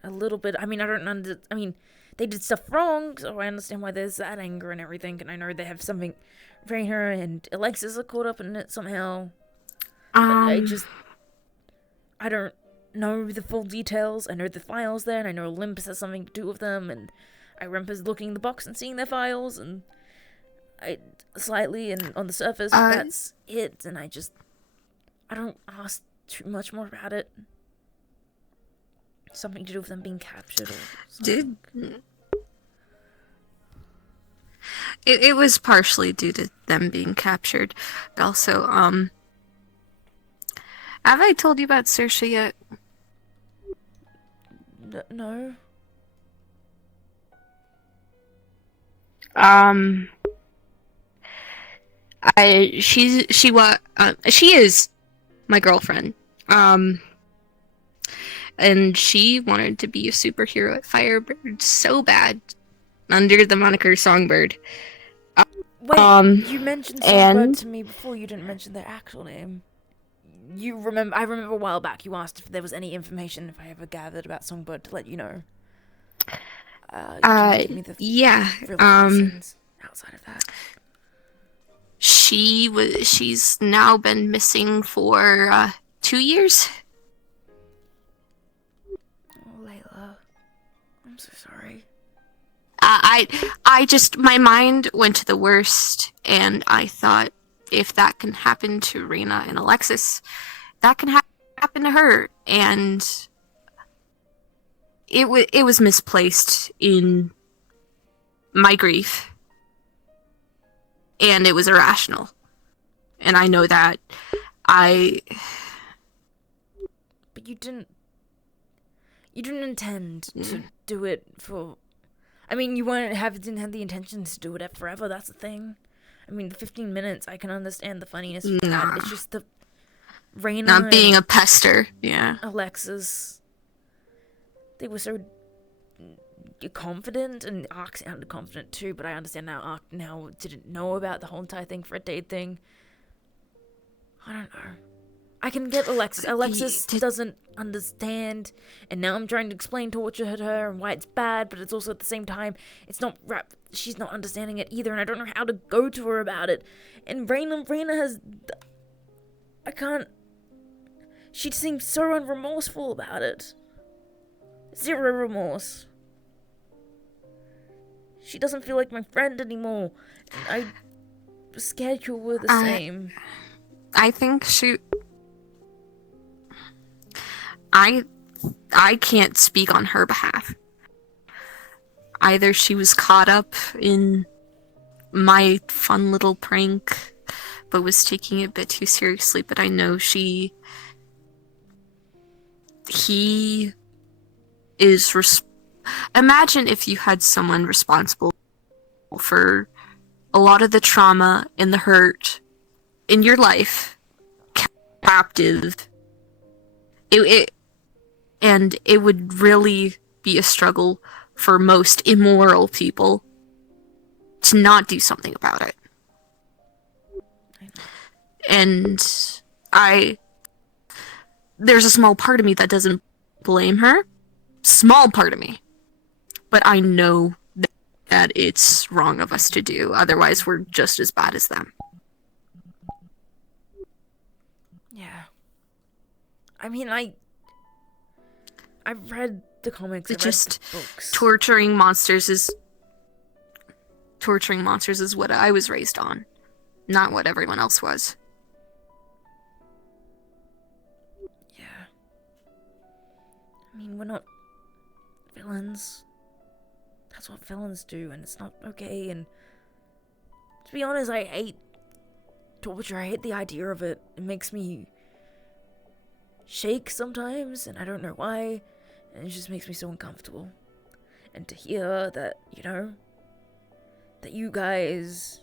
a little bit. I mean, they did stuff wrong, so I understand why there's that anger and everything, and I know they have something. Rainer and Alexis are caught up in it somehow. But I don't know the full details. I know the files there, and I know Olympus has something to do with them, and I remember looking in the box and seeing their files, and slightly, and on the surface, that's it, and I don't ask too much more about it. Something to do with them being captured or something. It was partially due to them being captured, but also, have I told you about Saoirse yet? No. She is my girlfriend. And she wanted to be a superhero at Firebird so bad, under the moniker Songbird. Wait, you mentioned Songbird to me before. You didn't mention their actual name. I remember a while back you asked if there was any information if I ever gathered about Songbird to let you know. Give me the reasons outside of that. She's now been missing for 2 years. Oh, Layla, I'm so sorry. I just, my mind went to the worst, and I thought, if that can happen to Rena and Alexis, that can happen to her, and it was misplaced in my grief, and it was irrational, and I know that. But you didn't intend to do it for. I mean, you didn't have the intention to do it forever. That's the thing. I mean, 15 minutes. I can understand the funniness of that. It's just the Raina not being a pester. Yeah. Alexis. They were so confident, and Ark sounded confident too. But I understand now. Ark now didn't know about the whole entire thing for a date thing. I don't know. I can get Alexis. Alexis doesn't understand, and now I'm trying to explain torture to her and why it's bad, but it's also at the same time, it's not she's not understanding it either, and I don't know how to go to her about it. And Raina has... I can't... She seems so unremorseful about it. Zero remorse. She doesn't feel like my friend anymore. And I was scared you were the same. I think I can't speak on her behalf. Either she was caught up in my fun little prank, but was taking it a bit too seriously, but I know he is imagine if you had someone responsible for a lot of the trauma and the hurt in your life, captive. It would really be a struggle for most immoral people to not do something about it. And there's a small part of me that doesn't blame her. Small part of me. But I know that it's wrong of us to do. Otherwise, we're just as bad as them. Yeah. I mean, I've read the comics. I read Just the books. torturing monsters is what I was raised on, not what everyone else was. Yeah. I mean, we're not villains. That's what villains do, and it's not okay. And to be honest, I hate torture. I hate the idea of it. It makes me shake sometimes, and I don't know why. And it just makes me so uncomfortable. And to hear that, you know, that you guys...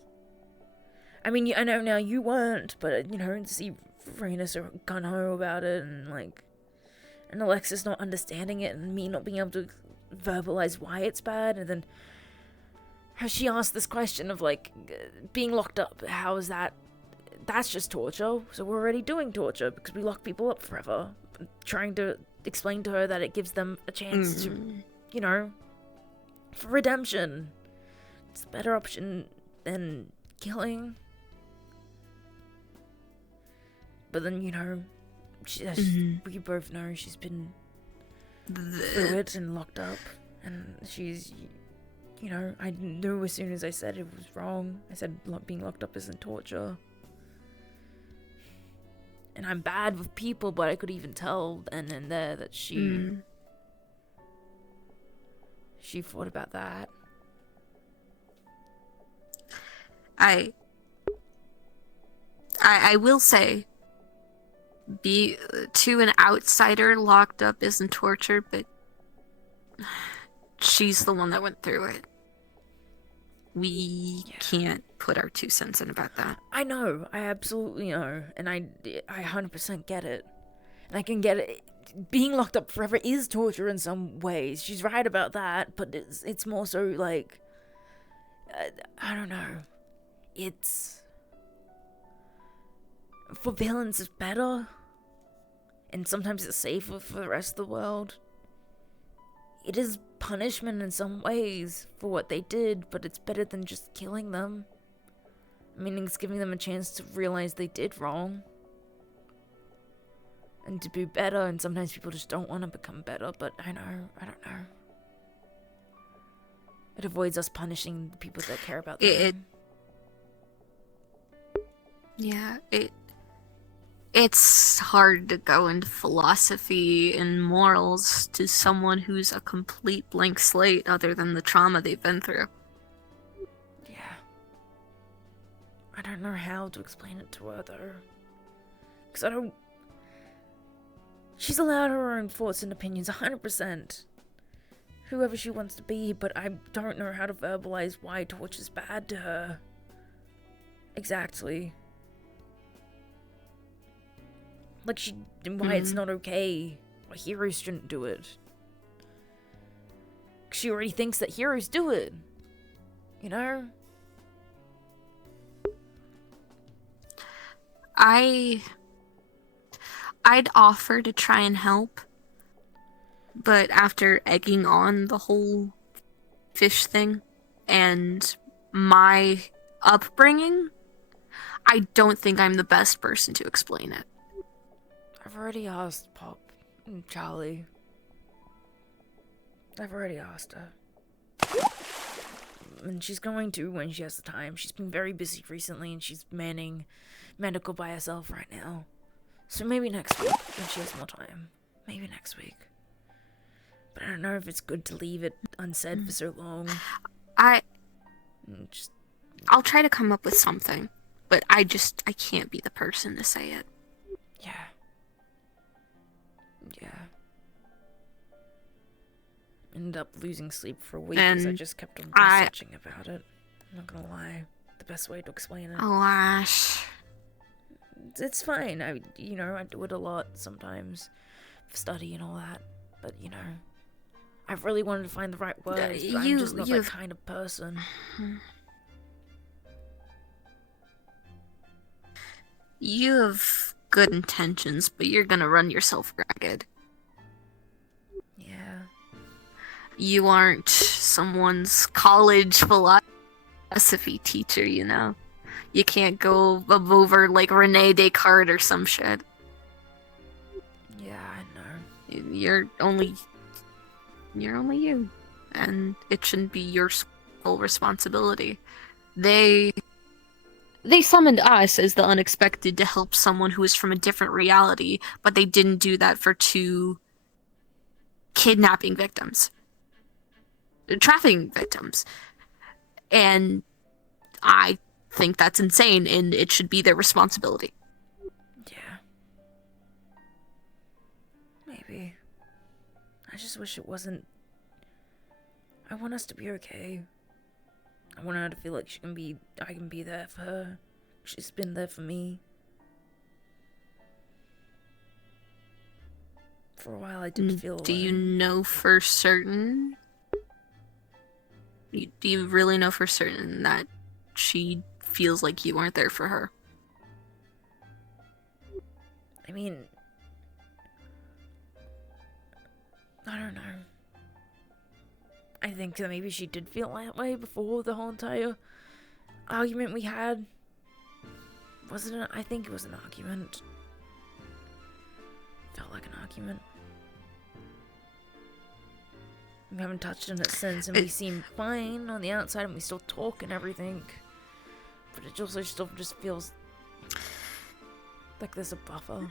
I mean, I know now you weren't, but, you know, to see Raina so gung-ho about it, and, like... And Alexis not understanding it, and me not being able to verbalize why it's bad, and then... How she asked this question of, like, being locked up, how is that... That's just torture, so we're already doing torture, because we lock people up forever. I'm trying to explain to her that it gives them a chance to, you know, for redemption. It's a better option than killing. But then, you know, we both know she's been through it and locked up. And she's, you know, I knew as soon as I said it was wrong. I said being locked up isn't torture. And I'm bad with people, but I could even tell then and there that she thought about that. I will say, to an outsider, locked up isn't torture, but she's the one that went through it. We can't put our 2 cents in about that. I know, I absolutely know, and I 100% get it. And I can get it. Being locked up forever is torture in some ways. She's right about that, but it's more so like, I don't know. It's... For villains, it's better. And sometimes it's safer for the rest of the world. It is punishment in some ways for what they did, but it's better than just killing them. I mean, it's giving them a chance to realize they did wrong. And to be better, and sometimes people just don't want to become better, but I don't know. It avoids us punishing the people that care about them. It's hard to go into philosophy and morals to someone who's a complete blank slate other than the trauma they've been through. Yeah. I don't know how to explain it to her, though. Because I don't... She's allowed her own thoughts and opinions, 100%. Whoever she wants to be, but I don't know how to verbalize why torture's bad to her. Exactly. Like, why it's not okay. Why heroes shouldn't do it. She already thinks that heroes do it. You know? I'd offer to try and help, but after egging on the whole fish thing and my upbringing, I don't think I'm the best person to explain it. I've already asked Pop and Charlie. I've already asked her. And she's going to when she has the time. She's been very busy recently and she's manning medical by herself right now. So maybe next week when she has more time. Maybe next week. But I don't know if it's good to leave it unsaid for so long. I'll try to come up with something, but I can't be the person to say it. Yeah. Ended up losing sleep for a week because I just kept on researching about it. I'm not gonna lie. The best way to explain it. Oh, Ash. It's fine. I do it a lot sometimes for study and all that. But, I really wanted to find the right words, but I'm just not that kind of person. You have good intentions, but you're gonna run yourself ragged. Yeah. You aren't someone's college philosophy teacher, you know? You can't go over like Rene Descartes or some shit. Yeah, I know. You're only you're only you, and it shouldn't be your sole responsibility. They summoned us as the unexpected to help someone who is from a different reality, but they didn't do that for 2 kidnapping victims. Trafficking victims. And I think that's insane, and it should be their responsibility. Yeah. Maybe. I just wish it wasn't... I want us to be okay. I want her to feel like I can be there for her. She's been there for me. For a while I did feel Do you know for certain? Do you really know for certain that she feels like you weren't there for her? I mean... I don't know. I think that maybe she did feel that way before the whole entire argument we had. Wasn't it? I think it was an argument. Felt like an argument. We haven't touched on it since, and we seem fine on the outside, and we still talk and everything. But it also still just feels like there's a buffer.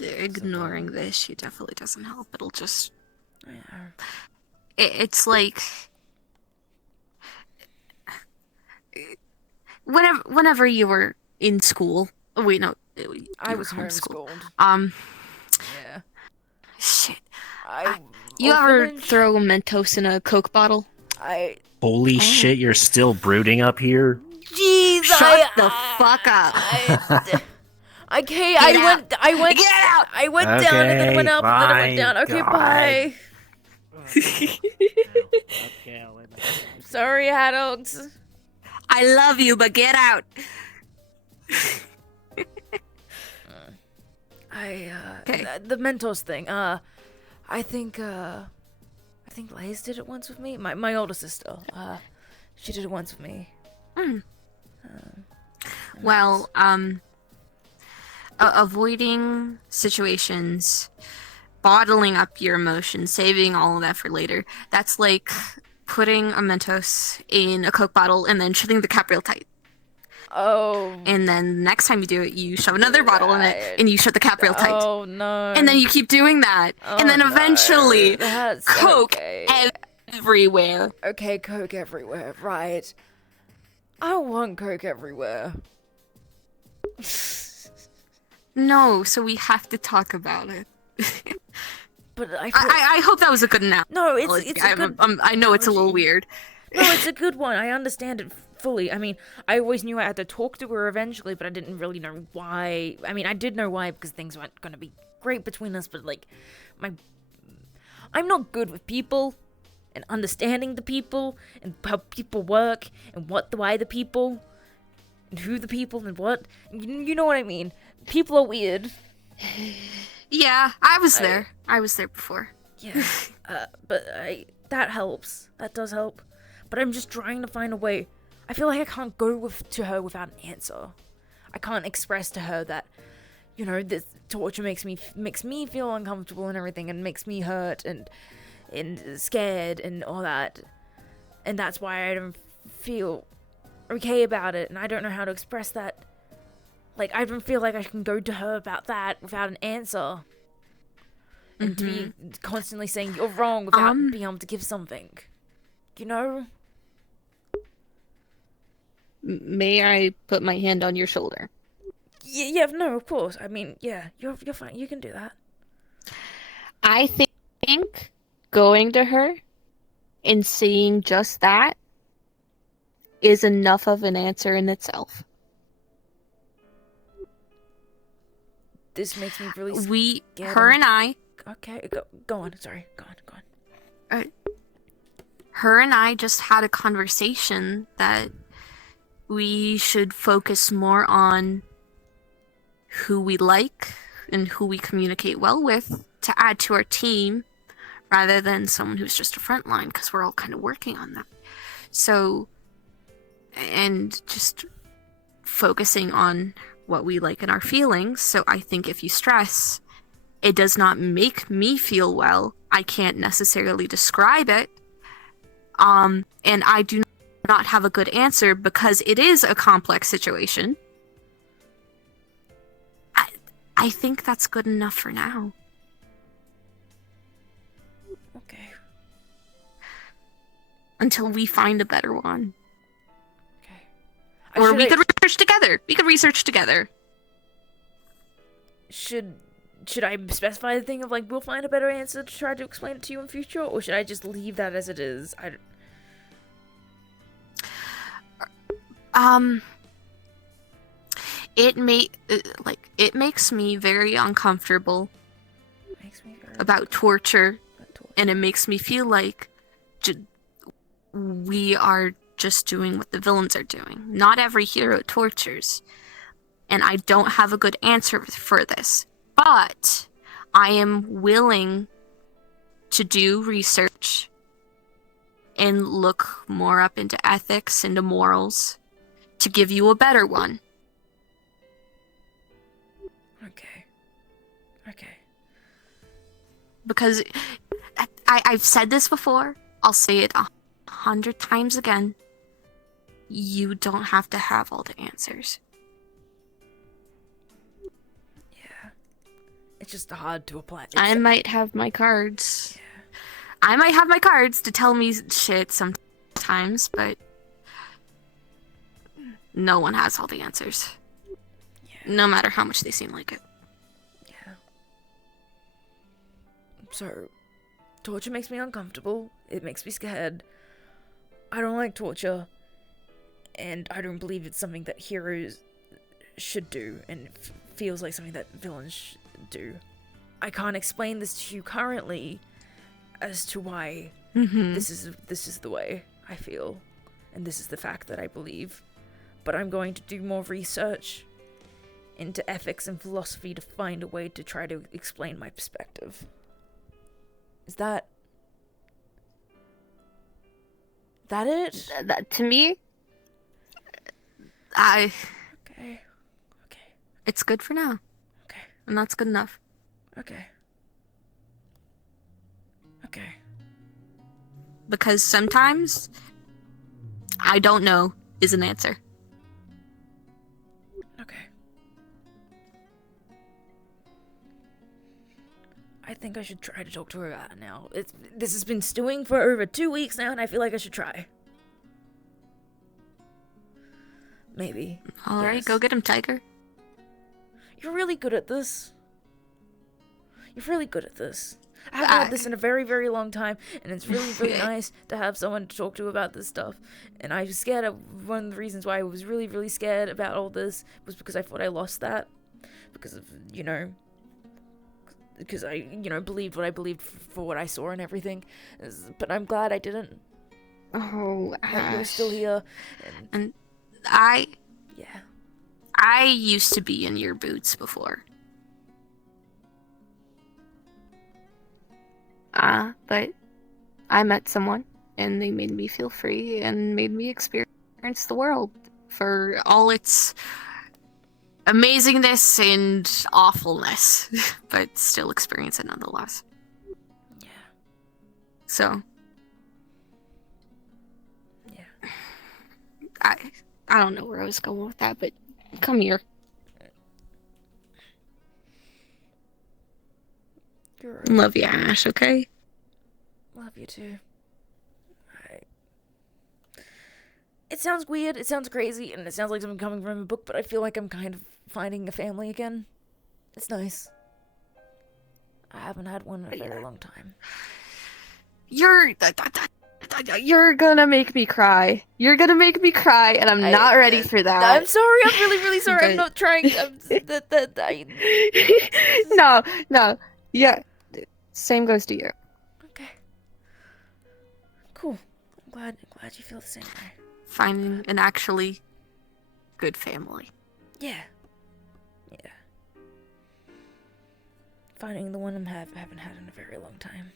Ignoring this, she definitely doesn't help. It'll just... Yeah. It's like... Whenever you were in school... Oh, wait, no. I was homeschooled. Yeah. Shit. You ever throw Mentos in a Coke bottle? Holy shit, you're still brooding up here? Jeez, Shut the fuck up. Okay, I went Get out! I went down and then went up and then I went down. Okay, bye. Sorry, Addox. I love you, but get out. The Mentos thing. I think Lays did it once with me. My older sister. She did it once with me. Well, avoiding situations, bottling up your emotions, saving all of that for later. That's like putting a Mentos in a Coke bottle and then shutting the cap real tight. Oh. And then next time you do it, you shove another bottle in it and you shut the cap real tight. Oh no. And then you keep doing that. And then eventually, That's Coke okay. everywhere. Okay, Coke everywhere, right. I want Coke everywhere. No, so we have to talk about it. But I hope that was a good analogy. No, it's a good I know it's a little weird. No, it's a good one. I understand it fully. I mean, I always knew I had to talk to her eventually, but I didn't really know why. I mean, I did know why because things weren't going to be great between us, but like, I'm not good with people and understanding the people and how people work and why the people and who the people and what. You know what I mean? People are weird. Yeah, I was there. I was there before. Yeah, but that helps. That does help. But I'm just trying to find a way. I feel like I can't go to her without an answer. I can't express to her that, you know, this torture makes me feel uncomfortable and everything, and makes me hurt and scared and all that. And that's why I don't feel okay about it, and I don't know how to express that. Like, I don't feel like I can go to her about that without an answer. And to be constantly saying you're wrong without being able to give something. You know? May I put my hand on your shoulder? Yeah, no, of course. I mean, yeah, you're fine. You can do that. I think going to her and seeing just that is enough of an answer in itself. This makes me really scared. Her and I... Okay, go on. Sorry, go on. Her and I just had a conversation that we should focus more on who we like and who we communicate well with to add to our team rather than someone who's just a frontline, because we're all kind of working on that. So, and just focusing on what we like and our feelings. So I think if you stress It does not make me feel well. I can't necessarily describe it. And I do not have a good answer because it is a complex situation. I think that's good enough for now. Okay. Until we find a better one. Okay. Or we could research together. We could research together. Should I specify the thing of like we'll find a better answer to try to explain it to you in future, or should I just leave that as it is? It makes me very uncomfortable about torture, and it makes me feel like we are just doing what the villains are doing. Not every hero tortures, and I don't have a good answer for this, but I am willing to do research and look more up into ethics, into morals, to give you a better one. Okay. Because I've said this before, I'll say it 100 times again. You don't have to have all the answers. Yeah. It's just hard to apply. I might have my cards. Yeah. I might have my cards to tell me shit sometimes, but no one has all the answers. Yeah. No matter how much they seem like it. So, torture makes me uncomfortable. It makes me scared. I don't like torture. And I don't believe it's something that heroes should do. And it feels like something that villains should do. I can't explain this to you currently as to why this is the way I feel. And this is the fact that I believe. But I'm going to do more research into ethics and philosophy to find a way to try to explain my perspective. Is that it? That to me, okay. It's good for now. Okay. And that's good enough. Okay. Because sometimes I don't know is an answer. Okay. I think I should try to talk to her about it now. This has been stewing for over 2 weeks now, and I feel like I should try. Maybe. Alright, go get him, Tiger. You're really good at this. I haven't had this in a very, very long time, and it's really, really nice to have someone to talk to about this stuff. And I was scared one of the reasons why I was really, really scared about all this was because I thought I lost that. Because of, because I, believed what I believed for what I saw and everything. But I'm glad I didn't. Oh, that you're still here. And I used to be in your boots before. But I met someone, and they made me feel free and made me experience the world for all its amazingness and awfulness, but still experience it nonetheless. Yeah. So. Yeah. I don't know where I was going with that, but come here. Love you, Ash, okay? Love you too. It sounds weird, it sounds crazy, and it sounds like something coming from a book, but I feel like I'm kind of finding a family again. It's nice. I haven't had one in a very long time. You're gonna make me cry. You're gonna make me cry, and I'm not ready for that. I'm sorry, I'm really, really sorry. I'm not trying. No. Yeah. Same goes to you. Okay. Cool. I'm glad you feel the same way. Finding an actually good family. Yeah. Finding the one I haven't had in a very long time.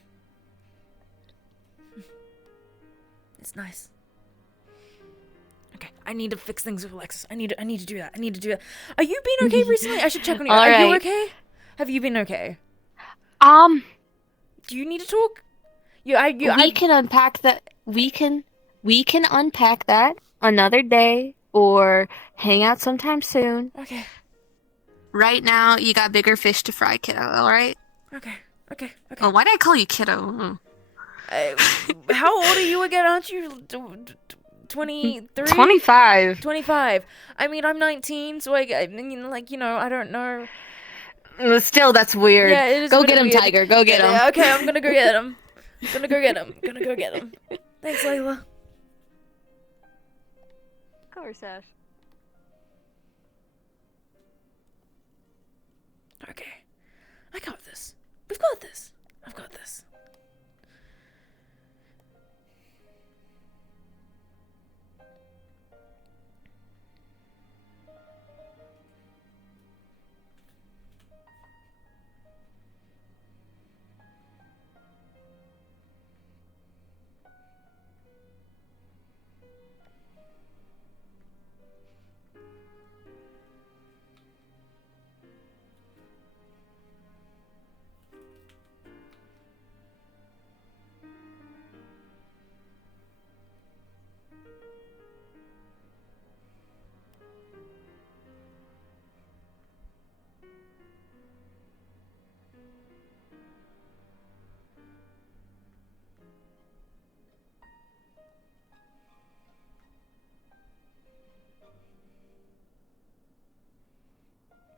It's nice. Okay, I need to fix things with Alexis. I need to do that. Are you been okay recently? I should check on you. Are you okay? Have you been okay? Do you need to talk? We can unpack that. We can unpack that another day or hang out sometime soon. Okay. Right now, you got bigger fish to fry, kiddo. All right. Okay. Oh, why did I call you kiddo? How old are you again? Aren't you 23? 25. 25. I mean, I'm 19, so I mean, like, you know, I don't know. Still, that's weird. Yeah, it is. Go a bit get him, weird. Tiger. Go get him. Yeah, okay, I'm gonna go get him. Gonna go get him. Thanks, Layla. Of course, Ash. Okay. I got this. We've got this. I've got this.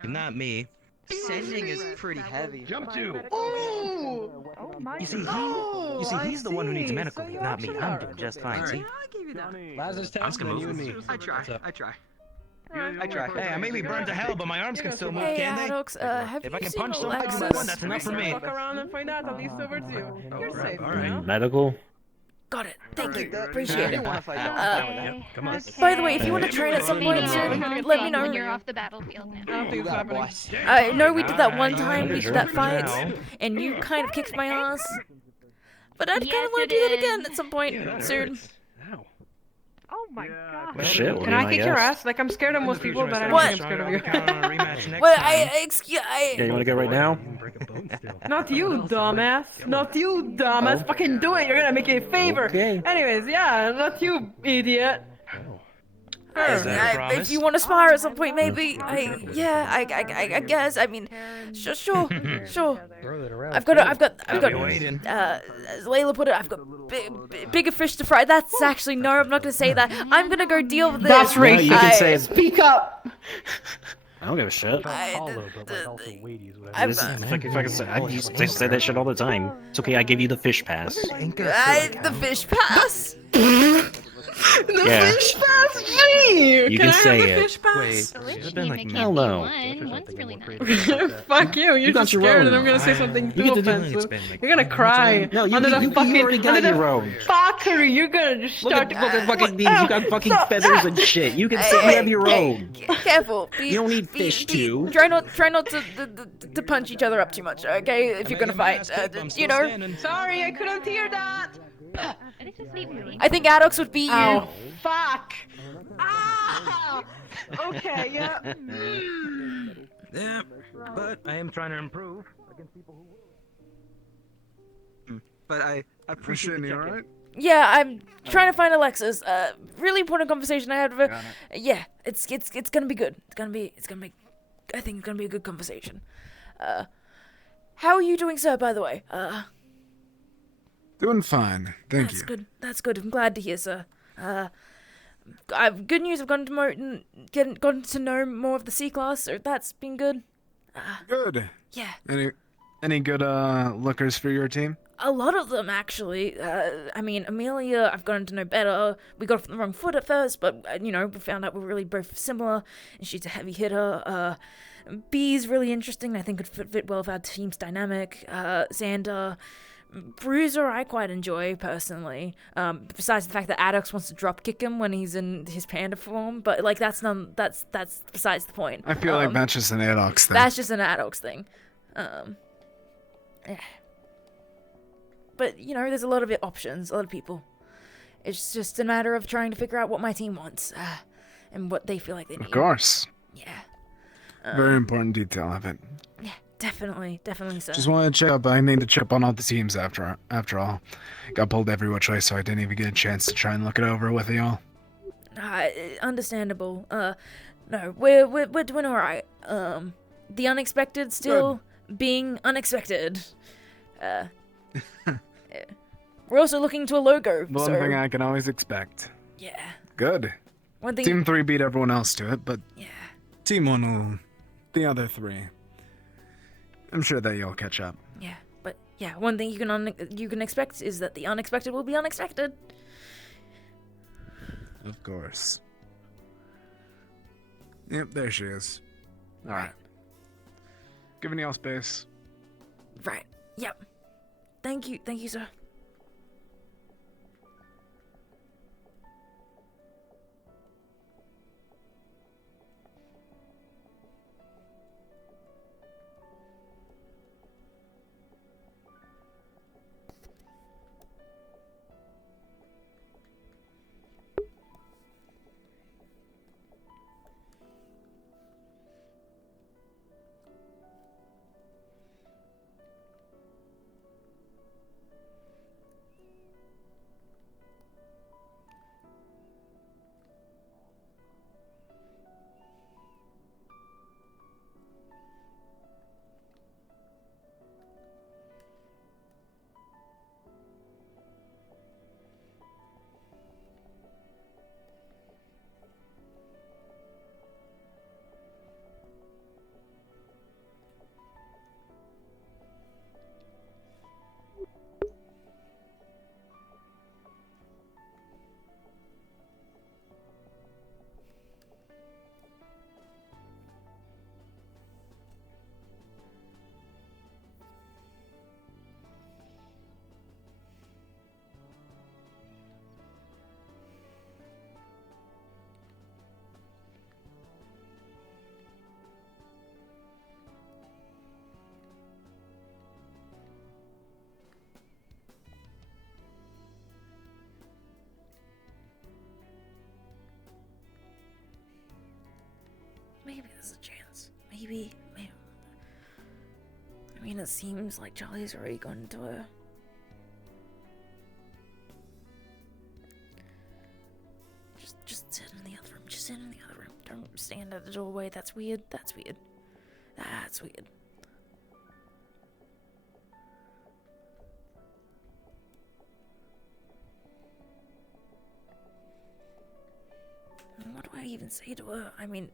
Not me. Sending is pretty heavy. Jump to. Oh my You see, God. he's the one who needs medical leave, not me. I'm doing just fine. All See? right. I'll give you that. Lazarus I'm Towns, gonna then you move. and me. I try. What's up? I try. I try. Hey, I may be burned to hell, but my arms can still move, Hey, can't they? Addox, have If you I can seen punch someone, Alexis? that's enough for me. Fuck around and find out. At least over to you. You're safe. All right. You know? Medical? Got it. Thank you. Appreciate it. Come on. By the way, if you want to train at some point soon, let me know. When you're off the battlefield now. I don't think it's happening. I know we did that one time, we did that fight, and you kind of kicked my ass. But I'd kind of want to do that again at some point soon. Oh my God. Shit, Can I kick your ass? Like, I'm scared of most people, but I don't What? think I'm scared of you. Well, Yeah, you want to go right now? Not you, dumbass. Not you, dumbass. Fucking do it. You're gonna make a favor. Okay. Anyways, yeah, not you, idiot. If you want to spar at some point, maybe. I guess. I mean, sure. I've got. As Layla put it, I've got bigger fish to fry. That's actually no. I'm not gonna say that. I'm gonna go deal with this. That's racist. You can say Speak up. I don't give a shit. I'm, This is fucking I used to say that shit all the time. It's okay, I give you the fish pass. the fish pass. Yeah. Fish pass, gee! You can say I have the it. fish pass? It's been like hell no. One's really nice. Fuck you! You're got just your scared, own. and I'm gonna say something You too get to do it. offensive. It's been like- You're gonna cry No, you- under the you fucking already got under the your own. fuckery. You're gonna just Look start. at fucking these. You got fucking feathers and shit. You can say you have your own. Careful. You don't need fish too. Try not to punch each other up too much, okay? If you're gonna fight, you know. Sorry, I couldn't hear that. I think Addox would beat you. Ow. Fuck. Ah. Okay. Yeah. Yeah, but I am trying to improve against people who. But I appreciate the check-in. Yeah, I'm trying to find Alexis. Really important conversation I had with her. Yeah, it's gonna be good. It's gonna be. I think it's gonna be a good conversation. How are you doing, sir? By the way. Doing fine, thank you. Good. That's good. I'm glad to hear, sir. I've good news. I've gotten to know more of the C class, so that's been good. Good. Yeah. Any good lookers for your team? A lot of them, actually. I mean, Amelia, I've gotten to know better. We got off on the wrong foot at first, but, we found out we're really both similar, and she's a heavy hitter. B's really interesting. I think could fit well with our team's dynamic. Xander, Bruiser, I quite enjoy, personally. Besides the fact that Addox wants to drop kick him when he's in his panda form, but, that's besides the point. I feel like that's just an Addox thing. That's just an Addox thing. Yeah. But, there's a lot of options, a lot of people. It's just a matter of trying to figure out what my team wants, and what they feel like they need. Of course. Yeah. Very important detail of it. Yeah. Definitely, sir. Just wanted to check up. I need to check up on all the teams after all. Got pulled every which way, so I didn't even get a chance to try and look it over with y'all. Understandable. No, we're doing all right. The unexpected still being unexpected. Yeah. We're also looking to a logo. One thing I can always expect. Yeah. Good. One thing. Team 3 beat everyone else to it, but yeah. Team 1 will. The other 3. I'm sure that you'll catch up. Yeah, but yeah, one thing you can expect is that the unexpected will be unexpected. Of course. Yep, there she is. All right. Giving y'all space. Right. Yep. Thank you, sir. Maybe there's a chance. Maybe. I mean, it seems like Charlie's already gone into a... Just sit in the other room. Just sit in the other room. Don't stand at the doorway. That's weird. That's weird. That's weird. What do I even say to her? I mean...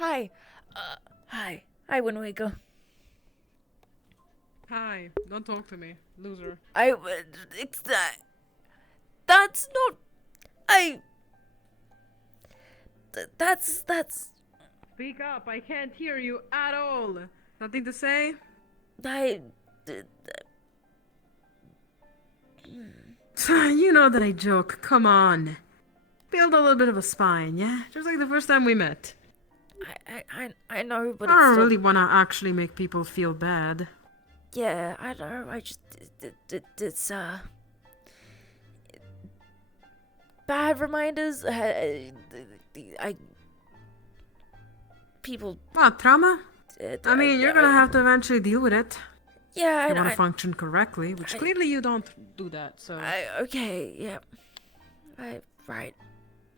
Hi. Hi, Wind Waker. Hi, don't talk to me, loser. It's that. That's not. That's. Speak up, I can't hear you at all. Nothing to say? You know that I joke, come on. Build a little bit of a spine, yeah? Just like the first time we met. I know, but I it's don't still... really want to actually make people feel bad. Yeah, I know. I just it's bad reminders. People. What, trauma? I mean, you're gonna have to eventually deal with it. Yeah, you want to function correctly, which clearly you don't do that. So. Okay. Yeah. Right.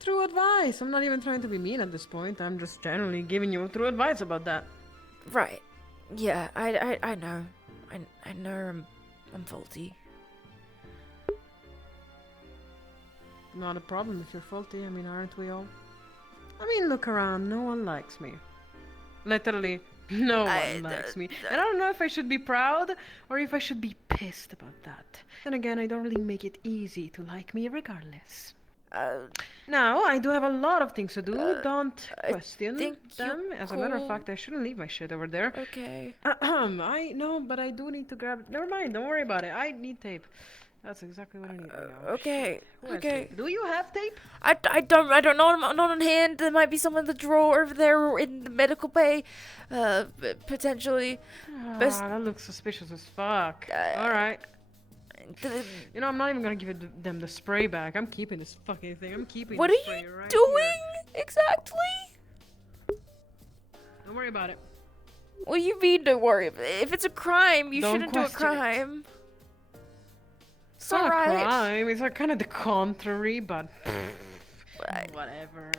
True advice. I'm not even trying to be mean at this point. I'm just generally giving you true advice about that. Right. Yeah. I know. I know. I'm faulty. Not a problem if you're faulty. I mean, aren't we all? I mean, look around. No one likes me. Literally, no one likes me. And I don't know if I should be proud or if I should be pissed about that. Then again, I don't really make it easy to like me regardless. Now, I do have a lot of things to do. Don't question them. As a matter of fact, I shouldn't leave my shit over there. Okay. I know, but I do need to grab it. Never mind, don't worry about it. I need tape. That's exactly what I need right now. Okay. Okay. Do you have tape? I don't know. I'm not on hand. There might be some in the drawer over there or in the medical bay, potentially. That looks suspicious as fuck. All right. You know, I'm not even gonna give them the spray back. I'm keeping this fucking thing. I'm keeping. What the are spray you right doing here. exactly? Don't worry about it. What do you mean? Don't worry. If it's a crime, you Don't shouldn't do a question it. crime. It's not alright. a crime. It's like kind of the contrary, but whatever.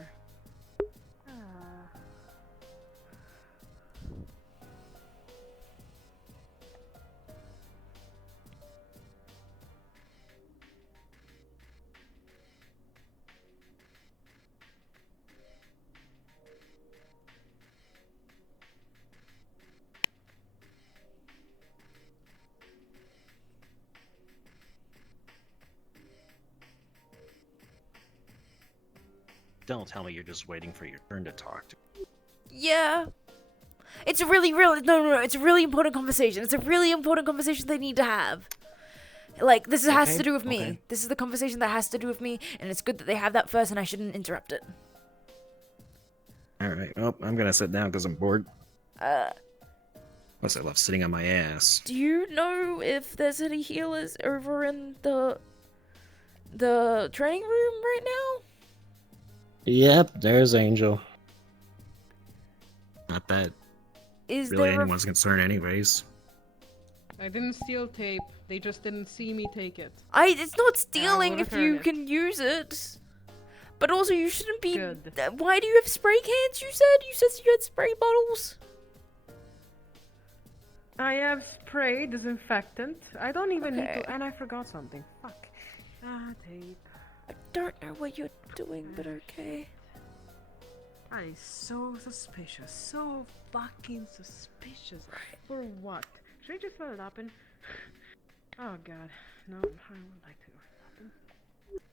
Don't tell me you're just waiting for your turn to talk to. Yeah. It's a really, no. It's a really important conversation. It's a really important conversation they need to have. Like, this has to do with me. Okay. This is the conversation that has to do with me, and it's good that they have that first, and I shouldn't interrupt it. Alright, well, I'm gonna sit down because I'm bored. Plus I love sitting on my ass. Do you know if there's any healers over in the training room right now? Yep, there's Angel. Not that Is really there anyone's concern anyways. I didn't steal tape. They just didn't see me take it. It's not stealing if return you it. can use it. But also, you shouldn't be. Why do you have spray cans? You said you had spray bottles. I have spray disinfectant. I don't even need Okay. to. And I forgot something. Fuck. Tape. I don't know what you're doing, but okay. That is so suspicious. So fucking suspicious. For what? Should I just let it happen? Oh god. No, I would like to.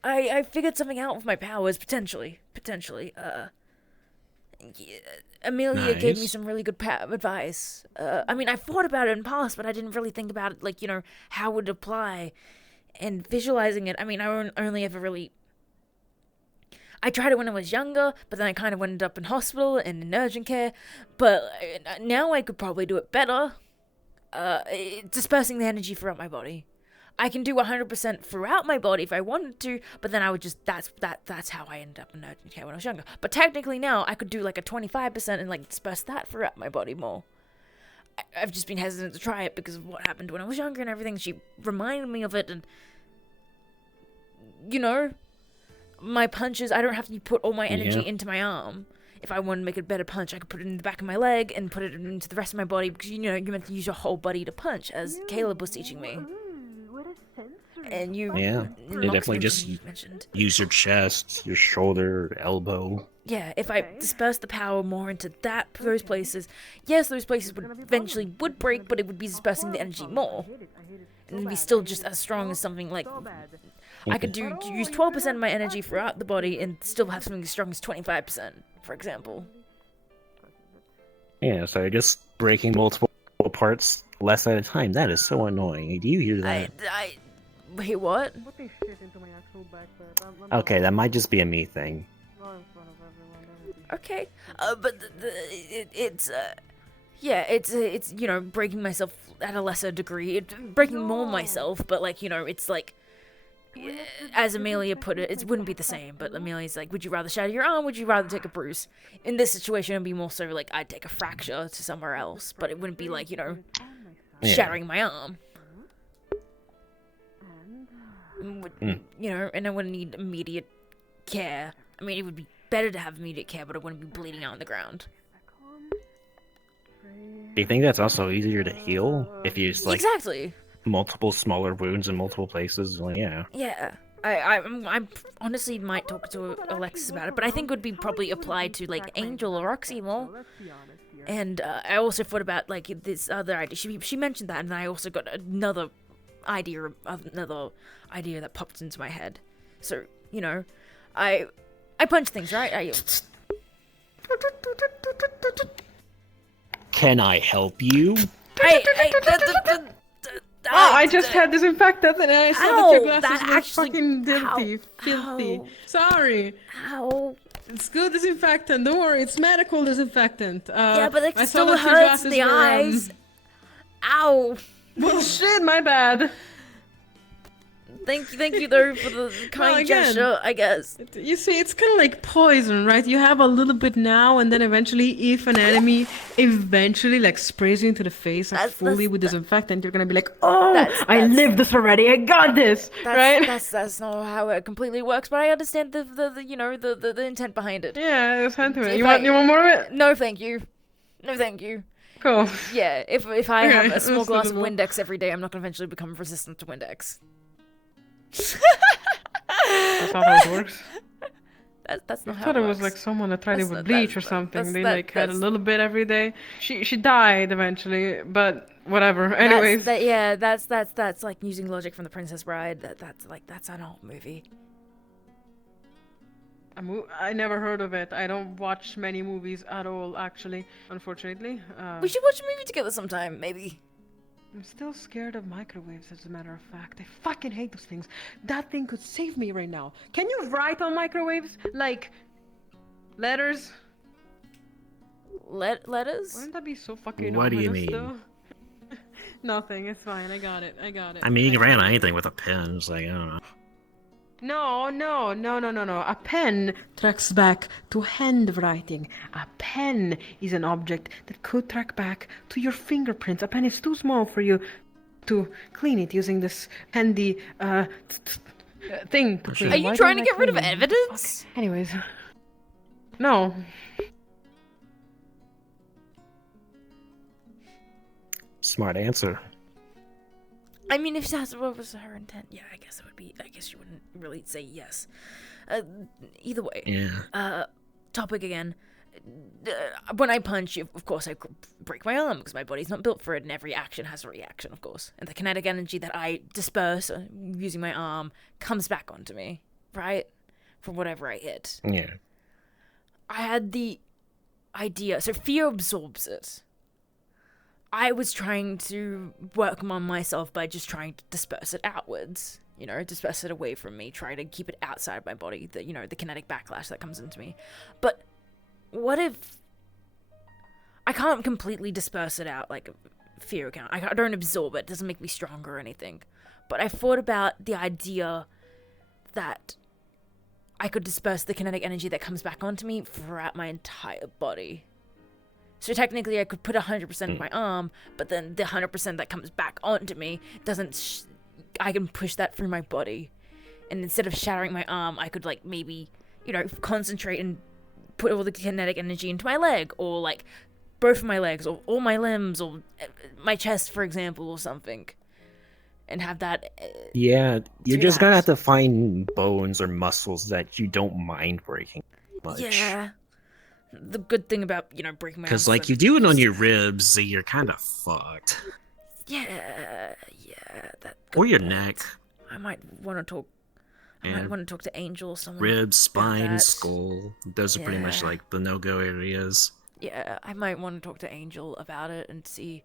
I figured something out with my powers, potentially. Yeah, Amelia gave me Nice. some really good advice. I mean, I thought about it in the past, but I didn't really think about it, like, how it would apply. And visualizing it, I mean, I only ever really... I tried it when I was younger, but then I kind of ended up in hospital and in urgent care. But now I could probably do it better. Dispersing the energy throughout my body. I can do 100% throughout my body if I wanted to, but then I would just, that's how I ended up in urgent care when I was younger. But technically now, I could do like a 25% and like disperse that throughout my body more. I've just been hesitant to try it because of what happened when I was younger and everything. She reminded me of it, and my punches, I don't have to put all my energy into my arm. If I want to make a better punch, I could put it in the back of my leg and put it into the rest of my body because, you're meant to use your whole body to punch, as Caleb was teaching me. And you... Yeah, you definitely just use your chest, your shoulder, elbow. Yeah, if I disperse the power more into those places, yes, those places would eventually break, but it would be dispersing the energy more. And it'd be still just as strong as something like... I could use 12% of my energy throughout the body and still have something as strong as 25%, for example. Yeah, so just breaking multiple parts less at a time. That is so annoying. Do you hear that? Wait, what? Putting shit into my actual backpack. Okay, that might just be a me thing. Not in front of everyone. That would be Okay. But it's you know, breaking myself at a lesser degree, breaking more myself, but like, you know, it's like, as Amelia put it, it wouldn't be the same, but Amelia's like, would you rather shatter your arm, would you rather take a bruise? In this situation, it'd be more so like, I'd take a fracture to somewhere else, but it wouldn't be like, you know, shattering my arm. You know, and I wouldn't need immediate care. I mean, it would be better to have immediate care, but I wouldn't be bleeding out on the ground. Do you think that's also easier to heal if you just like Exactly. multiple smaller wounds in multiple places? Like, yeah. Yeah. I honestly might talk to Alexis about it, but I think it would be probably applied to like Angel or Roxy more. And I also thought about like this other idea. She mentioned that, and I also got another idea that popped into my head. So you know, I punch things, right? Can I help you? I just had disinfectant and I saw that your glasses were fucking filthy. Sorry. Ow. It's good disinfectant. Don't worry, it's medical disinfectant. Yeah, but it I still saw that your hurts in glasses the were, eyes. Ow. Well, shit, my bad. Thank you though for the kind gesture, I guess. You see, it's kind of like poison, right? You have a little bit now, and then eventually, if an enemy eventually like sprays you into the face like, fully with disinfectant, you're gonna be like, "Oh, I lived this already. I got this." Right? That's not how it completely works, but I understand the you know the intent behind it. Yeah, there's sentiment. You want more of it? No, thank you. No, thank you. Cool. Yeah, if I Okay, have a small glass of understandable. Windex every day, I'm not gonna eventually become resistant to Windex. That's not how it works. That's not I how thought it it was works. like someone that tried it That's with not- bleach or that's- something. that's- They that- like had a that's- little bit every day. She died eventually, but whatever. That's- Anyways, that's like using logic from The Princess Bride. That's an old movie. I never heard of it. I don't watch many movies at all, actually. Unfortunately. We should watch a movie together sometime, maybe. I'm still scared of microwaves, as a matter of fact. I fucking hate those things. That thing could save me right now. Can you write on microwaves? Like, letters? Letters? Wouldn't that be so fucking What do you ominous, mean? though? Nothing, it's fine. I got it. I mean, you can write on anything with a pen. It's like, I don't know. No. A pen tracks back to handwriting. A pen is an object that could track back to your fingerprints. A pen is too small for you to clean it using this handy thing to clean. Are you Why trying don't to I get rid of clean? evidence? Anyways. No. Smart answer. I mean, if that's what was her intent, yeah, I guess it would be. I guess you wouldn't really say yes. Either way. Yeah. Topic again. When I punch, of course, I break my arm because my body's not built for it, and every action has a reaction, of course. And the kinetic energy that I disperse using my arm comes back onto me, right? From whatever I hit. Yeah. I had the idea. So fear absorbs it. I was trying to work on myself by just trying to disperse it outwards. You know, disperse it away from me. Try to keep it outside my body. The kinetic backlash that comes into me. But what if I can't completely disperse it out like fear account? I don't absorb it. It doesn't make me stronger or anything. But I thought about the idea that I could disperse the kinetic energy that comes back onto me throughout my entire body. So technically I could put 100% of my arm, but then the 100% that comes back onto me doesn't... I can push that through my body. And instead of shattering my arm, I could, like, maybe, you know, concentrate and put all the kinetic energy into my leg, or, like, both of my legs, or all my limbs, or my chest, for example, or something. And have that... Yeah, you're do just that. gonna have to find bones or muscles that you don't mind breaking much. Yeah. The good thing about, you know, breaking my arm Because, is like, that- you do it on your ribs, you're kind of fucked. Yeah, that... Or your neck. I might want to talk... I Yeah. might want to talk to Angel or someone. Ribs, about spine, that. skull. Those are pretty much, Yeah. like, the no-go areas. Yeah, I might want to talk to Angel about it and see...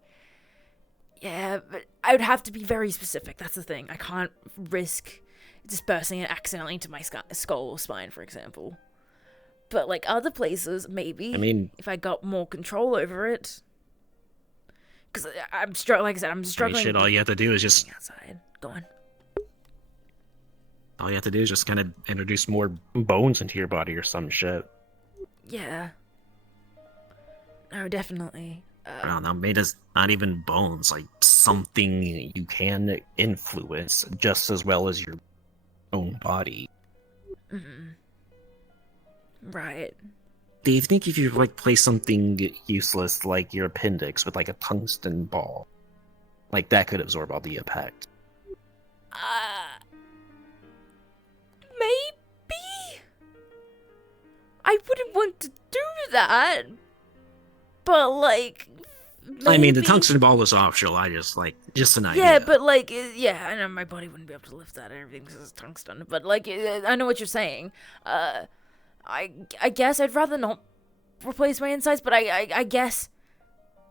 Yeah, but I would have to be very specific. That's the thing. I can't risk dispersing it accidentally into my skull or spine, for example. But like other places, maybe. I mean, if I got more control over it, because I'm struggling. Like I said, I'm struggling. shit, all you have to do is just outside. Go on. all you have to do is just kind of introduce more bones into your body or some shit. Yeah. No, definitely. I don't know, made us not even bones, like something you can influence just as well as your own body. Right. Do you think if you like place something useless like your appendix with like a tungsten ball, like that could absorb all the impact? Maybe. I wouldn't want to do that, but like. I mean, the maybe- tungsten ball was optional. I just an idea. Yeah, but like, yeah, I know my body wouldn't be able to lift that and everything because it's tungsten. But like, I know what you're saying. I guess I'd rather not replace my insides, but I guess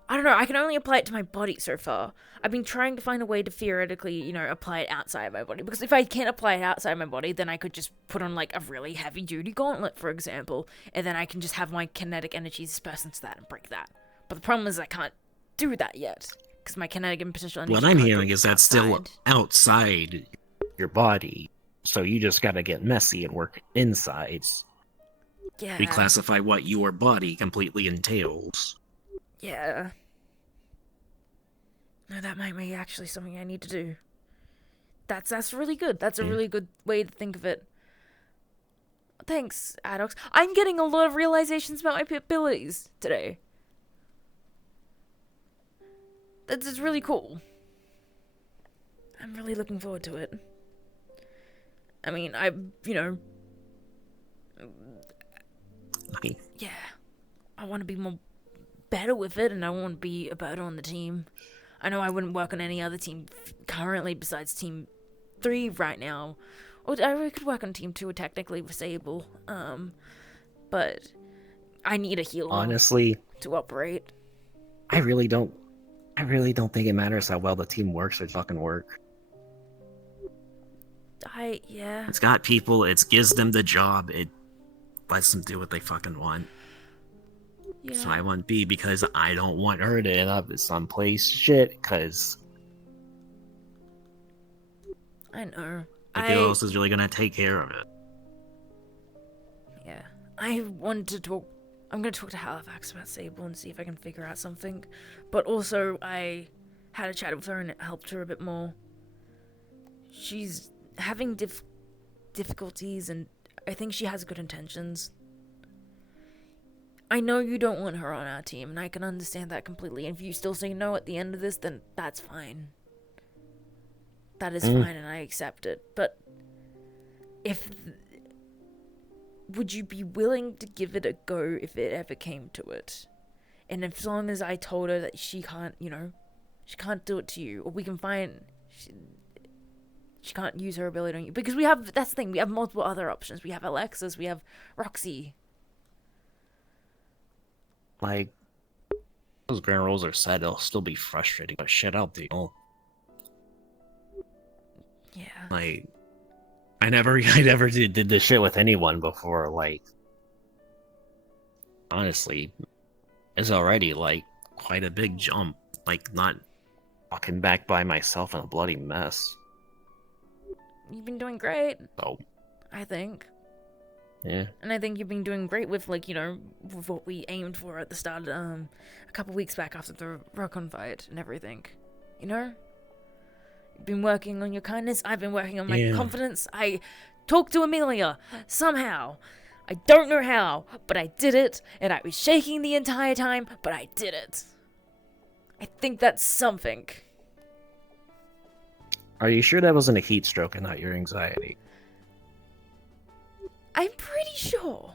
I don't know. I can only apply it to my body so far. I've been trying to find a way to theoretically, apply it outside my body. Because if I can't apply it outside my body, then I could just put on like a really heavy duty gauntlet, for example, and then I can just have my kinetic energies disperse into that and break that. But the problem is I can't do that yet because my kinetic and potential energy. What I'm can't hearing go is that's still outside your body, so you just gotta get messy and work insides. Yeah. Reclassify what your body completely entails. Yeah. No, that might be actually something I need to do. That's really good. That's a really good way to think of it. Thanks, Addox. I'm getting a lot of realizations about my abilities today. That's really cool. I'm really looking forward to it. I mean, yeah, I want to be more better with it, and I want to be better on the team. I know I wouldn't work on any other team currently besides Team 3 right now. Or I could work on Team 2 technically with Sable. But I need a healer. Honestly, to operate. I really don't think it matters how well the team works or fucking work. Yeah. It's got people, it gives them the job, it lets them do what they fucking want. Yeah. So I want B because I don't want her to end up someplace shit, because I know. who else is really gonna take care of it? Yeah. I wanted to talk. I'm going to talk to Halifax about Sable and see if I can figure out something. But also, I had a chat with her and it helped her a bit more. She's having difficulties, and I think she has good intentions. I know you don't want her on our team, and I can understand that completely. And if you still say no at the end of this, then that's fine. That is fine, and I accept it. But would you be willing to give it a go if it ever came to it? And as long as I told her that she can't, she can't do it to you, or we can find she can't use her ability on you, because that's the thing, we have multiple other options. We have Alexis, we have Roxy. Like, those ground rules are set, it'll still be frustrating, but shit, I'll deal. Yeah. Like, I never did this shit with anyone before, like, honestly, it's already, like, quite a big jump, like, not walking back by myself in a bloody mess. You've been doing great. So, I think. yeah. And I think you've been doing great with, like, with what we aimed for at the start, a couple weeks back after the Rokon fight and everything. You've been working on your kindness, I've been working on my confidence. I talked to Amelia, somehow. I don't know how, but I did it, and I was shaking the entire time, but I did it. I think that's something. Are you sure that wasn't a heat stroke and not your anxiety? I'm pretty sure.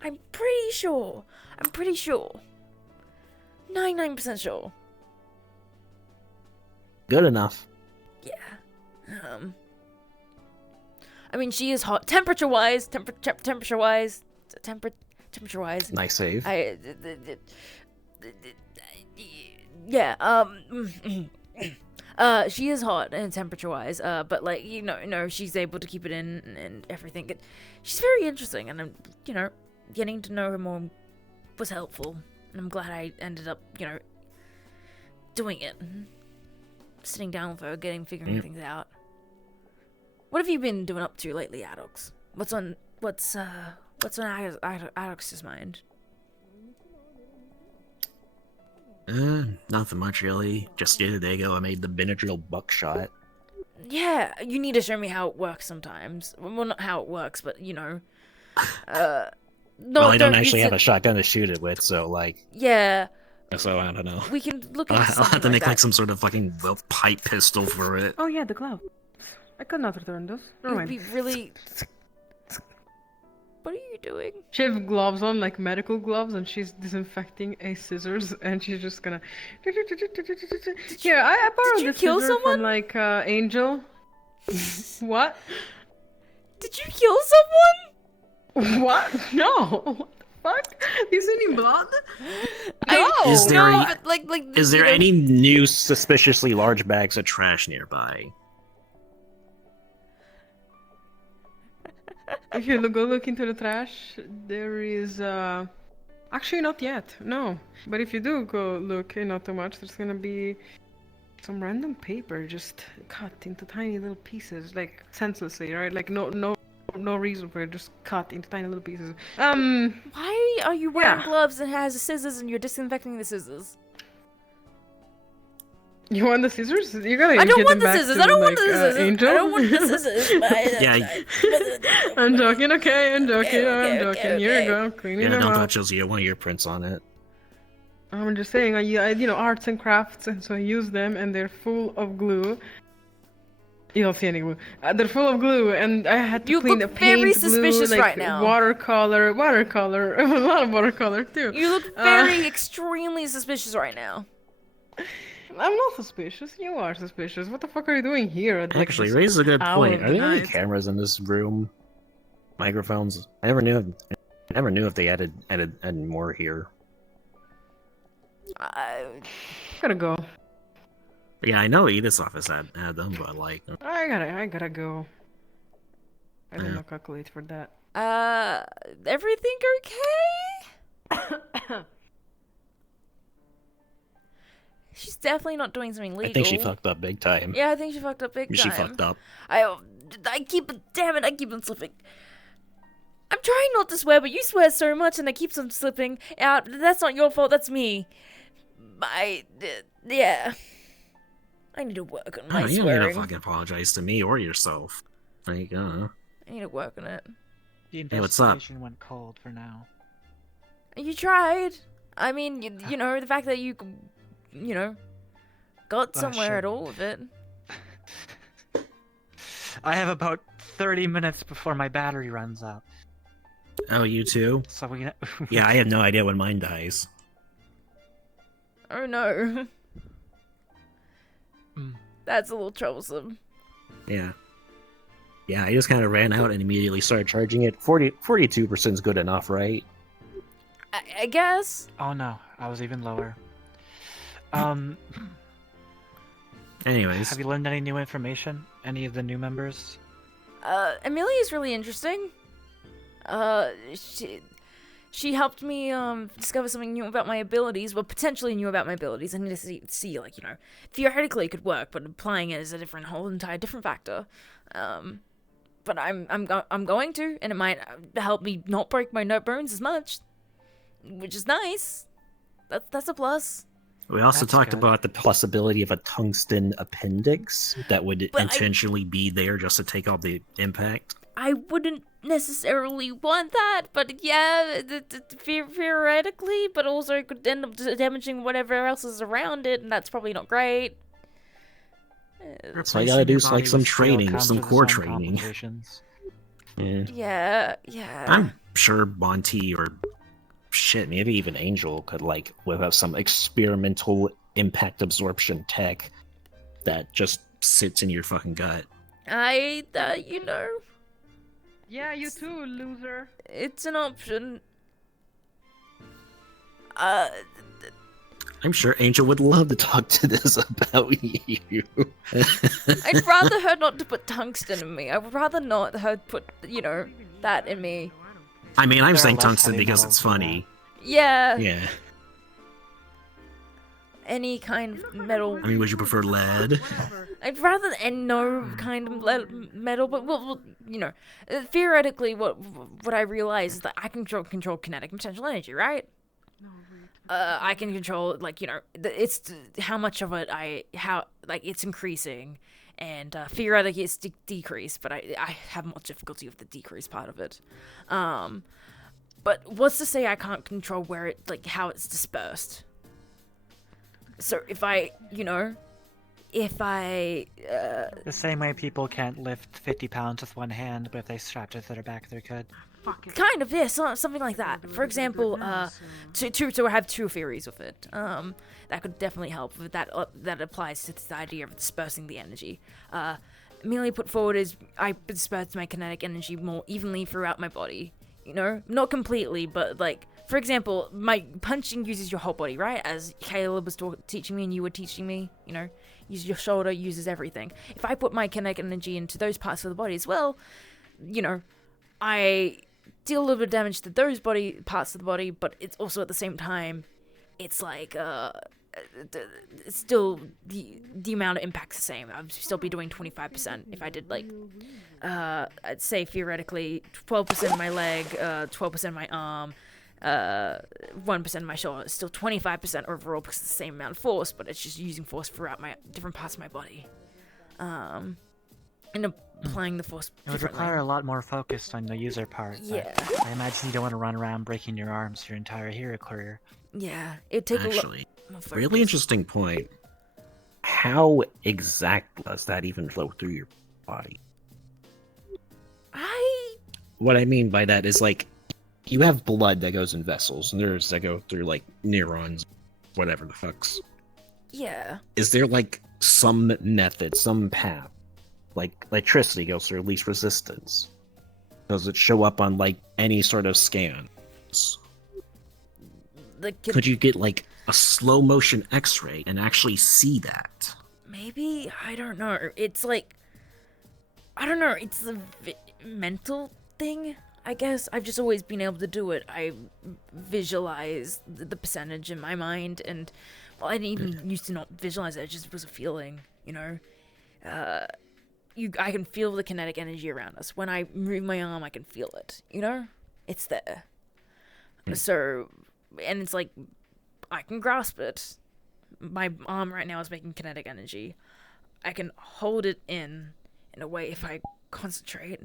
99% sure. Good enough. Yeah. I mean, she is hot. Temperature-wise. Nice save. She is hot and temperature-wise, but, like, she's able to keep it in and everything. She's very interesting, and I'm, getting to know her more was helpful. And I'm glad I ended up, doing it. Sitting down with her, figuring things out. What have you been doing up to lately, Addox? What's on Addox's mind? Nothing much really. Just the other day ago, I made the Benadryl buckshot. Yeah, you need to show me how it works sometimes. Well, not how it works, but No, well, I don't actually have a shotgun to shoot it with, so like. Yeah. So I don't know. We can look at. I'll have to make like some sort of fucking pipe pistol for it. Oh yeah, the glove. I could not return those. Never It'd mind. be really. What are you doing? She has gloves on, like medical gloves, and she's disinfecting a scissors, and she's just gonna. Here, I borrowed you the kill scissor someone? from like Angel. What? Did you kill someone? What? No. What the fuck? Do you see any blood? No. Is there, no, any, but is there any new suspiciously large bags of trash nearby? If you go look into the trash, there is actually not yet, no. But if you do go look, not too much, there's gonna be some random paper just cut into tiny little pieces, like senselessly, right? Like no reason for it, just cut into tiny little pieces. Why are you wearing Yeah. gloves and has scissors and you're disinfecting the scissors? You want the scissors? You gotta I don't get want them the back scissors. to, I don't like, want the scissors. Angel. I don't want the scissors. Yeah. I'm joking, okay, I'm joking, Okay, I'm joking. Here you go, cleaning Yeah, them don't up. touch those. You don't want your prints on it. I'm just saying, I arts and crafts, and so I use them, and they're full of glue. You don't see any glue. They're full of glue, and I had to You clean look the paint, very glue, suspicious like, right now. Watercolor, a lot of watercolor too. You look very extremely suspicious right now. I'm not suspicious. You are suspicious. What the fuck are you doing here? At, like, Actually, this raises a good hour point. of Are the there any night? cameras in this room? Microphones? I never knew if they added more here. Gotta go. Yeah, I know Edith's office had them, but like. I gotta go. I don't Yeah. know calculate for that. Everything okay? She's definitely not doing something legal. I think she fucked up big time. Yeah, I think she fucked up big time. She fucked up. I keep on slipping. I'm trying not to swear, but you swear so much and I keep on slipping out. That's not your fault, that's me. Yeah. I need to work on my Oh, you don't swearing. need to fucking apologize to me or yourself. Like, I need to work on it. The Hey, what's up? investigation went cold for now. You tried. I mean, you know, the fact that you got Oh, somewhere shit. at all with it. I have about 30 minutes before my battery runs out. Oh, you too? So we. Yeah, I have no idea when mine dies. Oh no. Mm. That's a little troublesome. Yeah. Yeah, I just kind of ran out and immediately started charging it. 42% is good enough, right? I guess. Oh no, I was even lower. Anyways. Have you learned any new information? Any of the new members? Amelia's really interesting. She helped me discover something new about my abilities. Well, potentially new about my abilities. I need to see like, theoretically it could work, but applying it is a whole entire different factor. But I'm going to, and it might help me not break my bones as much, which is nice. That's a plus. We also That's talked good. about the possibility of a tungsten appendix that would But intentionally be there just to take all the impact. I wouldn't necessarily want that, but yeah, theoretically, but also it could end up damaging whatever else is around it, and that's probably not great. So I gotta do like some training, some core training. Yeah. Yeah. I'm sure Monty or shit, maybe even Angel could like whip up some experimental impact absorption tech that just sits in your fucking gut. Yeah, you too, loser. It's an option. I'm sure Angel would love to talk to this about you. I'd rather her not to put tungsten in me. I would rather not her put, that in me. I mean, I'm There are saying less tungsten heavy because metals it's for that. funny. Yeah. Yeah. Any kind of metal. I mean, would you prefer lead? I'd rather no kind of metal, but well, you know, theoretically, what I realize is that I can control kinetic and potential energy, right? I can control, like, you know, it's how much of it it's increasing, and theoretically it's decreased, but I have more difficulty with the decrease part of it. But what's to say I can't control where it, like, how it's dispersed? So if I, you know, The same way people can't lift 50 pounds with one hand, but if they strapped it to their back, they could. Kind of, yeah, something like that. For example, so I have two theories with it. That could definitely help. With that applies to this idea of dispersing the energy. Immediately put forward is I disperse my kinetic energy more evenly throughout my body. You know, not completely, but like, for example, my punching uses your whole body, right? As Caleb was teaching me and you were teaching me, you know, use your shoulder, uses everything. If I put my kinetic energy into those parts of the body as well, you know, I deal a little bit of damage to those parts of the body, but it's also at the same time, it's like, it's still the amount of impact's the same. I'd still be doing 25% if I did, like, I'd say theoretically 12% of my leg, 12% of my arm, 1% of my shoulder. It's still 25% overall because it's the same amount of force, but it's just using force throughout my different parts of my body. And applying the force It would require a lot more focus on the user part. Yeah. I imagine you don't want to run around breaking your arms your entire hero career. Yeah, it'd take Actually, a lot. really interesting point. How exact does that even flow through your body? What I mean by that is, like, you have blood that goes in vessels, and there's that go through, like, neurons, whatever the fucks. Yeah. Is there, like, some method, some path, like electricity goes through least resistance? Does it show up on, like, any sort of scan? Could you get, like, a slow motion X-ray and actually see that? Maybe, I don't know. It's like, I don't know. It's a mental thing, I guess. I've just always been able to do it. I visualize the percentage in my mind, and well, I didn't even used to not visualize it. It just was a feeling, you know. I can feel the kinetic energy around us. When I move my arm, I can feel it. You know, it's there. So, and it's like I can grasp it. My arm right now is making kinetic energy. I can hold it in a way if I concentrate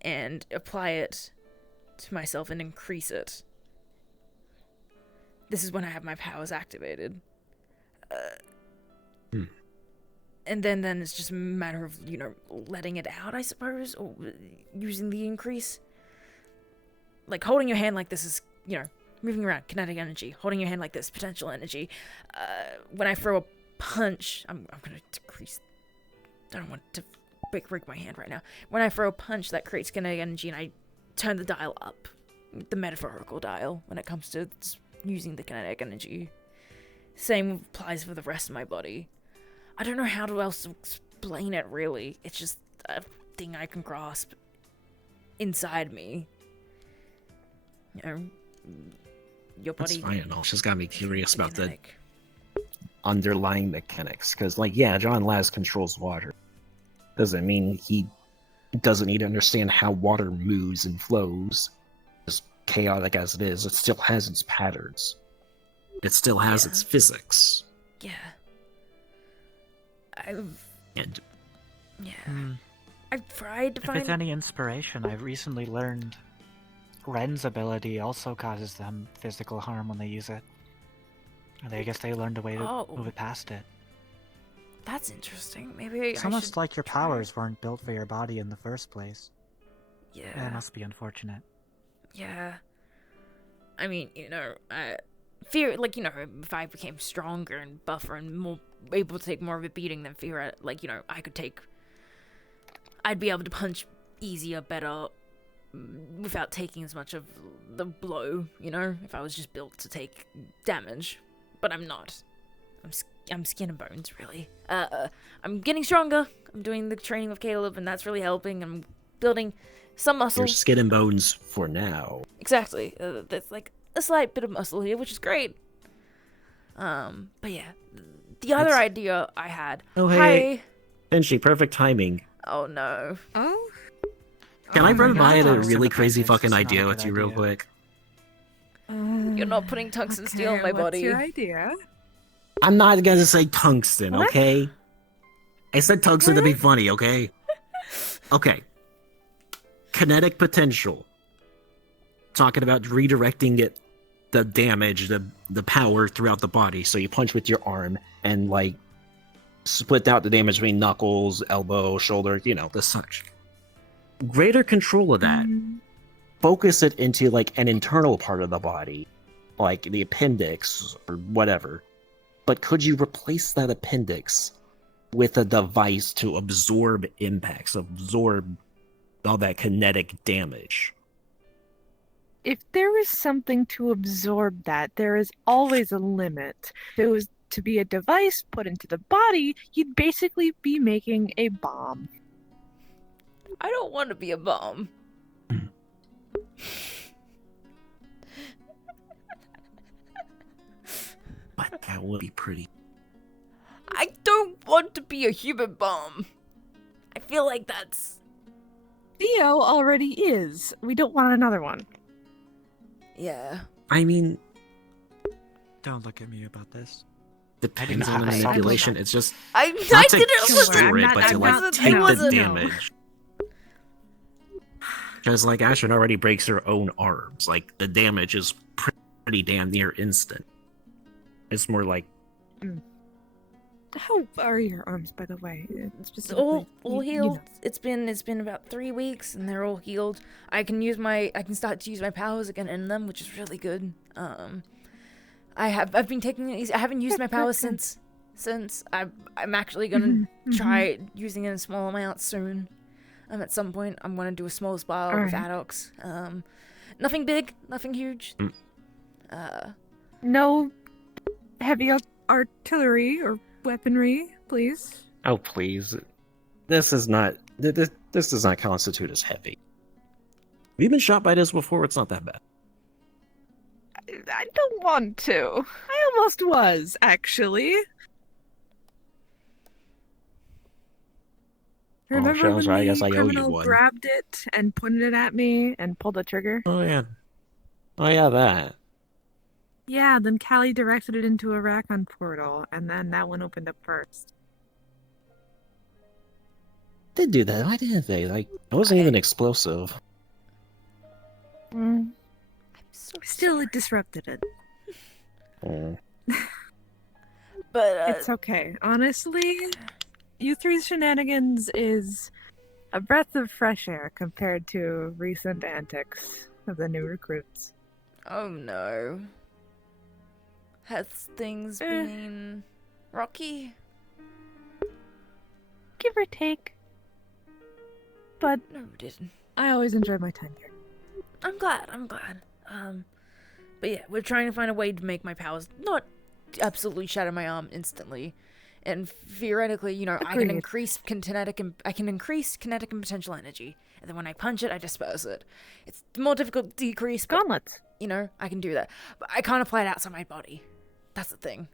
and apply it to myself and increase it. This is when I have my powers activated. And then it's just a matter of, you know, letting it out, I suppose, or using the increase. Like, holding your hand like this is, you know, moving around, kinetic energy. Holding your hand like this, potential energy. When I throw a punch, I'm gonna decrease. I don't want to break my hand right now. When I throw a punch, that creates kinetic energy, and I turn the dial up. The metaphorical dial, when it comes to using the kinetic energy. Same applies for the rest of my body. I don't know how else to explain it, really. It's just a thing I can grasp inside me. You know, your body... That's fine, it's just got me curious about the underlying mechanics. Because, like, yeah, John Laz controls water. Doesn't mean he doesn't need to understand how water moves and flows. As chaotic as it is, it still has its patterns. It still has its physics. Yeah. I've tried to If find... it's any inspiration, I've recently learned Ren's ability also causes them physical harm when they use it. And I guess they learned a way to move it past it. That's interesting. Maybe It's I almost should like your try. powers weren't built for your body in the first place. Yeah. That must be unfortunate. Yeah. I mean, you know, fear, like, you know, if I became stronger and buffer and more able to take more of a beating than fear, like, you know, I'd be able to punch easier, better, without taking as much of the blow, you know, if I was just built to take damage. But I'm not. I'm skin and bones, really. I'm getting stronger. I'm doing the training with Caleb, and that's really helping. I'm building Some muscle. Your skin and bones for now. Exactly. There's like a slight bit of muscle here, which is great. But yeah, the other idea I had. Oh, hey. Benji, perfect timing. Oh no. Oh. Can I run by God. a really crazy fucking Not a idea good with you real quick? You're not putting tungsten steel in my body. What's your idea? I'm not gonna say tungsten, okay? I said tungsten to be funny, okay? Okay. Kinetic potential. Talking about redirecting it, the damage, the power throughout the body. So you punch with your arm and like split out the damage between knuckles, elbow, shoulder, the such. Greater control of that. Focus it into like an internal part of the body, like the appendix or whatever. But could you replace that appendix with a device to absorb impacts, absorb all that kinetic damage? If there was something to absorb that, there is always a limit. If it was to be a device put into the body, you'd basically be making a bomb. I don't want to be a bomb. But that would be pretty. I don't want to be a human bomb. I feel like that's... Theo already is. We don't want another one. Yeah. I mean, Don't look at me about this. depends on the I- manipulation. It's just I not to didn't listen. cure it, but to like I take the wasn't- damage. Because like Ashton already breaks her own arms. Like the damage is pretty damn near instant. It's more like How are your arms, by the way? It's all healed. It's been about 3 weeks, and they're all healed. I can start to use my powers again in them, which is really good. I've been taking it easy. I haven't used my powers since I'm actually gonna try using it in small amounts soon. At some point, I'm gonna do a small spa with Addox. Nothing big, nothing huge. No heavy artillery or weaponry, please. oh please, this does not constitute as heavy. Have you been shot by this before? It's not that bad. I don't want to. I almost was, actually. Remember shells, when right? I the guess I owe you criminal one. grabbed it and pointed it at me and pulled the trigger? Oh yeah, that. Yeah, then Callie directed it into a Raccoon portal, and then that one opened up first. Did do that? Why didn't they? Like, it wasn't even explosive. Still, it disrupted it. Oh. But it's okay. Honestly, you three's shenanigans is a breath of fresh air compared to recent antics of the new recruits. Oh no. Has things been rocky? Give or take. But no, it didn't. I always enjoy my time here. I'm glad. But yeah, we're trying to find a way to make my powers not absolutely shatter my arm instantly, and theoretically, I can Agreed. increase kinetic and potential energy, and then when I punch it, I disperse it. It's more difficult to decrease. Gauntlets. I can do that, but I can't apply it outside my body. That's the thing.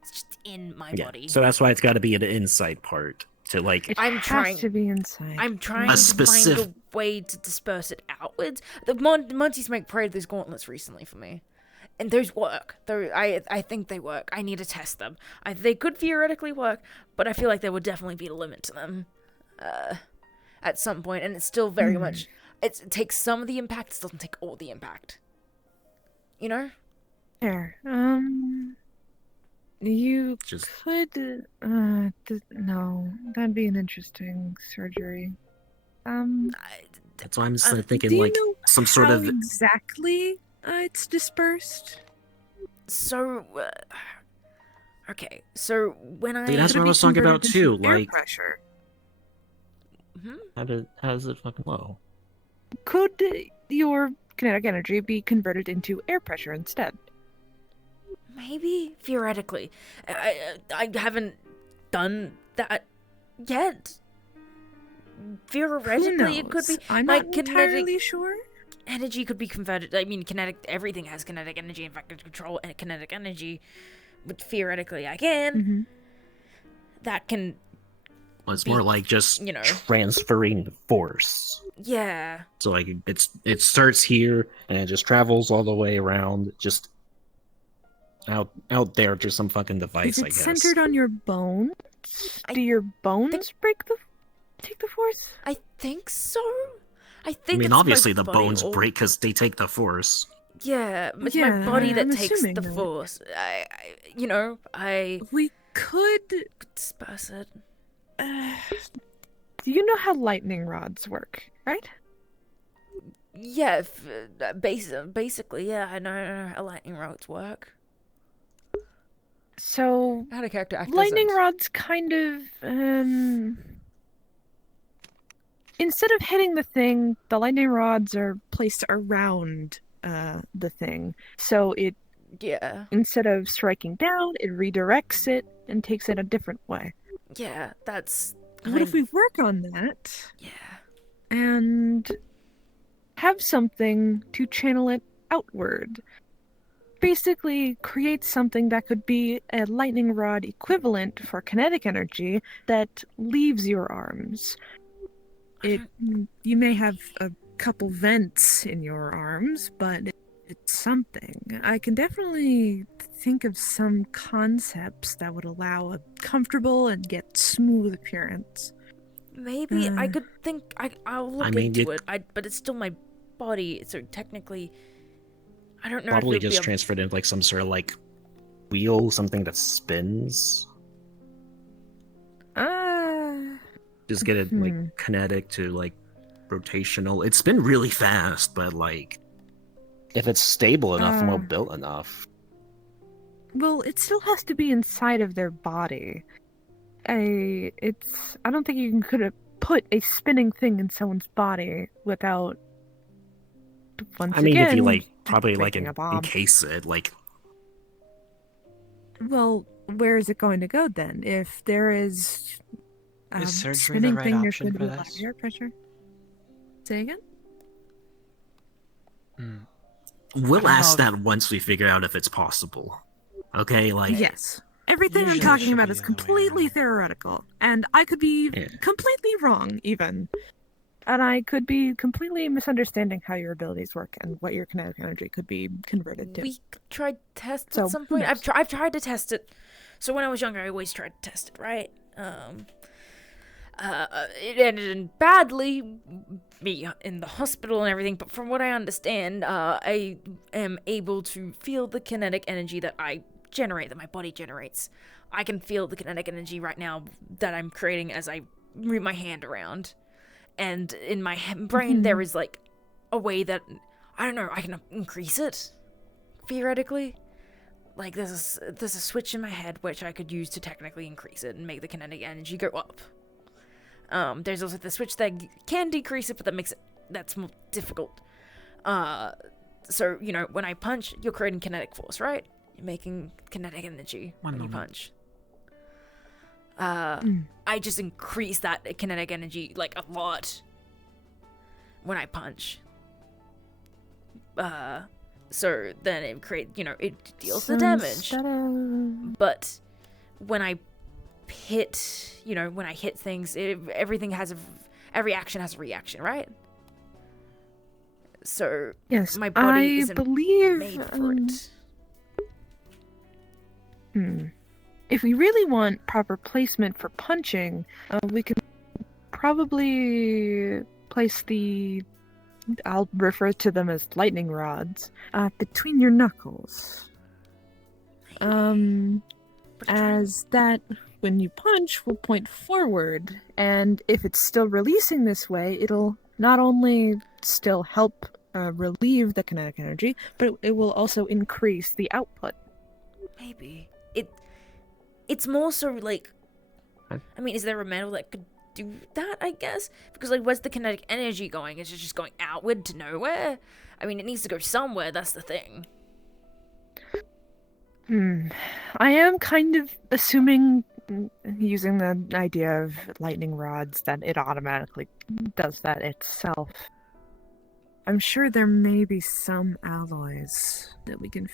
It's just in my body. So that's why it's got to be an inside part to like. Has to be inside. I'm trying to find a way to disperse it outwards. The Monty Smoke prayed those gauntlets recently for me, and those work. I think they work. I need to test them. They could theoretically work, but I feel like there would definitely be a limit to them at some point, and it's still very much. It takes some of the impact. It doesn't take all the impact. There. You could. No, that'd be an interesting surgery. That's why I'm just thinking do you like know some sort how of. exactly it's dispersed. So, okay. So when I Dude, that's what I was talking about too. Air Like, pressure. how does it fucking low? Could your kinetic energy be converted into air pressure instead? Maybe theoretically, I haven't done that yet. theoretically it could be. I'm my not entirely sure. Energy could be converted. I mean, everything has kinetic energy. In fact, I can control kinetic energy, but theoretically I can. That can. Well, it's more like just transferring force. Yeah. So like it starts here and it just travels all the way around, just out there to some fucking device. Is it I guess. centered on your bones? Do your bones take the force? I think so. I I think. mean, it's obviously my the body bones break because they take the force. Yeah, it's my body that takes the that. force. We could disperse it. You know how lightning rods work, right? Yeah, basically, yeah. I know how lightning rods work. So I had a character act lightning rods kind of instead of hitting the thing, the lightning rods are placed around the thing. So it instead of striking down, it redirects it and takes it a different way. Yeah, that's. What if we work on that? Yeah. And have something to channel it outward. Basically, create something that could be a lightning rod equivalent for kinetic energy that leaves your arms. You may have a couple vents in your arms, but it's something. I can definitely think of some concepts that would allow a comfortable and yet smooth appearance. Maybe I could think. I'll look into it. But it's still my body, so technically, I don't know. Probably if just transferred into like some sort of like wheel, something that spins. Just get it like kinetic to like rotational. It's been really fast, but like if it's stable enough and well built enough. Well, it still has to be inside of their body. I don't think you could have put a spinning thing in someone's body without. If you like probably like encase it, like. Well, where is it going to go then? If there is surgery spinning the right thing, there option should be for a lot of this? air pressure. Say again? We'll ask that once we figure out if it's possible. Okay, like. Yes. Everything I'm Usually talking should about be is the other way completely theoretical, and I could be completely wrong, even. And I could be completely misunderstanding how your abilities work and what your kinetic energy could be converted to. We tried tests So, at some who point. knows? I've tried to test it. So when I was younger, I always tried to test it, right? It ended in badly, me in the hospital and everything. But from what I understand, I am able to feel the kinetic energy that I generate, that my body generates. I can feel the kinetic energy right now that I'm creating as I move my hand around. And in my brain, there is like a way that, I don't know, I can increase it, theoretically. Like there's a switch in my head which I could use to technically increase it and make the kinetic energy go up. There's also the switch that can decrease it, but that's more difficult. So, when I punch, you're creating kinetic force, right? You're making kinetic energy when you punch. I just increase that kinetic energy like a lot when I punch. So then it it deals the damage. But when I hit, when I hit things, every action has a reaction, right? So Yes, my body I isn't believe, made for it. If we really want proper placement for punching, we can probably place I'll refer to them as lightning rods, between your knuckles. As that, when you punch, will point forward, and if it's still releasing this way, it'll not only still help relieve the kinetic energy, but it will also increase the output. Maybe. It's more so like, I mean, is there a metal that could do that, I guess? Because like, where's the kinetic energy going? Is it just going outward to nowhere? I mean, it needs to go somewhere, that's the thing. I am kind of assuming using the idea of lightning rods, that it automatically does that itself. I'm sure there may be some alloys that we can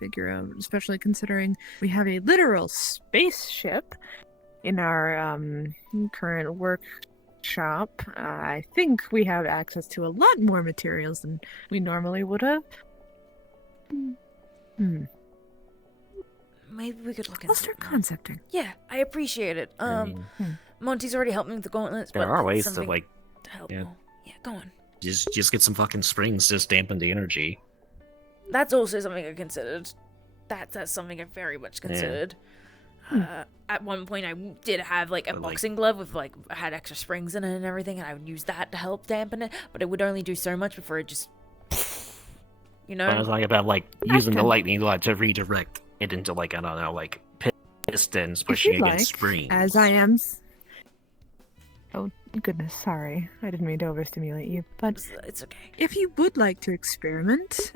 figure out, especially considering we have a literal spaceship in our current workshop. I think we have access to a lot more materials than we normally would have. Maybe we could look into I'll start concepting. Yeah, I appreciate it. Monty's already helped me with the gauntlets, There but are that's ways to something like, to help yeah, more. Yeah, go on. just get some fucking springs, just dampen the energy. That's also something I considered. That's something I very much considered. At one point, I did have like a boxing glove with like had extra springs in it and everything, and I would use that to help dampen it. But it would only do so much before it just, you know. But I was talking about like using the lightning rod to redirect it into like, I don't know, like pistons pushing against springs. As I am. Oh goodness, sorry. I didn't mean to overstimulate you, but it's okay. If you would like to experiment,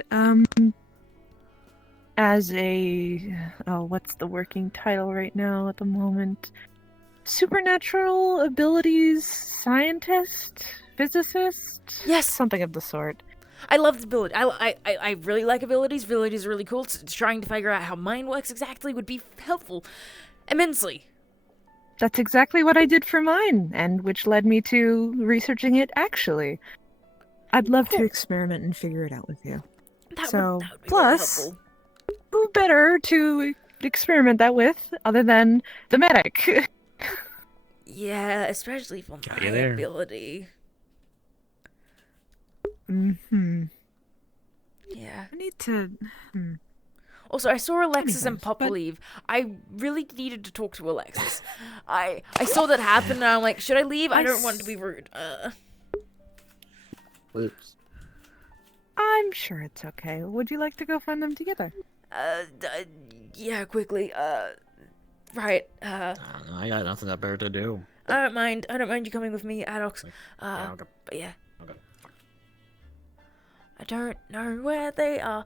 as a what's the working title right now at the moment? Supernatural abilities scientist, physicist? Yes, something of the sort. I love the ability. I really like abilities. Abilities are really cool. Trying to figure out how mind works exactly would be helpful immensely. That's exactly what I did for mine, and which led me to researching it actually. I'd love to experiment and figure it out with you. That would be plus, really helpful. who better to experiment that with other than the medic? Yeah, especially for my you there. ability. Yeah. I need to. Also, I saw Alexis and Papa leave. I really needed to talk to Alexis. I saw that happen, and I'm like, should I leave? I don't want to be rude. Oops. I'm sure it's okay. Would you like to go find them together? Yeah, quickly. Right. I got nothing better to do. I don't mind you coming with me, Addox. okay. But yeah. Okay. I don't know where they are.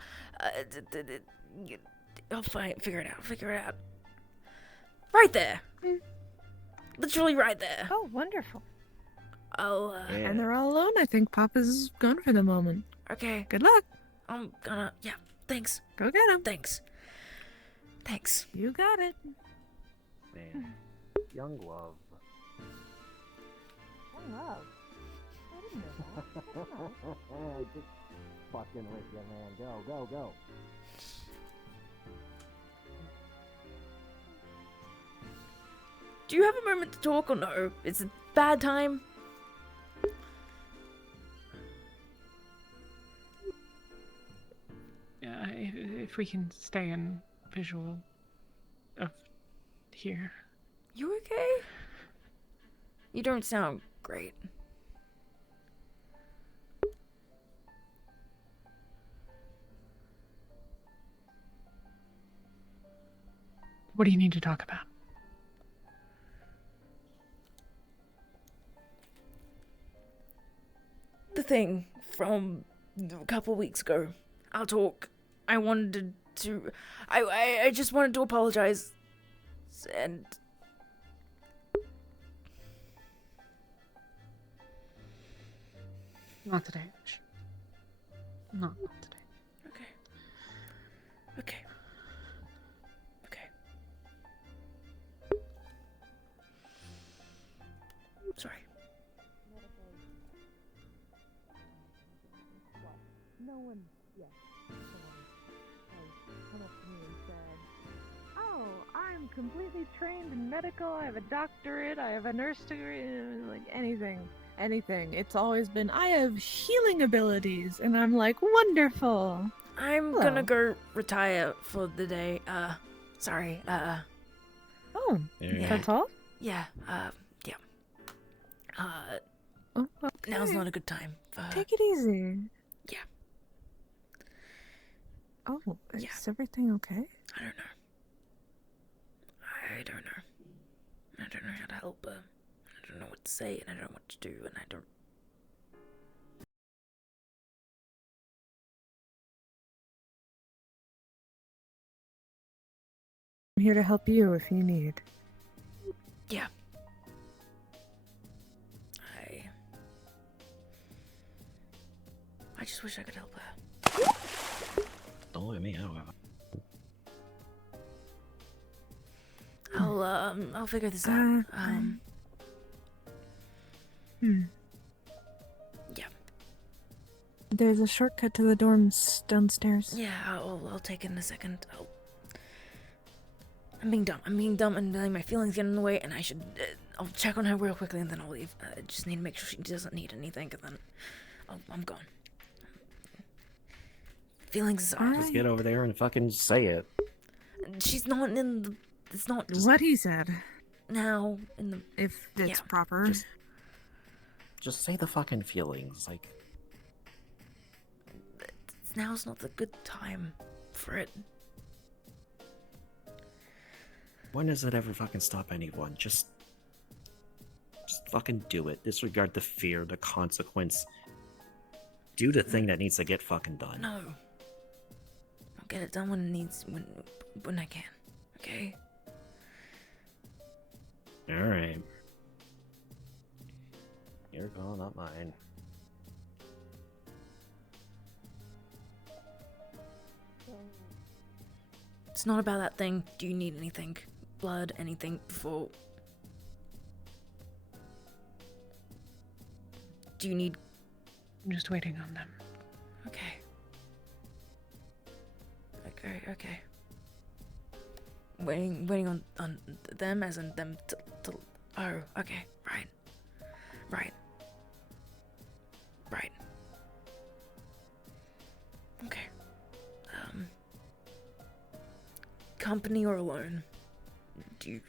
I'll figure it out. Right there. Literally right there. Oh, wonderful. I'll, And they're all alone. I think Papa's gone for the moment. Okay. Good luck. I'm gonna, yeah, thanks. Go get him. Thanks. You got it. Man. Young love. Just fucking with you, man. Go. Do you have a moment to talk or no? It's a bad time. Yeah, if we can stay in visual of here. You okay? You don't sound great. What do you need to talk about? The thing from a couple weeks ago. I'll talk. I wanted to... I just wanted to apologize. And... Not today. Not today. Okay. Sorry. No one yet has come up to me and said, "Oh, I'm completely trained in medical. I have a doctorate. I have a nurse degree." Like anything. It's always been, "I have healing abilities," and I'm like, "Wonderful." I'm gonna go retire for the day. Sorry. Oh, Yeah. that's all? Yeah. Yeah. Oh, okay. Now's not a good time. Take it easy. Yeah. Oh, is everything okay? I don't know. I don't know how to help her. I don't know what to say, and I don't know what to do, and I don't... I'm here to help you if you need. Yeah. I just wish I could help her. Don't look at me. I don't have I'll figure this out. Yeah. There's a shortcut to the dorms downstairs. Yeah, I'll take it in a second. I'm being dumb and letting my feelings get in the way, and I should. I'll check on her real quickly and then I'll leave. I just need to make sure she doesn't need anything, and then I'm gone. Feelings aside. Just get over there and fucking say it. She's not in the. It's not. What he said. Now in the. If it's proper. Just say the fucking feelings, like. Now's not the good time for it. When does it ever fucking stop anyone? Just fucking do it. Disregard the fear, the consequence. Do the thing that needs to get fucking done. No. I'll get it done when it needs, when I can. Okay? Alright. Your call, not mine. It's not about that thing. Do you need anything? Blood, anything before? Do you need... I'm just waiting on them. Okay. Okay. Waiting on them as in them to... Oh, okay. Right. Okay. Company or alone? Do you...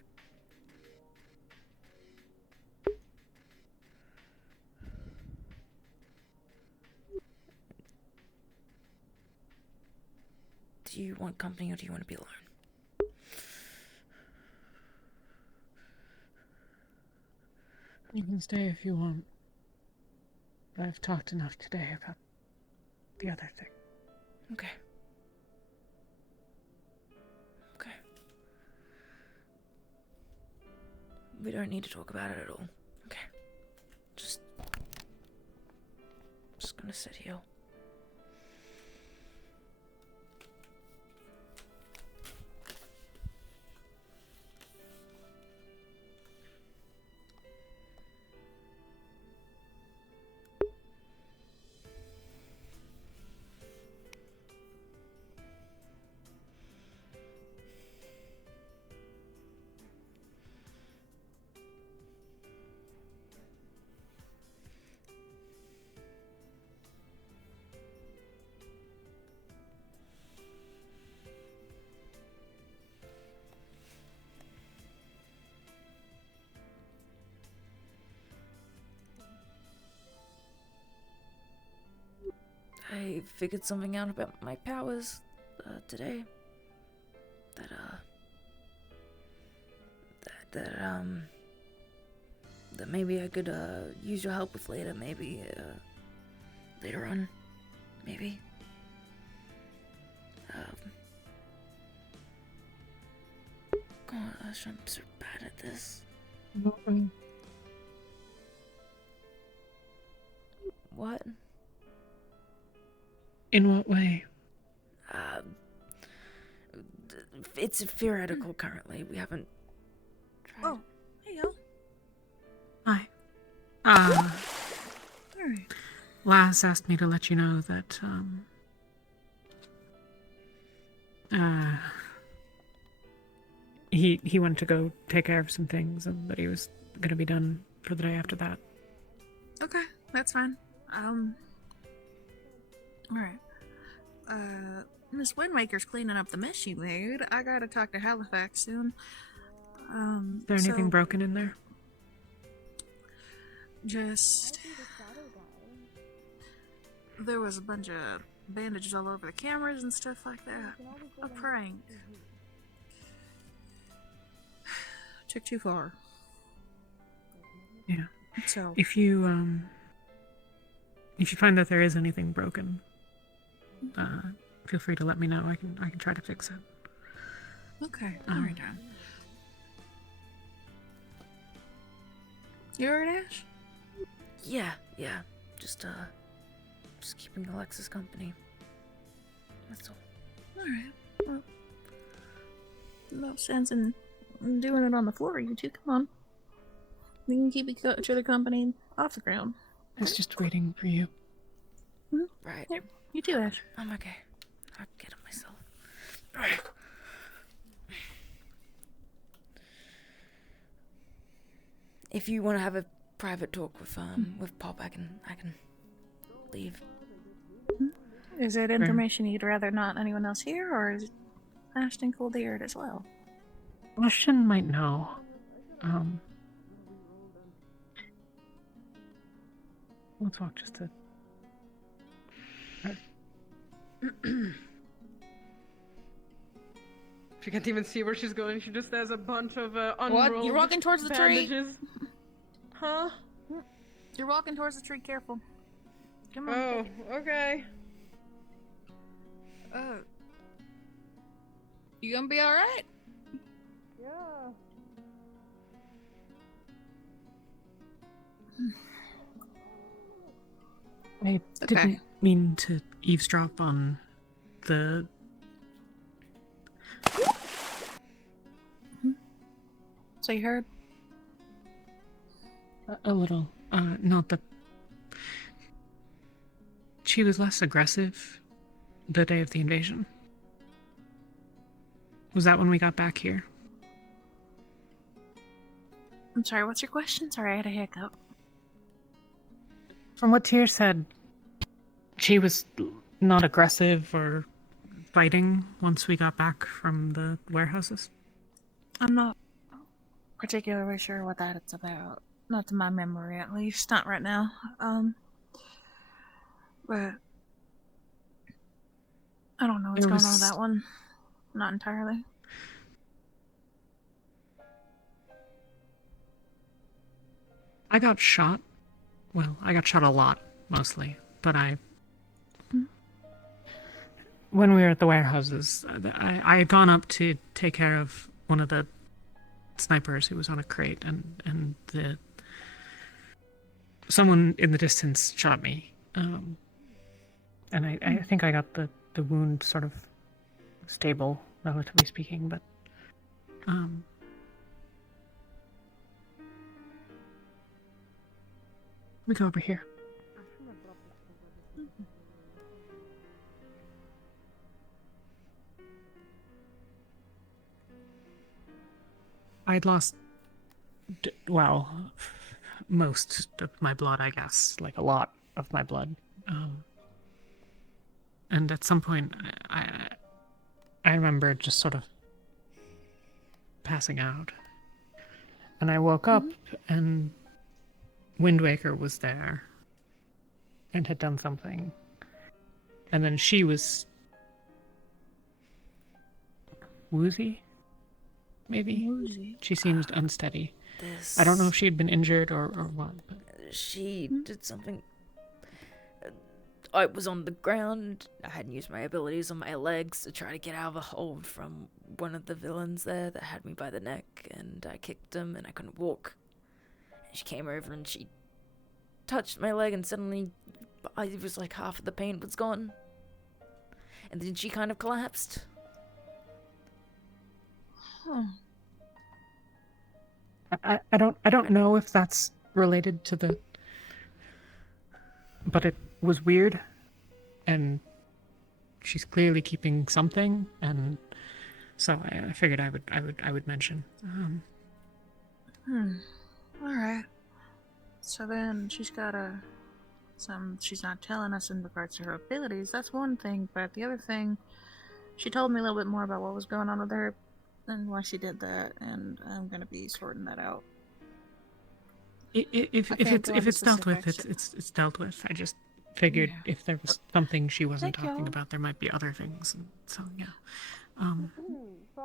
Do you want company or do you want to be alone? You can stay if you want. But I've talked enough today about the other thing. Okay. We don't need to talk about it at all. Okay. Just gonna sit here. I figured something out about my powers today. That maybe I could use your help with later. Maybe later on. Maybe. Gosh, I'm so bad at this. What? In what way? It's theoretical currently. We haven't tried. Oh, hey y'all. Hi. Alright. Laz asked me to let you know that, he wanted to go take care of some things and that he was gonna be done for the day after that. Okay, that's fine. Alright. Miss Windmaker's cleaning up the mess you made. I gotta talk to Halifax soon. Is there anything broken in there? Just... There was a bunch of bandages all over the cameras and stuff like that. A prank. Took too far. Yeah. So... If you find that there is anything broken, feel free to let me know. I can try to fix it. Okay, alright, Dan. You alright, Ash? Yeah. Just keeping Alexis company. That's all. Alright. Well, no sense in doing it on the floor, you two. Come on. We can keep each other company off the ground. I was just waiting for you. Right. Yep. You too, Ash. I'm okay. I'll get it myself. Right. If you want to have a private talk with Pop, I can leave. Is it information you'd rather not anyone else hear, or is Ashton cool to hear it as well? Ashton might know. Let's walk just a... She can't even see where she's going. She just has a bunch of unrolled What? You're walking towards the tree? bandages. Huh? You're walking towards the tree. Careful. Come on. Oh, okay. You gonna be alright? Yeah. I didn't mean to eavesdrop on the... So you heard? A little. Not the... She was less aggressive the day of the invasion. Was that when we got back here? I'm sorry, what's your question? Sorry, I had a hiccup. From what Tyr said, she was not aggressive or fighting once we got back from the warehouses. I'm not particularly sure what that it's about. Not to my memory, at least. Not right now. But I don't know what's going on with that one. Not entirely. I got shot. Well, I got shot a lot, mostly. But when we were at the warehouses, I had gone up to take care of one of the snipers who was on a crate, and someone in the distance shot me. And I think I got the wound sort of stable, relatively speaking, but we go over here. I'd lost, most of my blood, I guess, like a lot of my blood. And at some point, I remember just sort of passing out. And I woke up, and Wind Waker was there and had done something. And then she was woozy, maybe? Woozy. She seemed unsteady. I don't know if she had been injured or what. But... She did something. I was on the ground. I hadn't used my abilities on my legs to try to get out of a hold from one of the villains there that had me by the neck, and I kicked him and I couldn't walk. And she came over and she touched my leg, and suddenly it was like half of the pain was gone. And then she kind of collapsed. Huh. I don't know if that's related to the, but it was weird, and she's clearly keeping something, and so I figured I would mention. All right. So then she's got she's not telling us in regards to her abilities. That's one thing, but the other thing, she told me a little bit more about what was going on with her and why she did that, and I'm gonna be sorting that out. If it's dealt with, it's dealt with. I just figured if there was something she wasn't talking about, there might be other things. And so yeah.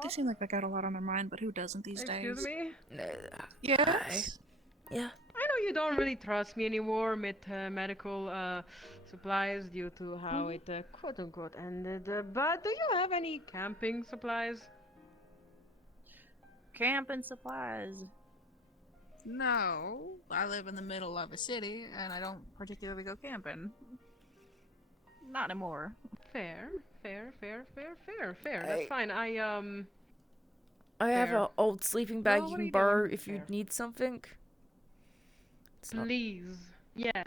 They seem like they got a lot on their mind, but who doesn't these days? Excuse me? Yes. Yeah. I know you don't really trust me anymore with medical supplies due to how it quote unquote ended, but do you have any camping supplies? Camping supplies. No, I live in the middle of a city, and I don't particularly go camping. Not anymore. Fair. That's fine. I have an old sleeping bag you can borrow if you need something. Please. Yes.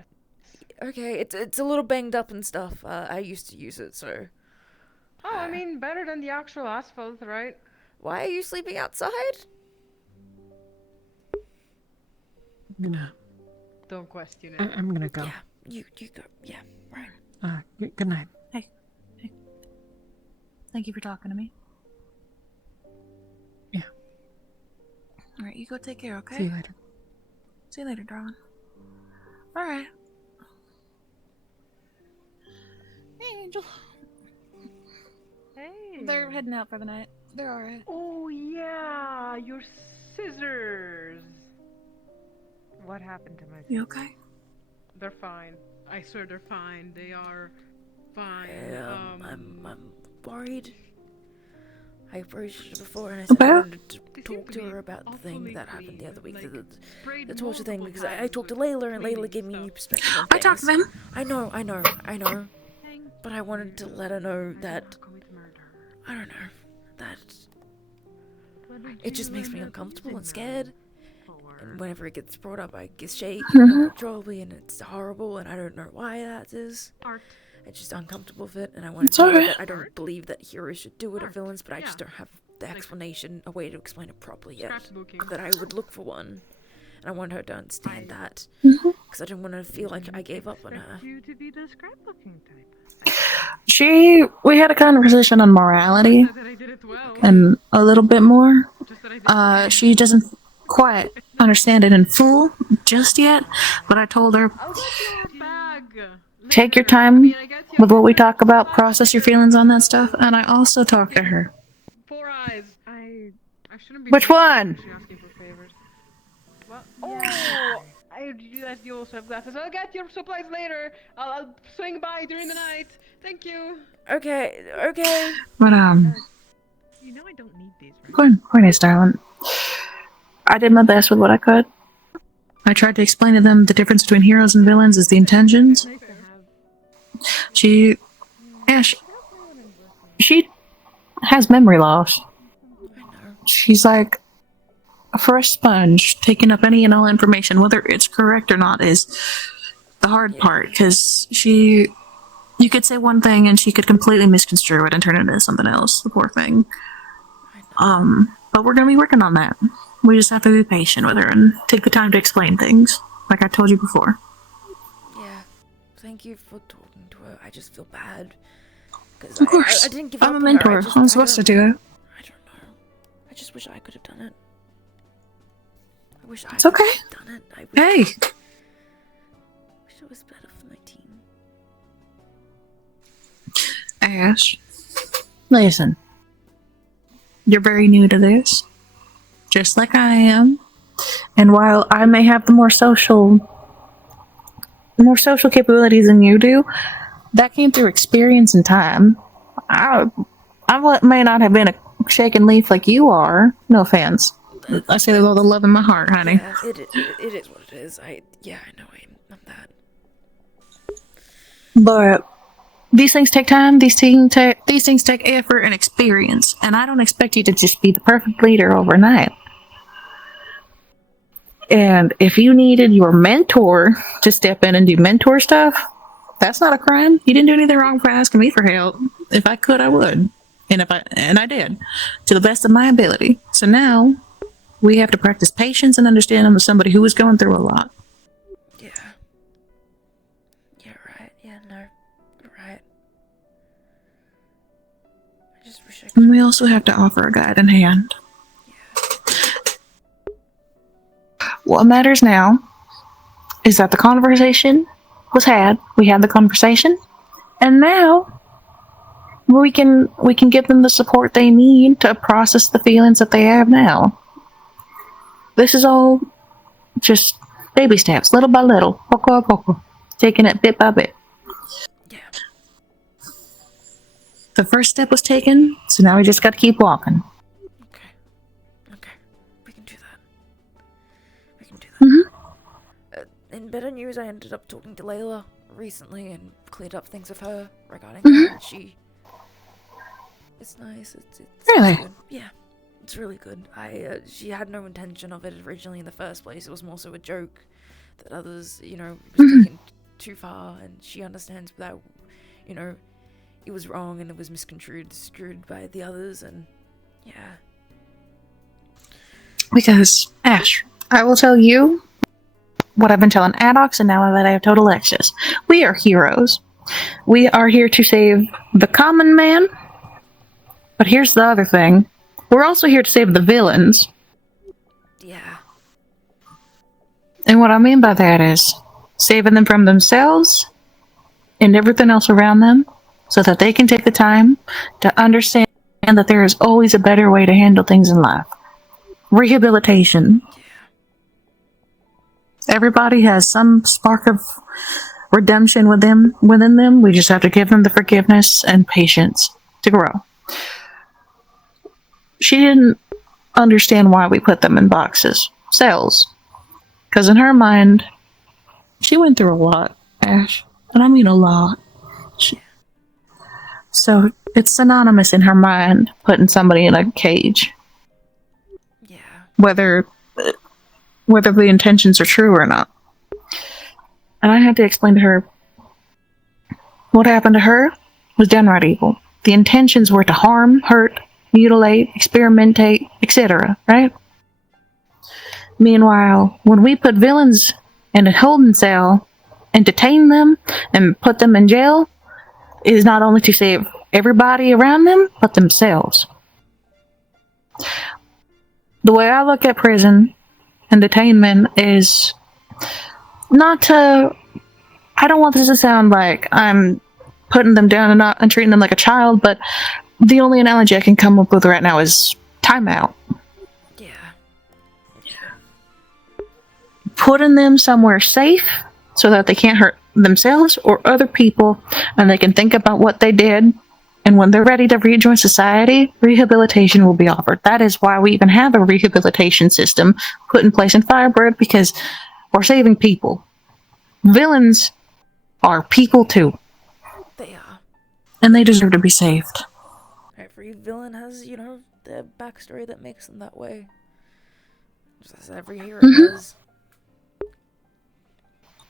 Okay, it's a little banged up and stuff. I used to use it, so. Oh, I mean, better than the actual asphalt, right? Why are you sleeping outside? Don't question it. I'm gonna go. Yeah, you go. Yeah, right. Good night. Hey. Thank you for talking to me. Yeah. Alright, you go take care, okay? See you later. See you later, darling. Alright. Hey, Angel. Hey. They're heading out for the night. They're alright. Oh, yeah, your scissors. What happened to my scissors? You okay? They're fine. I swear they're fine. They are fine. I'm worried. I approached her before and I said I wanted to talk to her about the thing that happened the other week, the torture thing, because I talked to Layla and Layla gave me a new perspective on things. I talked to them. I know. But I wanted to let her know that, I don't know, that it just makes me uncomfortable and scared. And whenever it gets brought up, I get shaky uncontrollably, and it's horrible, and I don't know why that is. I'm just uncomfortable with it, and I want to tell her that I don't believe that heroes should do it or villains, but I just don't have the explanation, a way to explain it properly yet. That I would look for one. And I want her to understand that. Because I didn't want her to feel like I gave up on her. You to be the scrapbooking type. We had a conversation on morality and a little bit more. She doesn't quite understand it in full just yet, but I told her, take your time with what we talk about, process your feelings on that stuff, and I also talked to her. 4 eyes. I shouldn't be. Which one? Asking for favors. What? Oh, you guys do also have glasses. I'll get your supplies later. I'll swing by during the night. Thank you. Okay. But You know I don't need these, right? Point is, darling. I did my best with what I could. I tried to explain to them the difference between heroes and villains is the intentions. She has memory loss. She's like a fresh sponge, taking up any and all information, whether it's correct or not is the hard part, because you could say one thing and she could completely misconstrue it and turn it into something else, the poor thing. But we're gonna be working on that. We just have to be patient with her and take the time to explain things, like I told you before. Yeah. Thank you for talking to her. I just feel bad. Of course. I didn't give up I'm a on mentor. her. I'm supposed to do it. I don't know. I just wish I could have done it. I wish I It's could okay. have done it. I wish Hey! wish it was better for my team. Ash, listen. You're very new to this, just like I am. And while I may have the more social capabilities than you do, that came through experience and time. I may not have been a shaken leaf like you are. No offense. I say that with all the love in my heart, honey. Yeah, it is what it is. I know I'm that. But these things take time. These things take effort and experience. And I don't expect you to just be the perfect leader overnight. And if you needed your mentor to step in and do mentor stuff, that's not a crime. You didn't do anything wrong for asking me for help. If I could, I would. And I did, to the best of my ability. So now we have to practice patience and understanding with somebody who is going through a lot. Yeah. Yeah, right. Yeah, no. You're right. I just wish I could. And we also have to offer a guiding hand. What matters now is that the conversation was had. We had the conversation, and now we can give them the support they need to process the feelings that they have now. This is all just baby steps, little by little, poco a poco, taking it bit by bit. Yeah. The first step was taken, so now we just got to keep walking. Okay. We can do that. in better news, I ended up talking to Layla recently and cleared up things with her regarding Mhm. her, and she... It's nice. It's Really? good. Yeah, it's really good. She had no intention of it originally in the first place. It was more so a joke that others, was taken too far, and she understands that, it was wrong and it was misconstrued, screwed by the others, and yeah. Because, Ash, I will tell you what I've been telling Addox, and now that I have total access. We are heroes. We are here to save the common man. But here's the other thing. We're also here to save the villains. Yeah. And what I mean by that is saving them from themselves and everything else around them so that they can take the time to understand that there is always a better way to handle things in life. Rehabilitation. Everybody has some spark of redemption within them. We just have to give them the forgiveness and patience to grow. She didn't understand why we put them in boxes, cells. Because in her mind, she went through a lot, Ash. And I mean a lot. So it's synonymous in her mind, putting somebody in a cage. Yeah. Whether the intentions are true or not. And I had to explain to her what happened to her was downright evil. The intentions were to harm, hurt, mutilate, experimentate, etc., right? Meanwhile, when we put villains in a holding cell and detain them and put them in jail, it is not only to save everybody around them, but themselves. The way I look at prison and detainment is not to... I don't want this to sound like I'm putting them down and treating them like a child, but the only analogy I can come up with right now is timeout. Yeah. Putting them somewhere safe so that they can't hurt themselves or other people, and they can think about what they did, and when they're ready to rejoin society, rehabilitation will be offered. That is why we even have a rehabilitation system put in place in Firebird, because we're saving people. Villains are people too. They are. And they deserve to be saved. Every villain has, their backstory that makes them that way. Just as every hero does.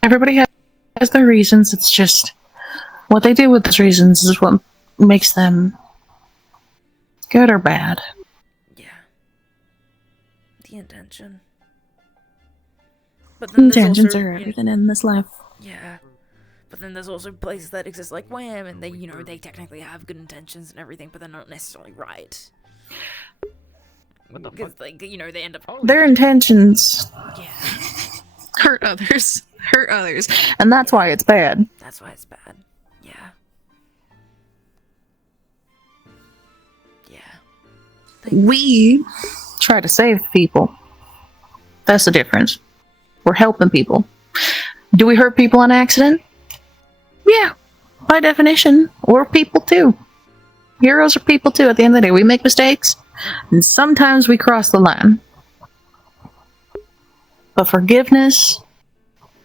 Everybody has their reasons. It's just what they do with those reasons is what makes them good or bad. Yeah. The intention. But then Intentions also, are everything in this life. Yeah. But then there's also places that exist like Wham, and they, they technically have good intentions and everything, but they're not necessarily right. What the Because, they end up... Their intentions Yeah. hurt others. And that's why it's bad. That's why it's bad. Yeah. We try to save people. That's the difference. We're helping people. Do we hurt people on accident? Yeah, by definition. We're people too. Heroes are people too. At the end of the day, we make mistakes, and sometimes we cross the line. But forgiveness,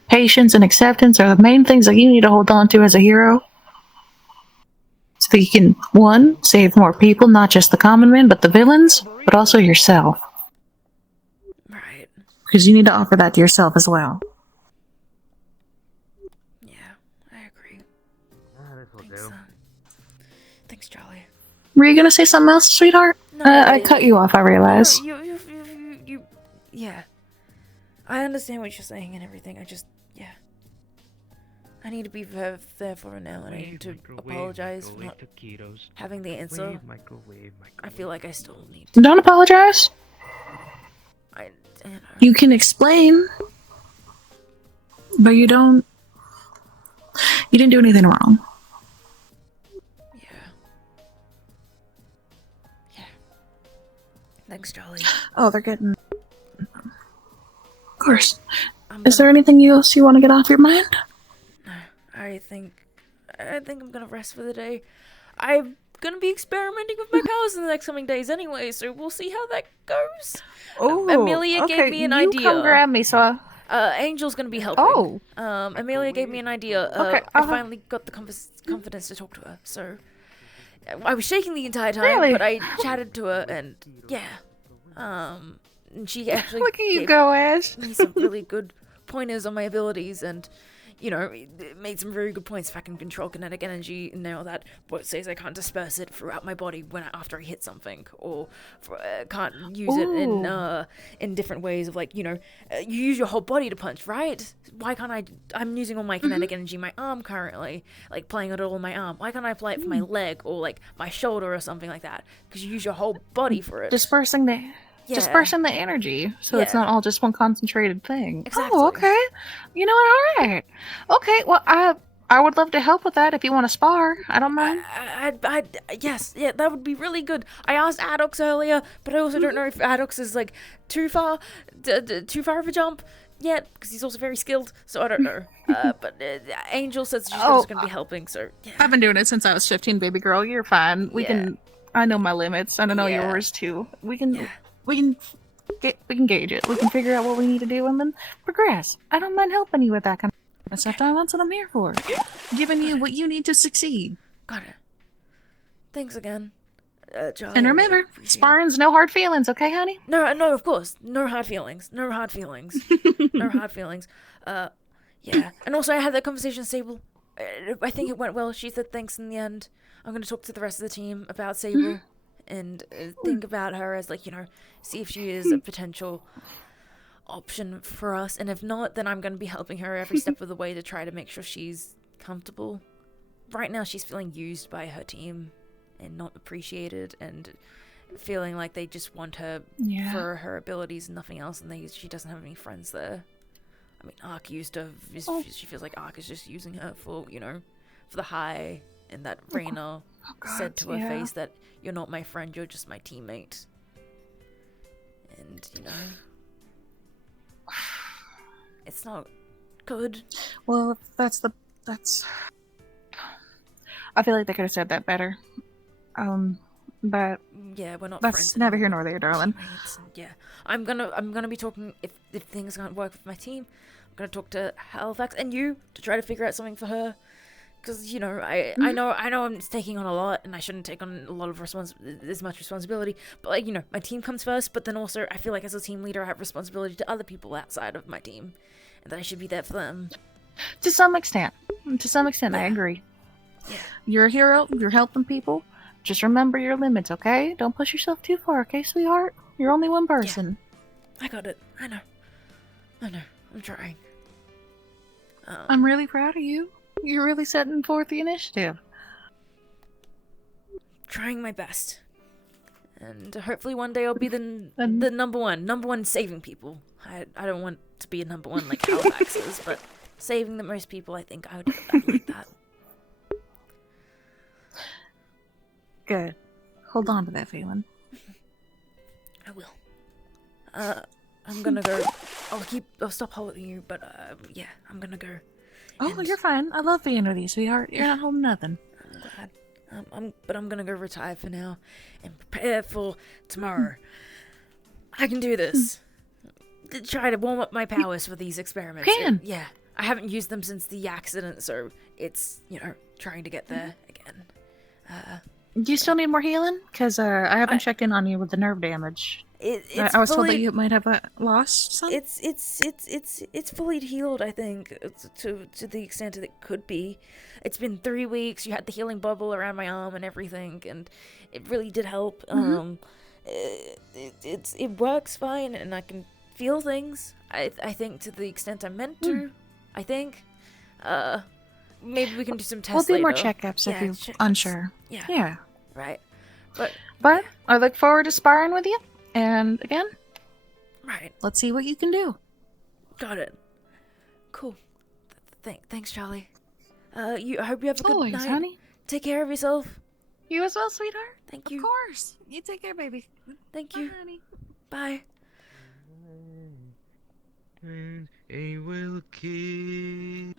patience, and acceptance are the main things that you need to hold on to as a hero. So you can, one, save more people, not just the common men, but the villains, but also yourself. Right. Because you need to offer that to yourself as well. Thanks, Charlie. Were you gonna say something else, sweetheart? No, I cut you off, I realize. You, yeah. I understand what you're saying and everything. I just, yeah. I need to be there for her now, and I need to apologize for not having the answer. I feel like I still need to. Don't apologize. You can explain, but you didn't do anything wrong. Thanks, Charlie. Oh, they're getting... Of course. Is there anything else you want to get off your mind? I think I'm gonna rest for the day. I'm gonna be experimenting with my powers in the next coming days anyway, so we'll see how that goes. Oh, Amelia gave me an idea. You come grab me, so Angel's gonna be helping. Oh. Amelia gave me an idea. Okay, I finally got the confidence to talk to her, so I was shaking the entire time, Really? but I chatted to her, and yeah, and she actually Look at you gave go, Ash. me some really good pointers on my abilities, and you know, it made some very good points if I can control kinetic energy and all that. But it says I can't disperse it throughout my body after I hit something, or can't use it in different ways of like, you know, you use your whole body to punch, right? Why can't I? I'm using all my kinetic energy, my arm currently, like playing it all in my arm. Why can't I apply it for my leg or like my shoulder or something like that? Because you use your whole body for it. Dispersing the energy, so it's not all just one concentrated thing. Exactly. Oh, okay. You know what? All right. Okay. Well, I would love to help with that if you want to spar. I don't mind. Yes, yeah, that would be really good. I asked Addox earlier, but I also don't know if Addox is like too far of a jump yet, because he's also very skilled. So I don't know. But Angel says she's just going to be helping. So yeah. I've been doing it since I was 15, baby girl. You're fine. We can. I know my limits, and I know yours too. We can gauge it. We can figure out what we need to do and then progress. I don't mind helping you with that kind of stuff. That's what I'm here for. Giving you what you need to succeed. Got it. Thanks again, Charlie. And remember, sparring's no hard feelings, okay, honey? No, of course. No hard feelings. No hard feelings. No hard feelings. Yeah. And also, I had that conversation with Sable. I think it went well. She said thanks in the end. I'm going to talk to the rest of the team about Sable. And think about her as, like, you know, see if she is a potential option for us. And if not, then I'm going to be helping her every step of the way to try to make sure she's comfortable. Right now, she's feeling used by her team and not appreciated and feeling like they just want her for her abilities and nothing else. And she doesn't have any friends there. I mean, Ark used to. She feels like Ark is just using her for, you know, for the high. And that Raina said to her face that you're not my friend, you're just my teammate. And, you know, it's not good. Well, that's. I feel like they could have said that better. But yeah, we're not that's friends. That's never here nor there, darling. Yeah, I'm gonna be talking if things can't work with my team. I'm gonna talk to Halifax and you to try to figure out something for her. Because, you know, I know I'm taking on a lot, and I shouldn't take on a lot of as much responsibility. But, like, you know, my team comes first, but then also I feel like as a team leader, I have responsibility to other people outside of my team, and that I should be there for them. To some extent, I agree. Yeah. You're a hero. You're helping people. Just remember your limits, okay? Don't push yourself too far, okay, sweetheart? You're only one person. Yeah. I got it. I know. I'm trying. I'm really proud of you. You're really setting forth the initiative. Trying my best. And hopefully one day I'll be the number one saving people. I don't want to be a number one like Halifax is, but saving the most people, I think I'd like that. Good. Hold on to that feeling. I will. I'm gonna go. I'll stop holding you, but yeah, I'm gonna go. Oh, you're fine. I love being with you, sweetheart. You're not holding nothing. I'm glad. But I'm gonna go retire for now and prepare for tomorrow. I can do this. Try to warm up my powers for these experiments. Yeah. I haven't used them since the accident, so it's, you know, trying to get there again. Do you still need more healing? Because I haven't checked in on you with the nerve damage. I was told that you might have lost some. It's fully healed, I think, to the extent that it could be. It's been 3 weeks. You had the healing bubble around my arm and everything, and it really did help. It works fine, and I can feel things. I think to the extent I'm meant to. I think. Maybe we can do some tests. We'll do more later. checkups if you're unsure. Yeah. Right. But I look forward to sparring with you. And again, right. Let's see what you can do. Got it. Cool. Thanks, Charlie. I hope you have a good Always, night. honey. Take care of yourself. You as well, sweetheart. Thank you. Of course. You take care, baby. Thank you. Bye, honey. Bye. I will kill.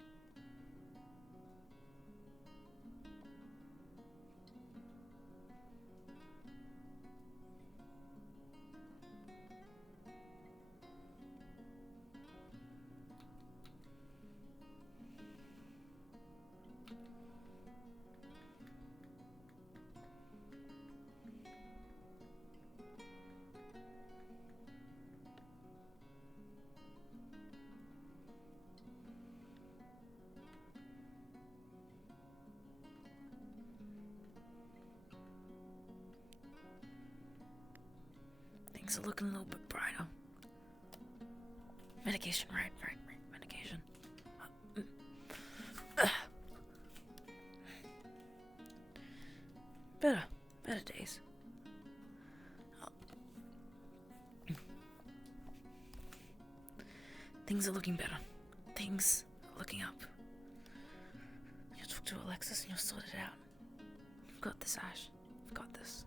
Things are looking a little bit brighter. Medication, right, medication. Better days. Things are looking better. Things are looking up. You'll talk to Alexis and you'll sort it out. You've got this, Ash. You've got this.